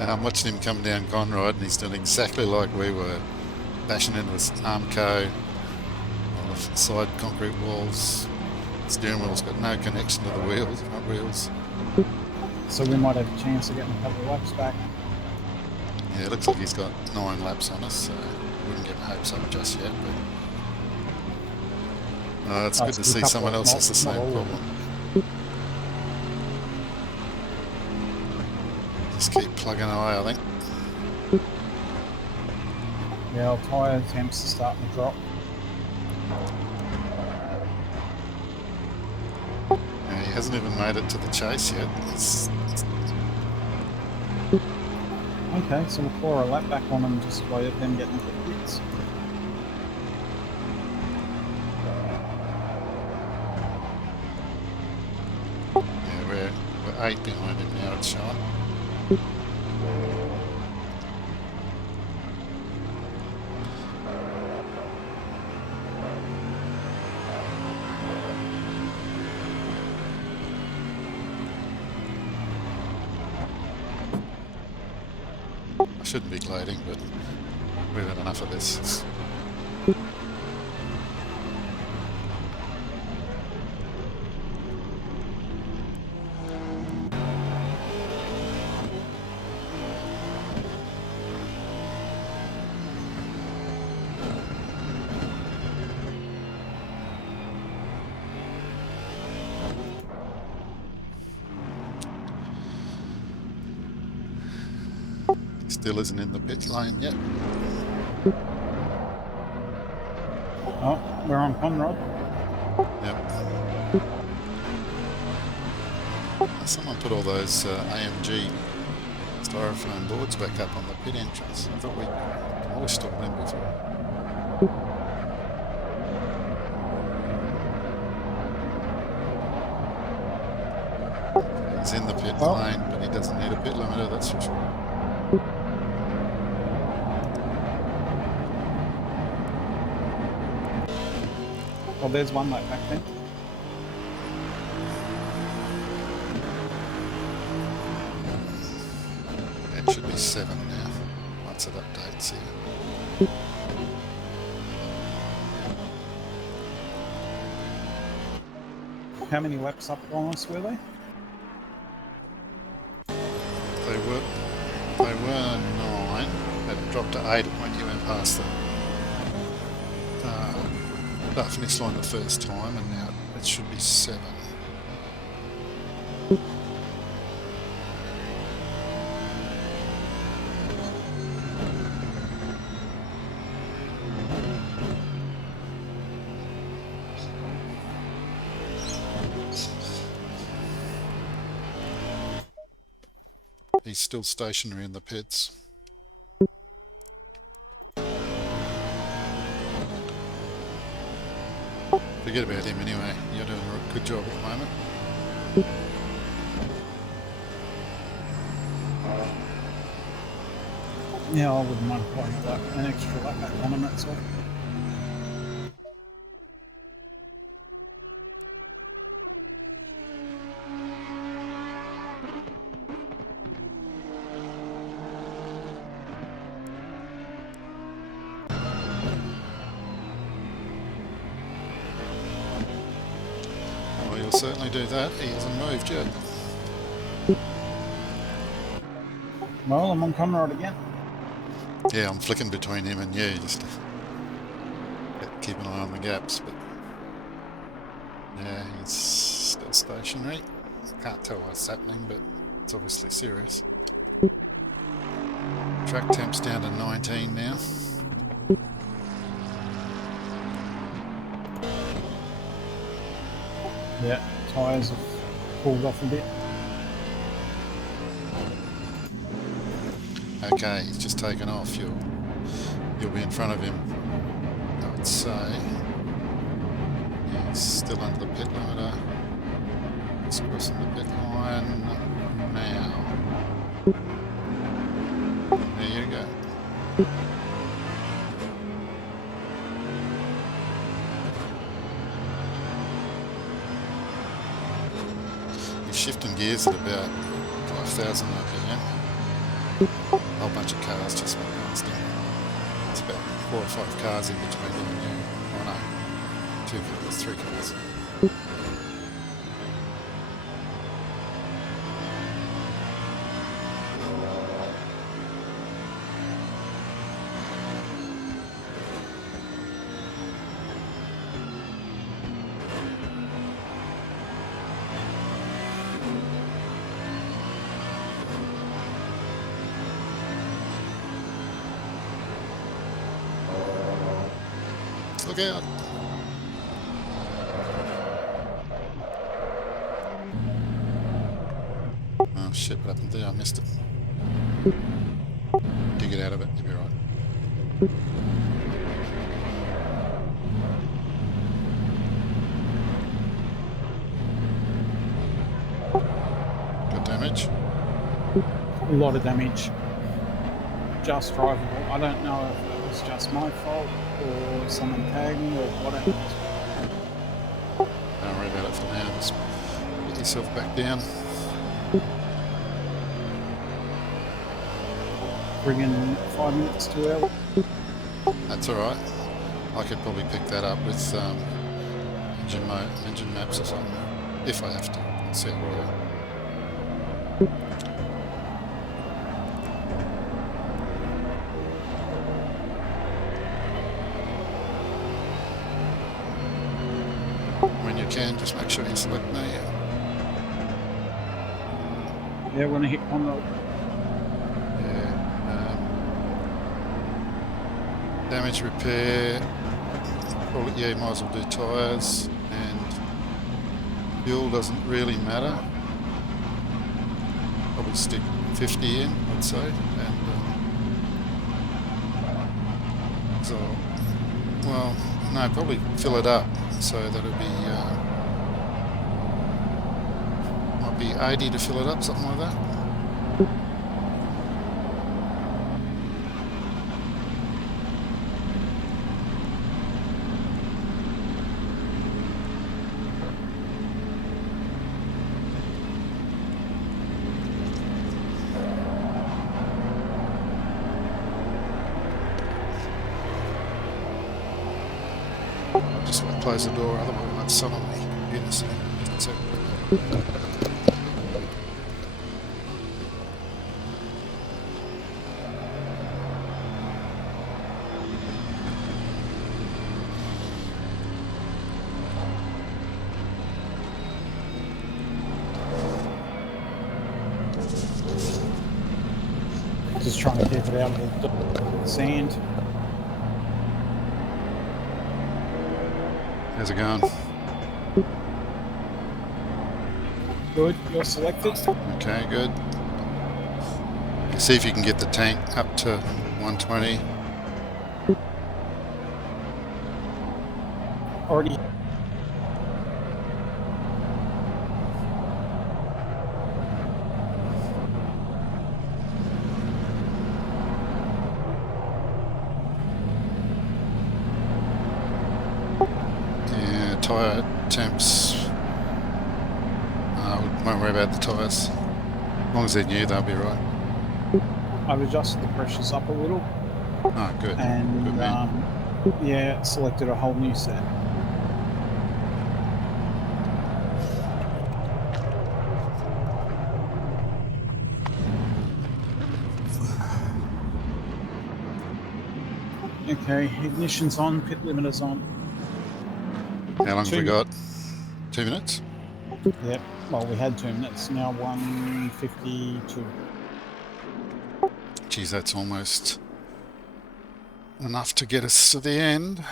I'm watching him come down Conrod and he's doing exactly like we were, bashing into his Armco on the side concrete walls. Steering wheel's got no connection to the wheels, front wheels. So we might have a chance of getting a couple of laps back. Yeah, it looks like he's got 9 laps on us, so wouldn't get my hopes up just yet. But it's good to see someone else has the same problem. Just keep plugging away, I think. Yeah, our tyre temps are starting to drop. Yeah, he hasn't even made it to the chase yet. Okay, so we'll pour a lap back on them just by them getting to the pits. Yeah, we're 8 behind him now, it's showing. I shouldn't be gloating, but we've had enough of this. Still isn't in the pit lane yet. Oh, we're on Conrod. Yep. Someone put all those AMG styrofoam boards back up on the pit entrance. I thought we demolished all them before. He's in the pit lane, but he doesn't need a pit limiter, that's for sure. Well, there's one lap back then. It should be 7 now, once it updates here. How many laps up on us were they? They were 9. They dropped to 8 when you went past the finish line the first time, and now it should be 7. He's still stationary in the pits. Forget about him anyway. You're doing a good job at the moment. Yeah, I wouldn't mind playing an extra lap back on him, that's all. Well, you'll certainly do that. He hasn't moved yet. Well, I'm on Conrad again. Yeah, I'm flicking between him and you just to keep an eye on the gaps, but yeah, he's still stationary. Can't tell what's happening, but it's obviously serious. Track temp's down to 19 now. Yeah, tyres have pulled off a bit. Okay, he's just taken off. You'll be in front of him, I would say. He's still under the pit limiter. He's crossing the pit line now. There you go. He's shifting gears at about 5,000 RPM. A whole bunch of cars just went past him. It's about 4 or 5 cars in between him and you. Oh no, 2 cars, 3 cars. Look out! Oh shit, what happened there? I missed it. Dig it out of it, you'll be right. Got damage? A lot of damage. Just drivable. I don't know if it was just my fault or someone tagged me or whatever. Don't worry about it for now, just get yourself back down. Bring in 5 minutes too early. That's alright. I could probably pick that up with engine maps or something, if I have to. I'll see how well. When you can, just make sure you select me. Yeah, when I hit Conrad. Damage repair, probably, yeah, you might as well do tyres, and fuel doesn't really matter. Probably stick 50 in, I'd say, and so, well, no, probably fill it up, so that'll be might be 80 to fill it up, something like that. Just close the door, otherwise it might summon me. Goodness. That's it. Just trying to keep it out of the sand. How's it going? Good, you're selected. Okay, good. See if you can get the tank up to 120. Already. Yeah, tyre temps. Won't worry about the tyres. As long as they're new, they'll be right. I've adjusted the pressures up a little. Oh, good. And Good man. yeah, selected a whole new set. Okay, ignition's on, pit limiter's on. How long have we 2 got? 2 minutes? Yep, well, we had 2 minutes, now 1:52. Geez, that's almost enough to get us to the end.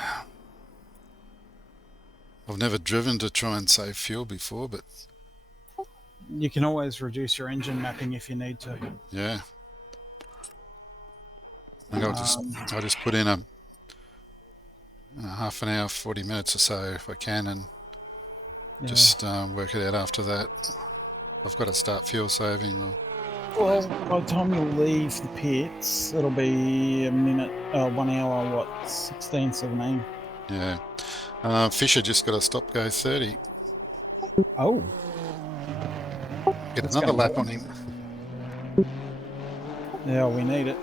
I've never driven to try and save fuel before, but You can always reduce your engine mapping if you need to. yeah. I think I'll just put in a half an hour, 40 minutes or so if I can, and Yeah. just work it out after that. I've got to start fuel saving. Well, by the time you leave the pits, it'll be a minute, 1 hour, 16, 17. Yeah. Fisher just got a stop go 30. Oh. Get That's another gonna lap hurt. on him. Yeah, we need it.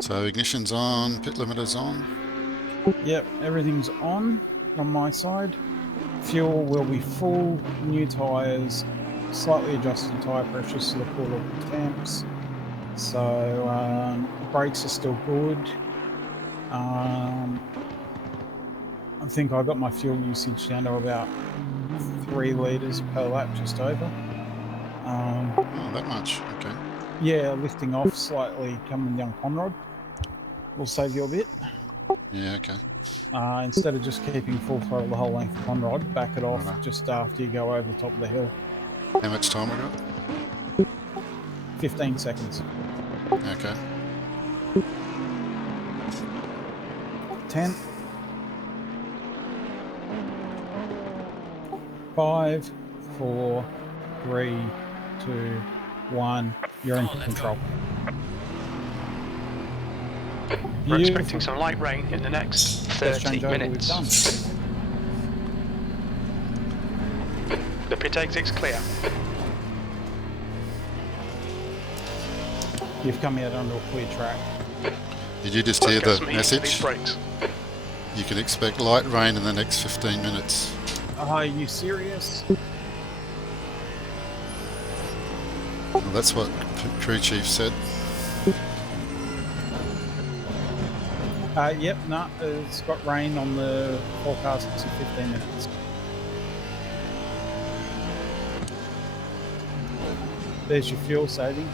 So ignition's on, pit limiter's on. Yep, everything's on my side. Fuel will be full, new tyres, slightly adjusted tyre pressures to the quarter temps. So brakes are still good. I think I got my fuel usage down to about 3 litres per lap, just over. Oh, that much. Okay. Yeah, lifting off slightly, coming down Conrod will save you a bit. Yeah, okay. Instead of just keeping full throttle the whole length of Conrod, back it off Righto. just after you go over the top of the hill. How much time we got? 15 seconds. Okay. 10. 5, 4, 3, 2, 1. You're in control. We're Beautiful. expecting some light rain in the next Best 30 changeover minutes. we've done. The pit exit's clear. You've come out onto a clear track. Did you just Let's hear get the some heat into these message? brakes. You can expect light rain in the next 15 minutes. Are you serious? Well, that's what crew chief said. Yep, no, it's got rain on the forecast in 15 minutes. There's your fuel saving.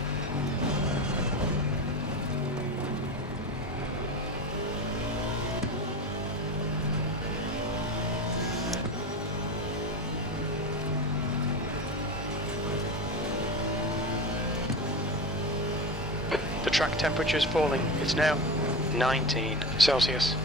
The track temperature is falling. It's now 19 Celsius.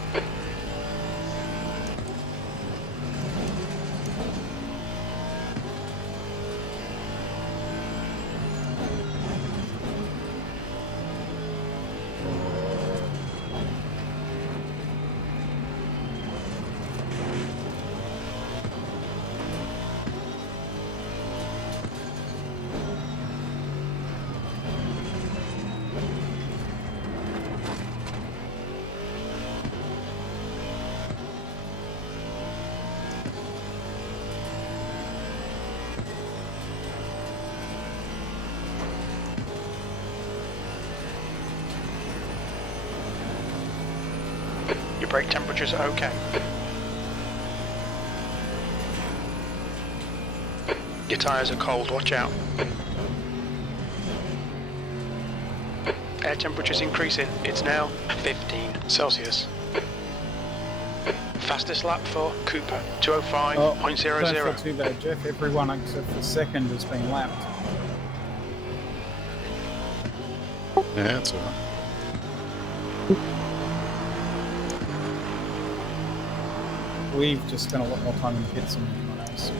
Your brake temperatures are okay. Your tyres are cold, watch out. Air temperature's increasing, it's now 15 Celsius. Fastest lap for Cooper, 205.00. Don't feel too bad, Jeff. Everyone except for second has been lapped. Yeah, that's all right. We've just spent a lot more time in the pits than anyone else.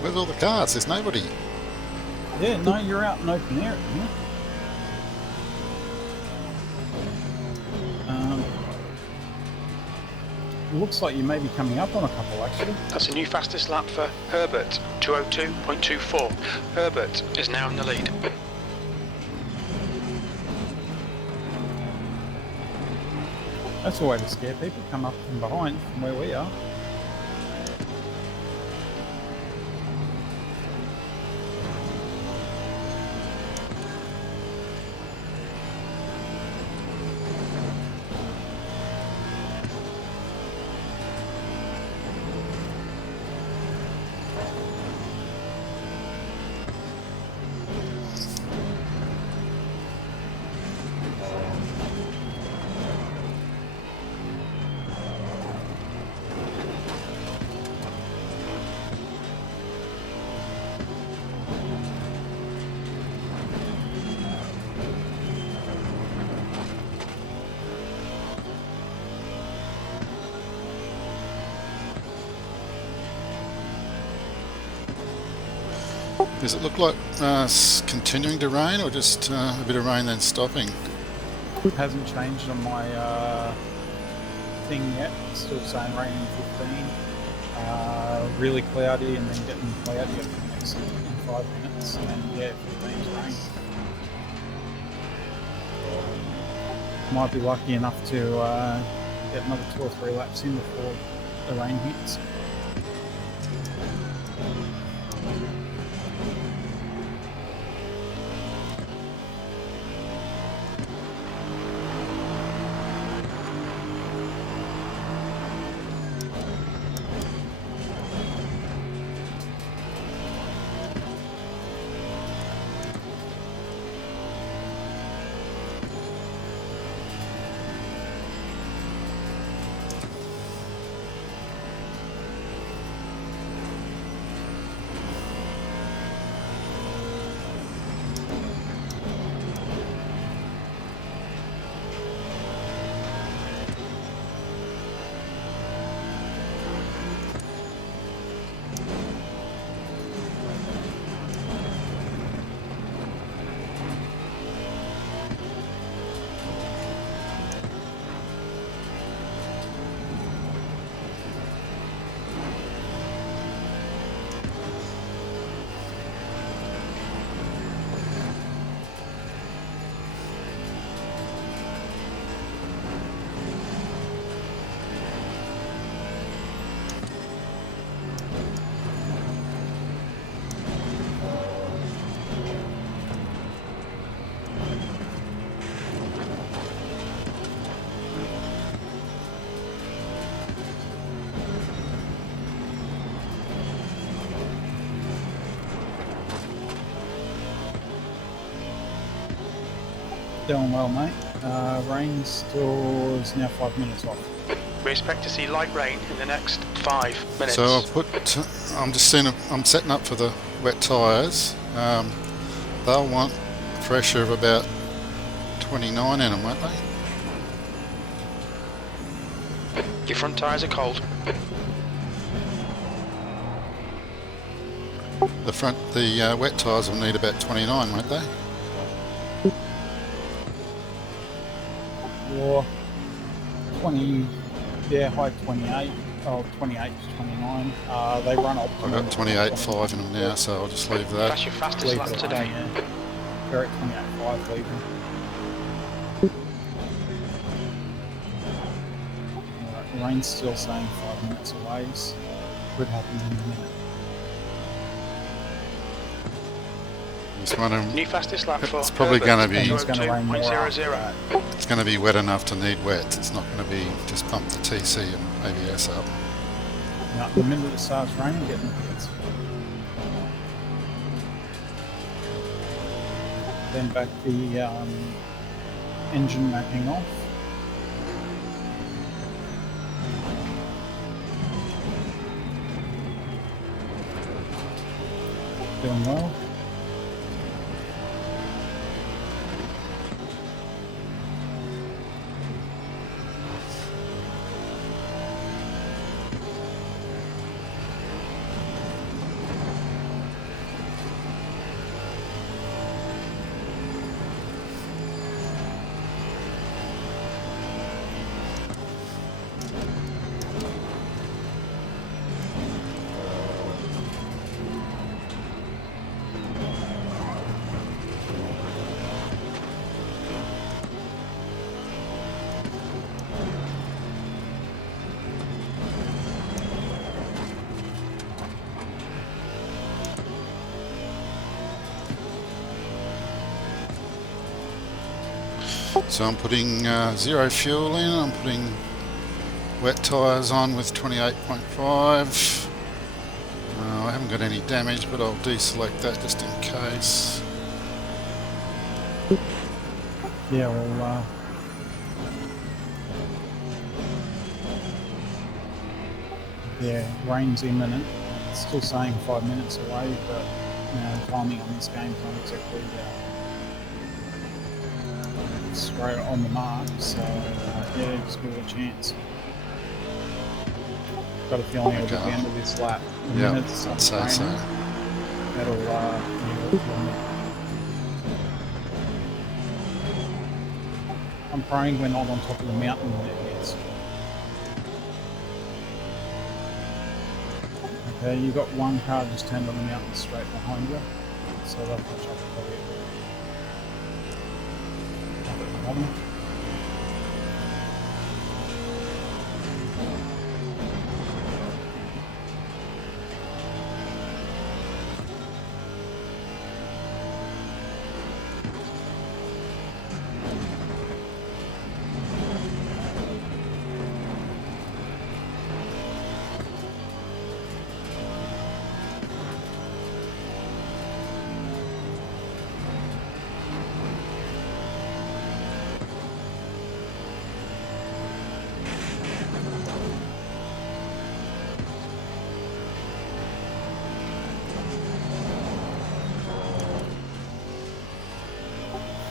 Where's all the cars? There's nobody. Yeah, no, you're out in open air. Yeah. Looks like you may be coming up on a couple, actually. That's a new fastest lap for Herbert, 202.24. Herbert is now in the lead. That's a way to scare people. Come up from behind, from where we are. Does it look like it's continuing to rain, or just a bit of rain then stopping? It hasn't changed on my thing yet. It's still saying rain in 15. Really cloudy and then getting cloudier for the next 5 minutes. And yeah, 15's rain. Might be lucky enough to get another 2 or 3 laps in before the rain hits. Doing well, mate. Rain still is now 5 minutes off. We expect to see light rain in the next 5 minutes. So I'm setting up for the wet tyres. They'll want pressure of about 29 in them, won't they? Your front tyres are cold. The wet tyres will need about 29, won't they? Or 20, yeah, high 28, oh, 28 to 29. They run up. I've got 28.5 in them now, so I'll just leave that. That's your fastest lap today. Yeah. They're at 28.5 leaving. Rain's still saying 5 minutes away, so could happen in a minute. Just wondering, New fastest lap for it's probably going to be. It's going to rain more after that. It's going to be wet enough to need wet. It's not going to be just pump the TC and ABS up. Now, the minute it starts raining, get in the pits. Then back the engine mapping off. Doing well. So I'm putting zero fuel in. I'm putting wet tyres on with 28.5. I haven't got any damage, but I'll deselect that just in case. Yeah, well, yeah, rain's imminent. It's still saying 5 minutes away, but timing on this game's not exactly straight on the mark, so yeah, just give it a chance. Got a feeling it'll be the end of this lap. Yeah, I'd say so. That'll I'm praying we're not on top of the mountain when it hits. Okay, you got one car just turned on the mountain straight behind you, so they'll catch up with you.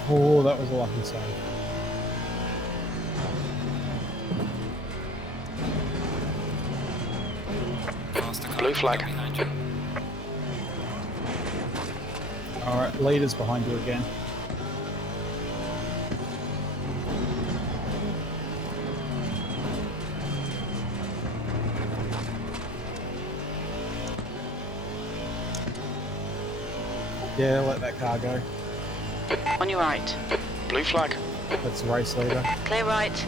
Oh, that was a lucky save. Blue flag. Alright, leader's behind you again. Yeah, let that car go. On your right. Blue flag. That's the race leader. Clear right.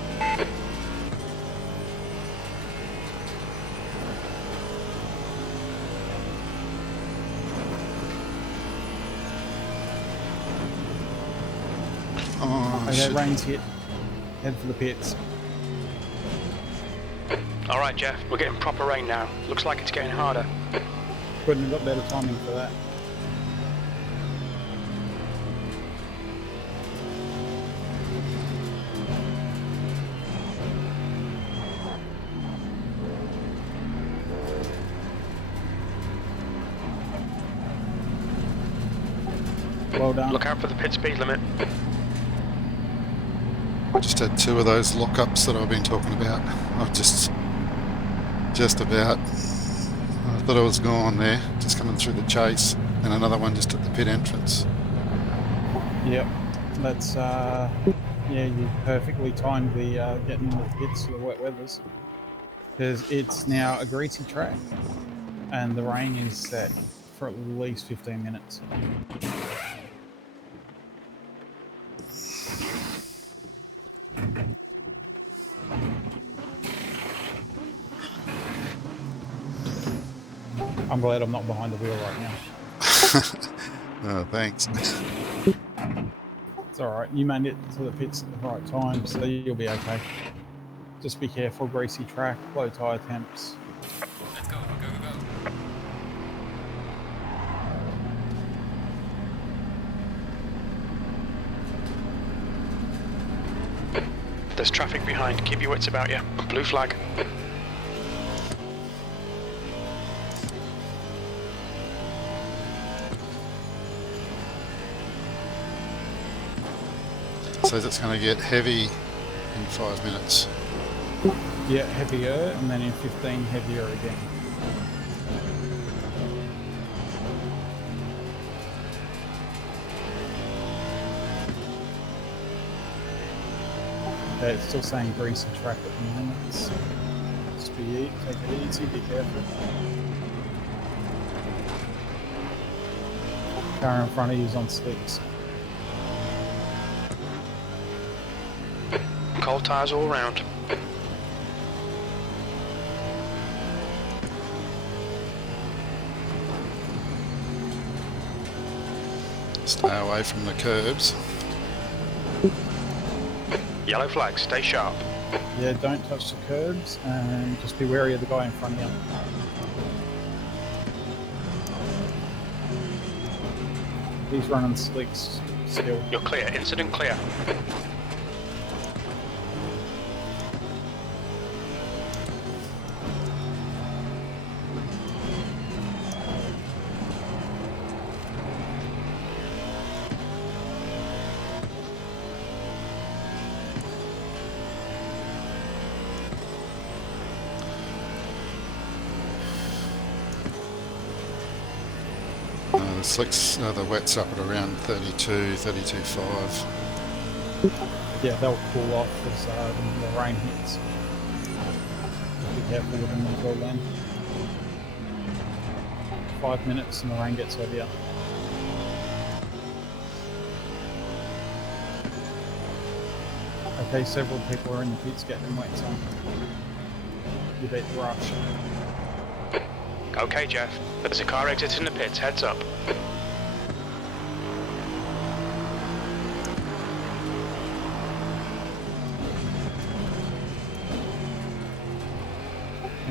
Oh, Okay, rain's hit. Head for the pits. Alright, Jeff, we're getting proper rain now. Looks like it's getting harder. Couldn't have got better timing for that. Well done. Look out for the pit speed limit. Just had 2 of those lockups that I've been talking about. I've just about. I thought I was gone there, just coming through the chase, and another one just at the pit entrance. Yep. That's yeah, you perfectly timed the getting into the pits for the wet weathers, because it's now a greasy track and the rain is set for at least 15 minutes. I'm glad I'm not behind the wheel right now. Oh, thanks. It's alright, you made it to the pits at the right time, so you'll be okay. Just be careful, greasy track, low tyre temps. Let's go, go, go, go. There's traffic behind. Keep your wits about you. Blue flag. So it's going to get heavy in 5 minutes. Yeah, heavier, and then in 15, heavier again. Okay, it's still saying greasy track at the moment. Just take it easy, be careful. Car in front of you is on slicks. Cold tyres all round. Stay away from the curbs. Yellow flag, stay sharp. Yeah, don't touch the curbs and just be wary of the guy in front of you. He's running slicks still. You're clear, incident clear. The slicks, the wet's up at around 32, 32.5. Yeah, they'll cool off as the rain hits. Just be careful with them as well then. 5 minutes and the rain gets heavier. Okay, several people are in the pits getting wet, so you beat the rush. Okay, Jeff. There's a car exiting the pits. Heads up.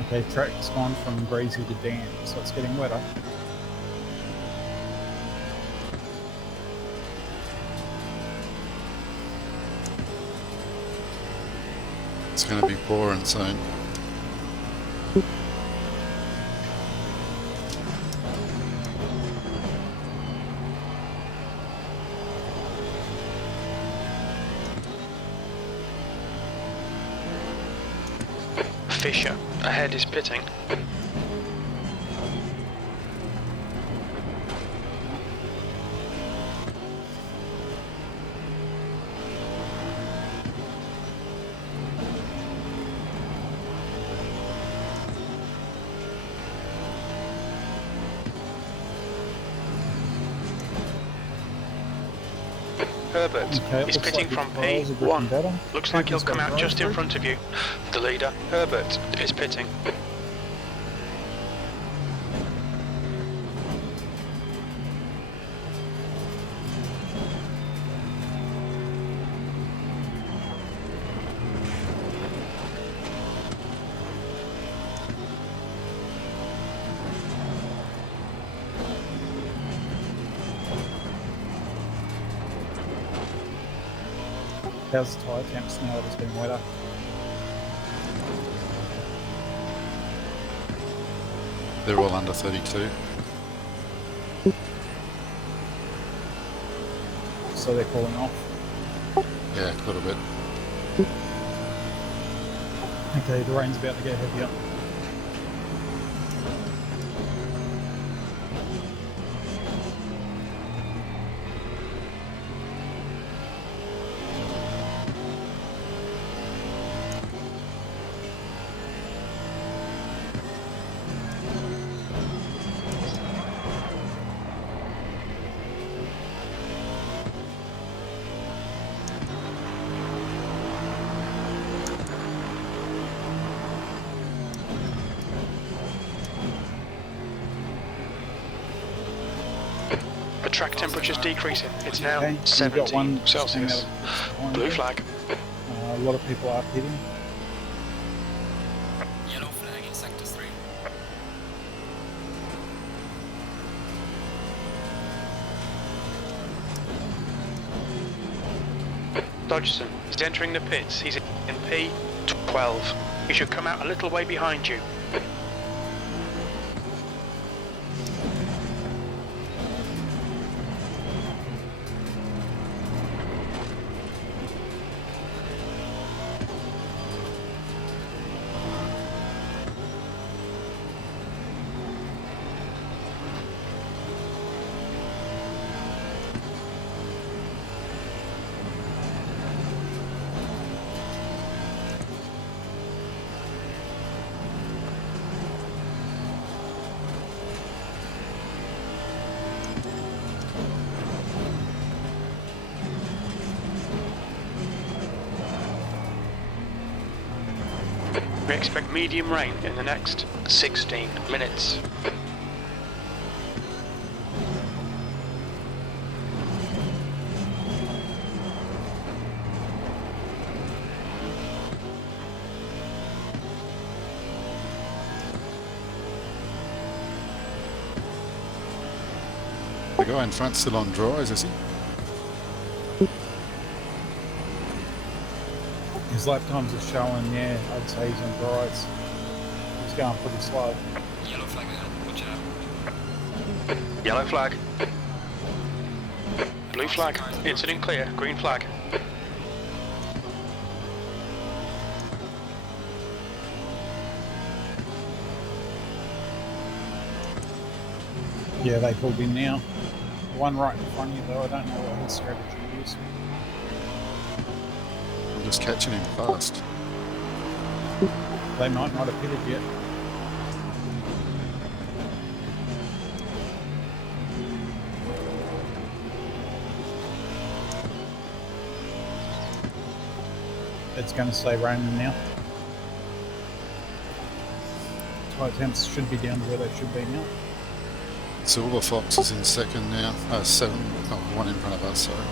Okay, track's gone from greasy to damp, so it's getting wetter. It's going to be pouring soon. Fisher, ahead is pitting. Herbert Okay, is looks pitting like from the cars are getting P1. better. Looks like he'll Cooper's come got a out just in drive-through. front of you. The leader, Herbert, is pitting. How's the tyre temps now that it's been wetter? They're all under 32. so they're calling off. Yeah, a little bit. Okay, the rain's about to get heavier. The track temperature's decreasing. It's now Okay, you've got 70 one Celsius. Blue flag. A lot of people are pitting. Yellow flag in sector 3. Dodgson, he's entering the pits. He's in P12. He should come out a little way behind you. We expect medium rain in the next 16 minutes. The guy in front's still on dries, is he? His lap times are showing, yeah, I'd say he's on dries. He's going pretty slow. Yellow flag again. Watch out. Yellow flag. Blue flag. Incident clear. Green flag. Yeah, they pulled in now. The one right in front of you, though, I don't know what his strategy is. I'm just catching him fast. They might not have pitted yet. It's going to stay raining now. Tide temps should be down to where they should be now. Silver Fox is in second now. Seven. Oh, one in front of us, sorry.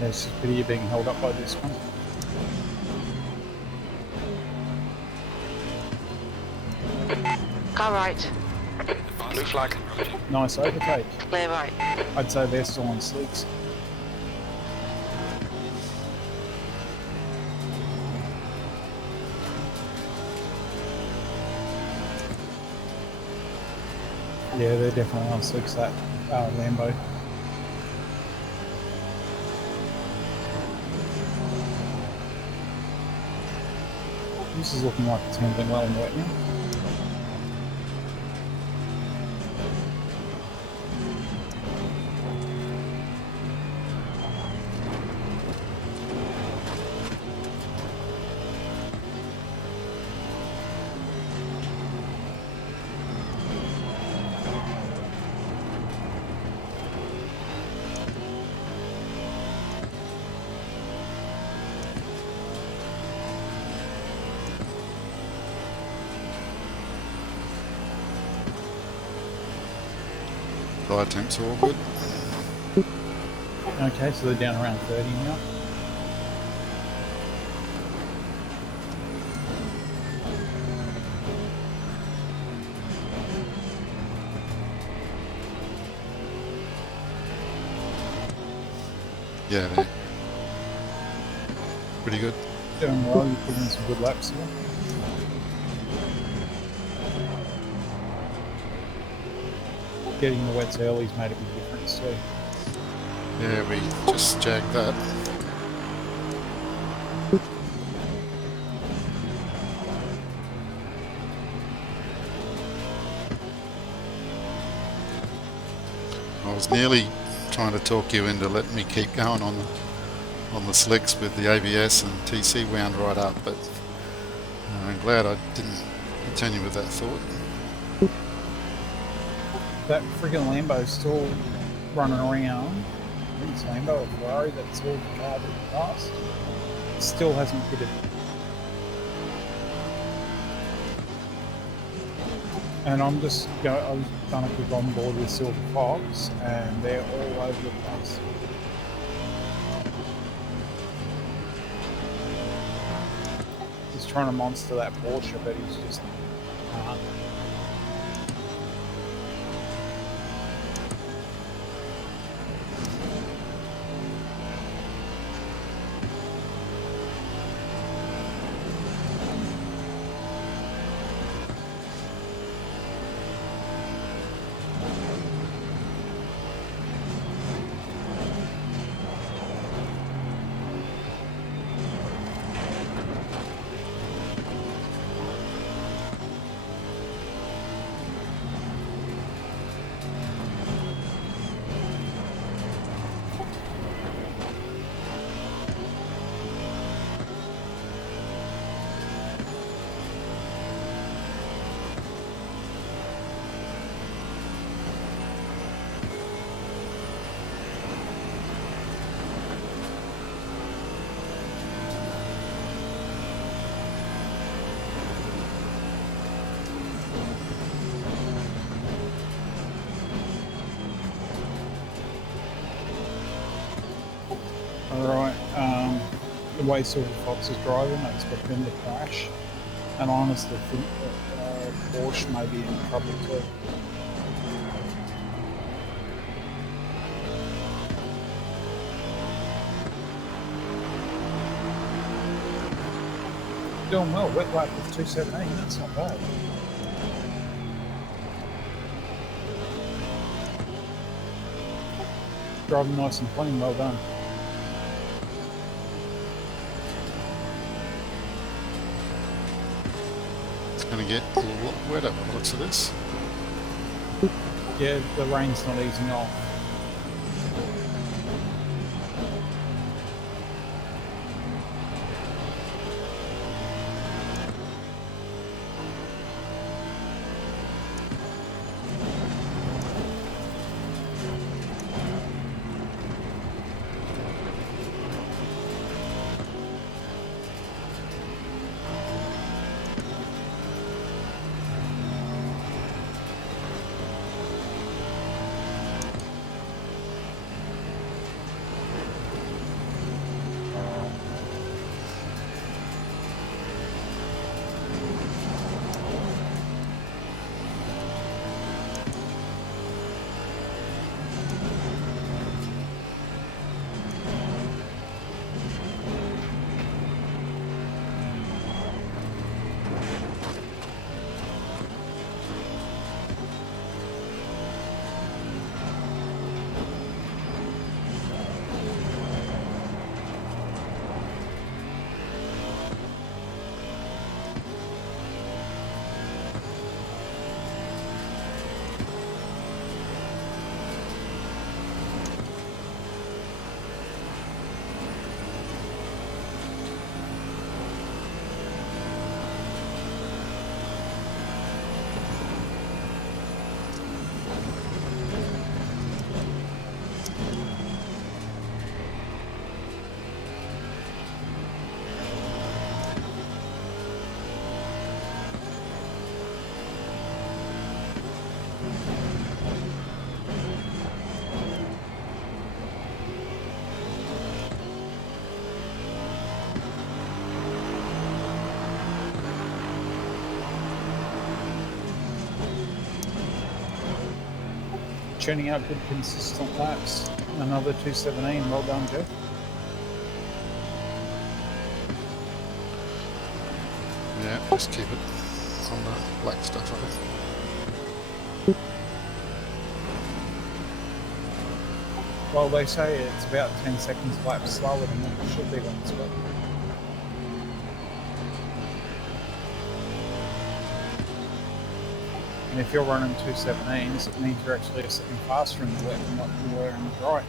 Yeah, it's just pity you're being held up by this one. Car right. Blue flag. Nice overtake. Clear right. I'd say they're still on slicks. Yeah, they're definitely on slicks, that Lambo. This is looking like it's handling well and wet now. Tire temps are all good. Okay, so they're down around 30 now. Yeah, they're pretty good. Doing well, you're putting in some good laps here. Getting the wets early's made a big difference too. Yeah, we just jagged that. I was nearly trying to talk you into letting me keep going on the slicks with the ABS, and TC wound right up, but I'm glad I didn't continue with that thought. That friggin' Lambo's still running around. I think it's Lambo or Ferrari, that's all the car that passed. Still hasn't pitted. And I'm just going to keep on board with Silver Fox, and they're all over the place. He's trying to monster that Porsche, but he's just can't. Alright, the way Silver Fox is driving, I expect him to crash. And I honestly think that Porsche may be in trouble too. Doing well, wet lap with 217, that's not bad. Driving nice and clean, well done. Going to get a lot wetter by the looks of this. Yeah, the rain's not easing off. Churning out good consistent laps. Another 217, well done, Jeff. Yeah, just keep it on the black stuff, I think. Well, they say it's about 10 seconds lap slower than what it should be when it's wet. And if you're running 217s, it means you're actually a second faster in the wet than what you were in the dry.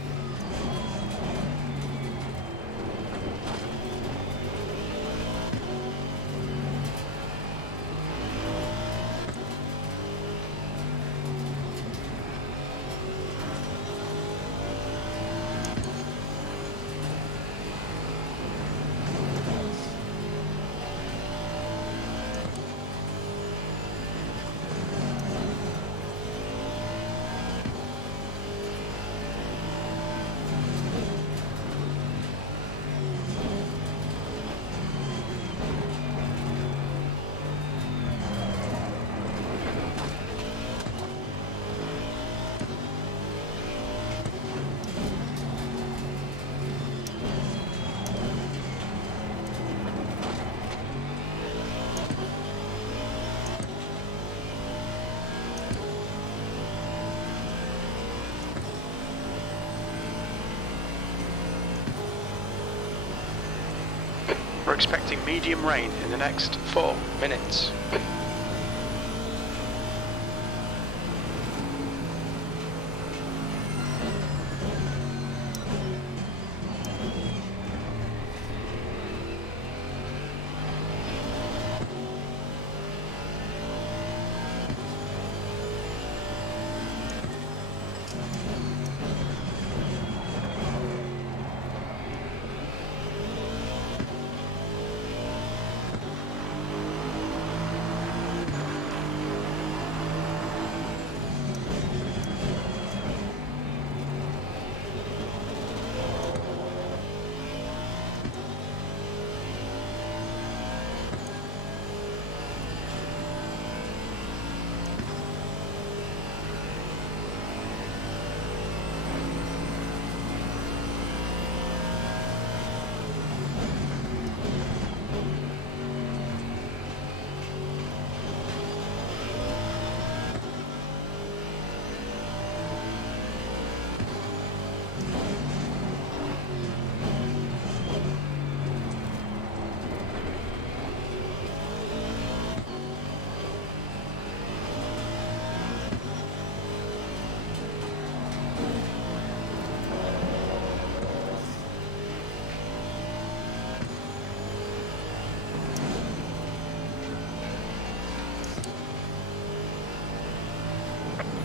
We're expecting medium rain in the next 4 minutes.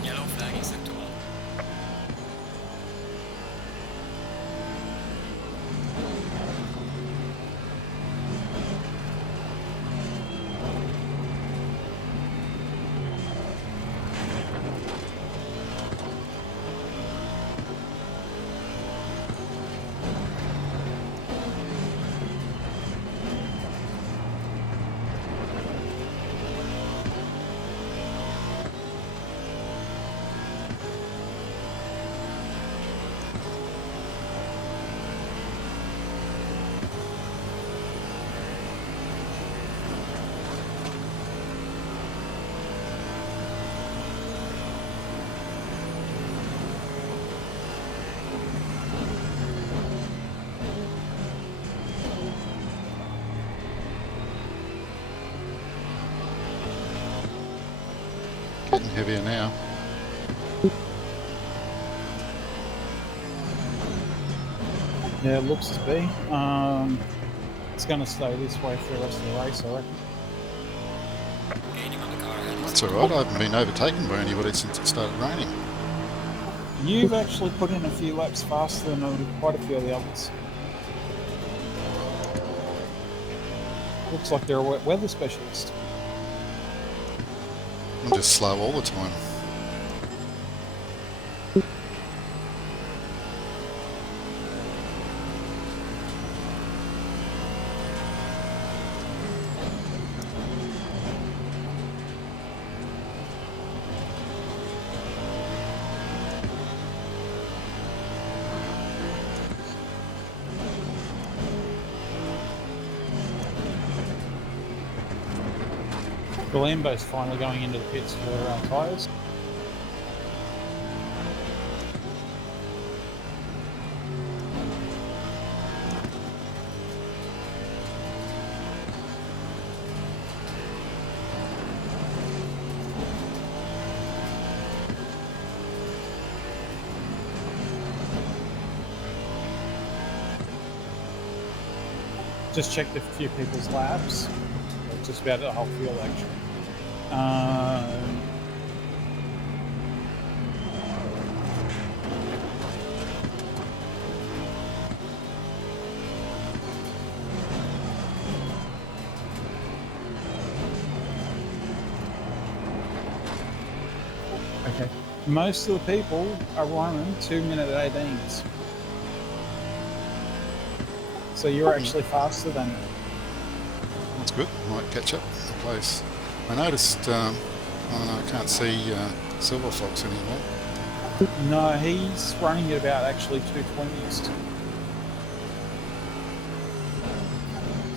Yellow flag in sector 1. Getting heavier now. Yeah, it looks to be. It's going to stay this way for the rest of the race, I reckon. Gaining on the car ahead. That's alright, I haven't been overtaken by anybody since it started raining. You've actually put in a few laps faster than quite a few of the others. Looks like they're a wet weather specialist. I'm just slow all the time. The Lambo's finally going into the pits for tyres. Just checked a few people's laps. Just about the whole field, actually. Okay. Most of the people are running 2-minute 18s. So you're actually faster than them. That's good. Might catch up the place. I noticed. Oh no, I can't see Silver Fox anymore. No, he's running at about actually 220s.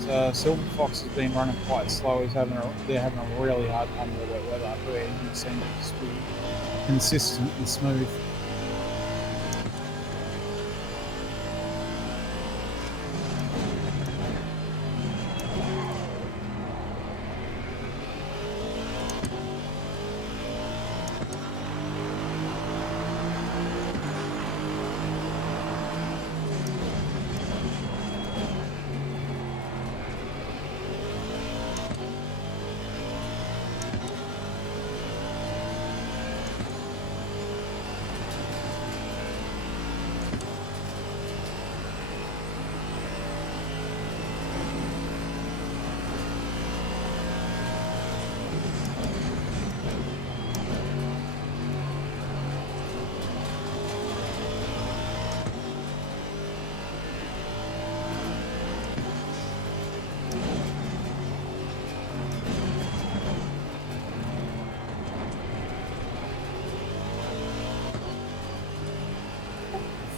So Silver Fox has been running quite slow. They're having a really hard time with the wet weather, where he seems to be consistent and smooth.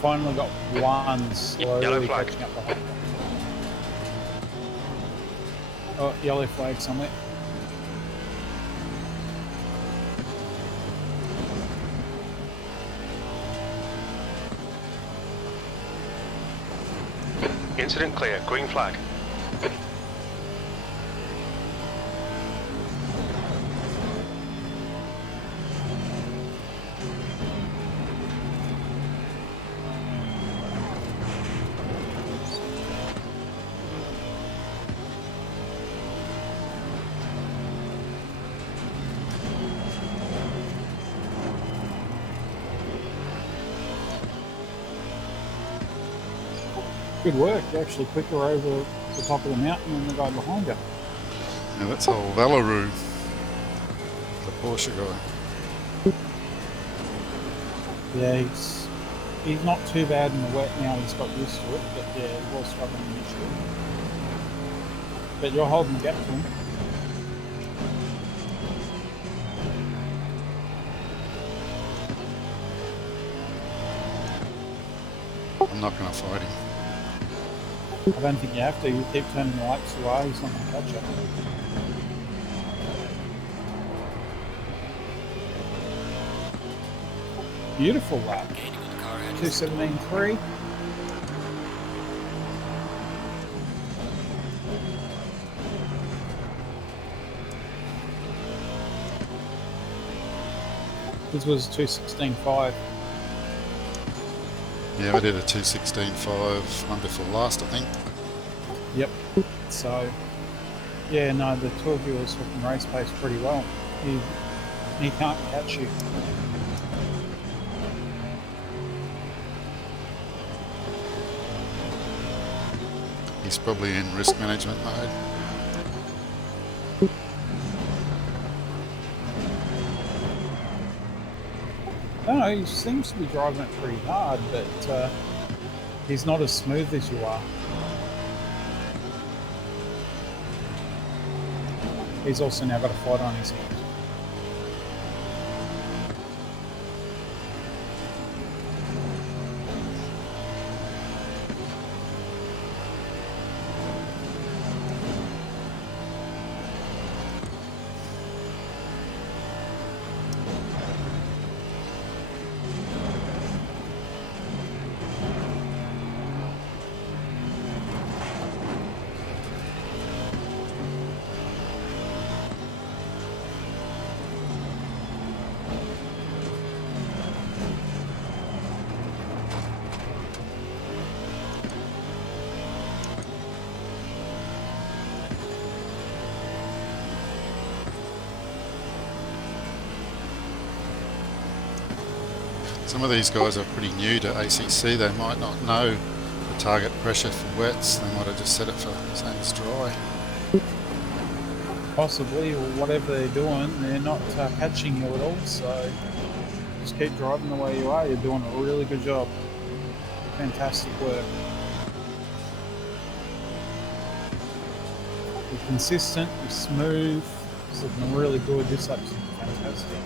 Finally got one slowly catching up behind. Oh, yellow flag somewhere. Incident clear, green flag. Good work. You're actually quicker over the top of the mountain than the guy behind you. Now that's old Valeroo, the Porsche guy. Yeah, he's not too bad in the wet now. He's got used to it, but yeah, he was struggling initially. But you're holding the gap to him. I'm not going to fight him. I don't think you have to. You keep turning the laps you are, he's not going to catch you. Beautiful lap. 2:17.3. This was 2:16.5. Yeah, we did a 2:16.5 one before last, I think. Yep. So, yeah, no, the two of you are talking race pace pretty well. He can't catch you. He's probably in risk management mode. No, he seems to be driving it pretty hard, but he's not as smooth as you are. He's also now got a fight on his hands. Some of these guys are pretty new to ACC. They might not know the target pressure for wets. They might have just set it for saying it's dry. Possibly, or whatever they're doing, they're not catching you at all, so just keep driving the way you are. You're doing a really good job. Fantastic work. You're consistent, you're smooth, it's looking really good. This lap's fantastic.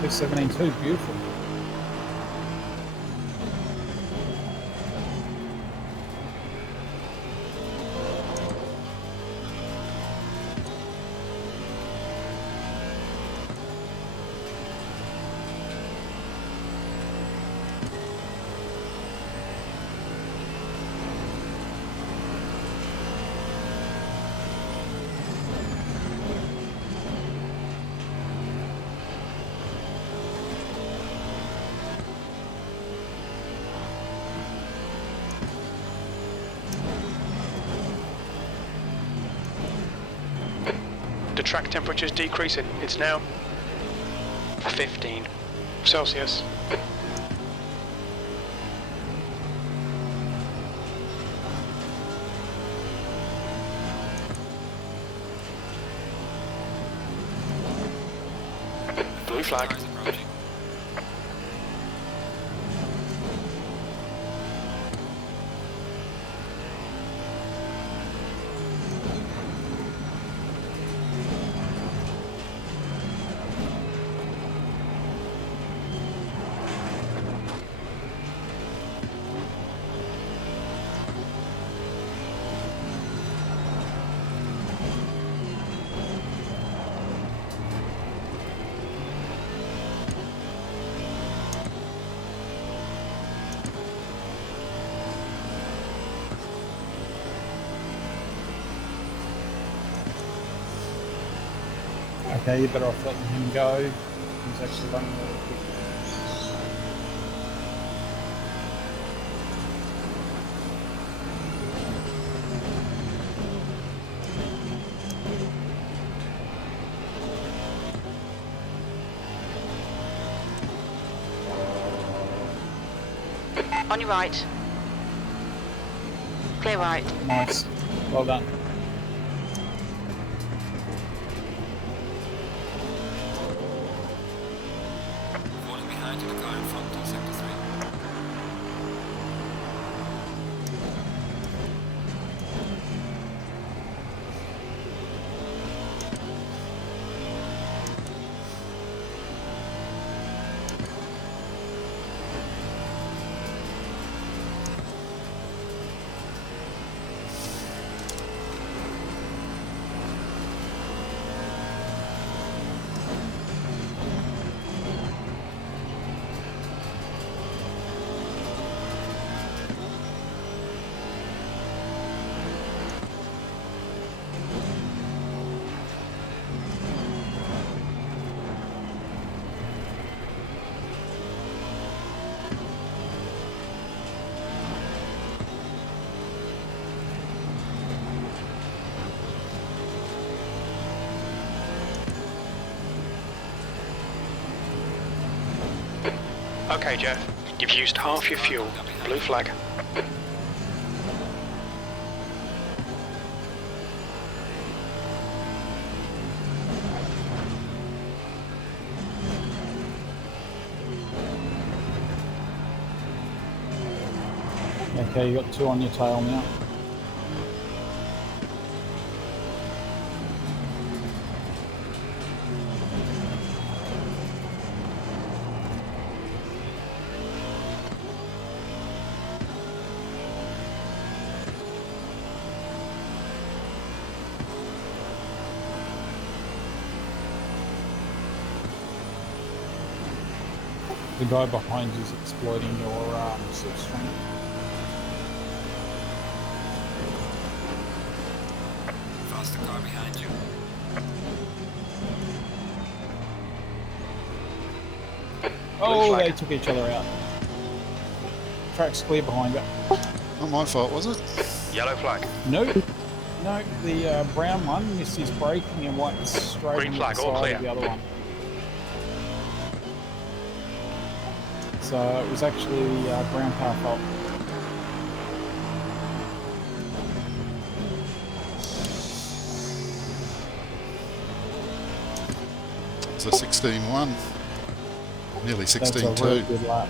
$2.17.2, beautiful. The track temperature is decreasing. It's now 15 Celsius. Blue flag. Cars approaching. Okay, you're better off letting him go. He's actually running really quick. On your right. Clear right. Nice. Well done. Falling behind to the car in front on sector 3. Okay, Jeff. You've used half your fuel. Blue flag. Okay, you got 2 on your tail now. The guy behind you is exploiting your slipstream. Faster car behind you. Oh, flag. they took each other out. Track's clear behind you. Not my fault, was it? Yellow flag. Nope. No, the brown one missed his braking and went straight Green into flag, the all side clear. of the other one. So it was actually brown car fault. It's a 16-1. Nearly That's a 16-2. really good lap.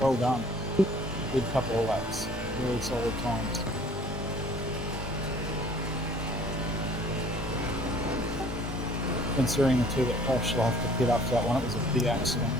Well done. Good couple of laps. Really solid times. Considering the two that crashed, I'll have to pit after that one. It was a big accident.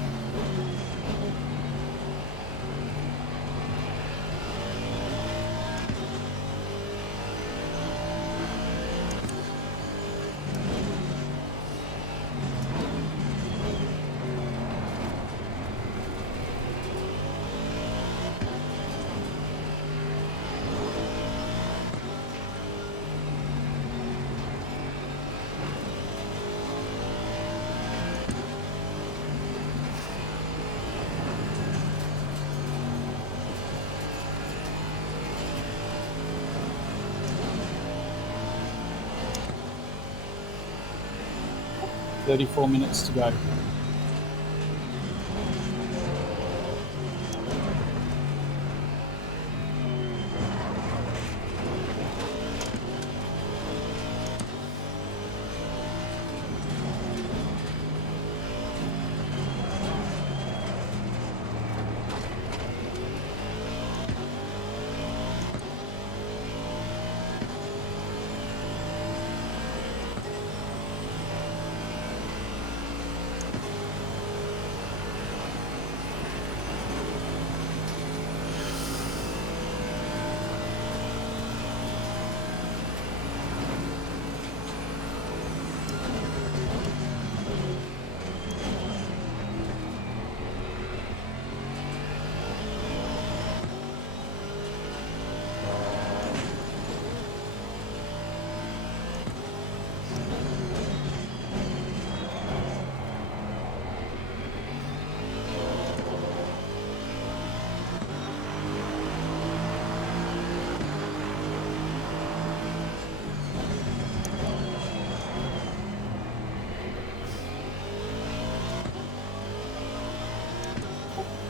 "34 minutes to go."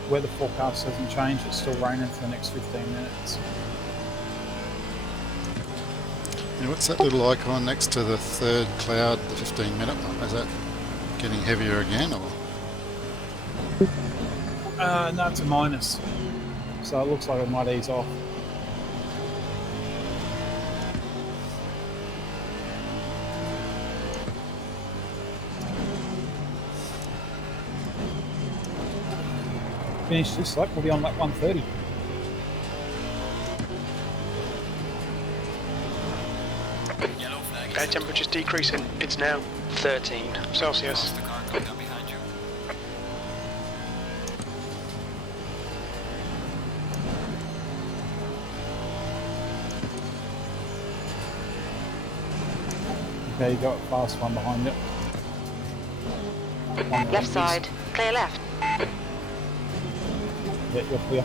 Weather forecast hasn't changed. It's still raining for the next 15 minutes. Yeah, what's that little icon next to the third cloud, the 15-minute one? Is that getting heavier again, or? No, it's a minus. So it looks like it might ease off. Finish this lap, we'll be on lap 130. Yellow flag. Air temperature's decreasing. It's now 13 Celsius. The car coming up behind you. Okay, you got a fast one behind it. Left side. Clear left. Yeah, you're clear.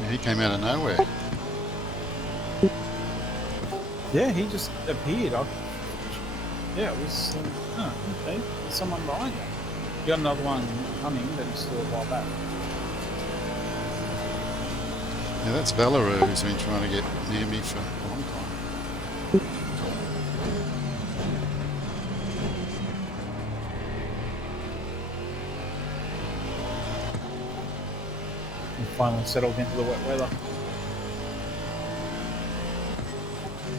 Yeah, he came out of nowhere. Yeah, he just appeared. Yeah, it was. Oh, okay. There's someone behind you. You got another one coming, but he's still a while back. Yeah, that's Valeru, who's been trying to get near me for a long time. We finally settled into the wet weather.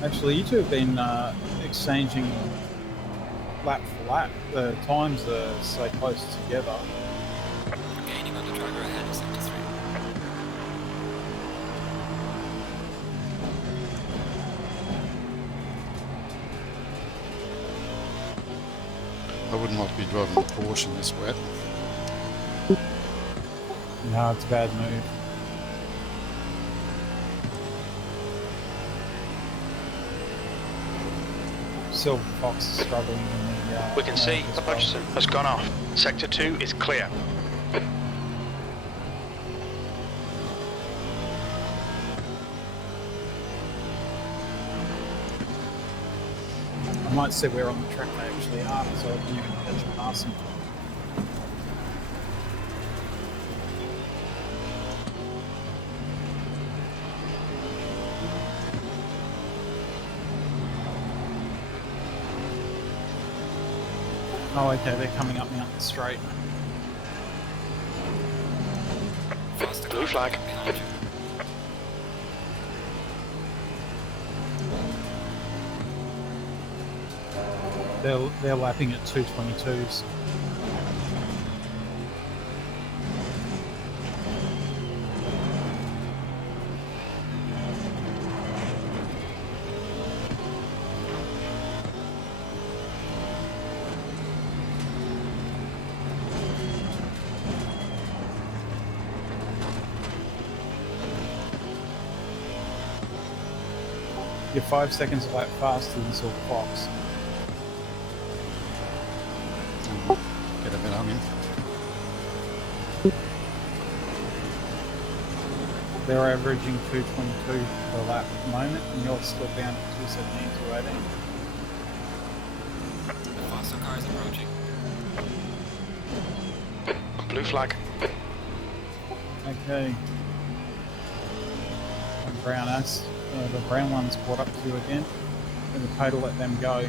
Actually, you two have been exchanging lap for lap. The times are so close together. Gaining on the driver ahead of sector 3. I wouldn't like to be driving the Porsche in this wet. No, it's a bad move. Silver Fox is struggling in the... We can see as the well. Hutchison has gone off. Sector 2 is clear. I might see where on the track they actually are, so I can even catch them passing. Oh, okay, they're coming up now the straight. Faster Blue car flag. behind you. They're lapping at 222s. You're 5 seconds a lap faster than Silver Fox. Get a bit on him. They're averaging 222 per lap at the moment, and you're still down at 217, 218. The faster car is approaching. Blue flag. Okay. And brown ass. The brown one's caught up to you again. And the pay to let them go. You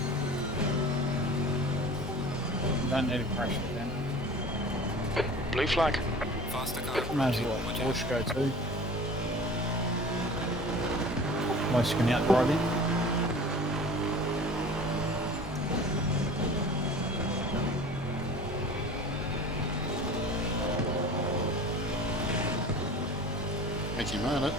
don't need to crash with them. Blue flag. Faster car Might as approaching. well Watch let out. Bush go too. Unless you can outdrive him. Make him earn it.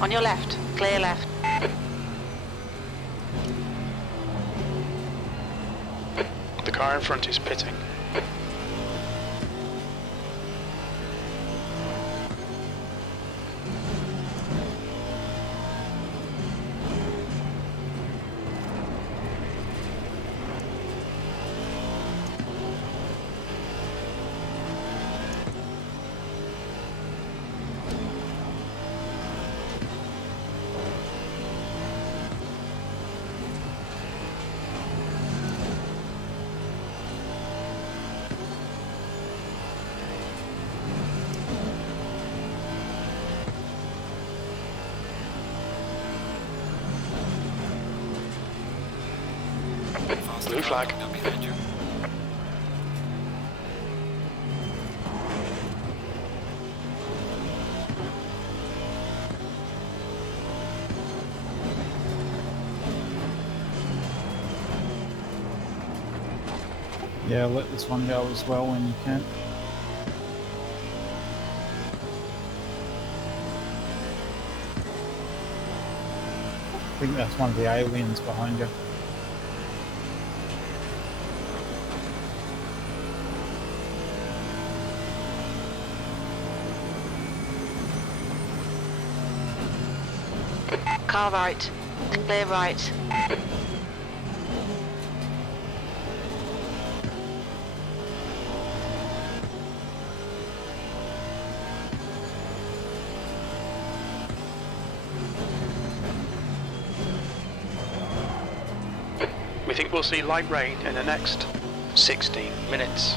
On your left. Clear left. The car in front is pitting. Faster Blue car flag. coming up behind you. Yeah, let this one go as well when you can. I think that's one of the aliens behind you. Car right. Clear right. We think we'll see light rain in the next 16 minutes.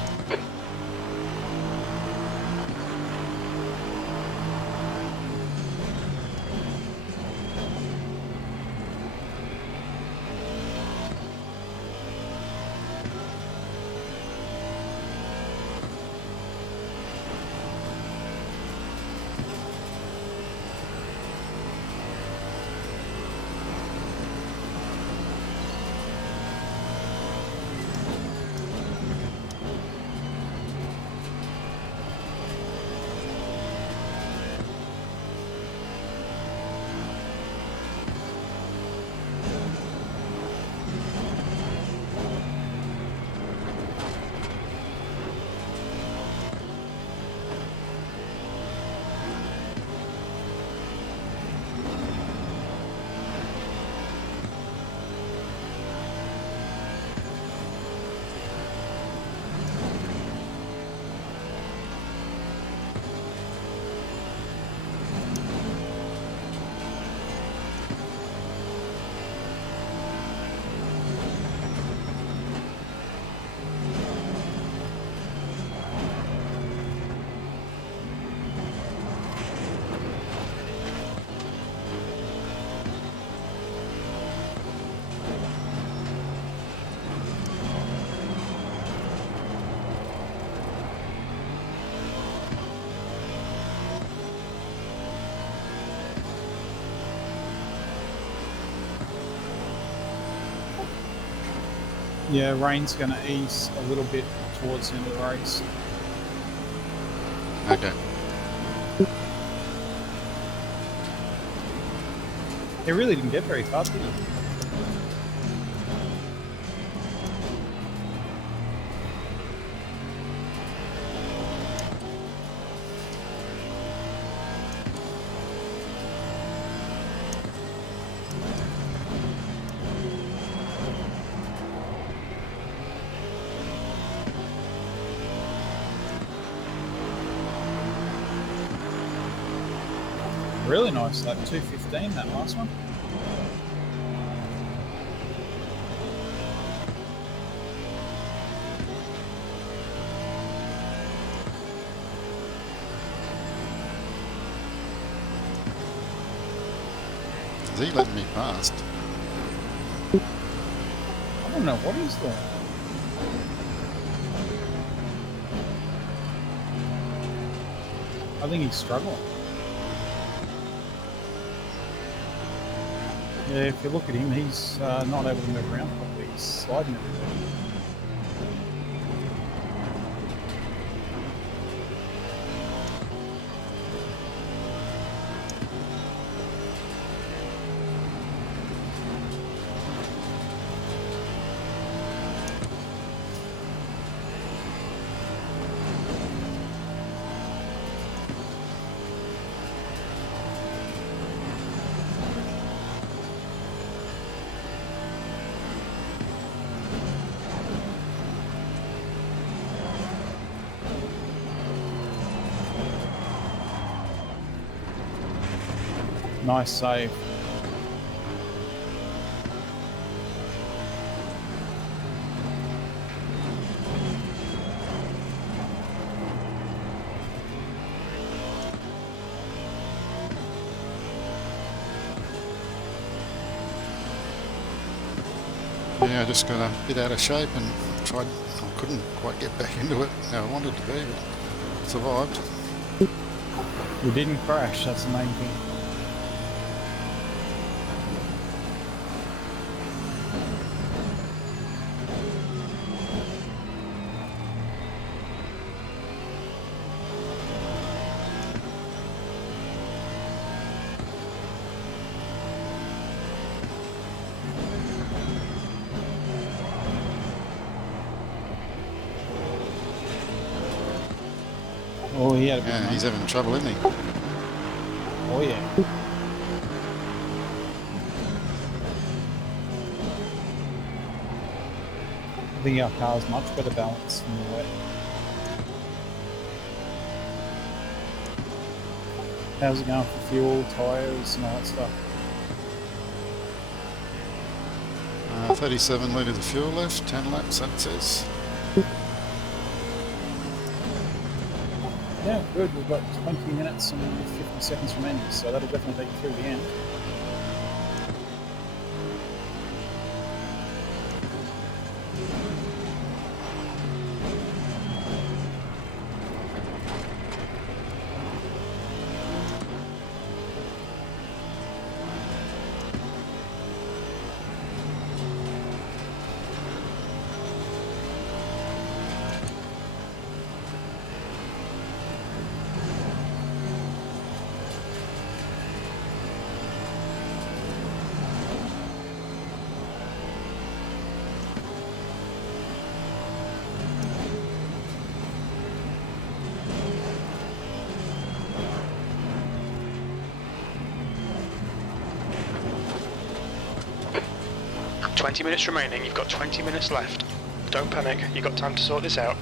Yeah, rain's going to ease a little bit towards the end of the race. Okay. He really didn't get very far, did he? Really nice, like 2:15 that last one. Is he letting me past? I don't know what he's doing. I think he's struggling. Yeah, if you look at him, he's not able to move around properly. He's sliding everywhere. Nice save. Yeah, I just got a bit out of shape and tried. I couldn't quite get back into it how I wanted to be, but survived. You didn't crash, that's the main thing. Oh, he had a big Yeah, one. he's having trouble, isn't he? Oh, yeah. I think our car's much better balanced in the wet. How's it going for fuel, tyres, and all that stuff? 37 litres of fuel left, 10 laps, that says. Yeah, good. We've got 20 minutes and 50 seconds remaining, so that'll definitely take you through the end. "20 minutes remaining, you've got 20 minutes left. Don't panic, you've got time to sort this out."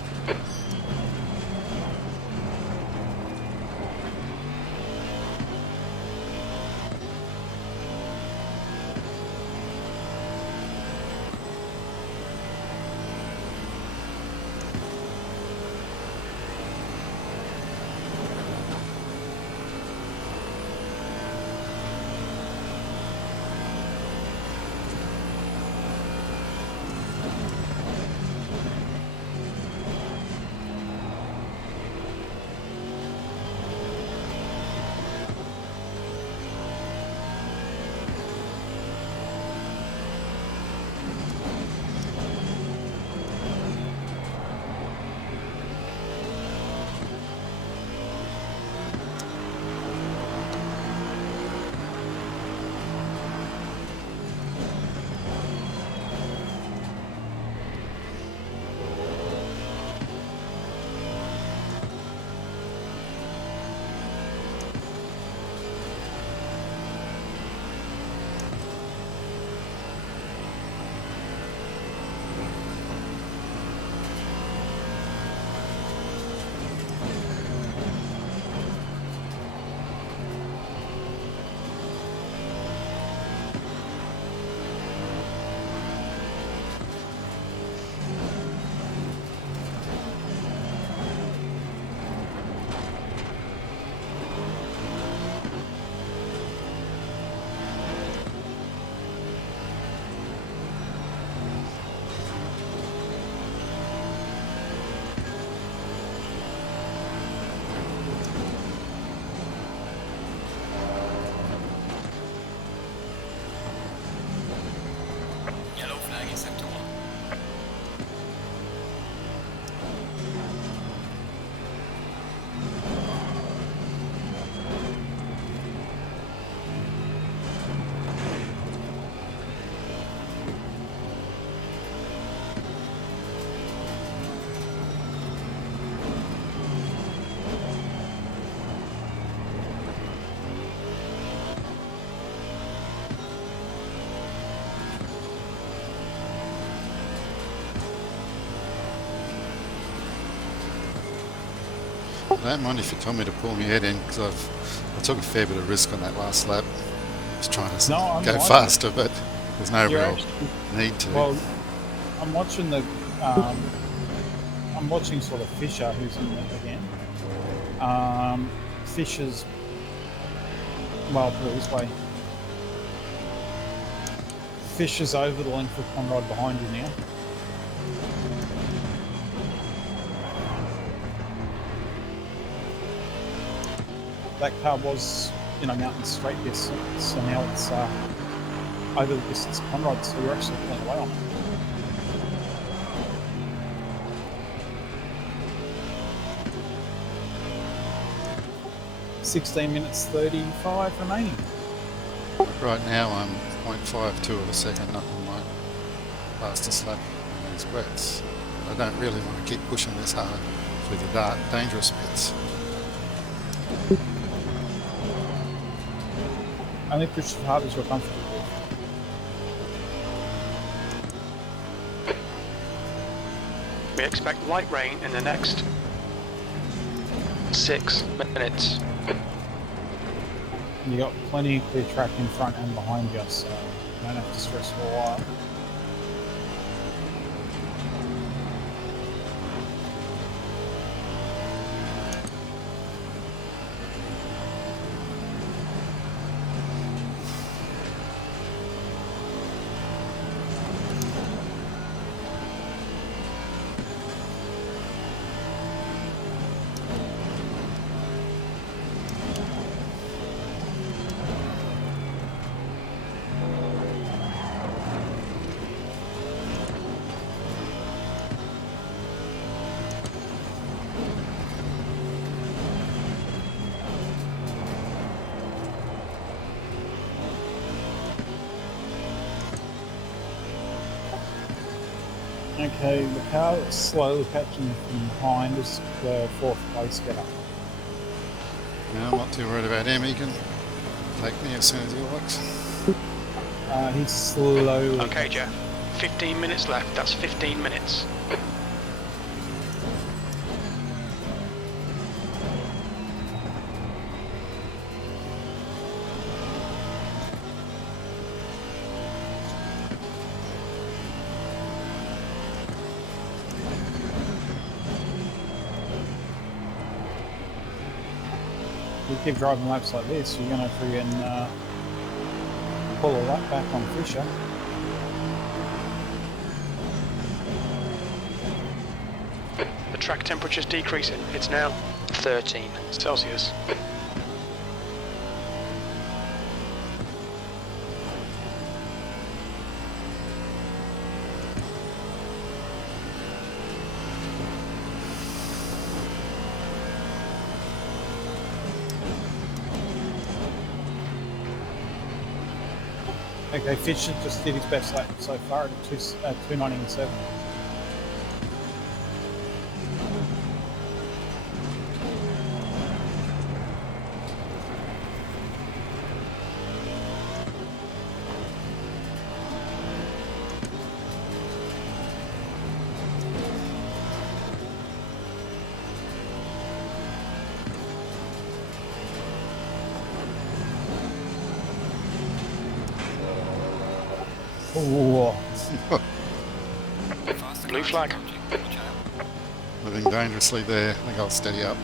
I don't mind if you told me to pull my head in, because I took a fair bit of risk on that last lap. I was trying to go faster, but there's no real need to. Well, I'm watching I'm watching sort of Fisher, who's in it again. Fisher's, well, put it this way. Fisher's over the length of Conrad behind you now. That car was in a mountain straight distance, so now it's over the distance of Conrad, so you're actually pulling away on it. 16 minutes 35 remaining. Right now I'm 0.52 of a second up on my fastest lap on these wets. I don't really want to keep pushing this hard through the dark, dangerous bits. Only push as hard as you're comfortable with. We expect light rain in the next 6 minutes. You got plenty of clear track in front and behind you, so you don't have to stress for a while. Okay, the car that's slowly catching you from behind is the 4th place getter. No, I'm not too worried about him. He can take me as soon as he likes. He's slowly... Okay, Jeff. 15 minutes left. That's 15 minutes. You keep driving laps like this, you're going to friggin' pull a lap back on Fisher. The track temperature's decreasing. It's now 13 Celsius. Okay, Fisher just did his best lap so far at 2:19.7. Ooh. Blue flag. Living dangerously there. I think I'll steady up.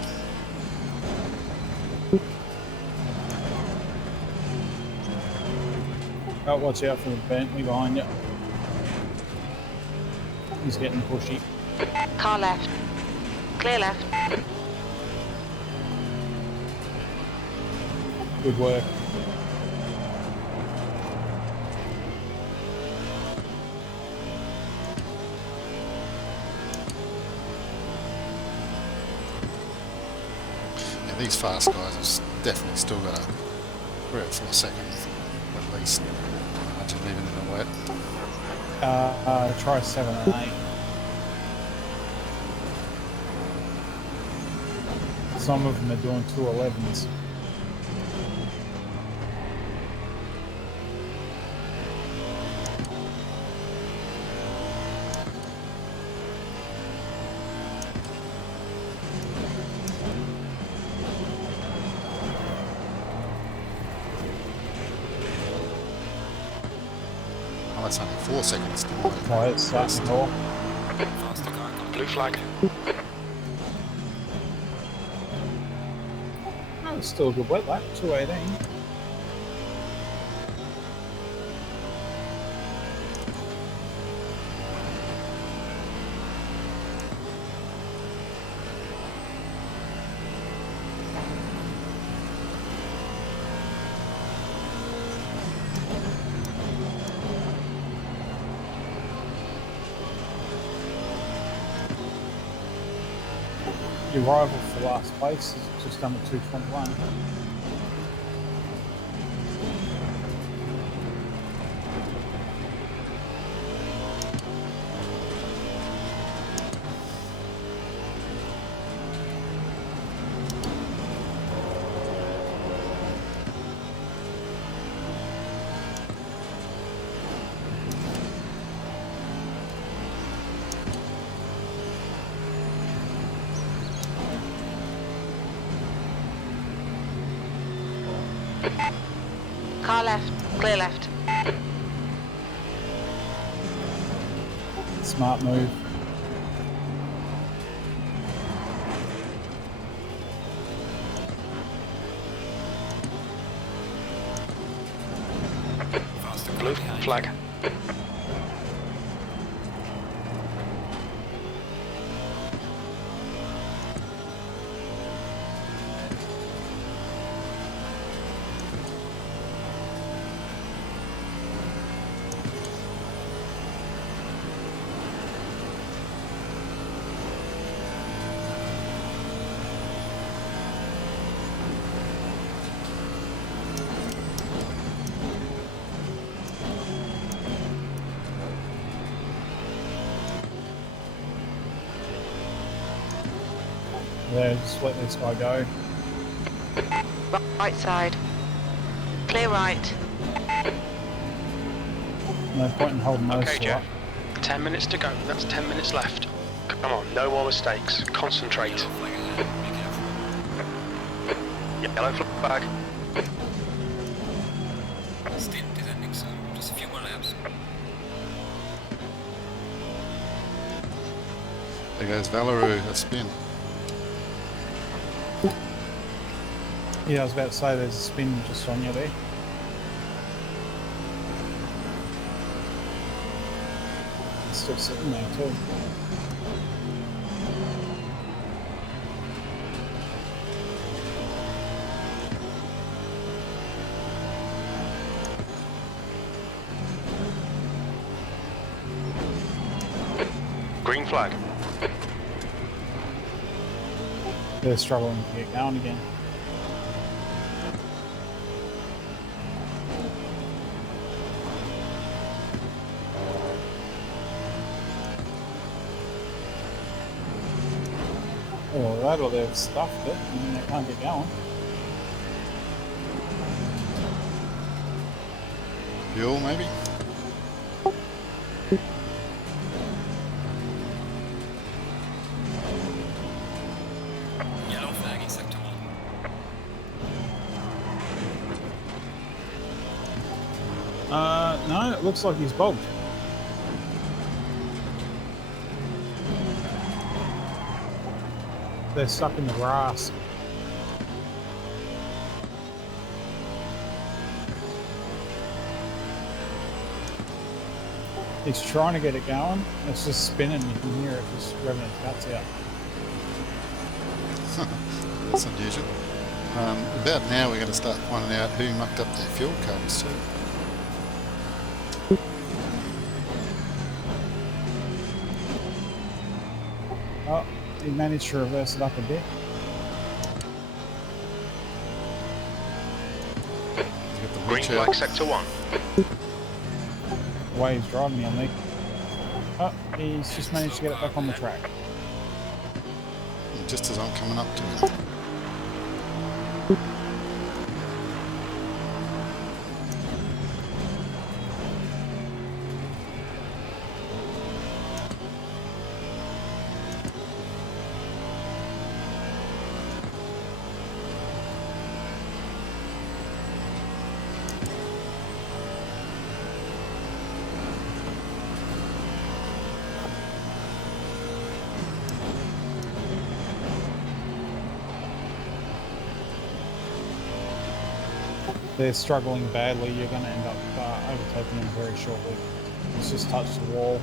Oh, watch out for the Bentley behind you. He's getting pushy. Car left. Clear left. Good work. These fast guys have definitely still got a 3 or 4 seconds at least, imagine even in the wet. Try 7 and 8. Some of them are doing 2:11s. That's only 4 seconds to my Oh, it's starting to roar. Faster car coming. Blue flag. Oh, it's still a good wet lap, 218. Your rival for last place is just under 221. Car left. Clear left. Smart move. Faster car Blue behind. flag. There, just let this guy go. Right side. Clear right. No point in holding those Okay, two Joe. up. 10 minutes to go. That's 10 minutes left. Come on, no more mistakes. Concentrate. Yellow flag ahead. Be careful. Yellow flag. Stint is ending soon. Just a few more laps. There goes Valeroo, a spin. Yeah, I was about to say there's a spin just on you there. It's still sitting there too. Green flag. They're struggling to get going again. Oh, that or they've stuffed it and they can't get going. Fuel, maybe? Yellow flag in sector 1. No, it looks like he's bogged. They're stuck in the grass. He's trying to get it going. It's just spinning. You can hear it just revving its guts out. That's unusual. About now we're going to start finding out who mucked up their fuel cards too. Oh, he managed to reverse it up a bit. He's got the Green winch flag out. sector 1. The way he's driving me on me. Oh, he's just managed to get it back on the track. Just as I'm coming up to him. they're struggling badly, you're going to end up overtaking them very shortly. It's just touched the wall.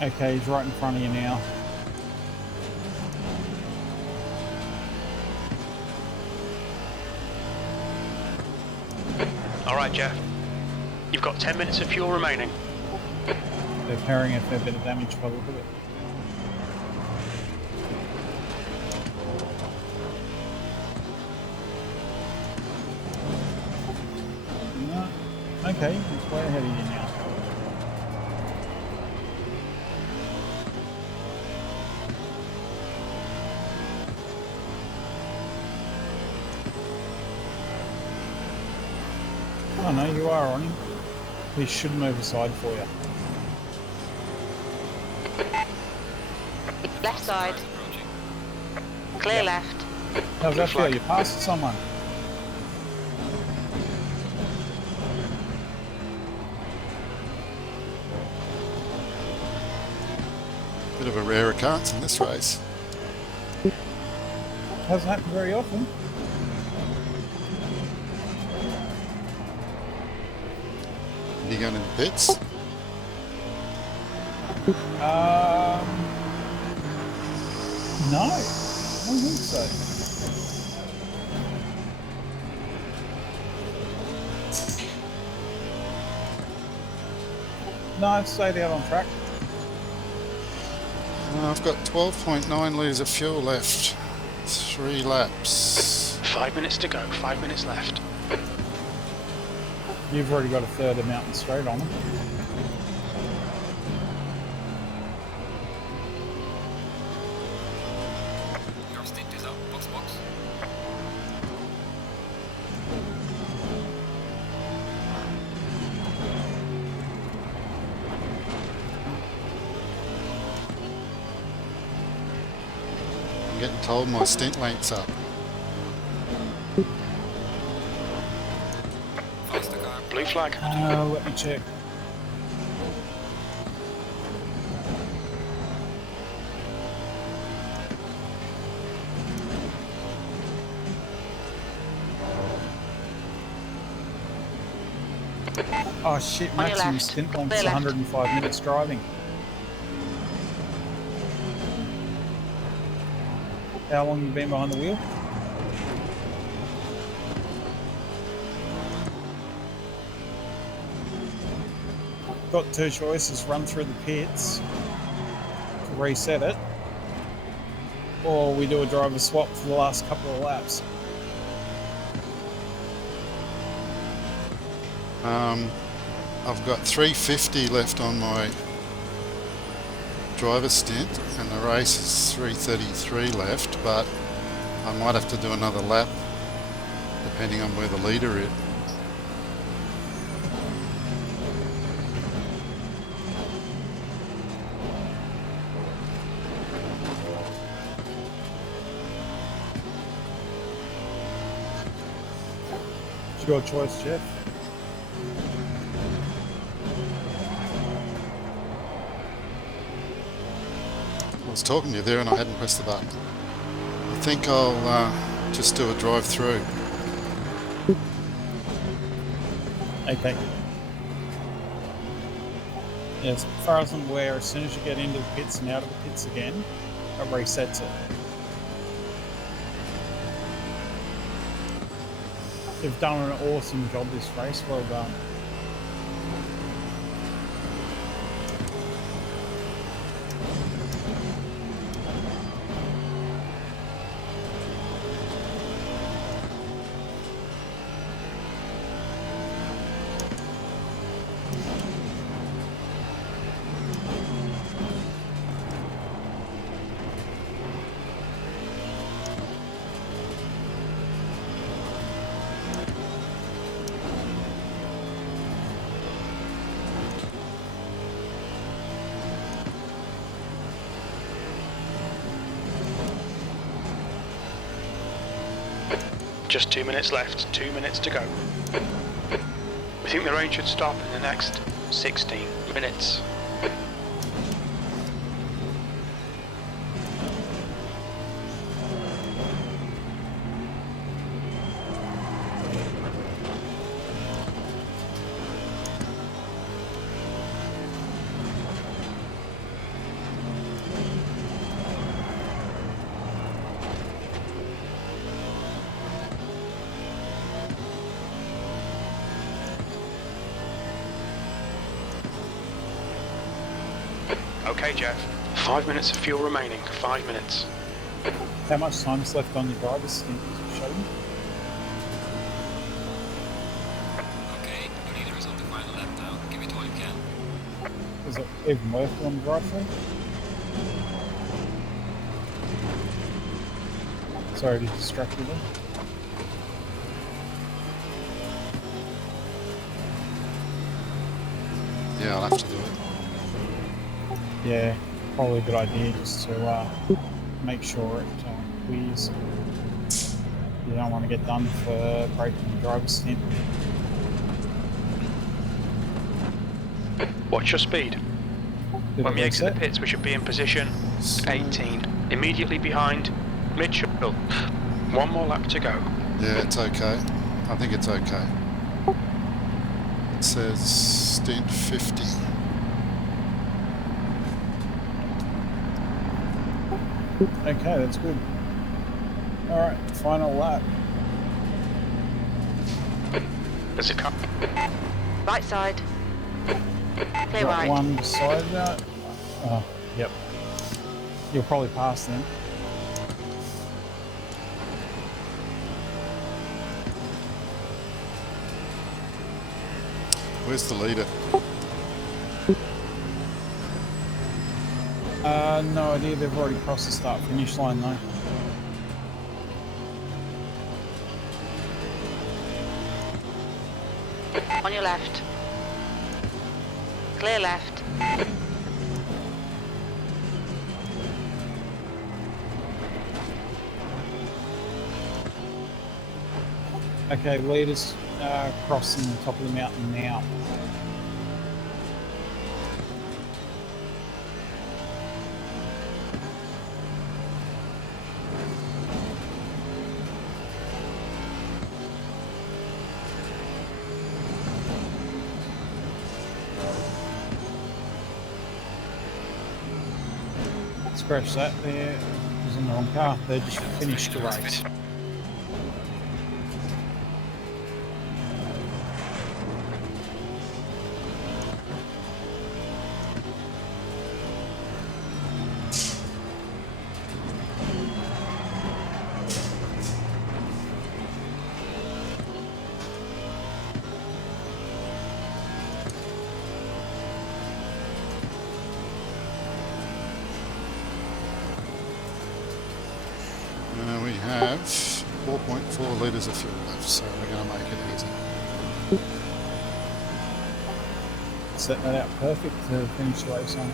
Okay, he's right in front of you now. Alright, Jeff. You've got 10 minutes of fuel remaining. They're carrying a fair bit of damage by the look of it. No. Okay, he's way ahead of you now. Oh no, you are on him. He should move aside for you. Left side. Clear left. How's that feel? You passed someone. Bit of a rare occurrence in this race. Hasn't happened very often. Are you going to the pits? No. I don't think so. No, I've stayed out on track. I've got 12.9 litres of fuel left. 3 laps. 5 minutes to go, 5 minutes left. You've already got a third of Mountain Straight on them. Your stint is up. Box. I'm getting told my stint length's up. Faster car. Blue flag. Let me check. Oh shit, On your maximum left. stint length Clear is left. 105 minutes driving. How long have you been behind the wheel? Got two choices: run through the pits to reset it, or we do a driver swap for the last couple of laps. I've got 350 left on my driver stint and the race is 333 left, but I might have to do another lap depending on where the leader is. It's your choice, Jeff. I was talking to you there and I hadn't pressed the button. I think I'll just do a drive through. Okay. Yeah, as far as I'm aware, as soon as you get into the pits and out of the pits again, it resets it. You've done an awesome job this race. Well done. Just 2 minutes left, 2 minutes to go. We think the rain should stop in the next 16 minutes. Okay, Jeff. 5 minutes of fuel remaining. 5 minutes. How much time's left on your driver's stint? Show me. Okay, your leader is on the final lap now. Give it all you can. Is it even worth it on the drive through? Sorry to distract you there. Yeah, I'll have to do it. Yeah, probably a good idea just to make sure it clears. You don't want to get done for breaking the driver's stint. Watch your speed. Did When it we exit reset? the pits, we should be in position 18. Immediately behind Mitchell. One more lap to go. Yeah, it's okay. I think it's okay. It says stint 50. Okay, that's good. Alright, final lap. There's a car. Right side. Clear Got right. one beside that. Oh, yep. You'll probably pass them. Where's the leader? No idea. They've already crossed the start finish line though. On your left. Clear left. Okay, leaders crossing the top of the mountain now. Scratch that there. It was in the wrong car. They just finished the race. We have 4.4 litres of fuel left, so we're going to make it easy. Set that out perfect to finish the race on.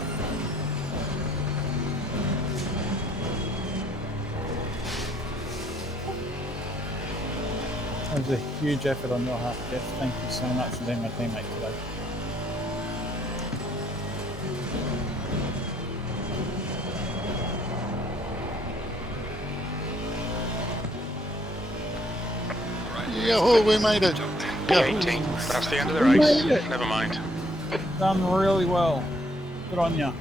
That was a huge effort on your half, Jeff. Thank you so much for being my teammate today. Yahoo, we made it! Yahoo. 18. That's the end of the race. Never mind. Done really well. Good on ya.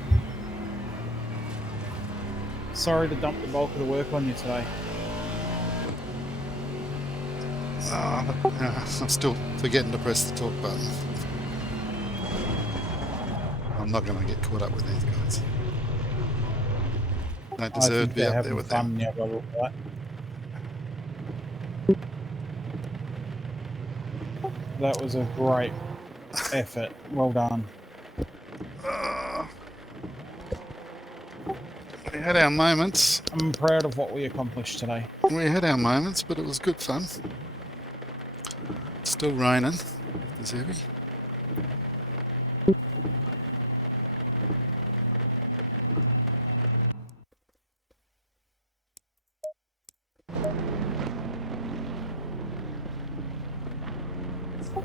Sorry to dump the bulk of the work on you today. I'm still forgetting to press the talk button. I'm not going to get caught up with these guys. Don't deserve to be up there with them. Yeah, blah, blah, blah. That was a great effort. Well done. We had our moments. I'm proud of what we accomplished today. We had our moments, but it was good fun. Still raining. It's heavy.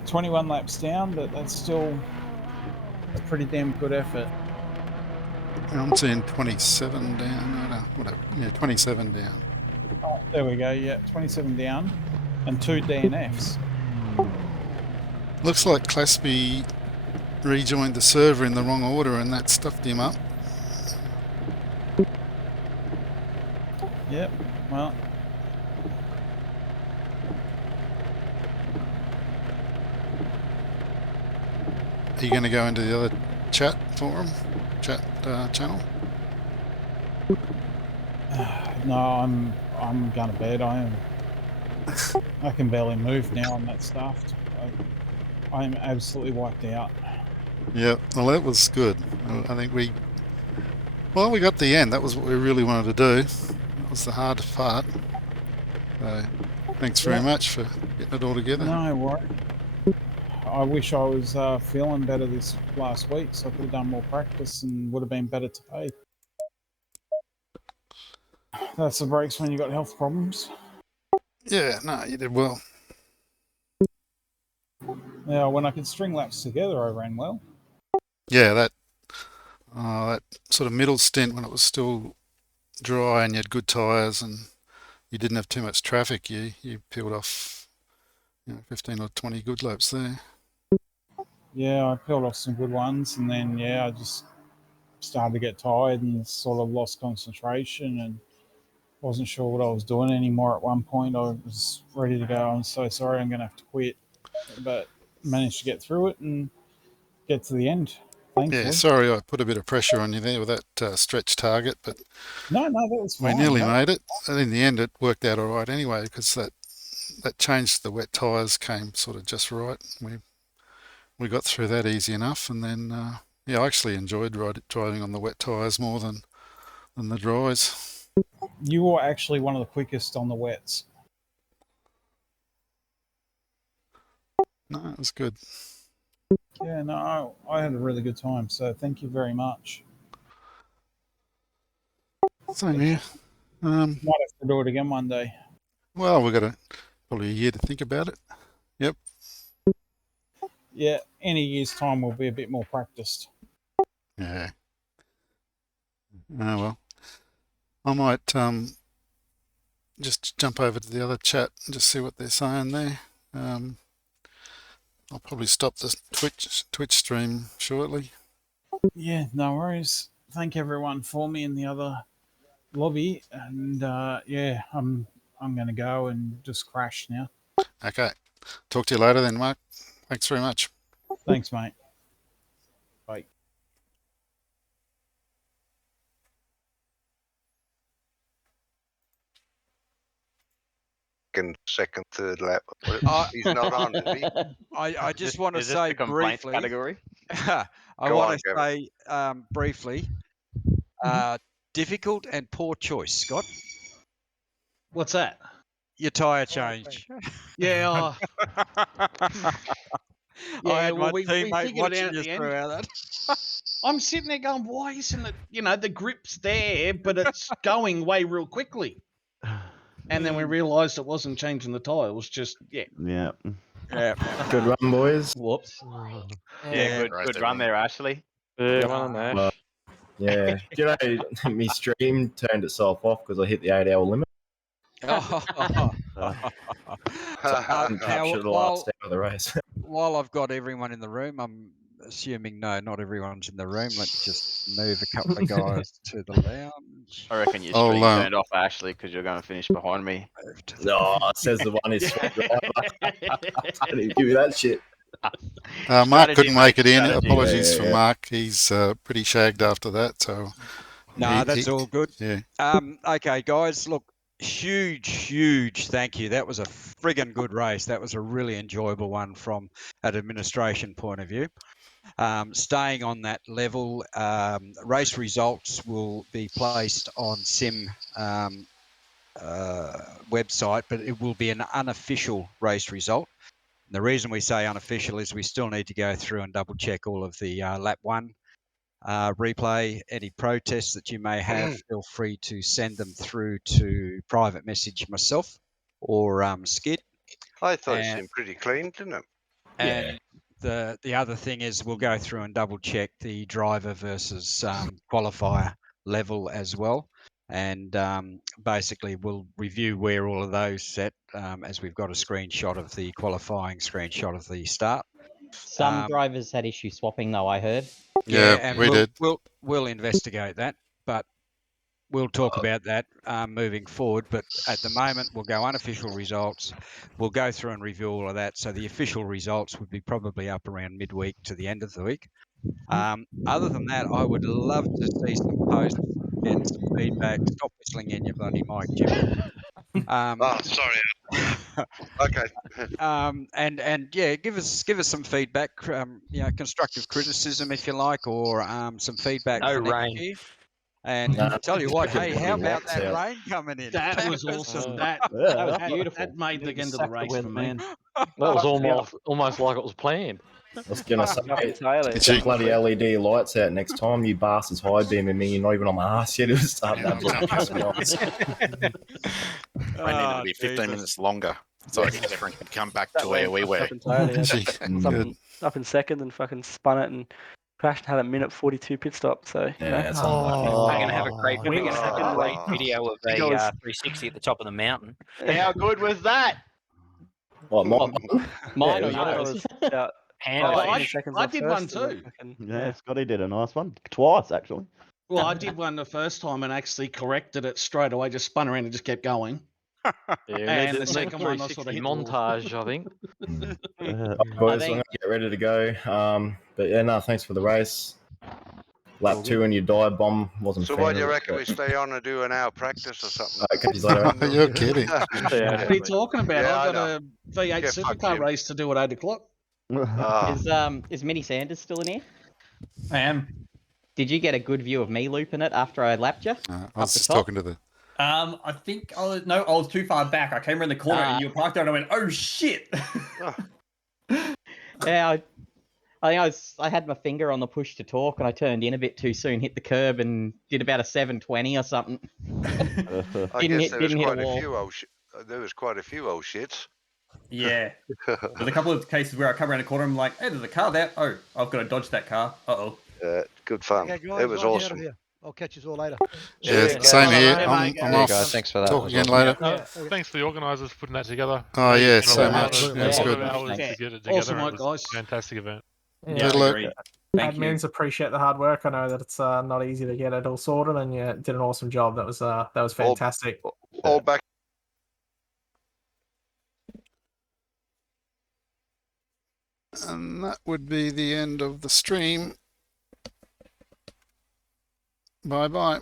21 laps down, but that's still a pretty damn good effort. I'm seeing 27 down. No, whatever. Yeah, 27 down. Oh, there we go. Yeah, 27 down and 2 DNFs. Looks like Claspy rejoined the server in the wrong order and that stuffed him up. Yep. Well, Are you going to go into the other chat forum, chat channel? no, I'm going to bed. I can barely move now. I'm that stuffed. I'm absolutely wiped out. Yeah, well, that was good. I think we got the end. That was what we really wanted to do. That was the hardest part. So, thanks very much for getting it all together. No worries. I wish I was feeling better this last week, so I could have done more practice and would have been better today. That's the breaks when you got health problems. Yeah, no, you did well. Now, when I could string laps together, I ran well. Yeah, that sort of middle stint when it was still dry and you had good tyres and you didn't have too much traffic, you peeled off 15 or 20 good laps there. Yeah, I peeled off some good ones, and then I just started to get tired and sort of lost concentration and wasn't sure what I was doing anymore. At one point, I was ready to go. I'm so sorry, I'm going to have to quit, but managed to get through it and get to the end. Thankfully. Yeah, sorry I put a bit of pressure on you there with that stretch target, but no, that was fine. We nearly made it, and in the end it worked out all right anyway because that change to the wet tyres came sort of just right. We got through that easy enough, and then I actually enjoyed driving on the wet tyres more than the dries. You were actually one of the quickest on the wets. No, it was good. Yeah, no, I had a really good time, so thank you very much. Same here. Might have to do it again one day. Well, we've got probably a year to think about it. Yep. Yeah, in a year's time we'll be a bit more practiced. Yeah. Oh, well. I might just jump over to the other chat and just see what they're saying there. I'll probably stop the Twitch stream shortly. Yeah, no worries. Thank everyone for me in the other lobby, and I'm going to go and just crash now. Okay. Talk to you later then, Mark. Thanks very much. Thanks, mate. Bye. Second, third lap. He's not on, is he? I just want to Is say this the complaint briefly. category? I want to say briefly. Difficult and poor choice, Scott. What's that? Your tyre change. Yeah. I had my we teammate watching at you the end. through that. I'm sitting there going, why isn't it, the grip's there, but it's going way real quickly. And then we realised it wasn't changing the tyre. It was just, Yeah. Good run, boys. Whoops. Yeah, good run there, Ashley. Come on, Ash. Well, yeah. Do you know, my stream turned itself off because I hit the 8-hour limit. So, Captured the last hour of the race. While I've got everyone in the room, I'm assuming not everyone's in the room. Let me just move a couple of guys to the lounge. I reckon your stream turned off, Ashley, because you're going to finish behind me. No, says the one is sweat driver. I didn't give you that shit. Mark couldn't make it in. Apologies for Mark. He's pretty shagged after that. So no, that's all good. Yeah. Okay, guys. Look, huge thank you. That was a friggin' good race. That was a really enjoyable one from an administration point of view. Staying on that level, race results will be placed on Sim website, but it will be an unofficial race result. And the reason we say unofficial is we still need to go through and double check all of the lap one replay. Any protests that you may have, feel free to send them through to private message myself or Skid. I thought it seemed pretty clean, didn't it? And the other thing is we'll go through and double check the driver versus qualifier level as well. And basically we'll review where all of those set as we've got a screenshot of the qualifying, screenshot of the start. Some drivers had issue swapping though, I heard. Yeah, we did. We'll investigate that, but we'll talk about that moving forward. But at the moment, we'll go unofficial results. We'll go through and review all of that. So the official results would be probably up around midweek to the end of the week. Other than that, I would love to see some posts and some feedback. Stop whistling in your bloody mic, Jimmy. Sorry. Okay. And yeah, give us some feedback. Constructive criticism if you like, or some feedback for next year. And tell you what, hey, how about that rain coming in? That was awesome. That was beautiful. That made the end of the race for me. That was almost like it was planned. I was going to say, get your bloody LED lights out next time, you bastards high beaming me. You're not even on my ass yet. It was starting to piss me off. I needed to be 15 minutes longer so everyone could come back to where we were. Up in second and fucking spun it and crashed and had a minute 42 pit stop. So that's I'm going to have a great video of a 360 at the top of the mountain. How good was that? What, mine? Mine or yours? I did one too. Yeah, Scotty did a nice one. Twice, actually. Well, I did one the first time and actually corrected it straight away, just spun around and just kept going. And the second one, I sort of montage, I think. Boys, I'm going to get ready to go. But yeah, no, thanks for the race. Lap 2 and your dive bomb wasn't So fair. what do you reckon we stay on and do an hour practice or something? You're kidding. What are you talking about? I've got a V8 supercar race to do at 8 o'clock. Is Minnie Sanders still in here? I am. Did you get a good view of me looping it after I lapped you? I was just talking to the... I think I was too far back. I came around the corner and you were parked there and I went, oh shit. Yeah, I had my finger on the push to talk and I turned in a bit too soon, hit the curb and did about a 720 or something. I guess there was quite a few old shits. Yeah. There's a couple of cases where I come around the corner and I'm like, hey, there's a car there. Oh, I've got to dodge that car. Uh-oh. Good fun. Okay, guys, it was awesome. I'll catch you all later. Yeah, same here. I'm off. Guys, thanks for that. Talk again later. Thanks for the organisers putting that together. Oh, yeah, so much. That's good. To get it together. Awesome, It was guys. a fantastic event. Good luck. Admins appreciate the hard work. I know that it's not easy to get it all sorted, and you did an awesome job. That was fantastic. All back. And that would be the end of the stream. Bye-bye.